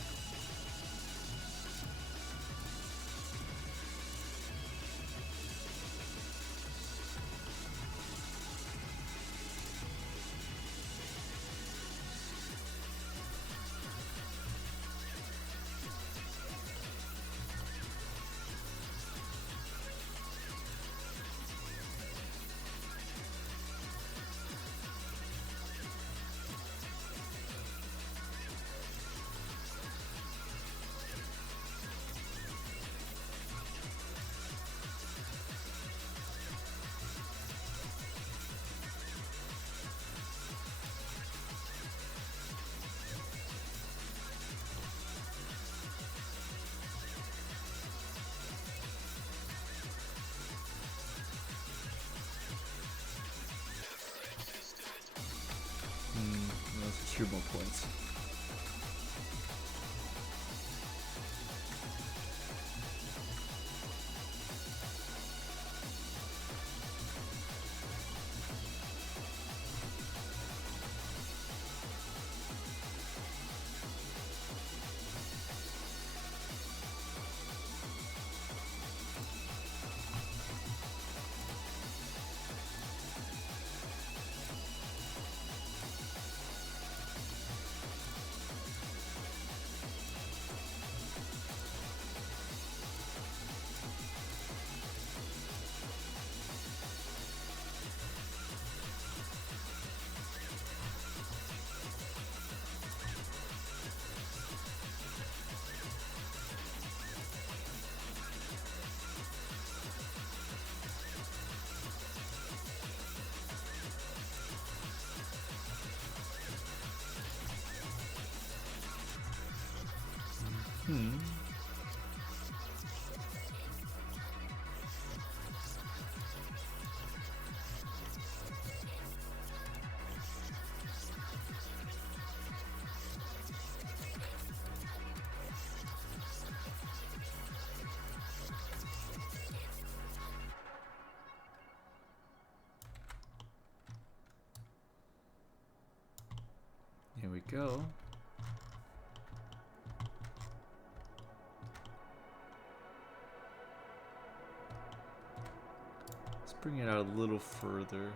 Let's extrude more points. Here we go. Let's bring it out a little further.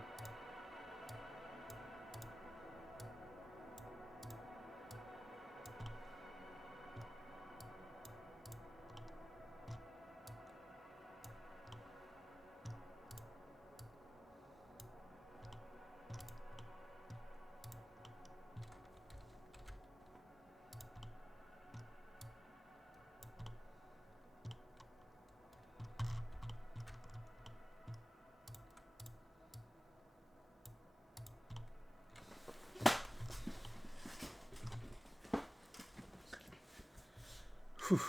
Whew.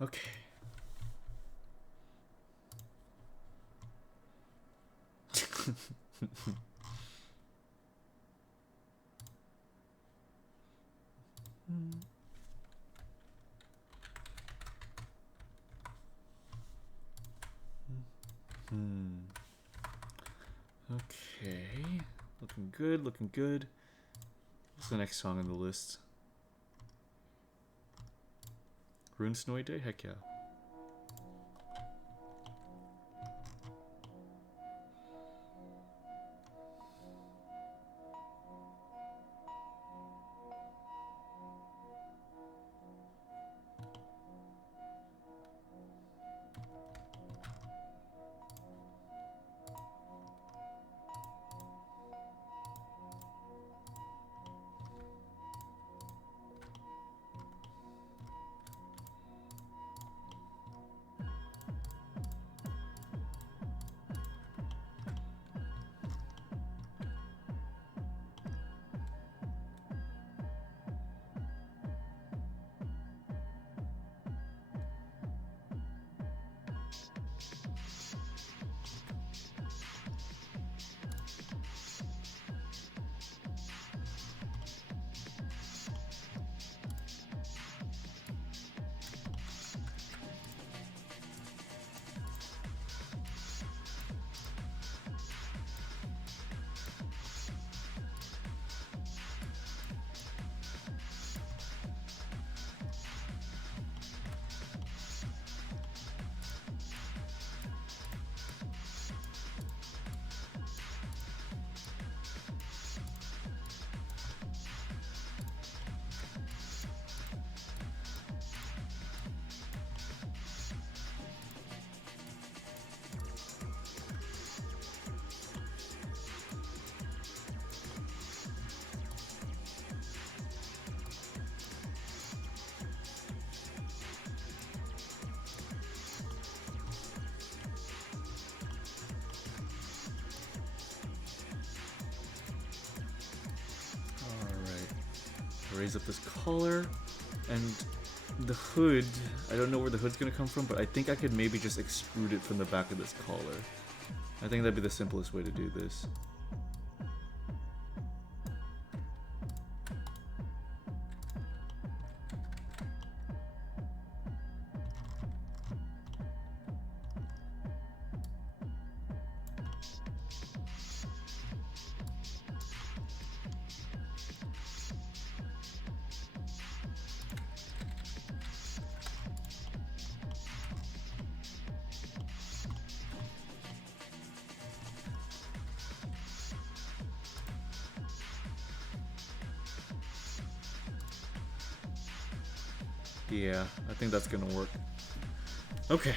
Okay. Okay. Looking good, looking good. What's the next song on the list? Rune Snowy Day? Heck yeah. Raise up this collar, and the hood, I don't know where the hood's gonna come from, but I think I could maybe just extrude it from the back of this collar. I think that'd be the simplest way to do this. Yeah, I think that's gonna work. Okay.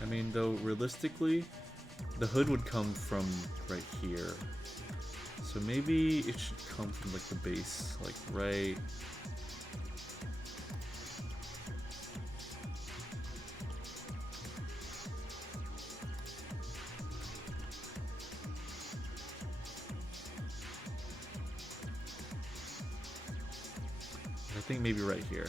I mean, though, realistically, the hood would come from right here. So maybe it should come from like the base, like right. I think maybe right here.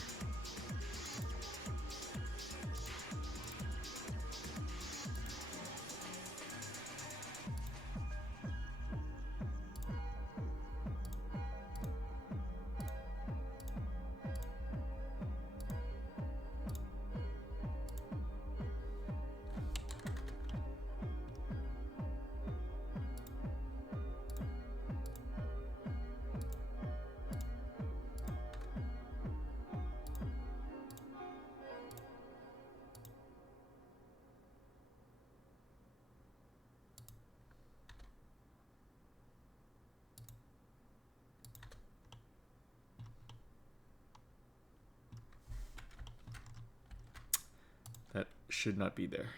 That should not be there.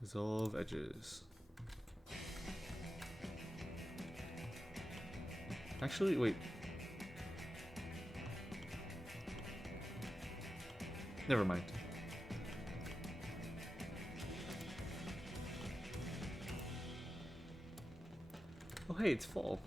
Dissolve edges. Actually, wait. Never mind. Oh hey, it's fall.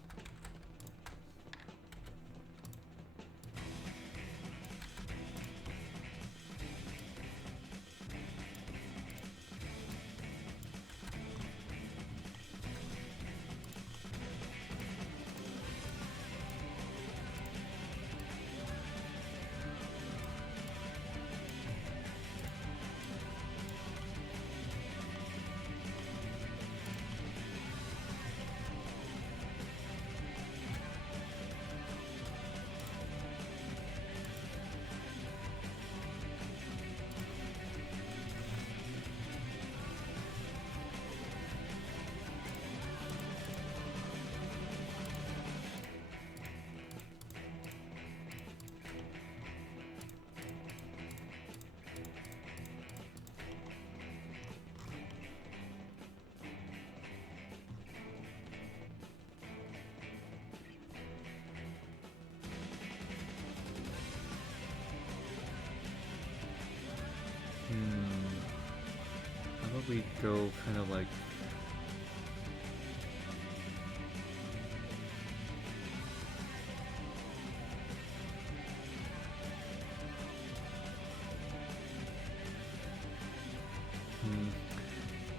about we go kind of like...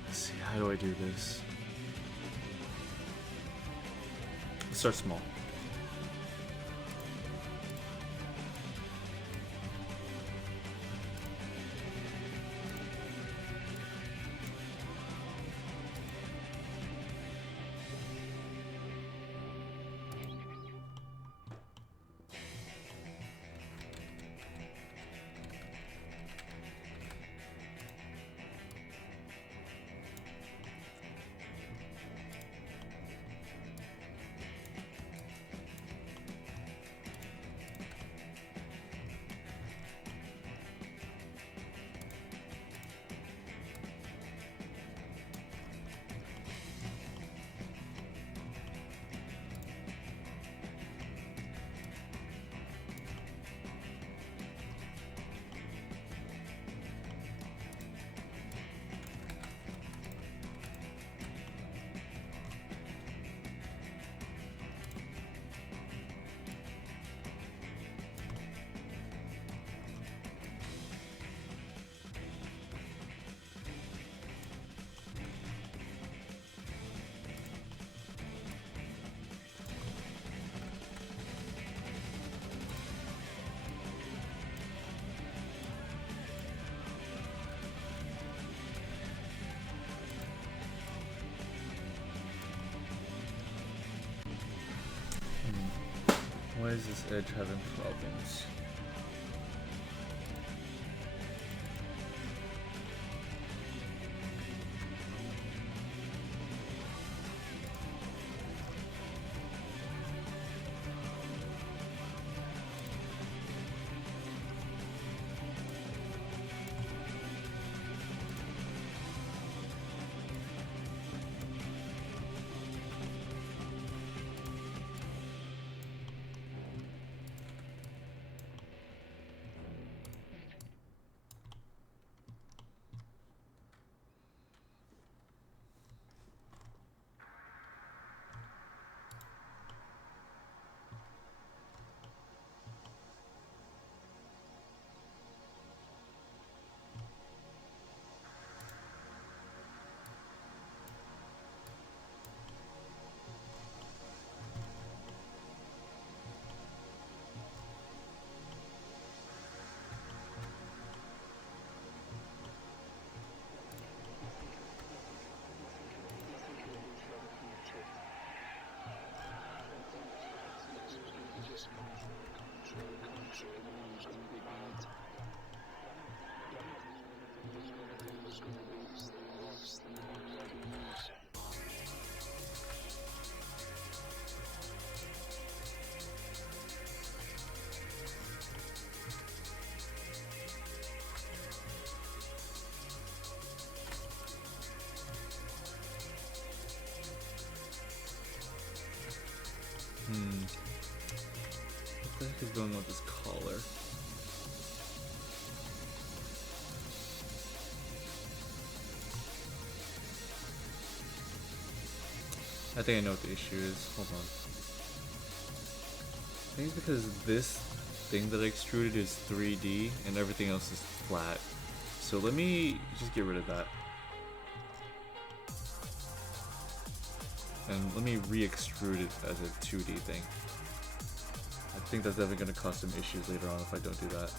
Let's see, how do I do this? Let's start small. Why is this edge having problems? What the heck is going on with this collar? I think I know what the issue is. Hold on. I think it's because this thing that I extruded is 3D and everything else is flat. So let me just get rid of that. And let me re-extrude it as a 2D thing. I think that's definitely going to cause some issues later on if I don't do that.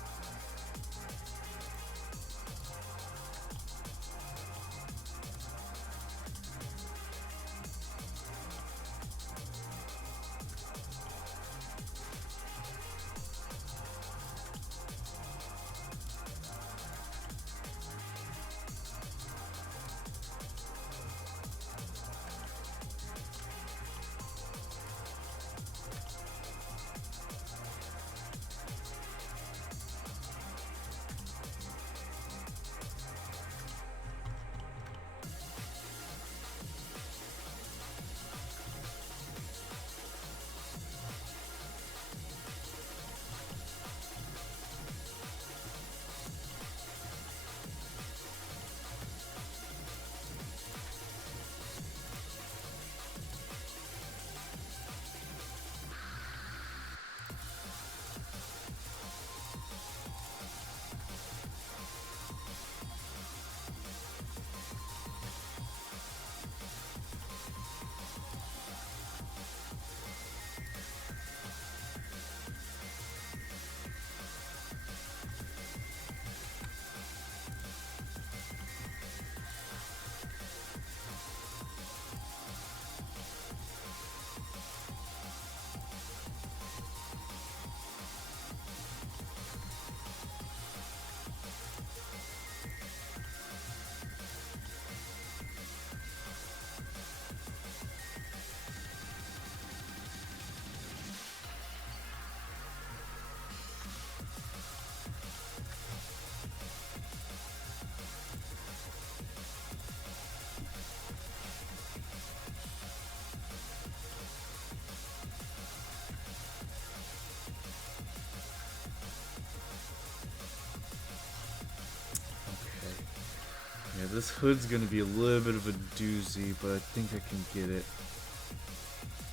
this hood's gonna be a little bit of a doozy, but I think I can get it.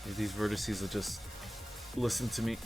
Yeah, these vertices will just listen to me.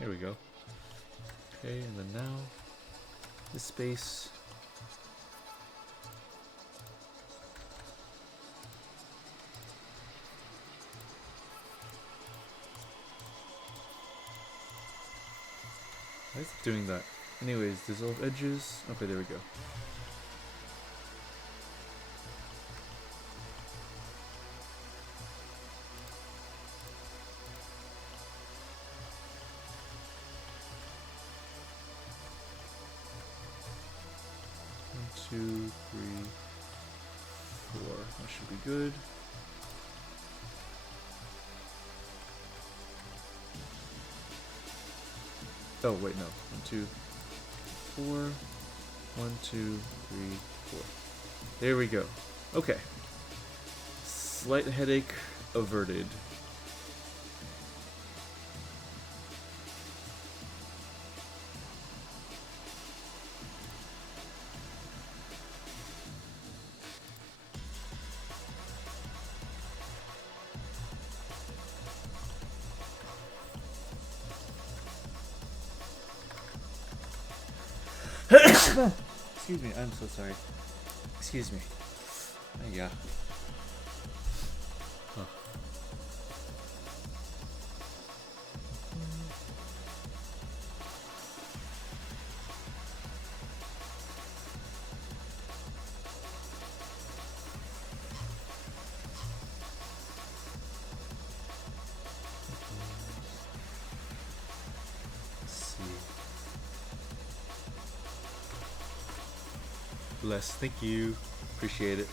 Here we go. Okay, and then now this space. Why is it doing that? Anyways, dissolve edges. Okay, there we go. Two, three, four. That should be good. Oh wait, no. 1, 2, 4. 1, 2, 3, 4. There we go. Okay. Slight headache averted. Excuse me, I'm so sorry. Excuse me. Yeah. Huh. Bless, thank you. Appreciate it.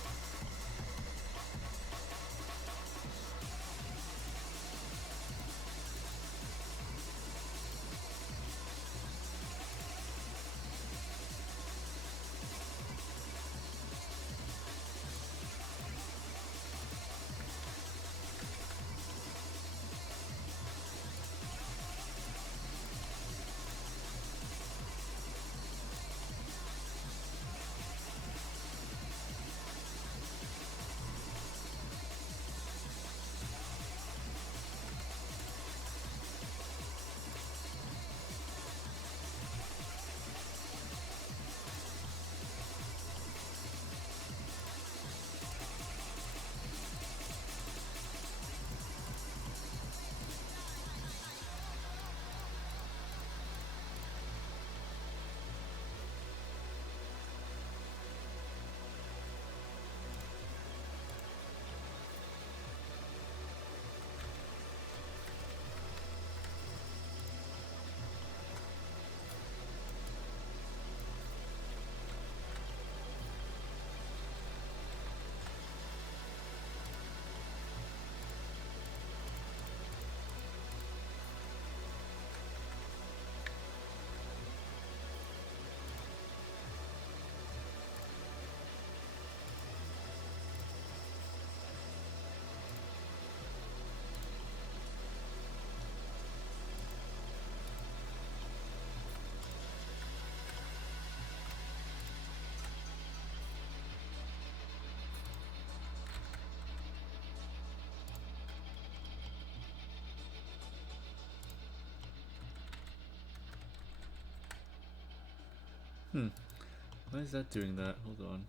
Why is that doing that? Hold on.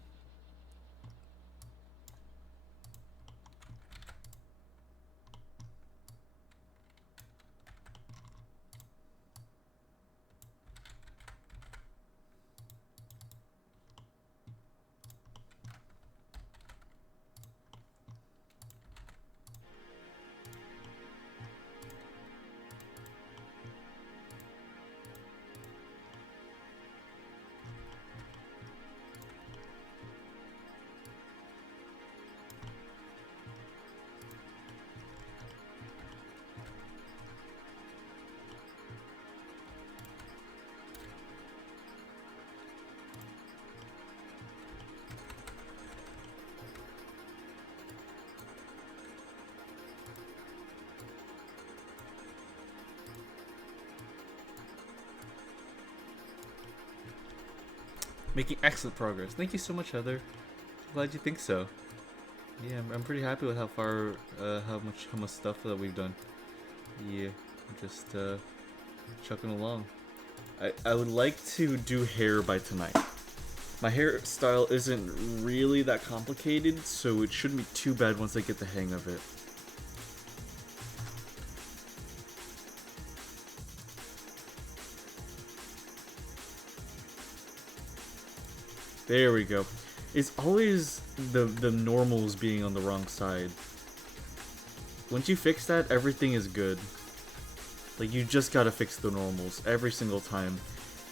Making excellent progress. Thank you so much, Heather. Glad you think so. Yeah, I'm pretty happy with how far, how much stuff that we've done. Yeah, just chucking along. I would like to do hair by tonight. My hairstyle isn't really that complicated, so it shouldn't be too bad once I get the hang of it. There we go. It's always the normals being on the wrong side. Once you fix that, everything is good. Like, you just gotta fix the normals every single time.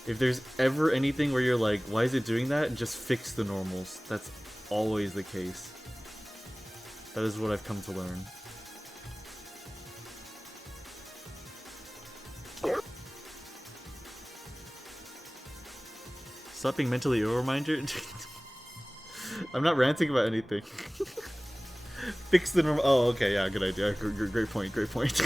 If there's ever anything where you're like, why is it doing that? Just fix the normals. That's always the case. That is what I've come to learn. Stop being mentally ill, reminder. I'm not ranting about anything. Fix the normal. Oh, okay, yeah, good idea. Great point. Great point.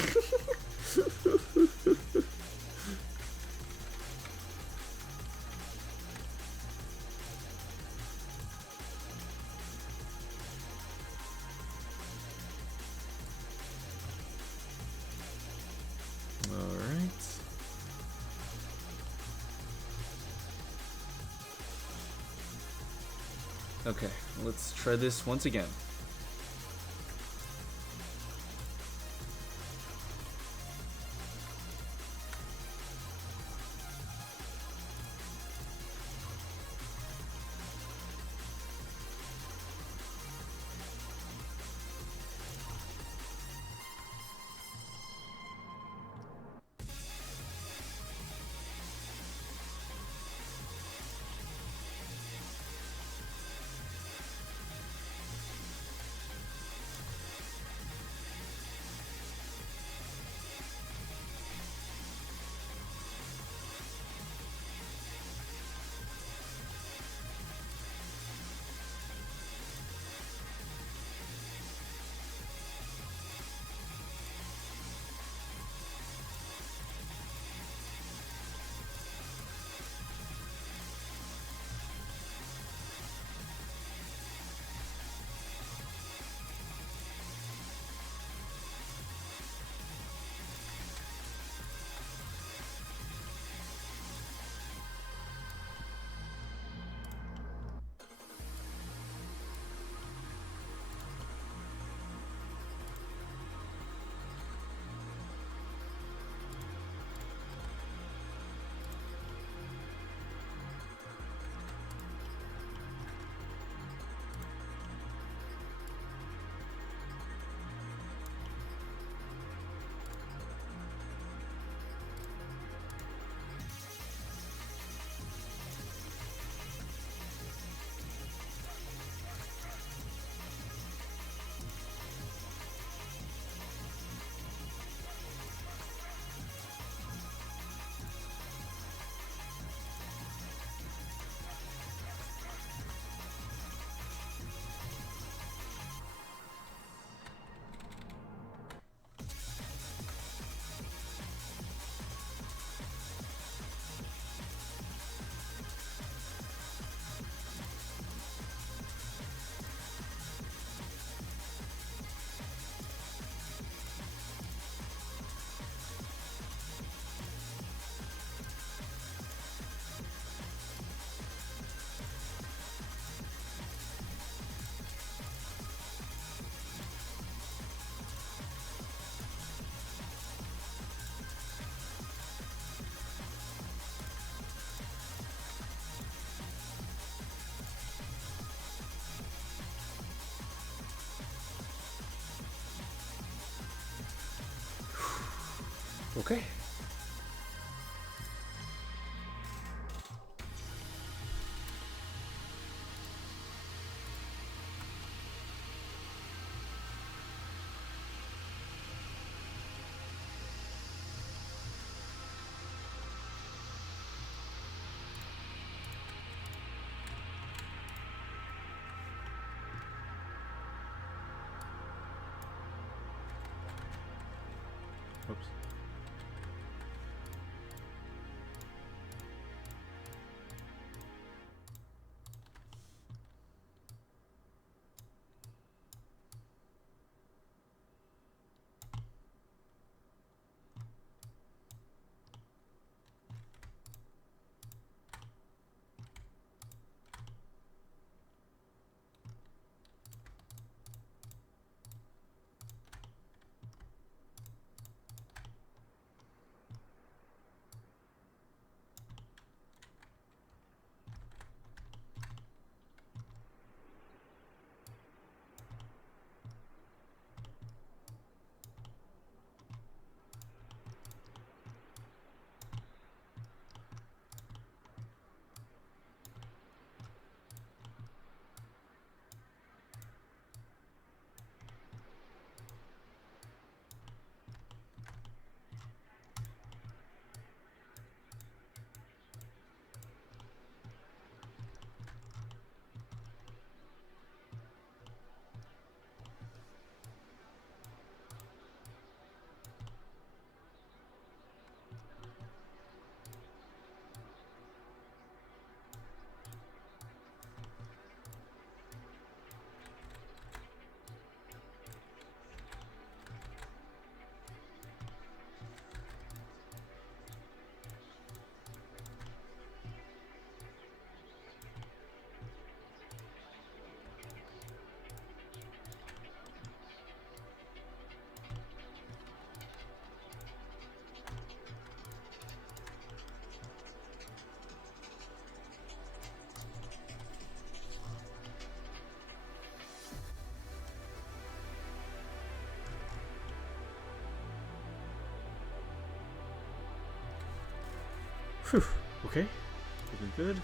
Okay, let's try this once again. Okay. Oops. Whew. Okay. Looking good.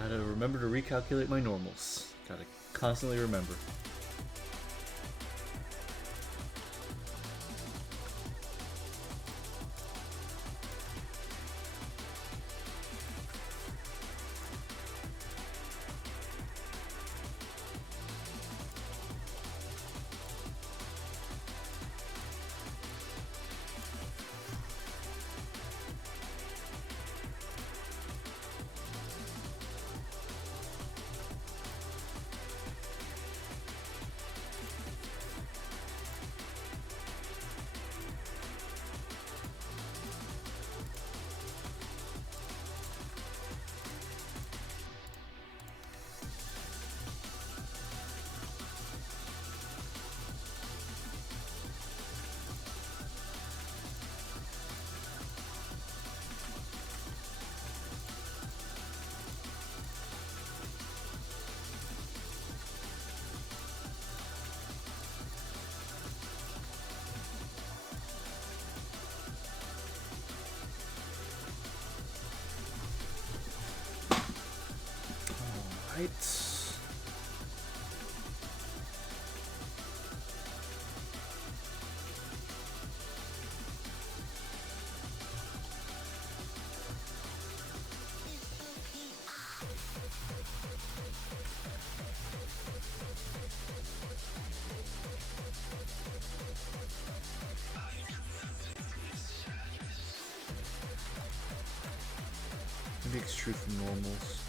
Gotta remember to recalculate my normals. Gotta constantly remember. Alright. Maybe extrude from normals.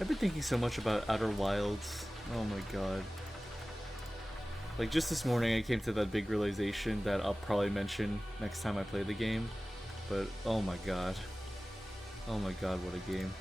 I've been thinking so much about Outer Wilds. Oh my god. Like, just this morning I came to that big realization that I'll probably mention next time I play the game. But, oh my god. Oh my god, what a game.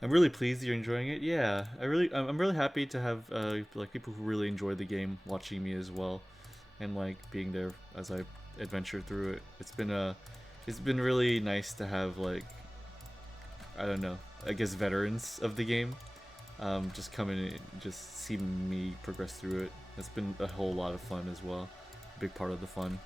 I'm really pleased you're enjoying it. Yeah, I'm really happy to have like people who really enjoy the game watching me as well, and like being there as I adventure through it. It's been really nice to have, like, I don't know, I guess veterans of the game just come in and just see me progress through it. It's been a whole lot of fun as well. A big part of the fun.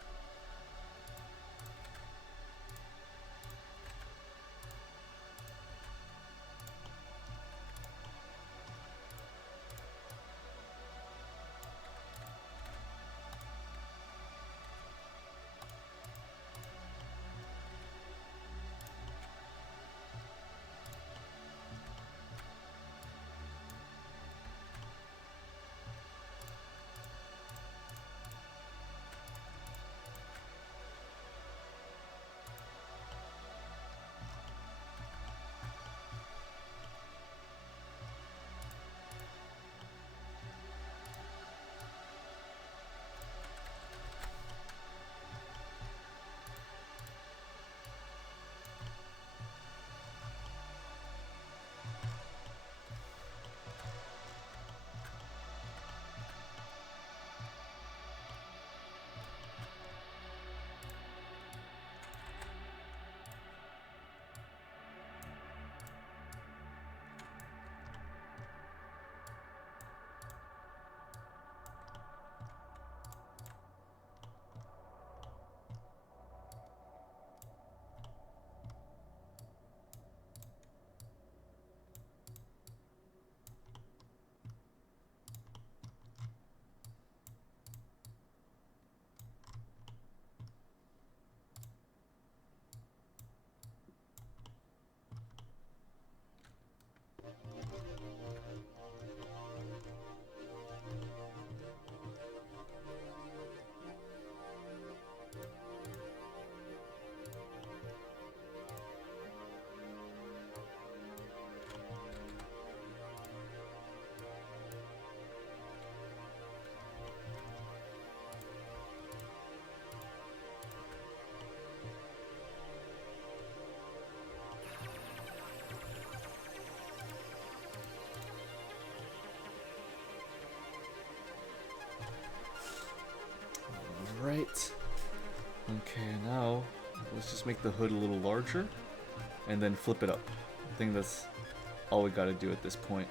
Right. Okay, now let's just make the hood a little larger and then flip it up. I think that's all we gotta do at this point.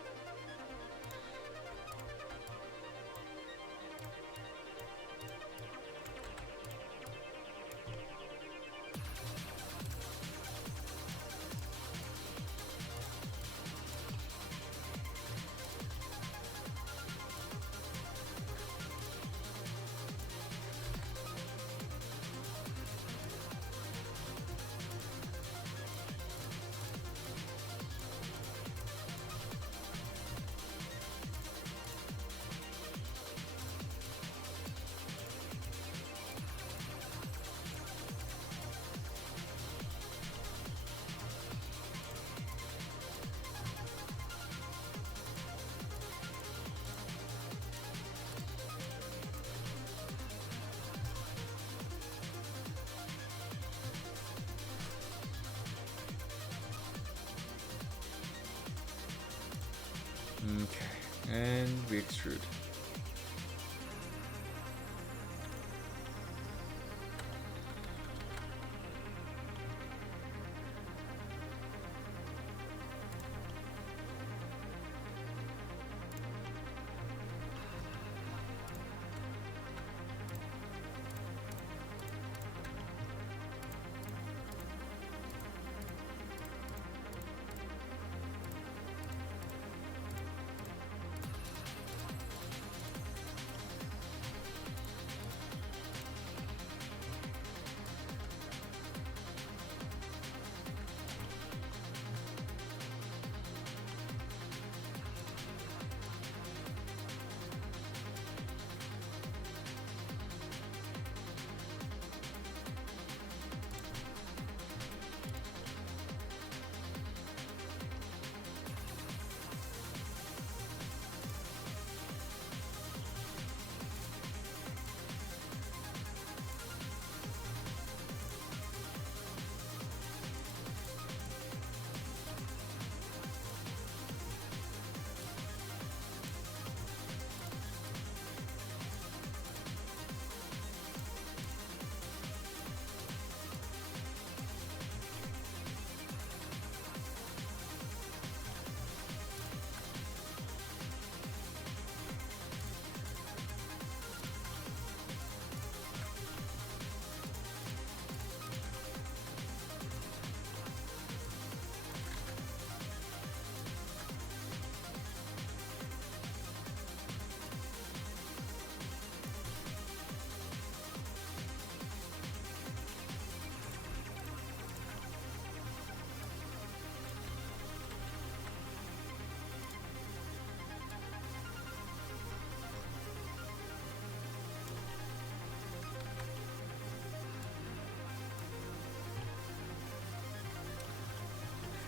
Okay, and we extrude.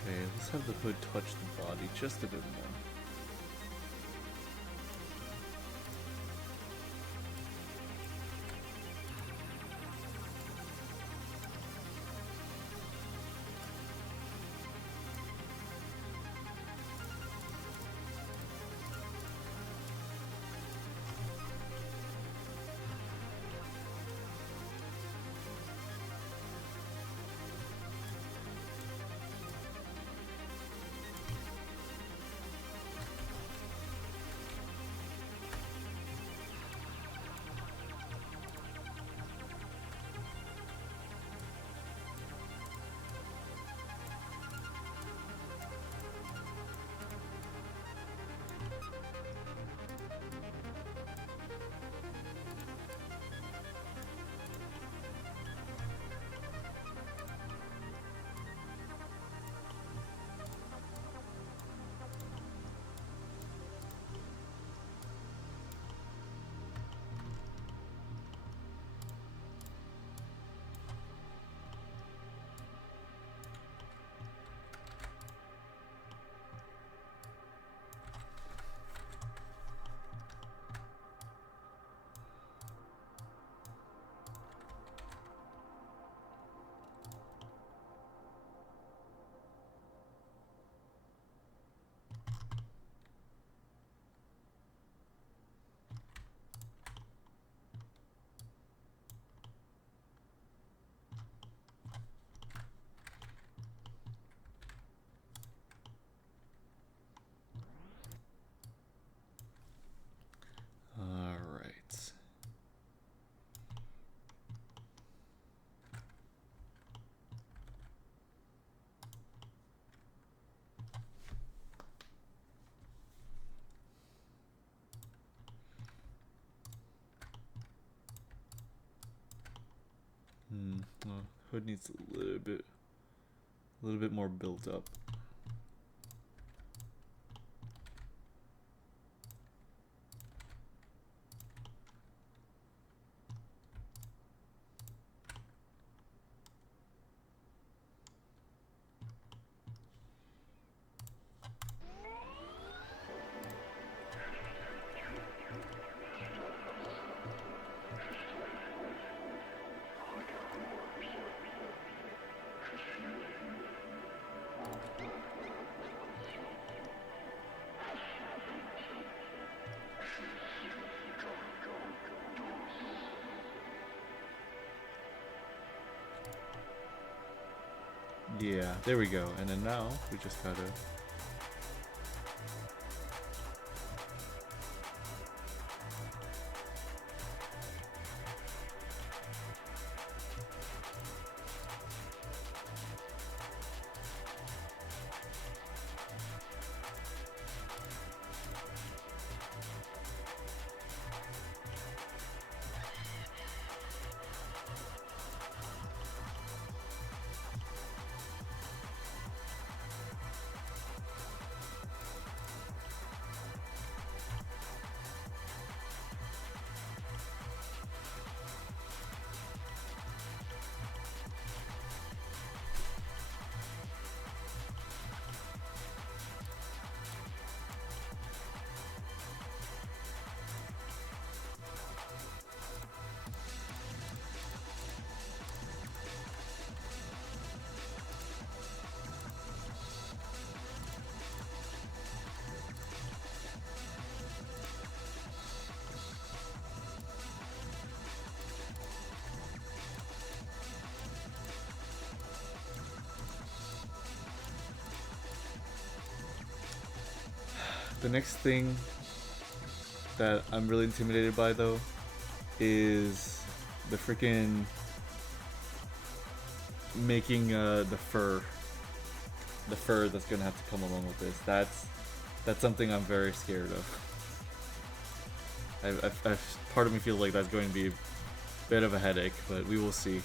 Okay, let's have the hood touch the body just a bit more. Alright. Well, hood needs a little bit more built up. Yeah, there we go. And then now we just gotta. The next thing that I'm really intimidated by, though, is the freaking making the fur that's gonna have to come along with this. That's something I'm very scared of. Part of me feels like that's going to be a bit of a headache, but we will see.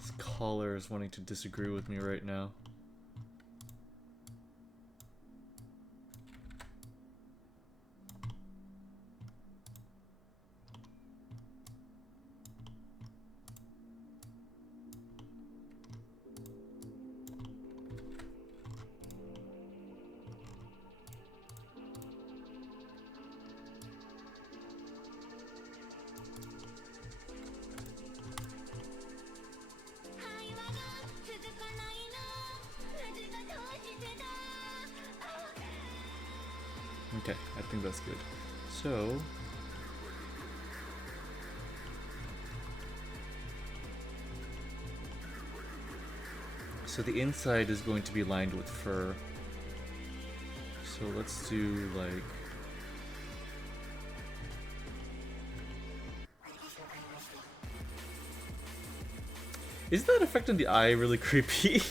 This caller is wanting to disagree with me right now. think that's good. So the inside is going to be lined with fur. So let's do like Is that effect on the eye really creepy?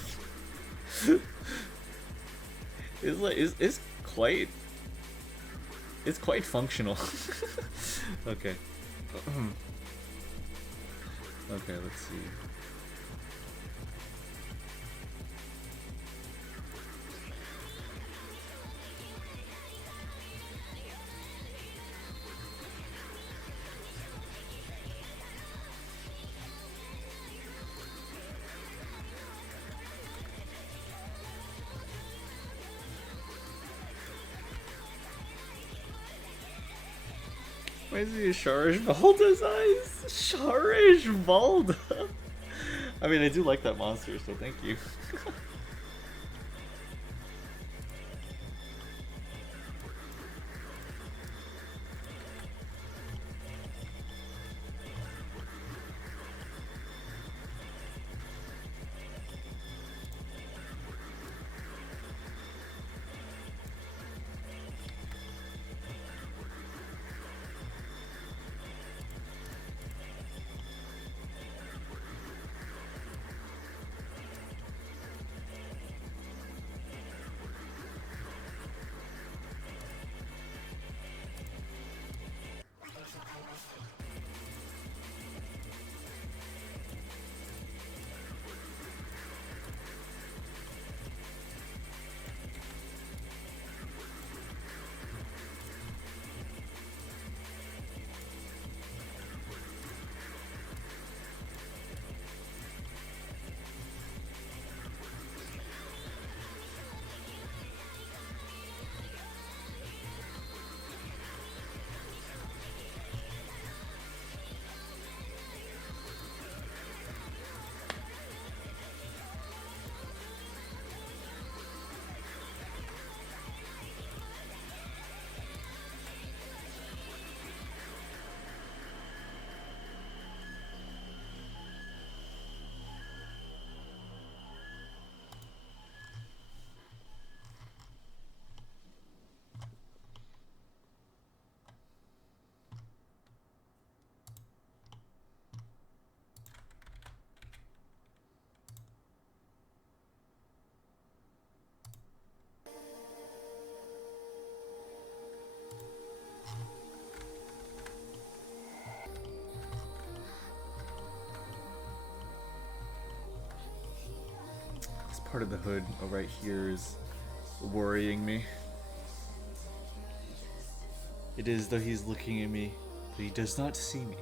It's quite functional. Okay. Okay, let's see. Why is he a Sharish Valda's eyes? Sharish Valda! I mean, I do like that monster, so thank you. Part of the hood right here is worrying me. It is though he's looking at me, but he does not see me.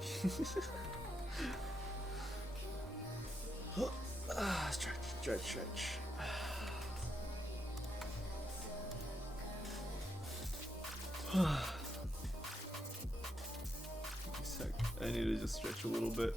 Stretch, stretch, stretch. I need to just stretch a little bit.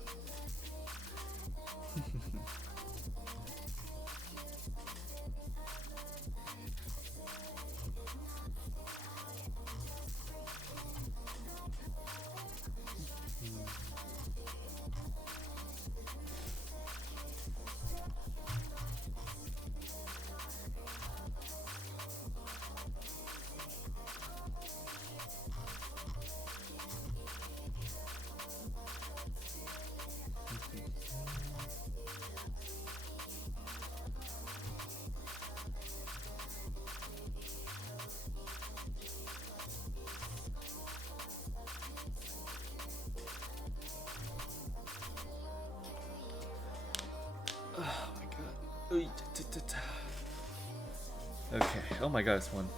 Okay, oh my god, it's one.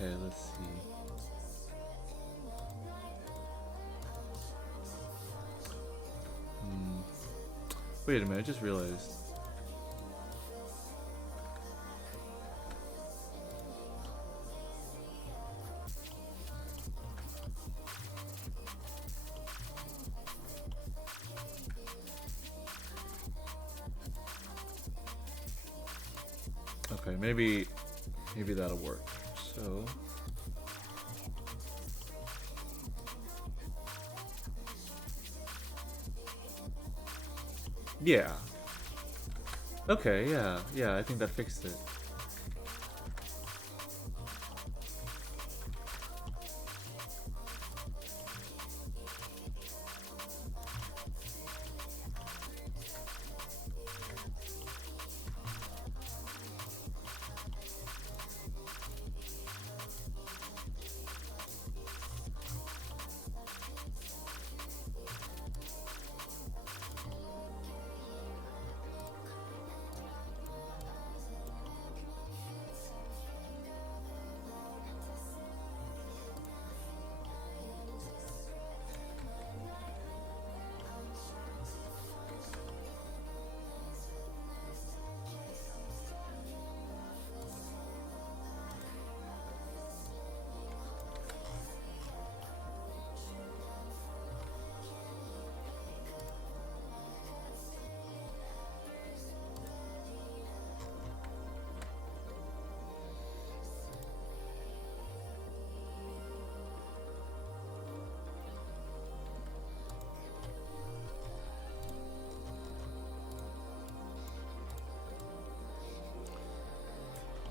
Okay, let's see. Wait a minute, I just realized. Okay, maybe that'll work. So Yeah. Okay, yeah, I think that fixed it.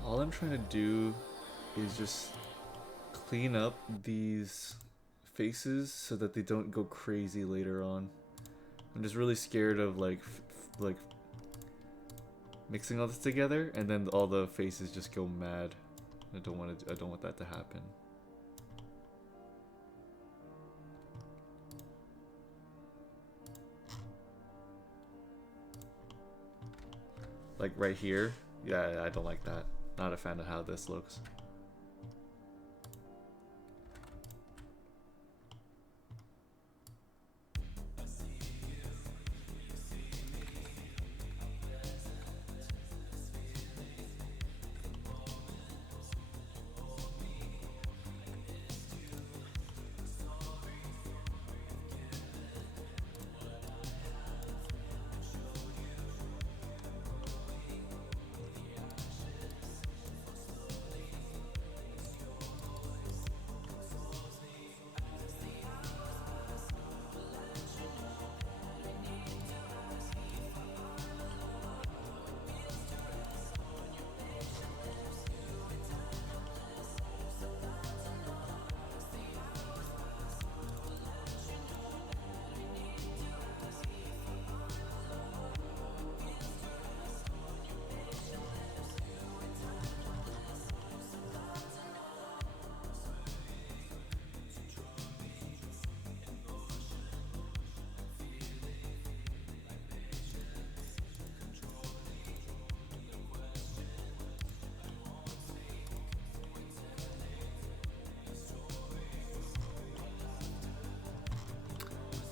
All I'm trying to do is just clean up these faces so that they don't go crazy later on. I'm just really scared of like mixing all this together and then all the faces just go mad. I don't want that to happen. Like right here, yeah, I don't like that. Not a fan of how this looks.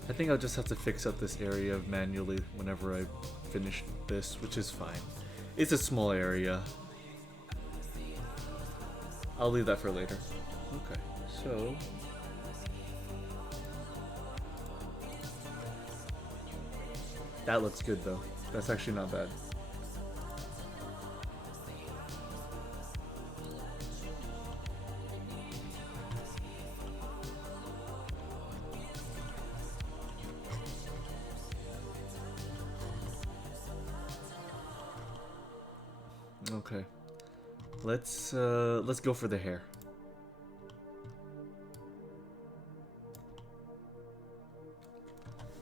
I think I'll just have to fix up this area manually whenever I finish this, which is fine. It's a small area. I'll leave that for later. Okay, so... that looks good though. That's actually not bad. Okay, let's go for the hair.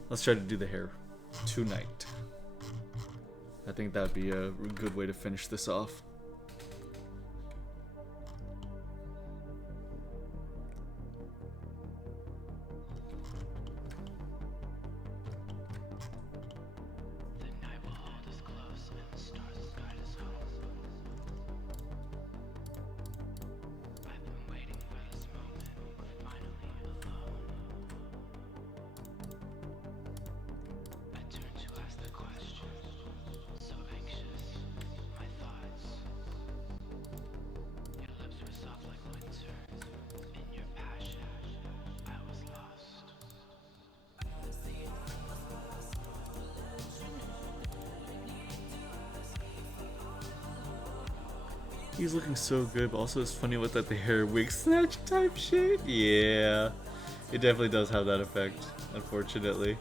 Let's try to do the hair tonight. I think that'd be a good way to finish this off. He's looking so good, but also it's funny with that the hair wig snatch type shit. Yeah, it definitely does have that effect, unfortunately.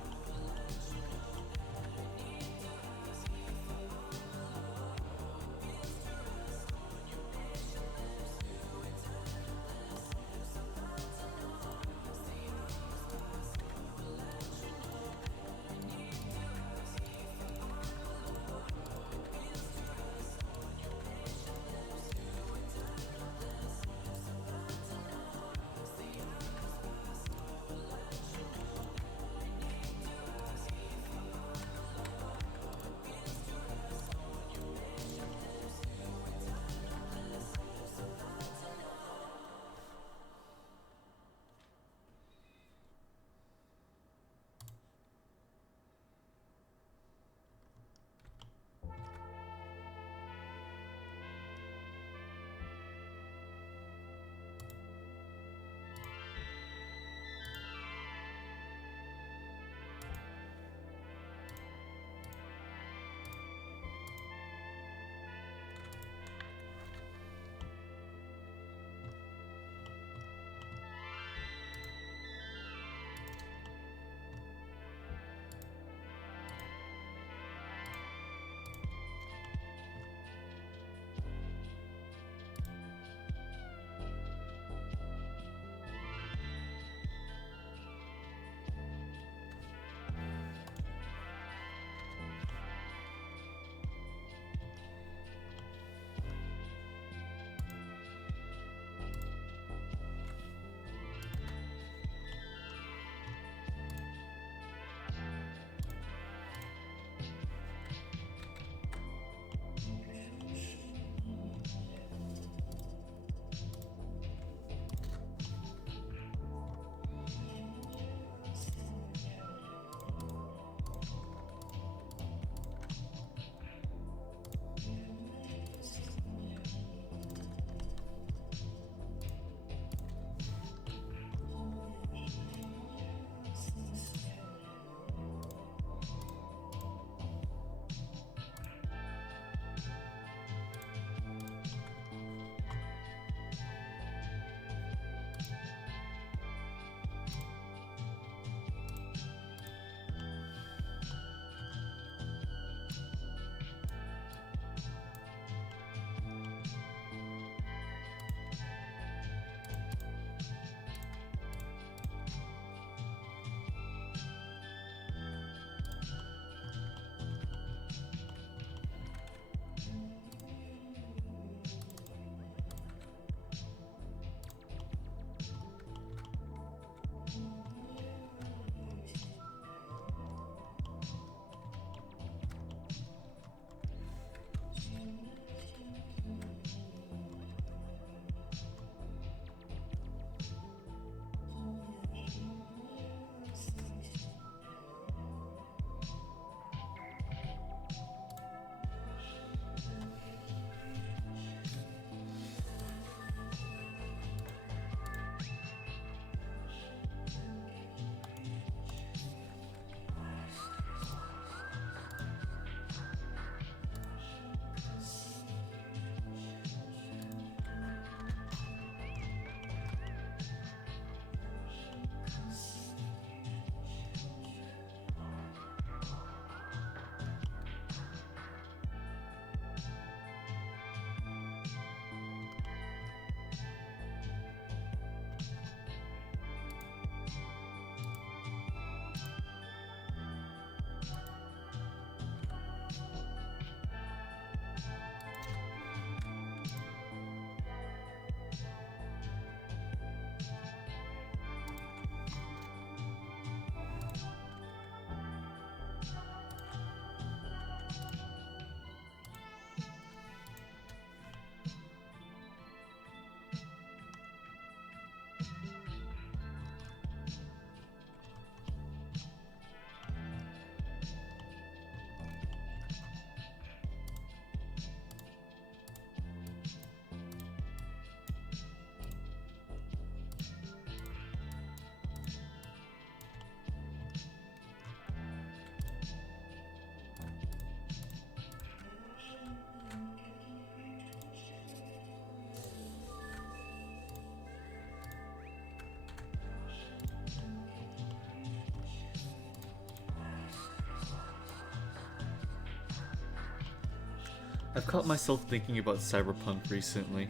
I've caught myself thinking about Cyberpunk recently,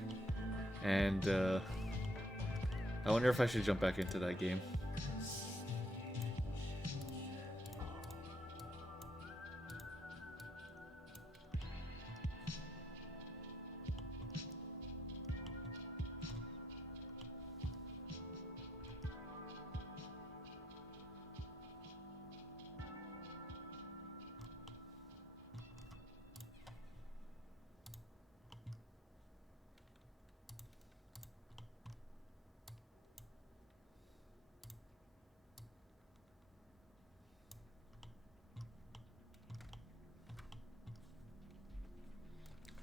and I wonder if I should jump back into that game.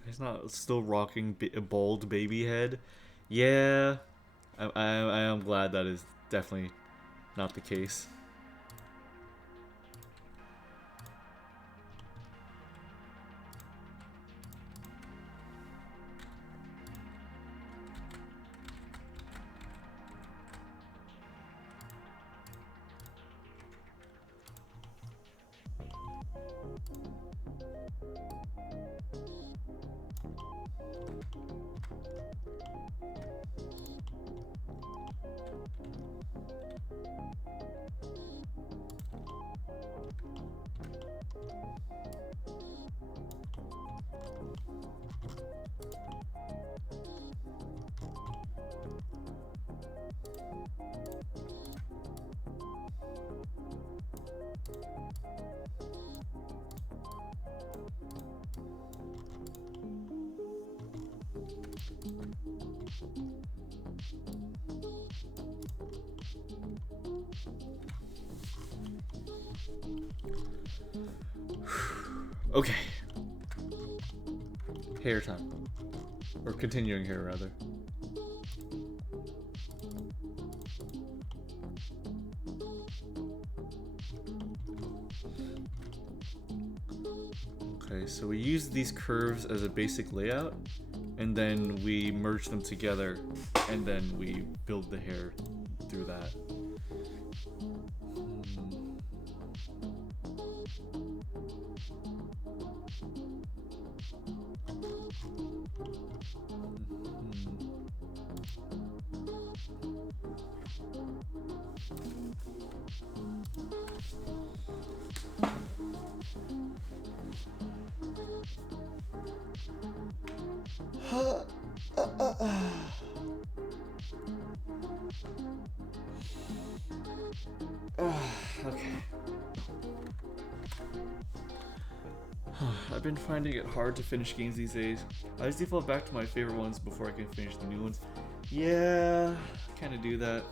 He's not still rocking a bald baby head. Yeah, I am glad that is definitely not the case. Okay. Hair time. Or continuing hair, rather. Okay, so we use these curves as a basic layout, and then we merge them together, and then we build the hair through that. Okay. I've been finding it hard to finish games these days. I just default back to my favorite ones before I can finish the new ones. Yeah, I kind of do that.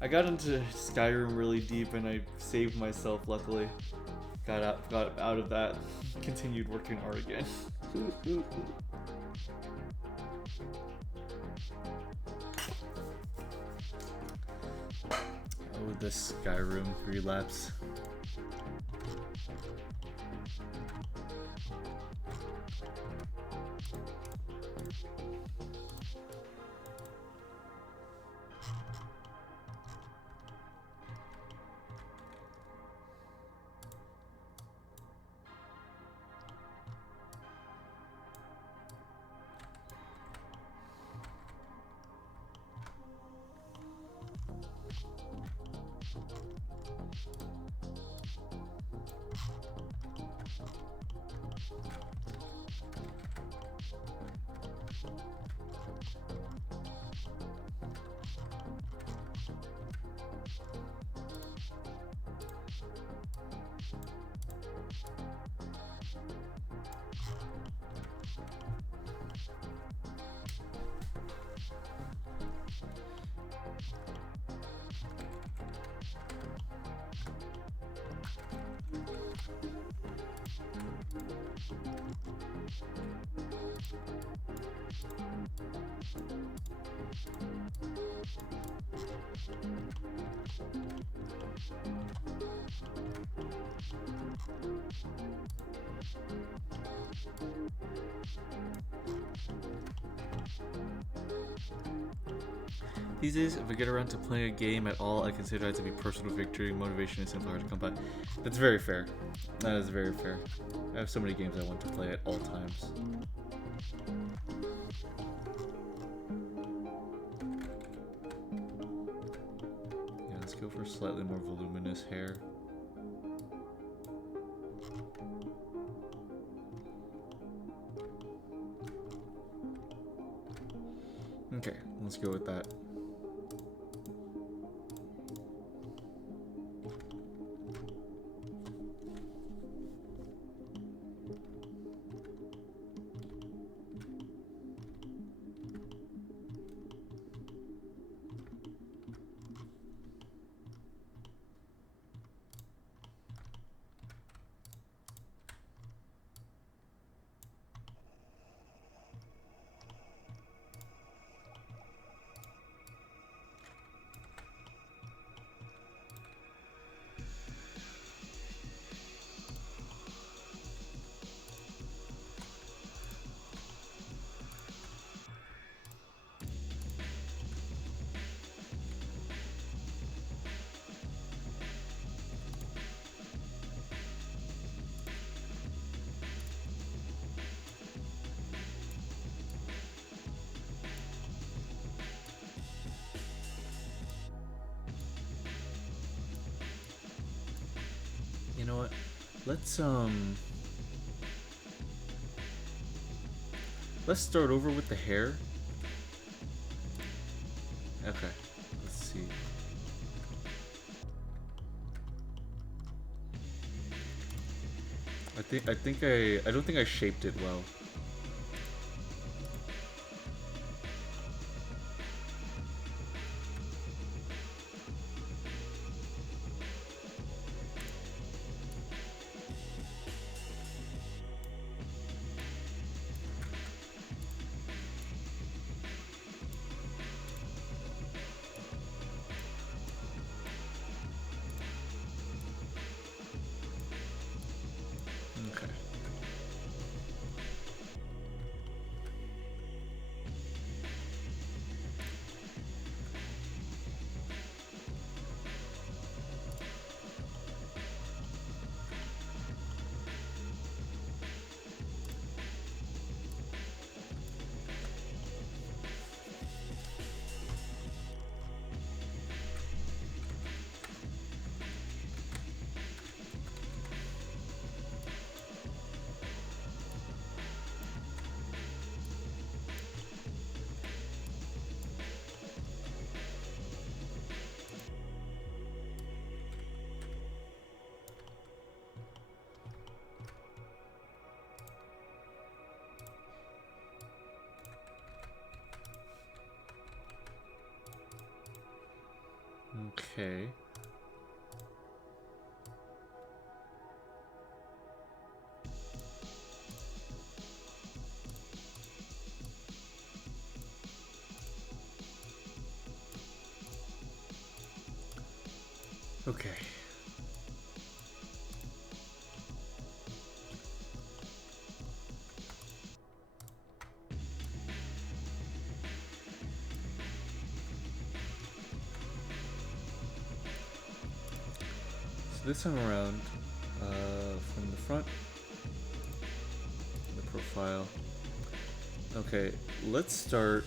I got into Skyrim really deep and I saved myself, luckily. Got out of that. Continued working hard again. Oh, this Skyrim relapse. These days, if I get around to playing a game at all, I consider that to be personal victory. Motivation is simply hard to come by. That's very fair. That is very fair. I have so many games I want to play at all times. Yeah, let's go for slightly more voluminous hair. Okay, let's go with that. You know what? Let's start over with the hair. Okay. Let's see. I don't think I shaped it well. Okay. Okay. Okay. So this time around, from the front, the profile. Okay, let's start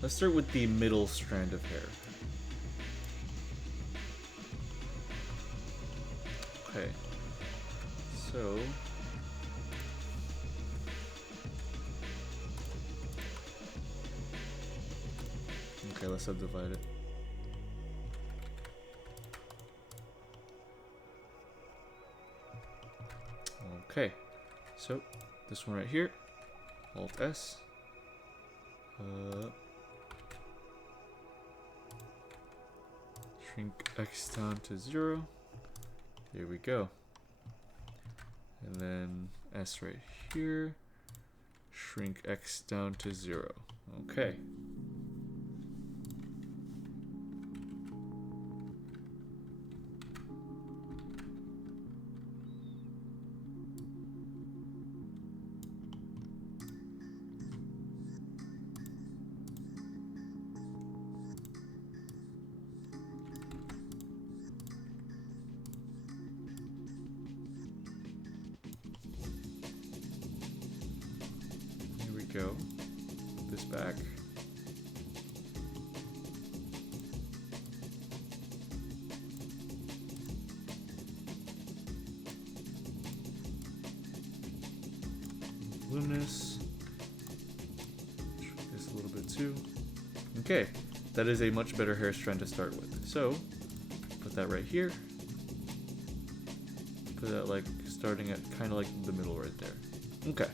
with the middle strand of hair. Okay, so okay, let's subdivide it. Okay, so this one right here, Alt S. Shrink X down to 0. There we go. And then S right here. Shrink X down to 0. Okay. go. Put this back. Luminous. Shrink this a little bit too. Okay, that is a much better hair strand to start with. So, put that right here. Put that like starting at kind of like the middle right there. Okay.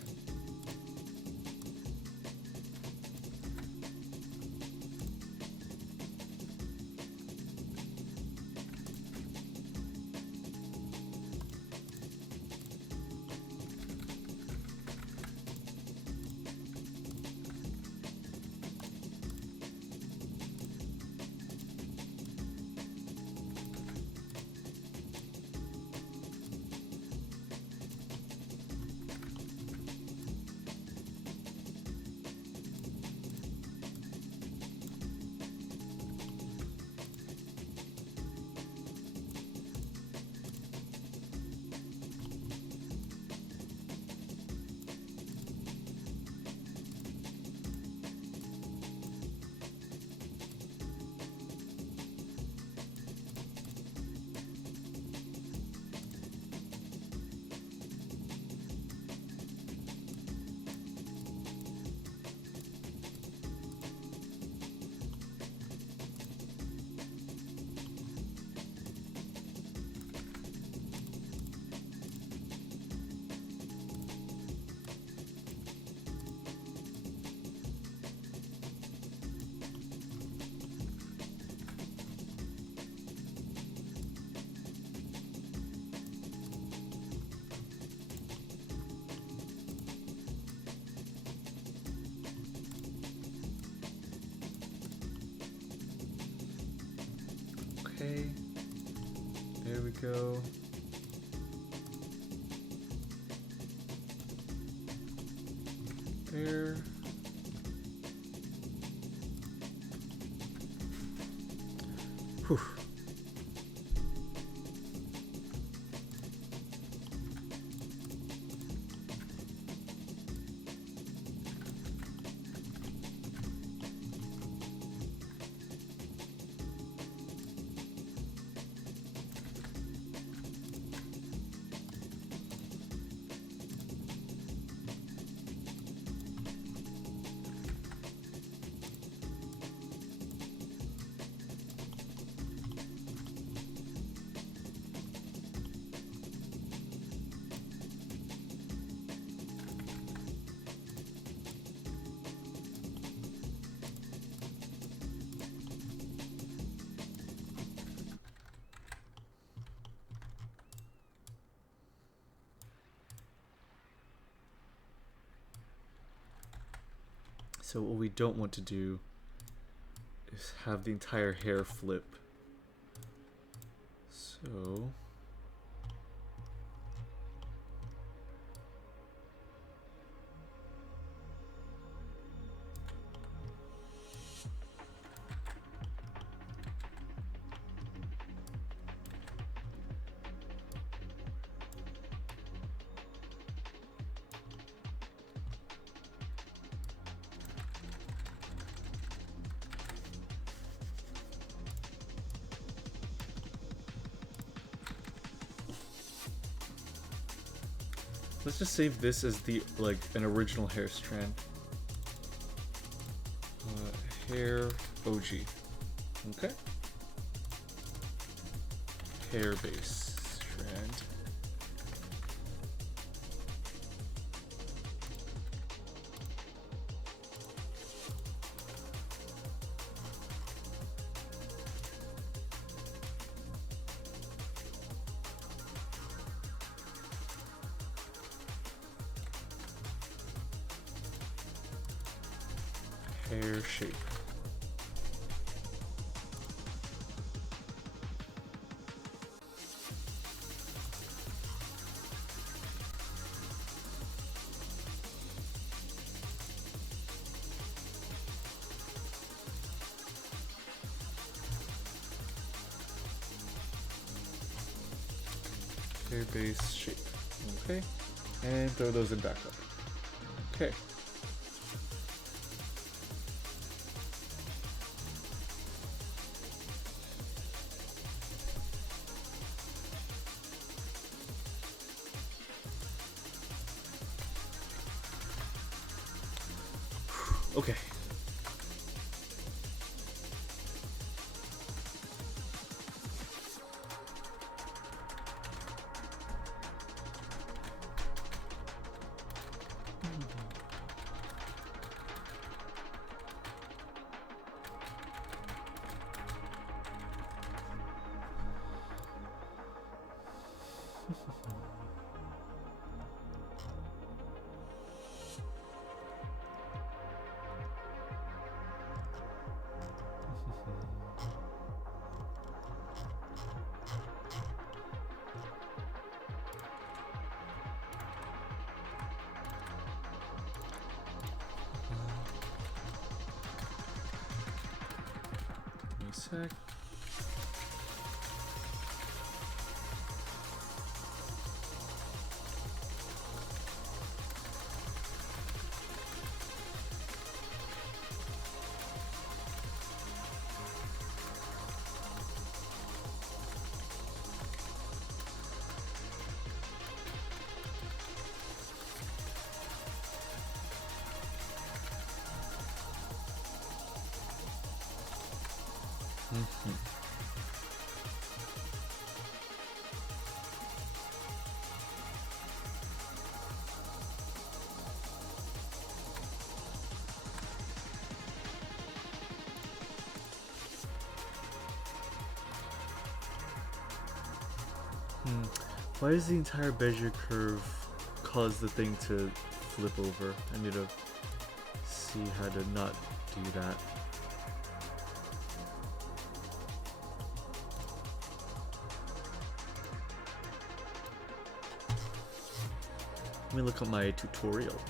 Okay, there we go. There. Whew. So what we don't want to do is have the entire hair flip. So let's just save this as the like an original hair strand. Hair OG. Okay. Hair base strand. Hair shape. Hair base shape. Okay. And throw those in back up. Okay. Okay. Give me a sec. Why does the entire Bezier curve cause the thing to flip over? I need to see how to not do that. Let me look at my tutorial.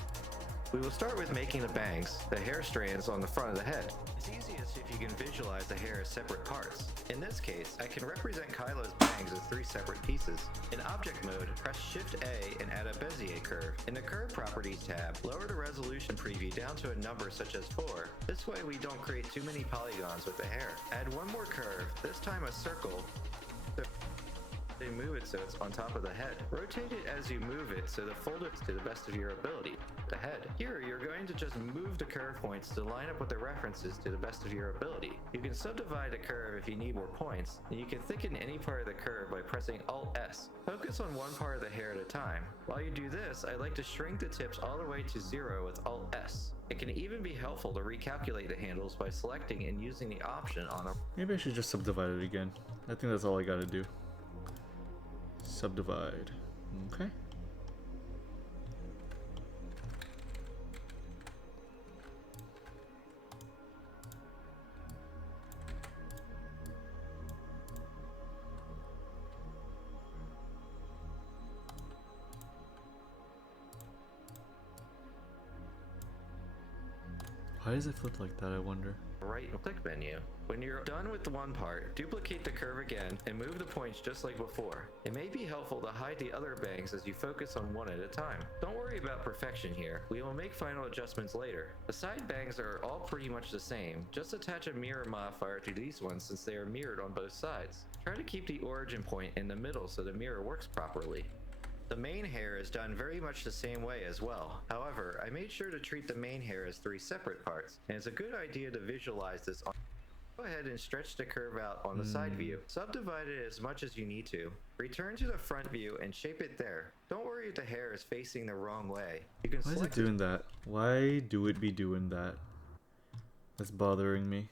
We will start with making the bangs, the hair strands on the front of the head. It's easiest if you can visualize the hair as separate parts. In this case, I can represent Kylo's bangs as 3 separate pieces. In object mode, press Shift A and add a Bezier curve. In the curve properties tab, lower the resolution preview down to a number such as 4. This way we don't create too many polygons with the hair. Add one more curve, this time a circle. Move it so it's on top of the head. Rotate it as you move it so the fold it to the best of your ability. The head. Here, you're going to just move the curve points to line up with the references to the best of your ability. You can subdivide a curve if you need more points, and you can thicken any part of the curve by pressing Alt-S. Focus on one part of the hair at a time. While you do this, I like to shrink the tips all the way to 0 with Alt-S. It can even be helpful to recalculate the handles by selecting and using the option on a... Maybe I should just subdivide it again. I think that's all I gotta do. Subdivide. Okay. Why does it flip like that, I wonder? Right click menu. When you're done with the one part, duplicate the curve again and move the points just like before. It may be helpful to hide the other bangs as you focus on one at a time. Don't worry about perfection here. We will make final adjustments later. The side bangs are all pretty much the same. Just attach a mirror modifier to these ones since they are mirrored on both sides. Try to keep the origin point in the middle so the mirror works properly. The main hair is done very much the same way as well. However, I made sure to treat the main hair as 3 separate parts, and it's a good idea to visualize this on... Go ahead and stretch the curve out on the side view. Subdivide it as much as you need to. Return to the front view and shape it there. Don't worry if the hair is facing the wrong way. You can Why is it doing that? Why do it be doing that? That's bothering me.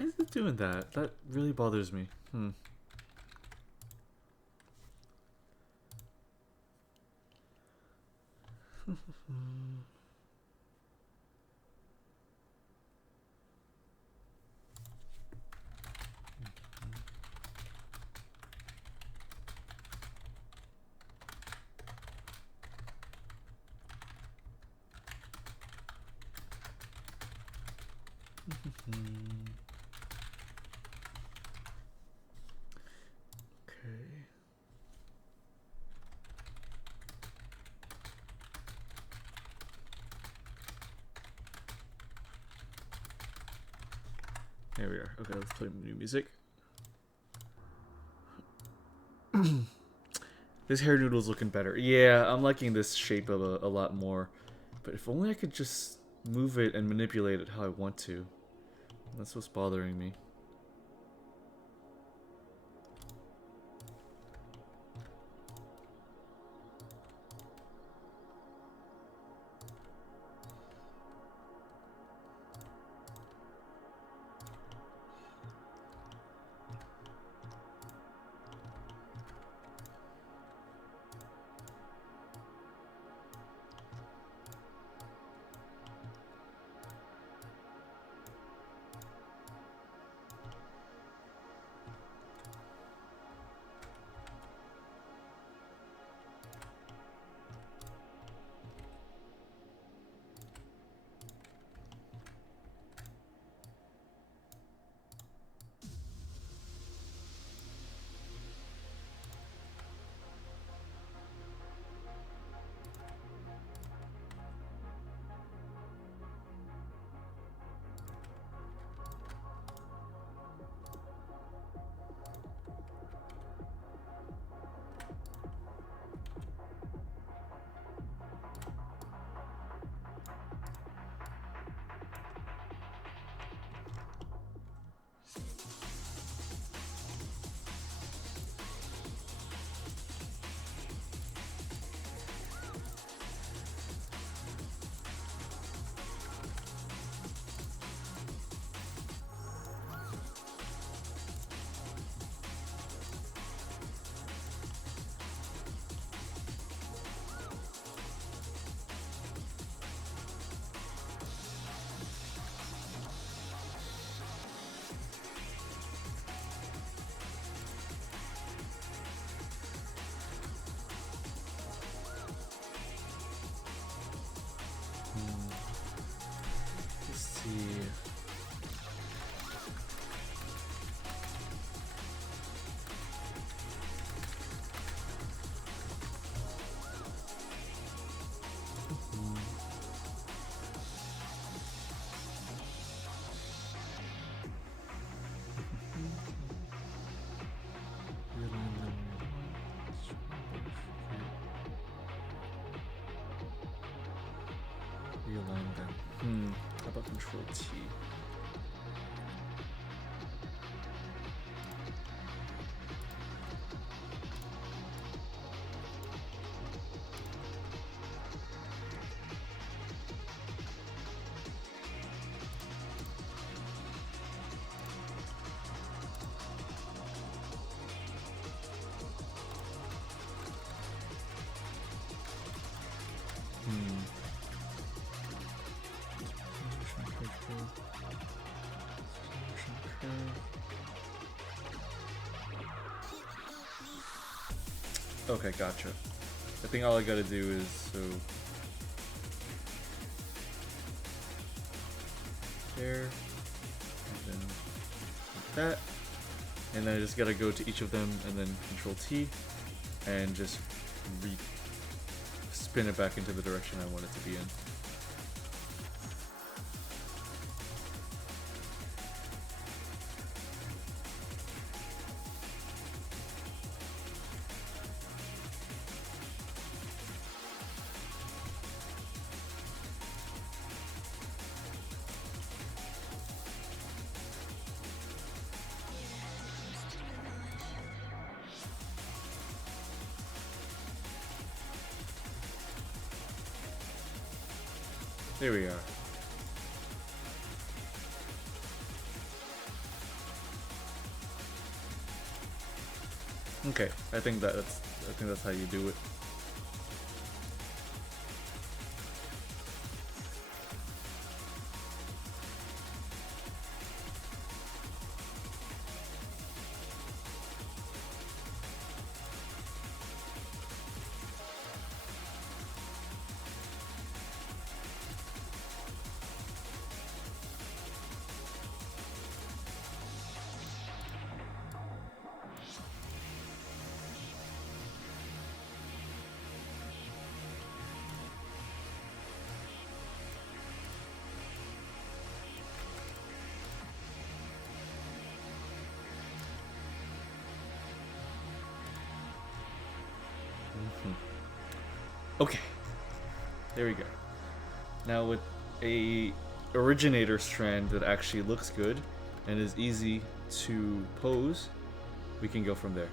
Why is it doing that? That really bothers me. Okay. There we are. Okay, let's play new music. This hair noodle's looking better. Yeah, I'm liking this shape of a lot more. But if only I could just move it and manipulate it how I want to. That's what's bothering me. Let's see. Realign them. How about Control T? Okay, gotcha. I think all I gotta do is there, and then like that, and then I just gotta go to each of them and then Control T, and just spin it back into the direction I want it to be in. There we are. Okay, I think that's how you do it. Okay, there we go. Now with a originator strand that actually looks good and is easy to pose, we can go from there.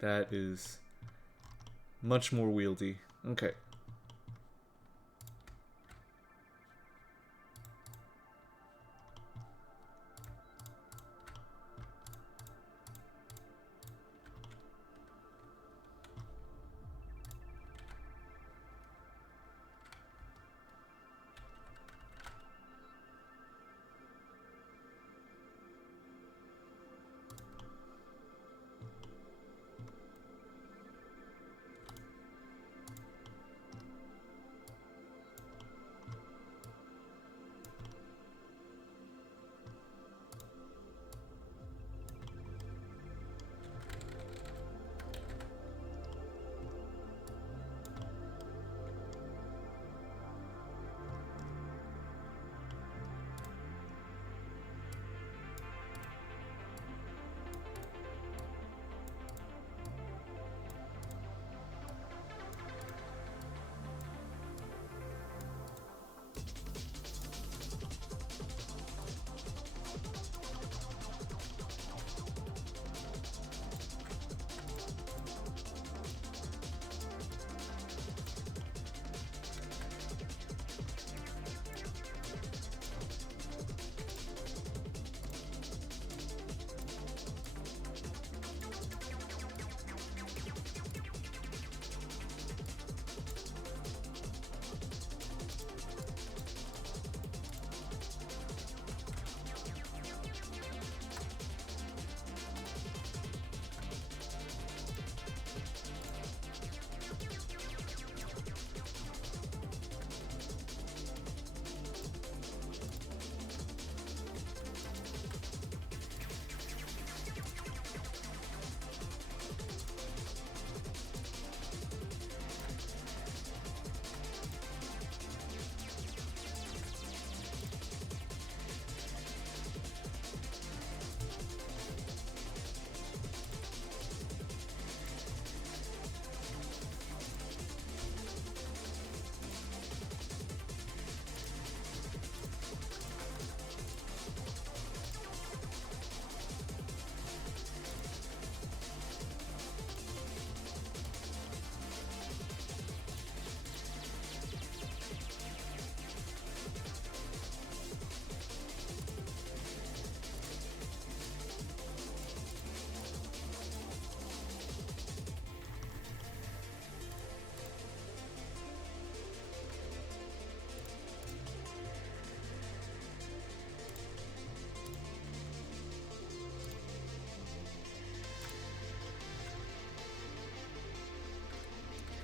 That is much more wieldy. Okay.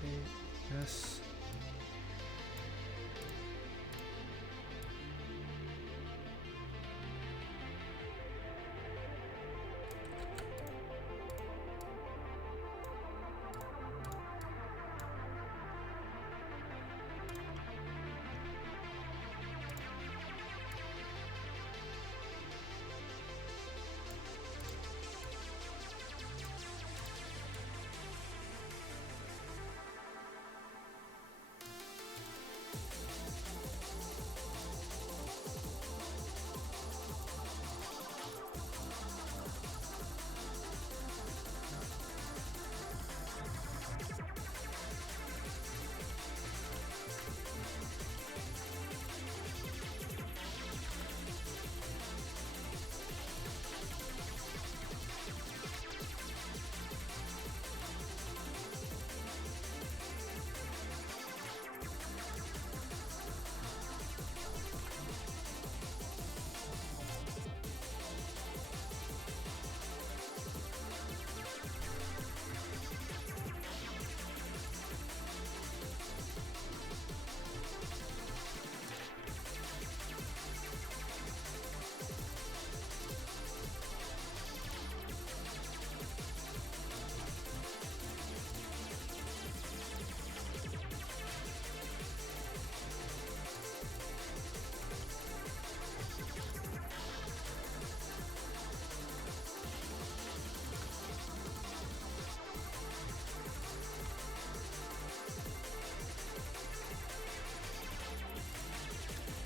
Yes.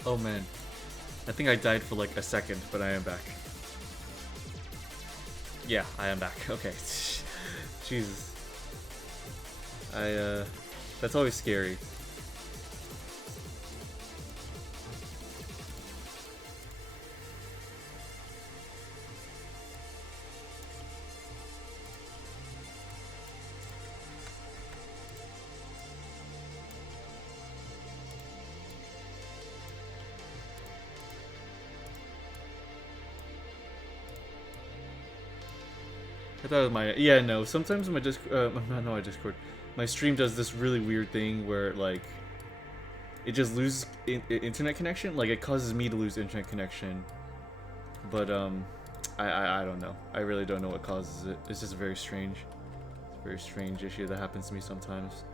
Oh man. I think I died for like a second, but I am back. Yeah, I am back. Okay. Jesus. That's always scary. I thought it was my, yeah, no, sometimes my Discord, not my Discord, my stream does this really weird thing where, like, it just loses internet connection, like, it causes me to lose internet connection, but, I don't know, I really don't know what causes it. It's just very strange, it's a very strange issue that happens to me sometimes.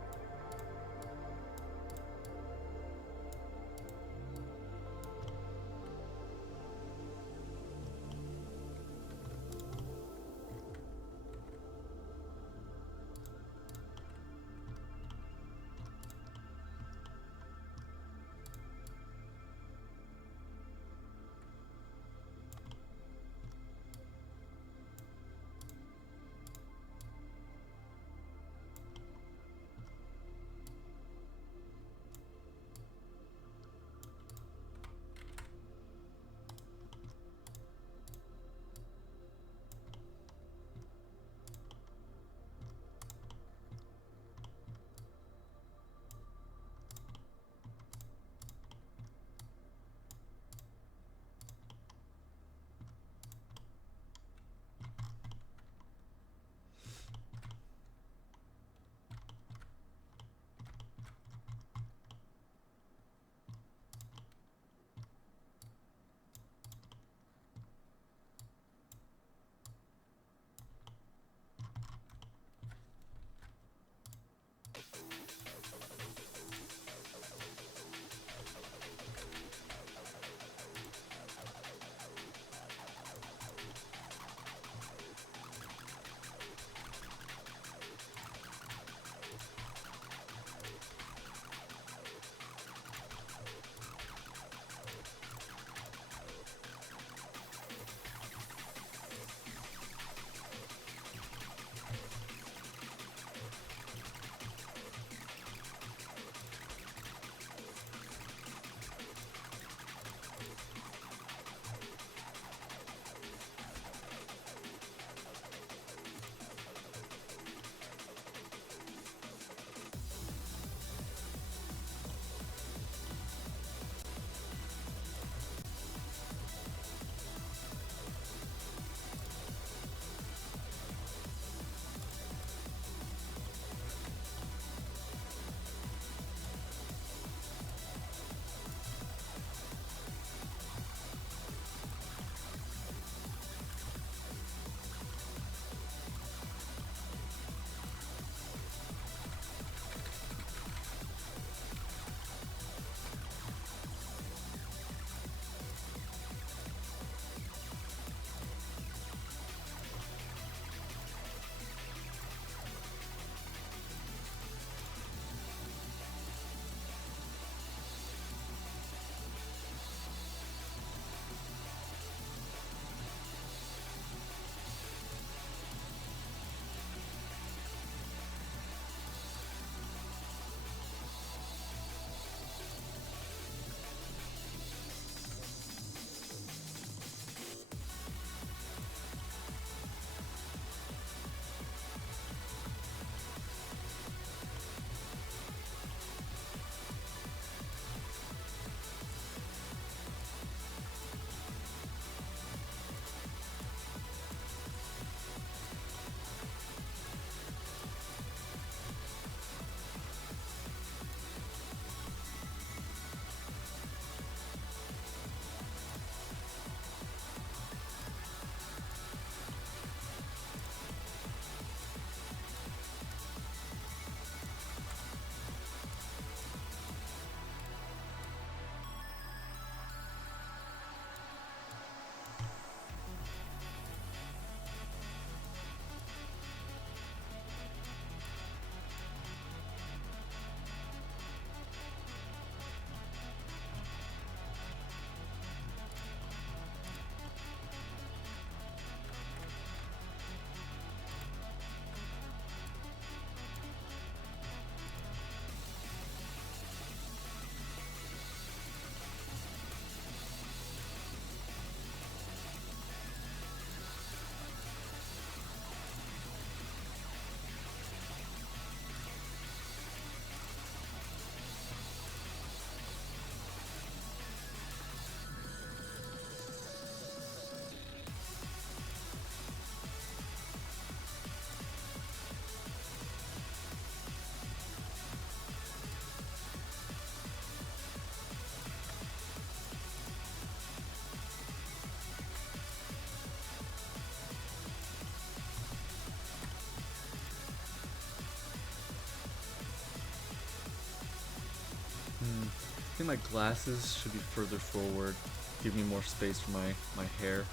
I think my glasses should be further forward, give me more space for my hair.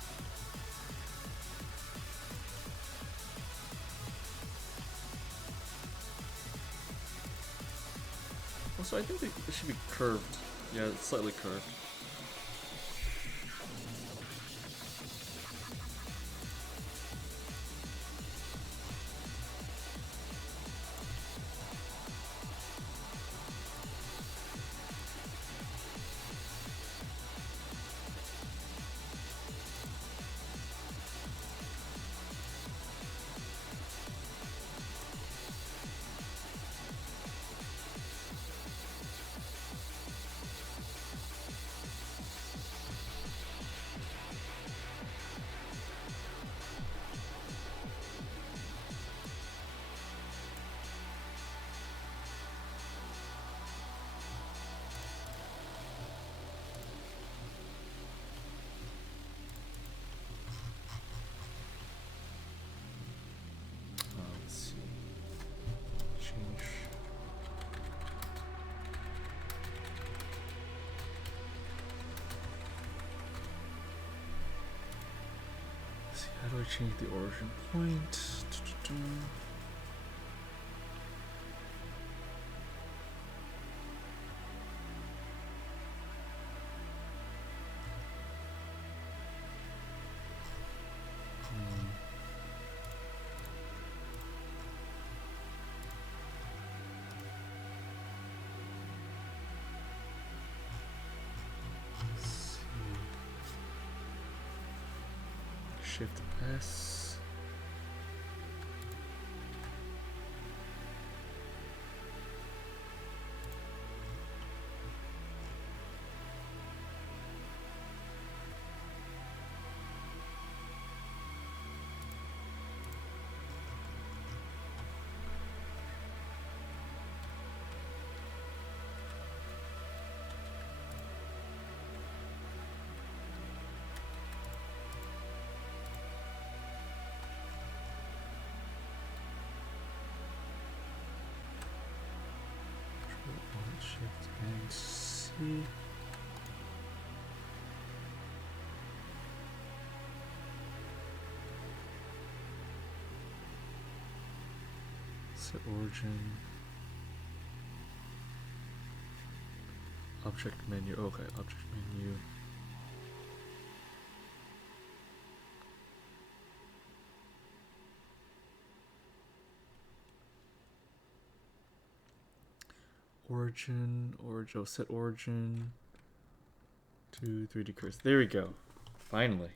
Also, I think it should be curved. Yeah, it's slightly curved. How do I change the origin point? Shift S. Shift and C. Set origin. Object menu. Okay, object menu. Origin, set origin to 3D cursor. There we go. Finally.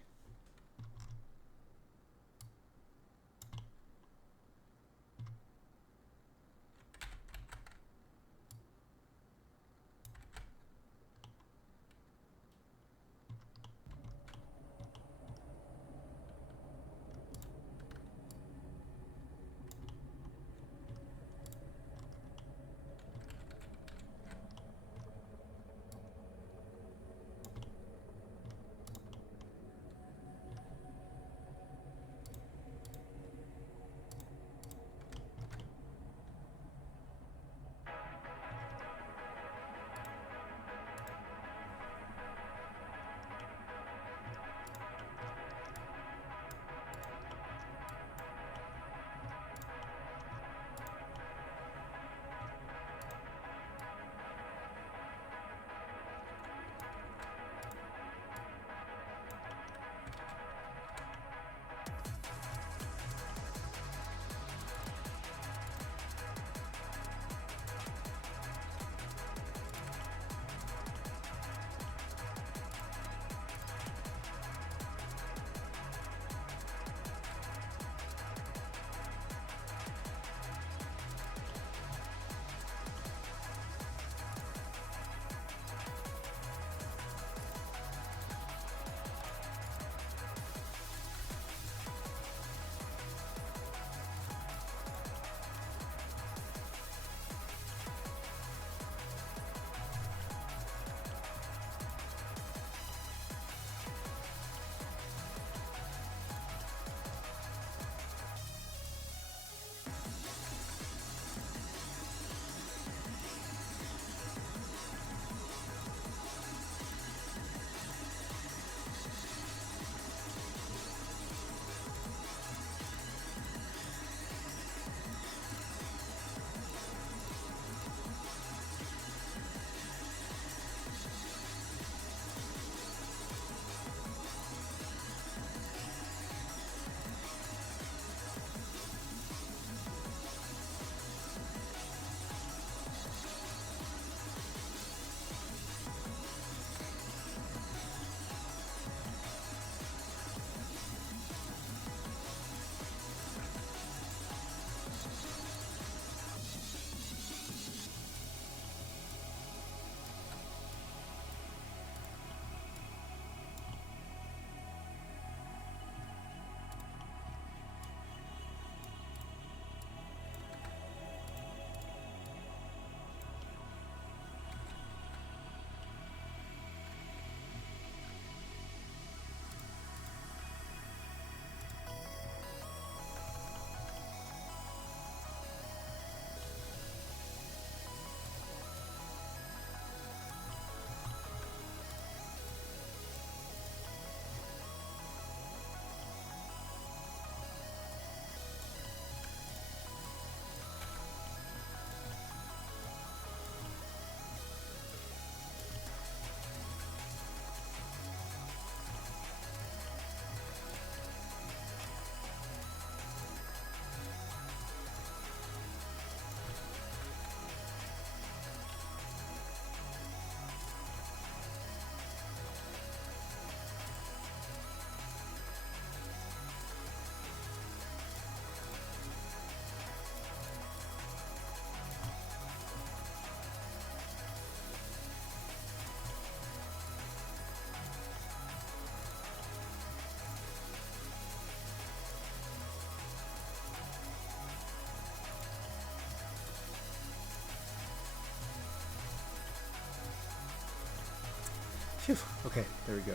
Phew. Okay, there we go.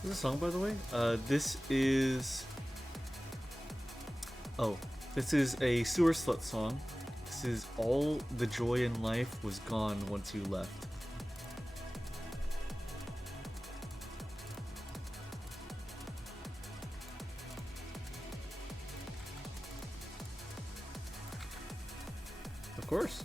What's the song, by the way? This is a Sewer Slut song. This is All the Joy in Life Was Gone Once You Left. Of course.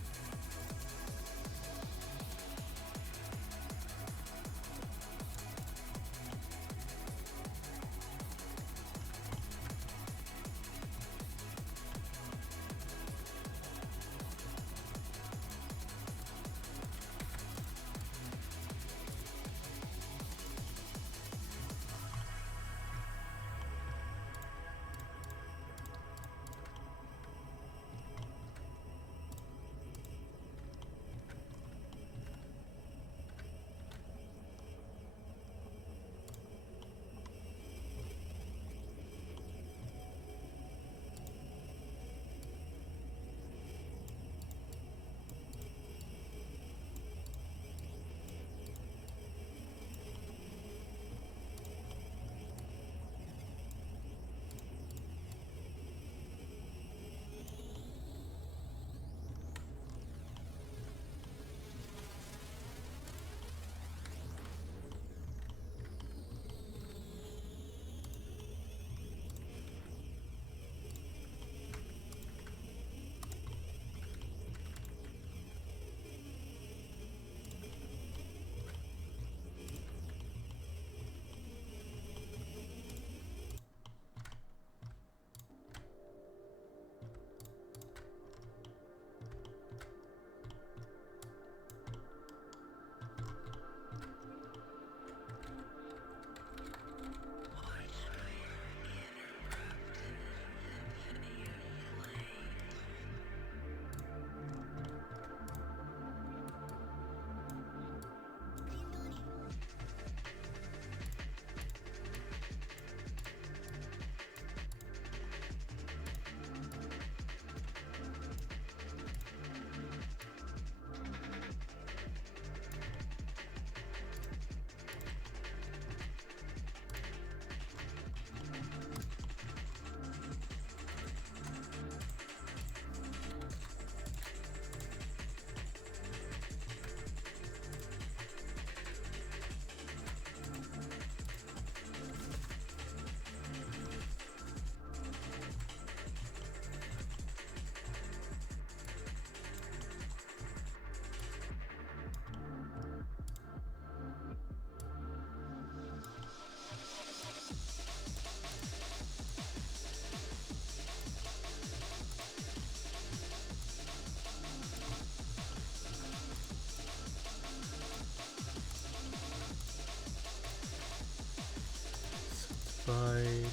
Divide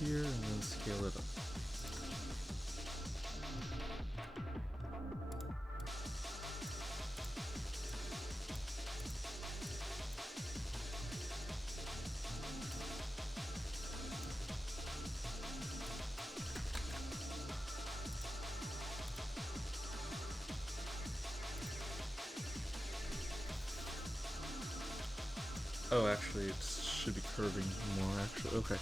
here and then scale it up. Oh, actually, it should be curving more, actually. Okay.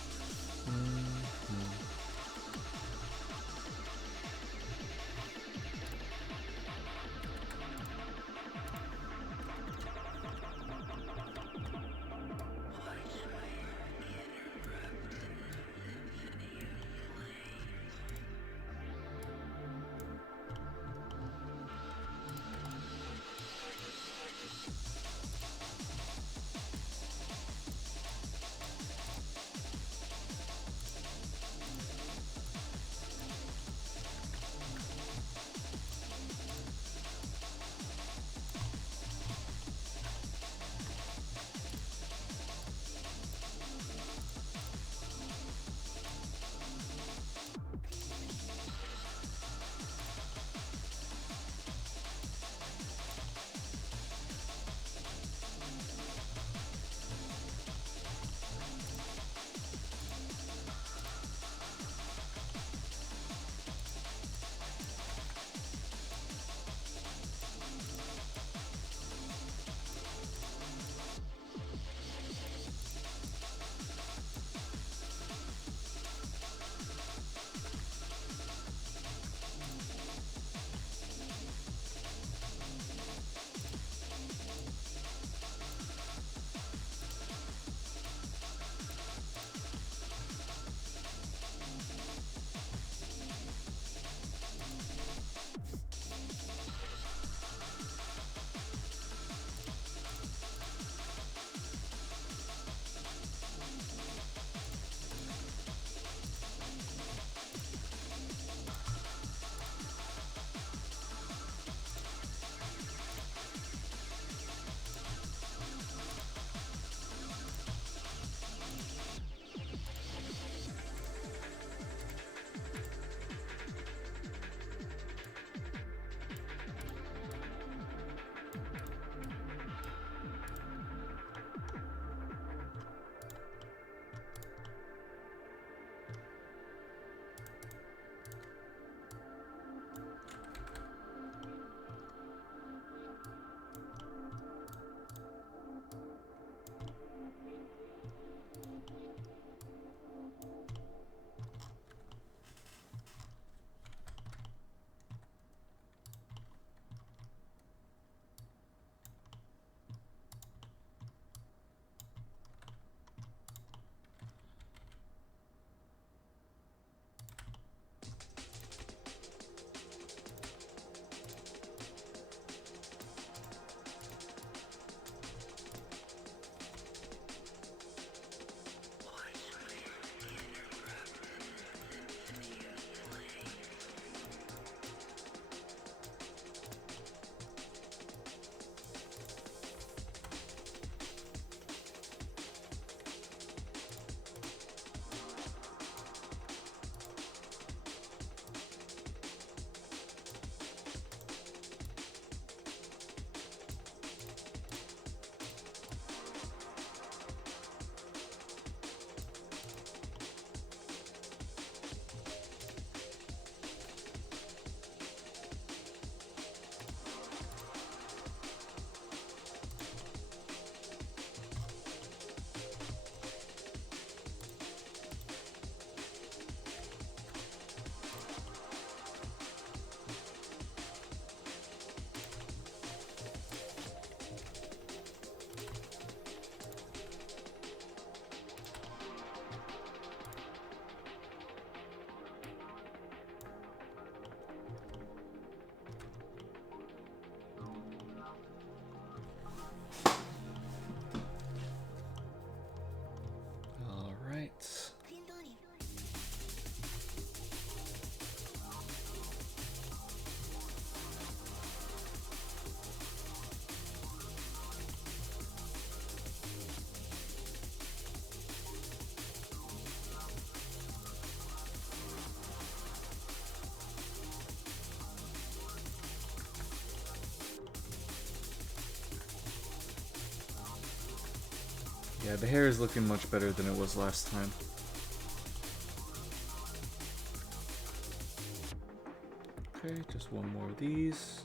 Yeah, the hair is looking much better than it was last time. Okay, just one more of these.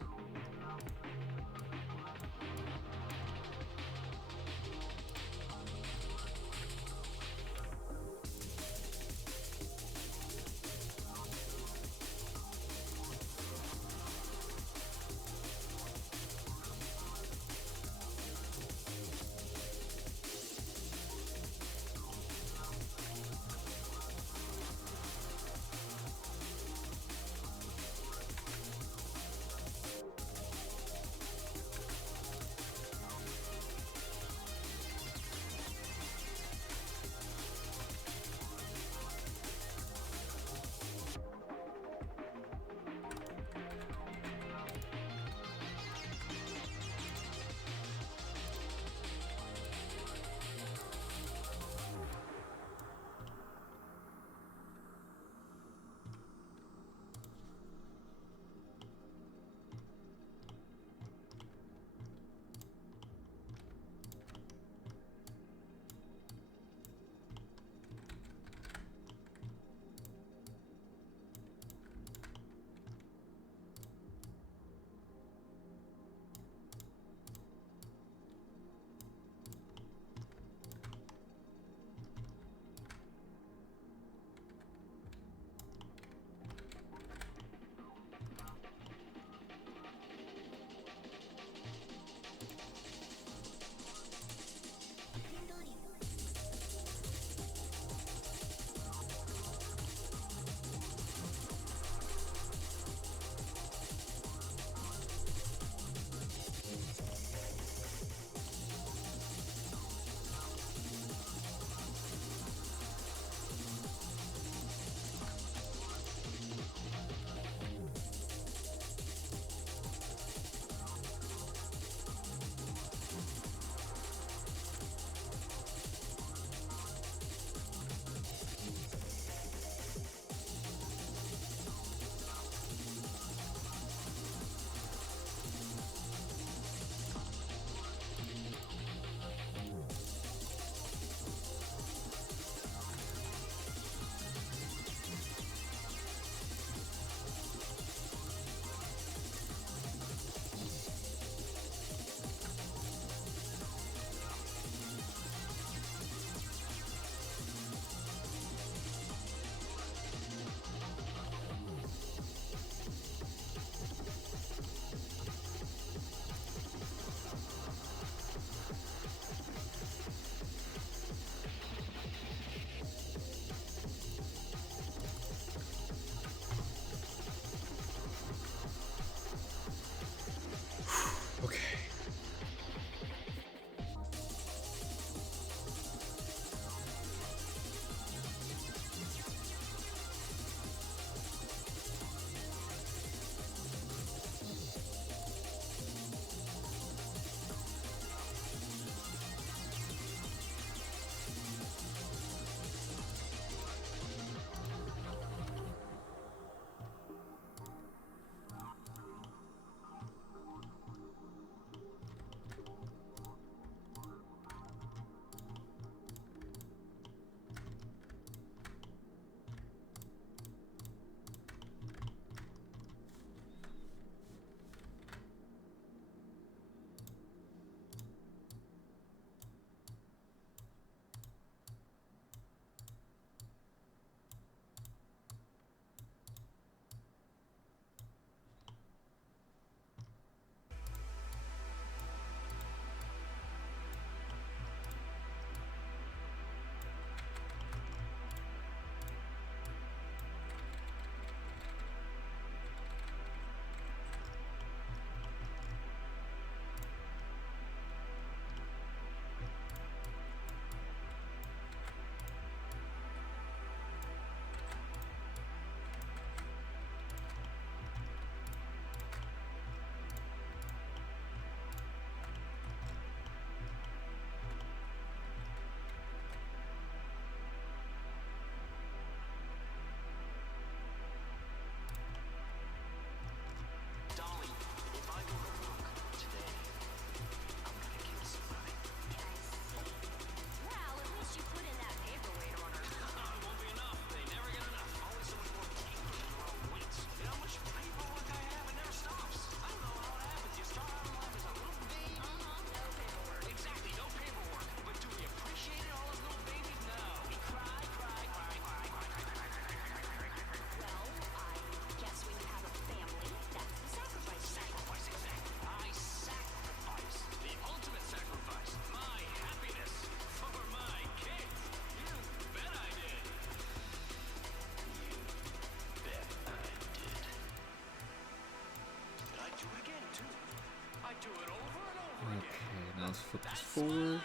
flip this forward.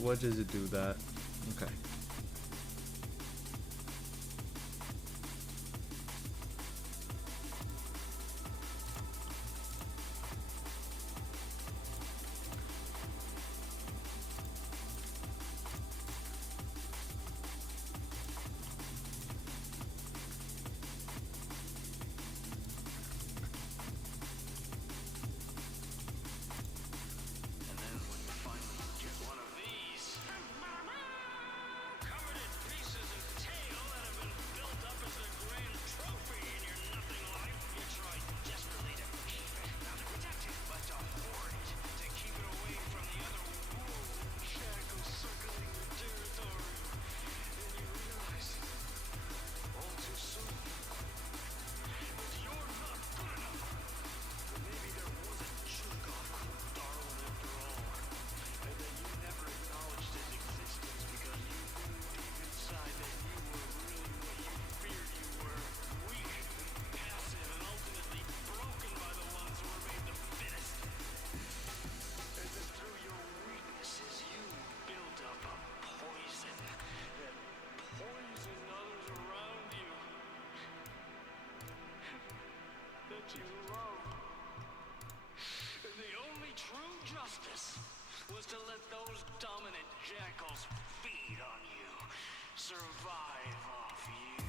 What does it do that? Okay. Was to let those dominant jackals feed on you, survive off you.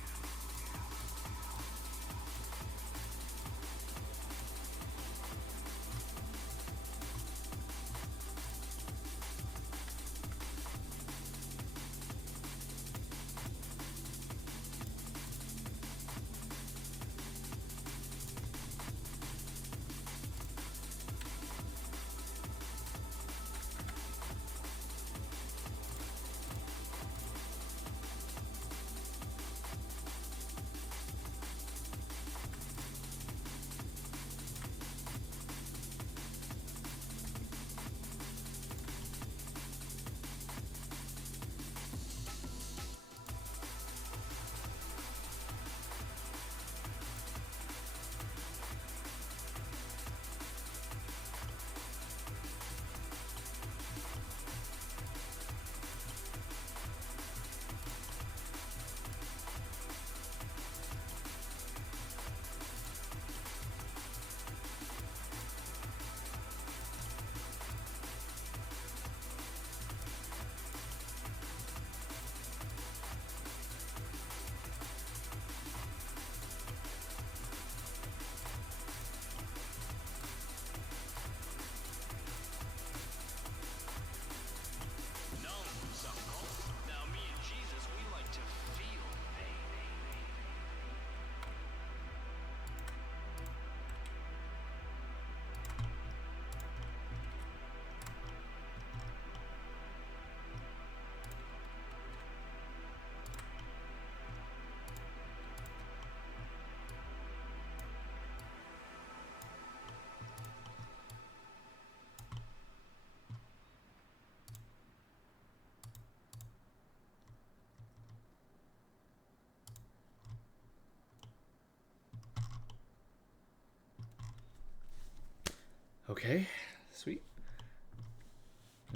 Okay, sweet.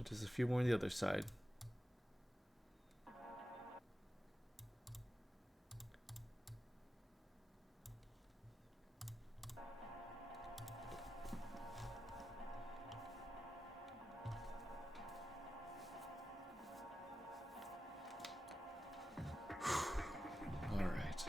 Just a few more on the other side. All right.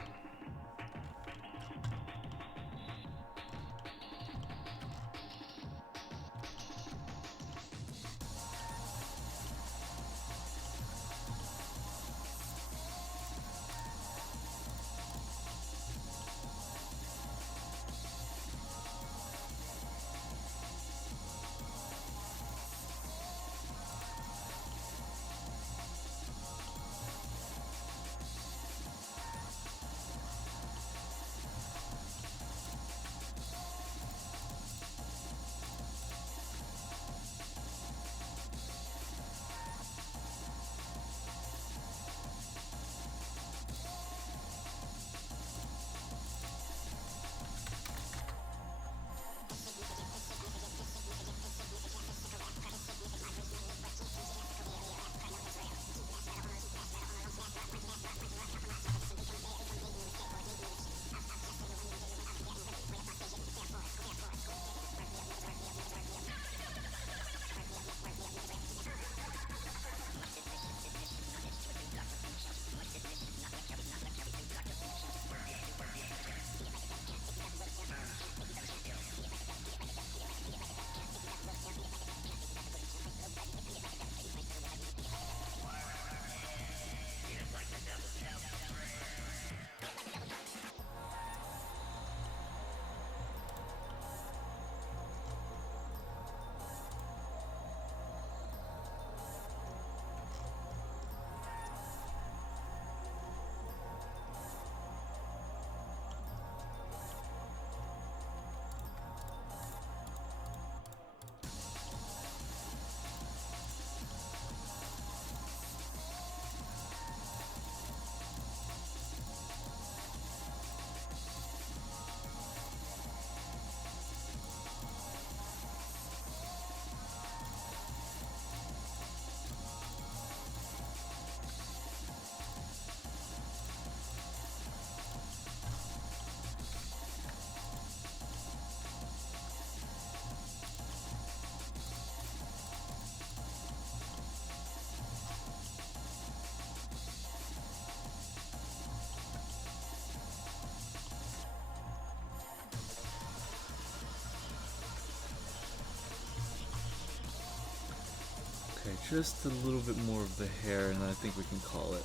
Okay, just a little bit more of the hair, and I think we can call it.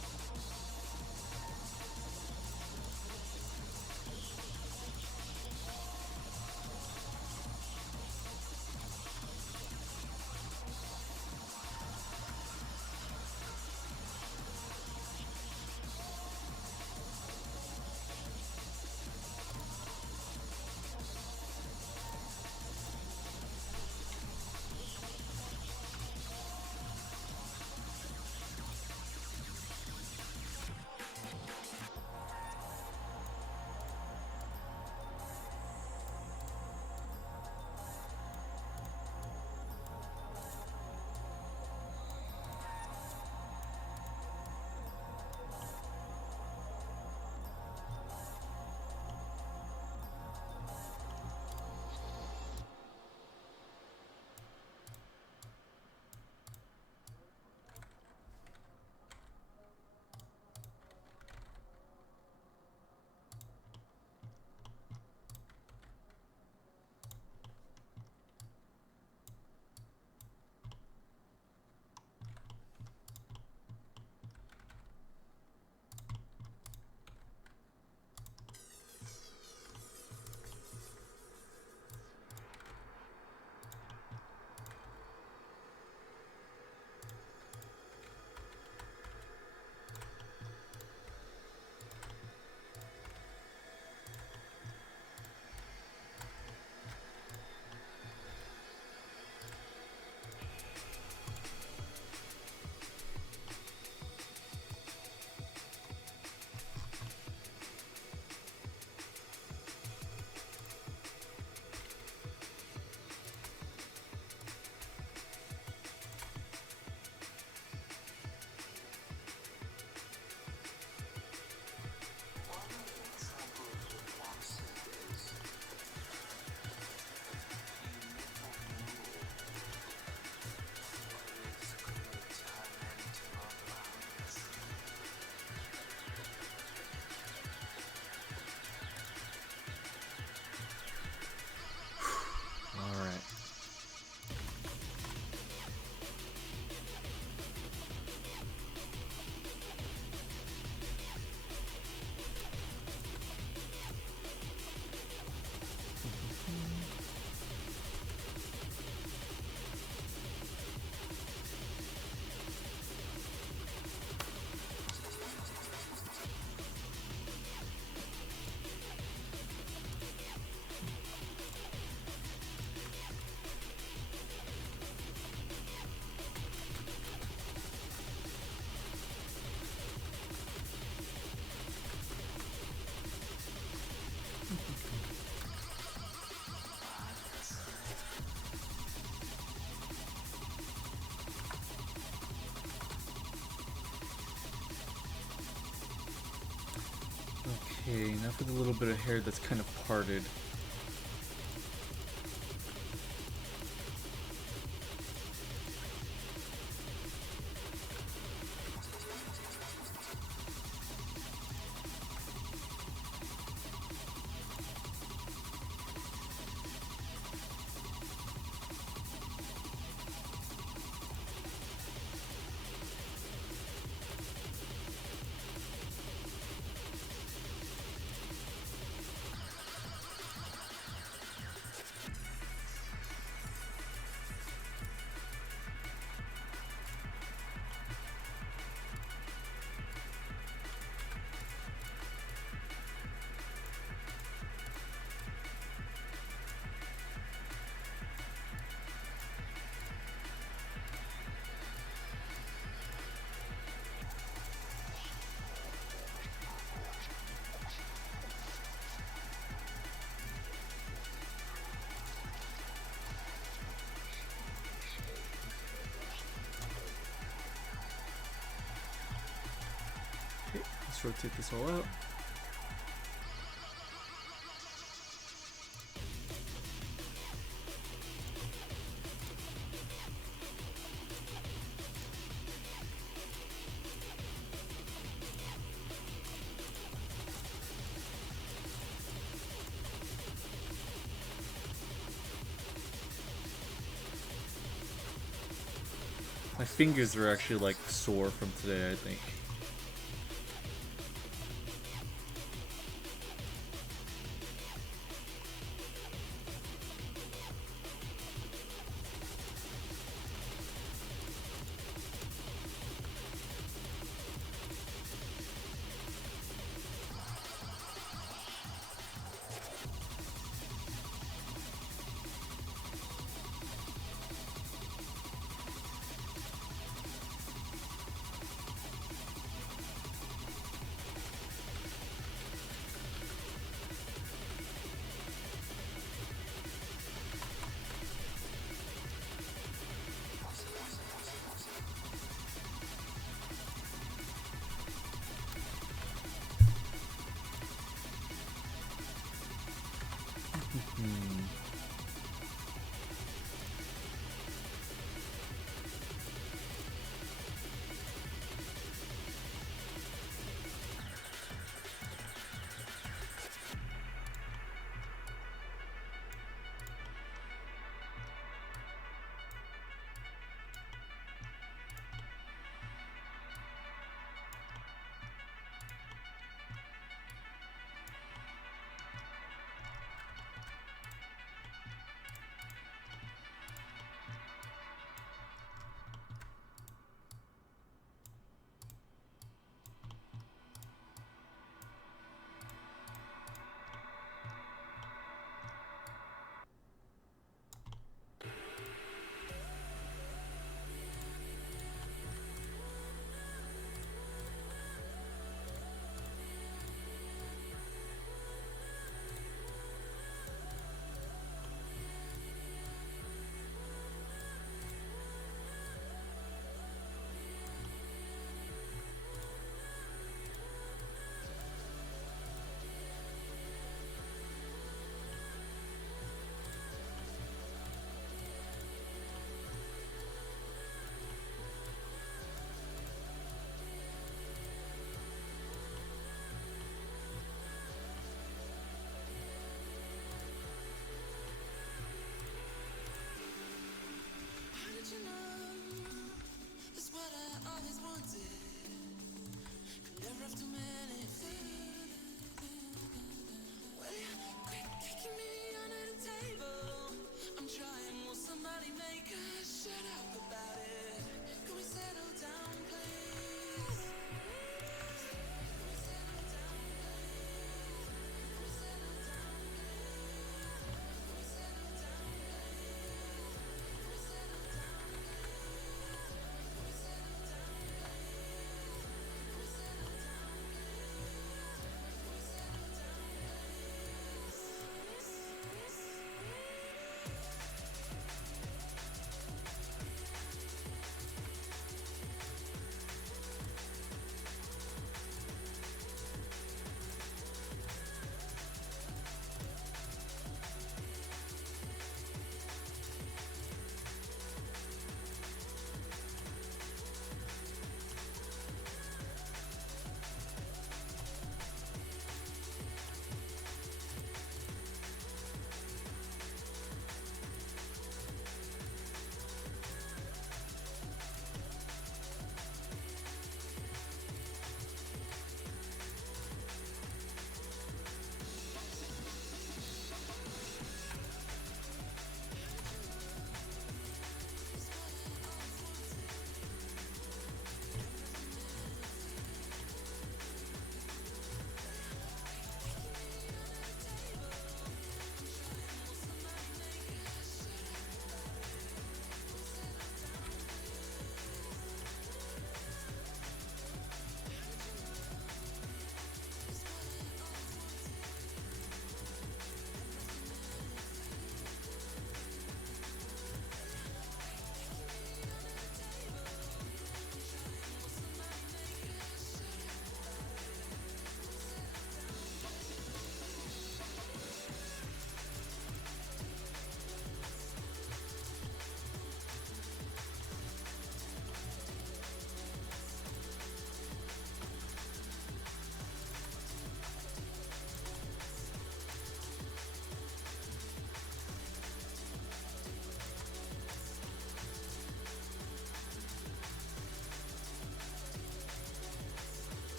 Okay, now for the little bit of hair that's kind of parted. Let's rotate this all out. I fingers are actually like sore from today, I think.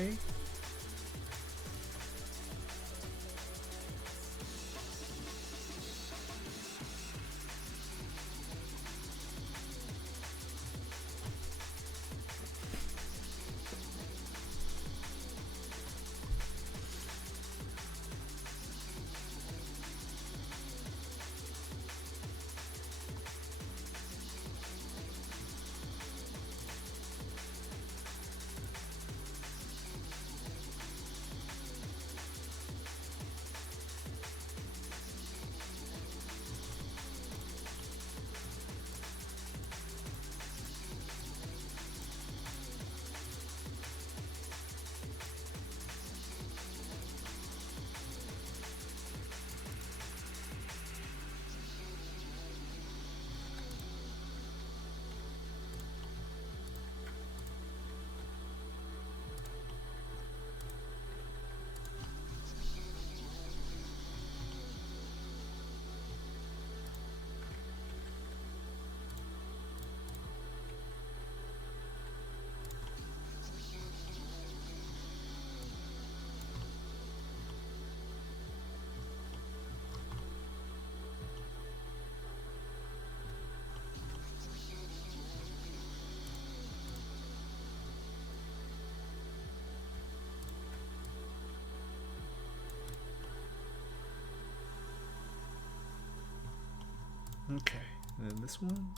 okay. Okay, and then this one.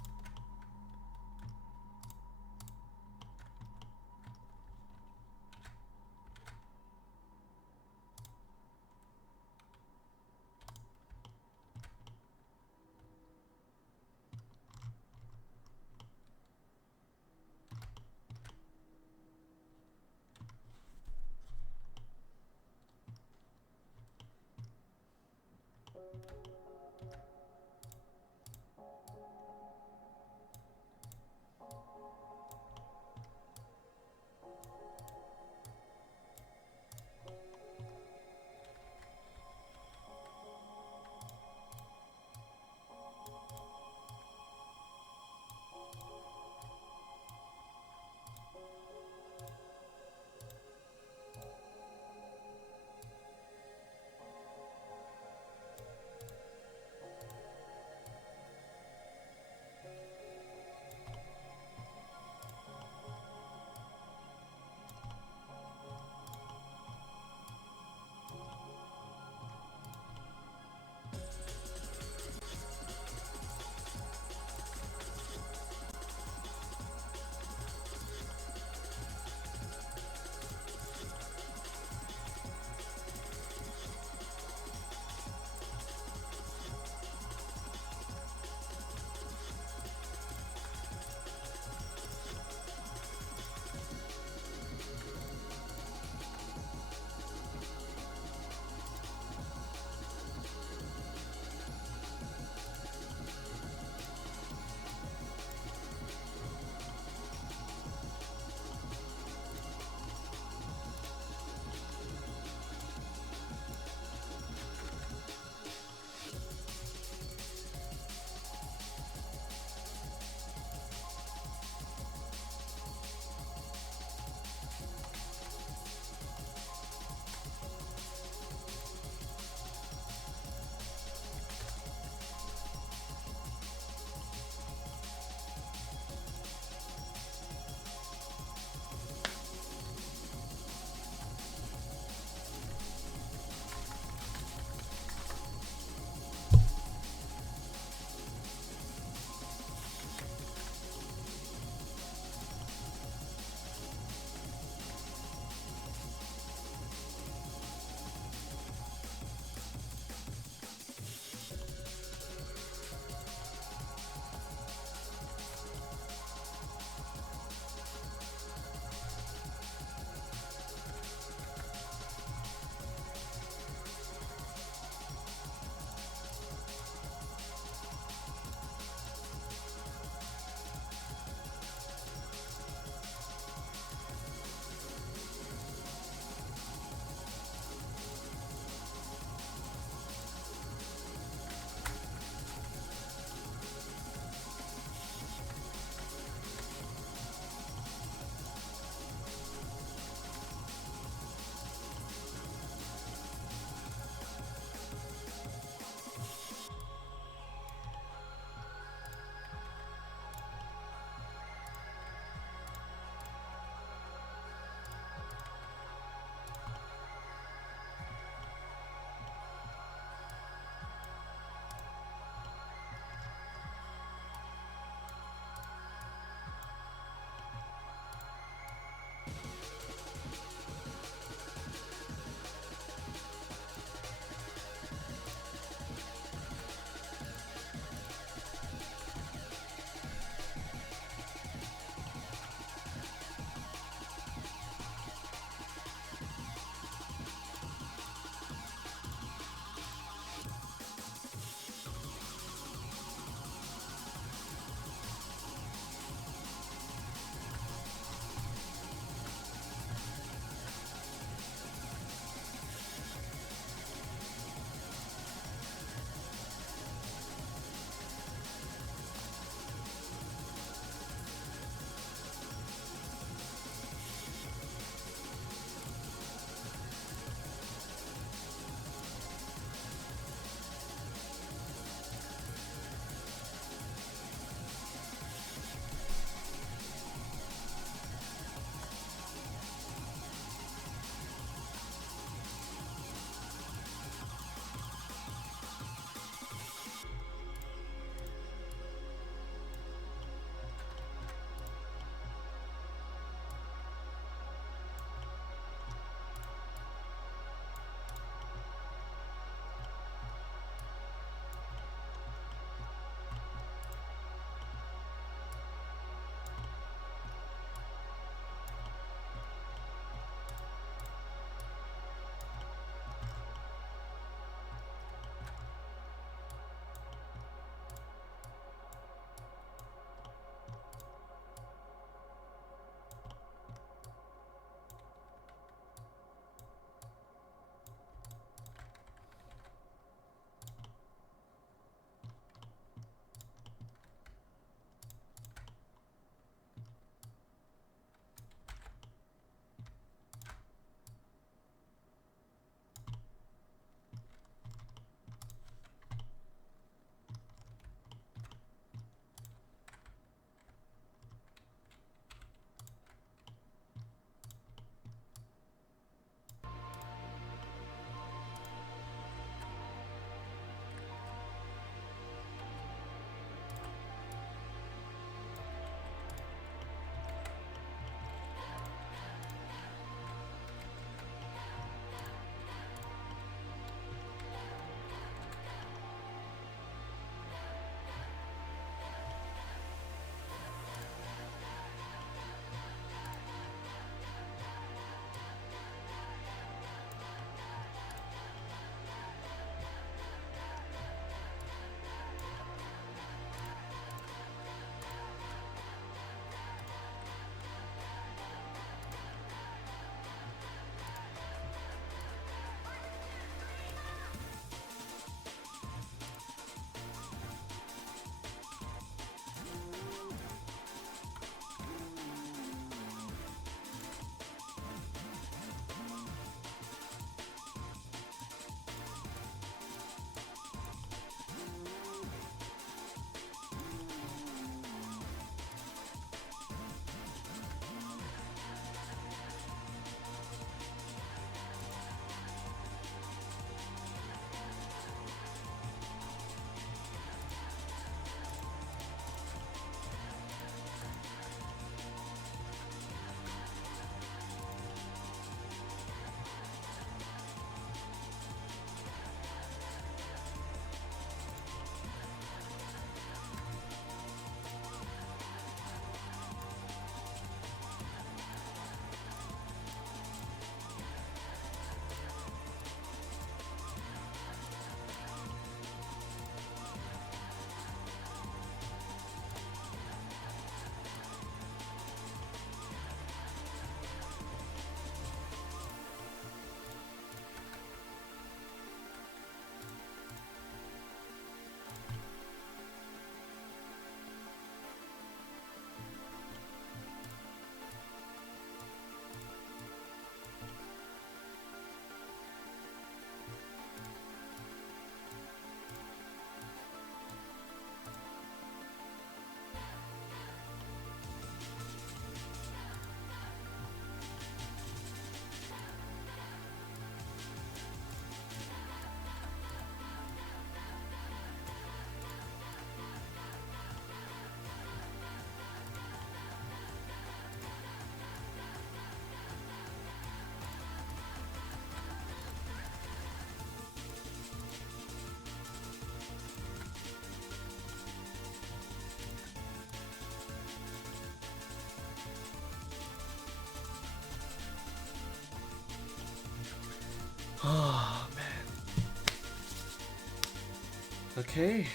Okay,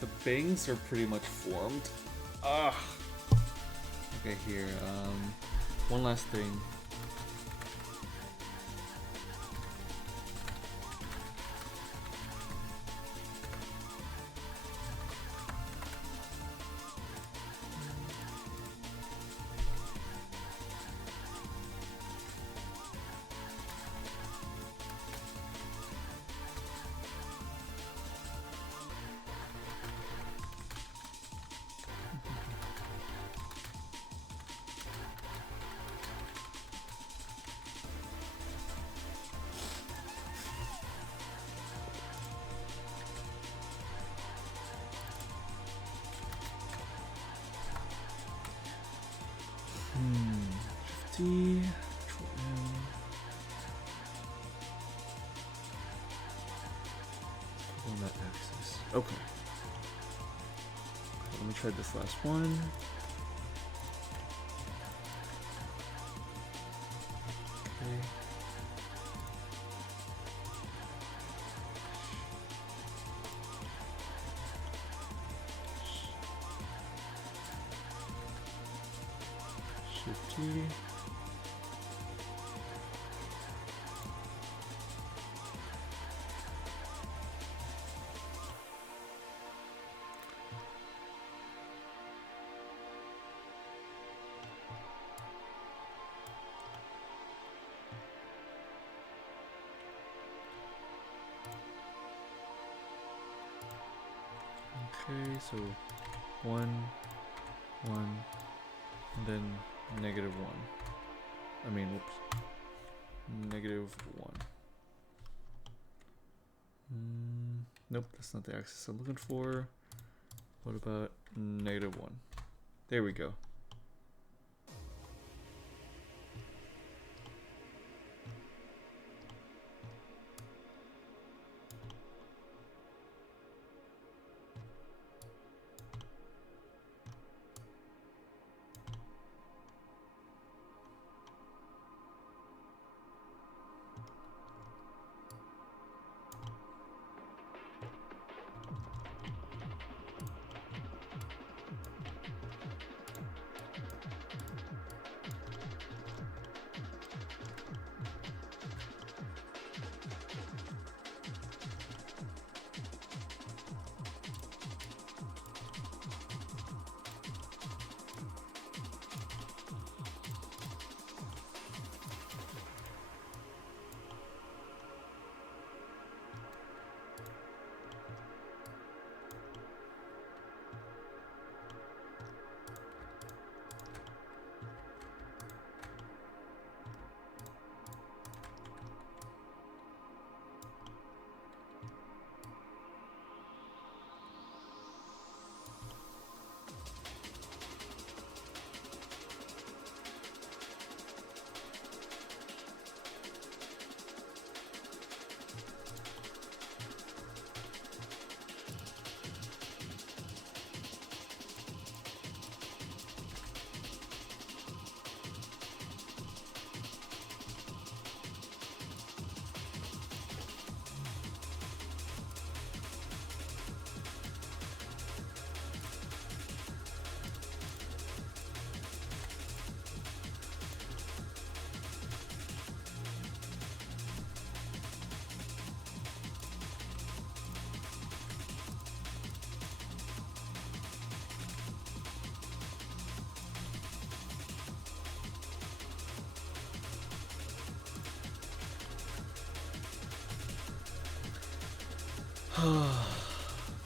the bangs are pretty much formed. Ah. Okay, here. One last thing. On that axis. Okay. Let me try this last one. Okay. Shift T. Okay, so 1, 1, and then -1. I mean, whoops. -1. Nope, that's not the axis I'm looking for. What about -1? There we go.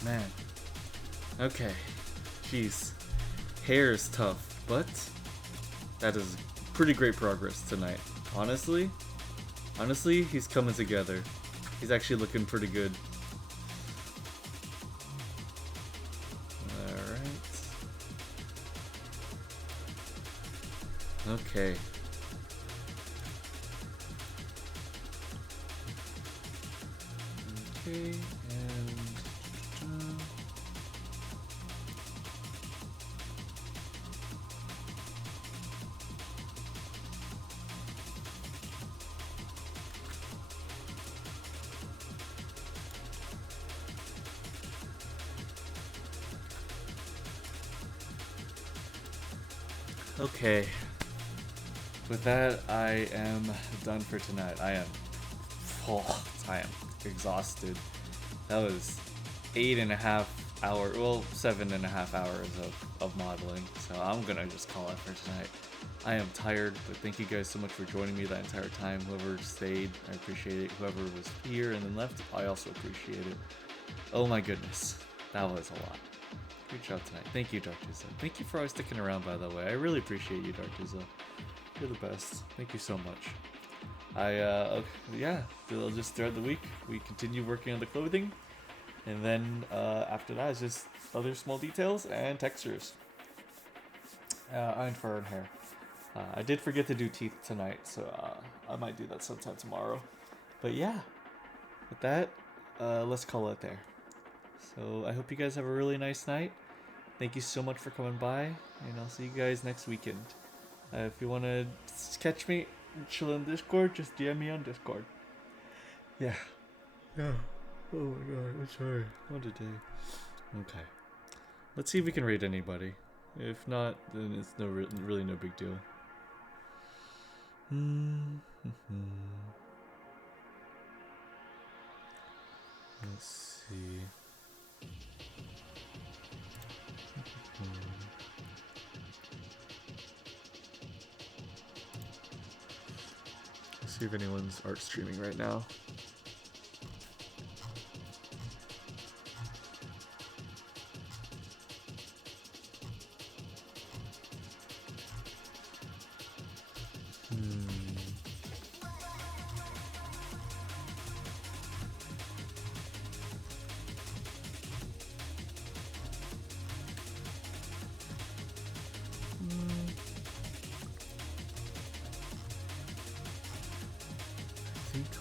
Man. Okay. Jeez. Hair is tough, but that is pretty great progress tonight. Honestly, he's coming together. He's actually looking pretty good. Alright. Okay. Okay, and Okay. With that, I am done for tonight. I am full. I am exhausted. That was 8.5 hours, well, 7.5 hours of modeling. So I'm gonna just call it for tonight. I am tired, but thank you guys so much for joining me that entire time. Whoever stayed, I appreciate it. Whoever was here and then left, I also appreciate it. Oh my goodness, that was a lot. Great job tonight. Thank you, Dark Dizzo. Thank you for always sticking around, by the way. I really appreciate you, Dark Dizzo. You're the best. Thank you so much. Yeah, just throughout the week, we continue working on the clothing. And then after that, it's just other small details and textures. And fur and hair. I did forget to do teeth tonight, so I might do that sometime tomorrow. But yeah, with that, let's call it there. So I hope you guys have a really nice night. Thank you so much for coming by, and I'll see you guys next weekend. If you want to catch me, chill in Discord, just DM me on Discord. Yeah. Yeah. Oh my god, I'm sorry. What a day. Okay. Let's see if we can raid anybody. If not, then it's really no big deal. Let's see. Let's see if anyone's art streaming right now.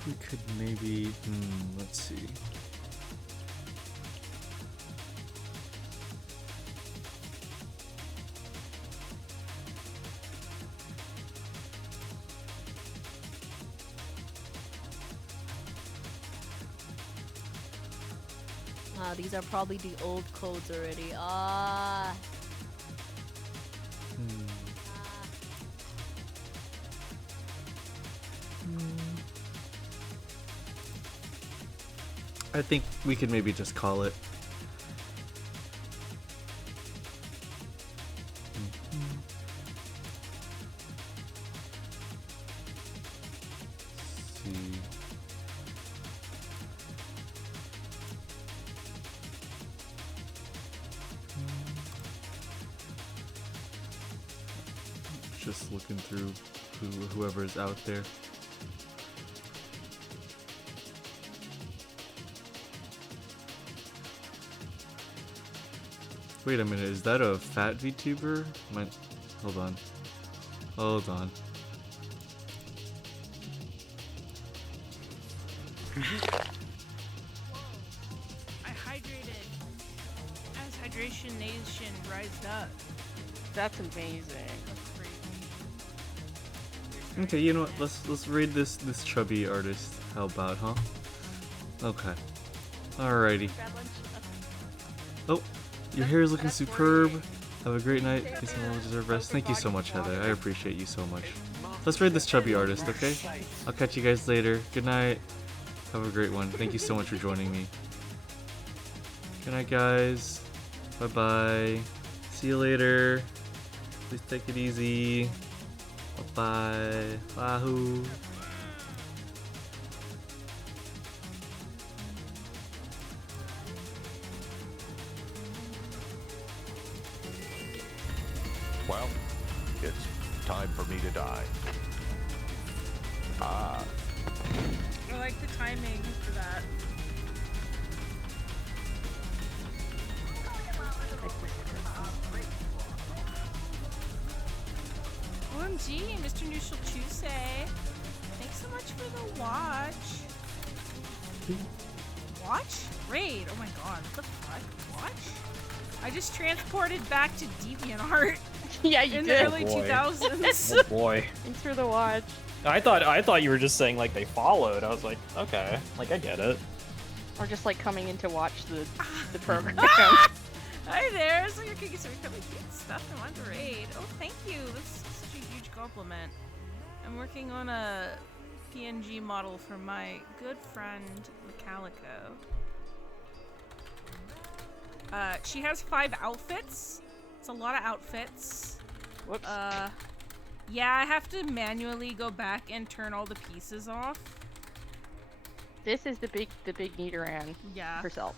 We could maybe, let's see. These are probably the old codes already. I think we could maybe just call it. See. Just looking through whoever's out there. Wait a minute, is that a fat VTuber? Hold on. Hold on. I hydrated. As Hydration Nation rised up. That's amazing. Okay, you know what? Let's raid this chubby artist. How about, huh? Okay. Alrighty. Oh, your hair is looking superb. Have a great night. Get some well-deserved rest. Thank you so much, Heather. I appreciate you so much. Let's raid this chubby artist, okay? I'll catch you guys later. Good night. Have a great one. Thank you so much for joining me. Good night, guys. Bye-bye. See you later. Please take it easy. Bye-bye. Wahoo. Well, it's time for me to die. I like the timing for that. OMG, MrNeutral Tuesday. Thanks so much for the watch. Watch? Raid. Oh my god, what the fuck? Watch? I just transported back to DeviantArt. Yeah, you in did. the early 2000s. Oh boy. Thanks for the watch. I thought you were just saying like they followed. I was like, okay, like I get it. Or just like coming in to watch the program. Hi there. So you're kicking some really cute stuff and want to raid. Oh, thank you. That's such a huge compliment. I'm working on a PNG model for my good friend Macalico. She has 5 outfits. It's a lot of outfits. Whoops. Yeah, I have to manually go back and turn all the pieces off. This is the big Nidoran herself.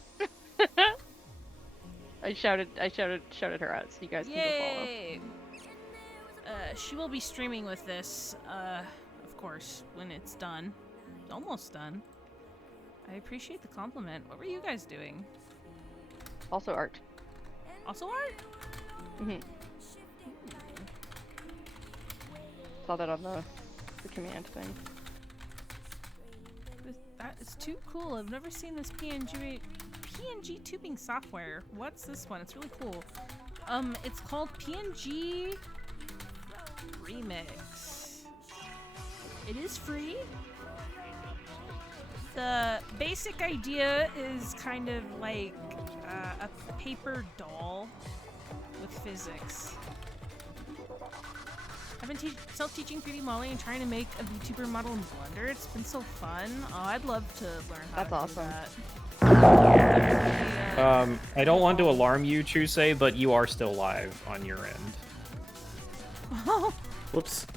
I shouted her out so you guys can Yay! She will be streaming with this, of course, when it's done. Almost done. I appreciate the compliment. What were you guys doing? go follow. Also art. Also art? Mm-hmm. Saw that on the command thing. That is too cool. I've never seen this PNG tubing software. What's this one? It's really cool. It's called PNG Remix. It is free. The basic idea is kind of like a paper doll with physics. I've been self-teaching 3D modeling and trying to make a VTuber model in Blender. It's been so fun. Oh, I'd love to learn how to do that. I don't want to alarm you, Chusei, but you are still live on your end. Whoops.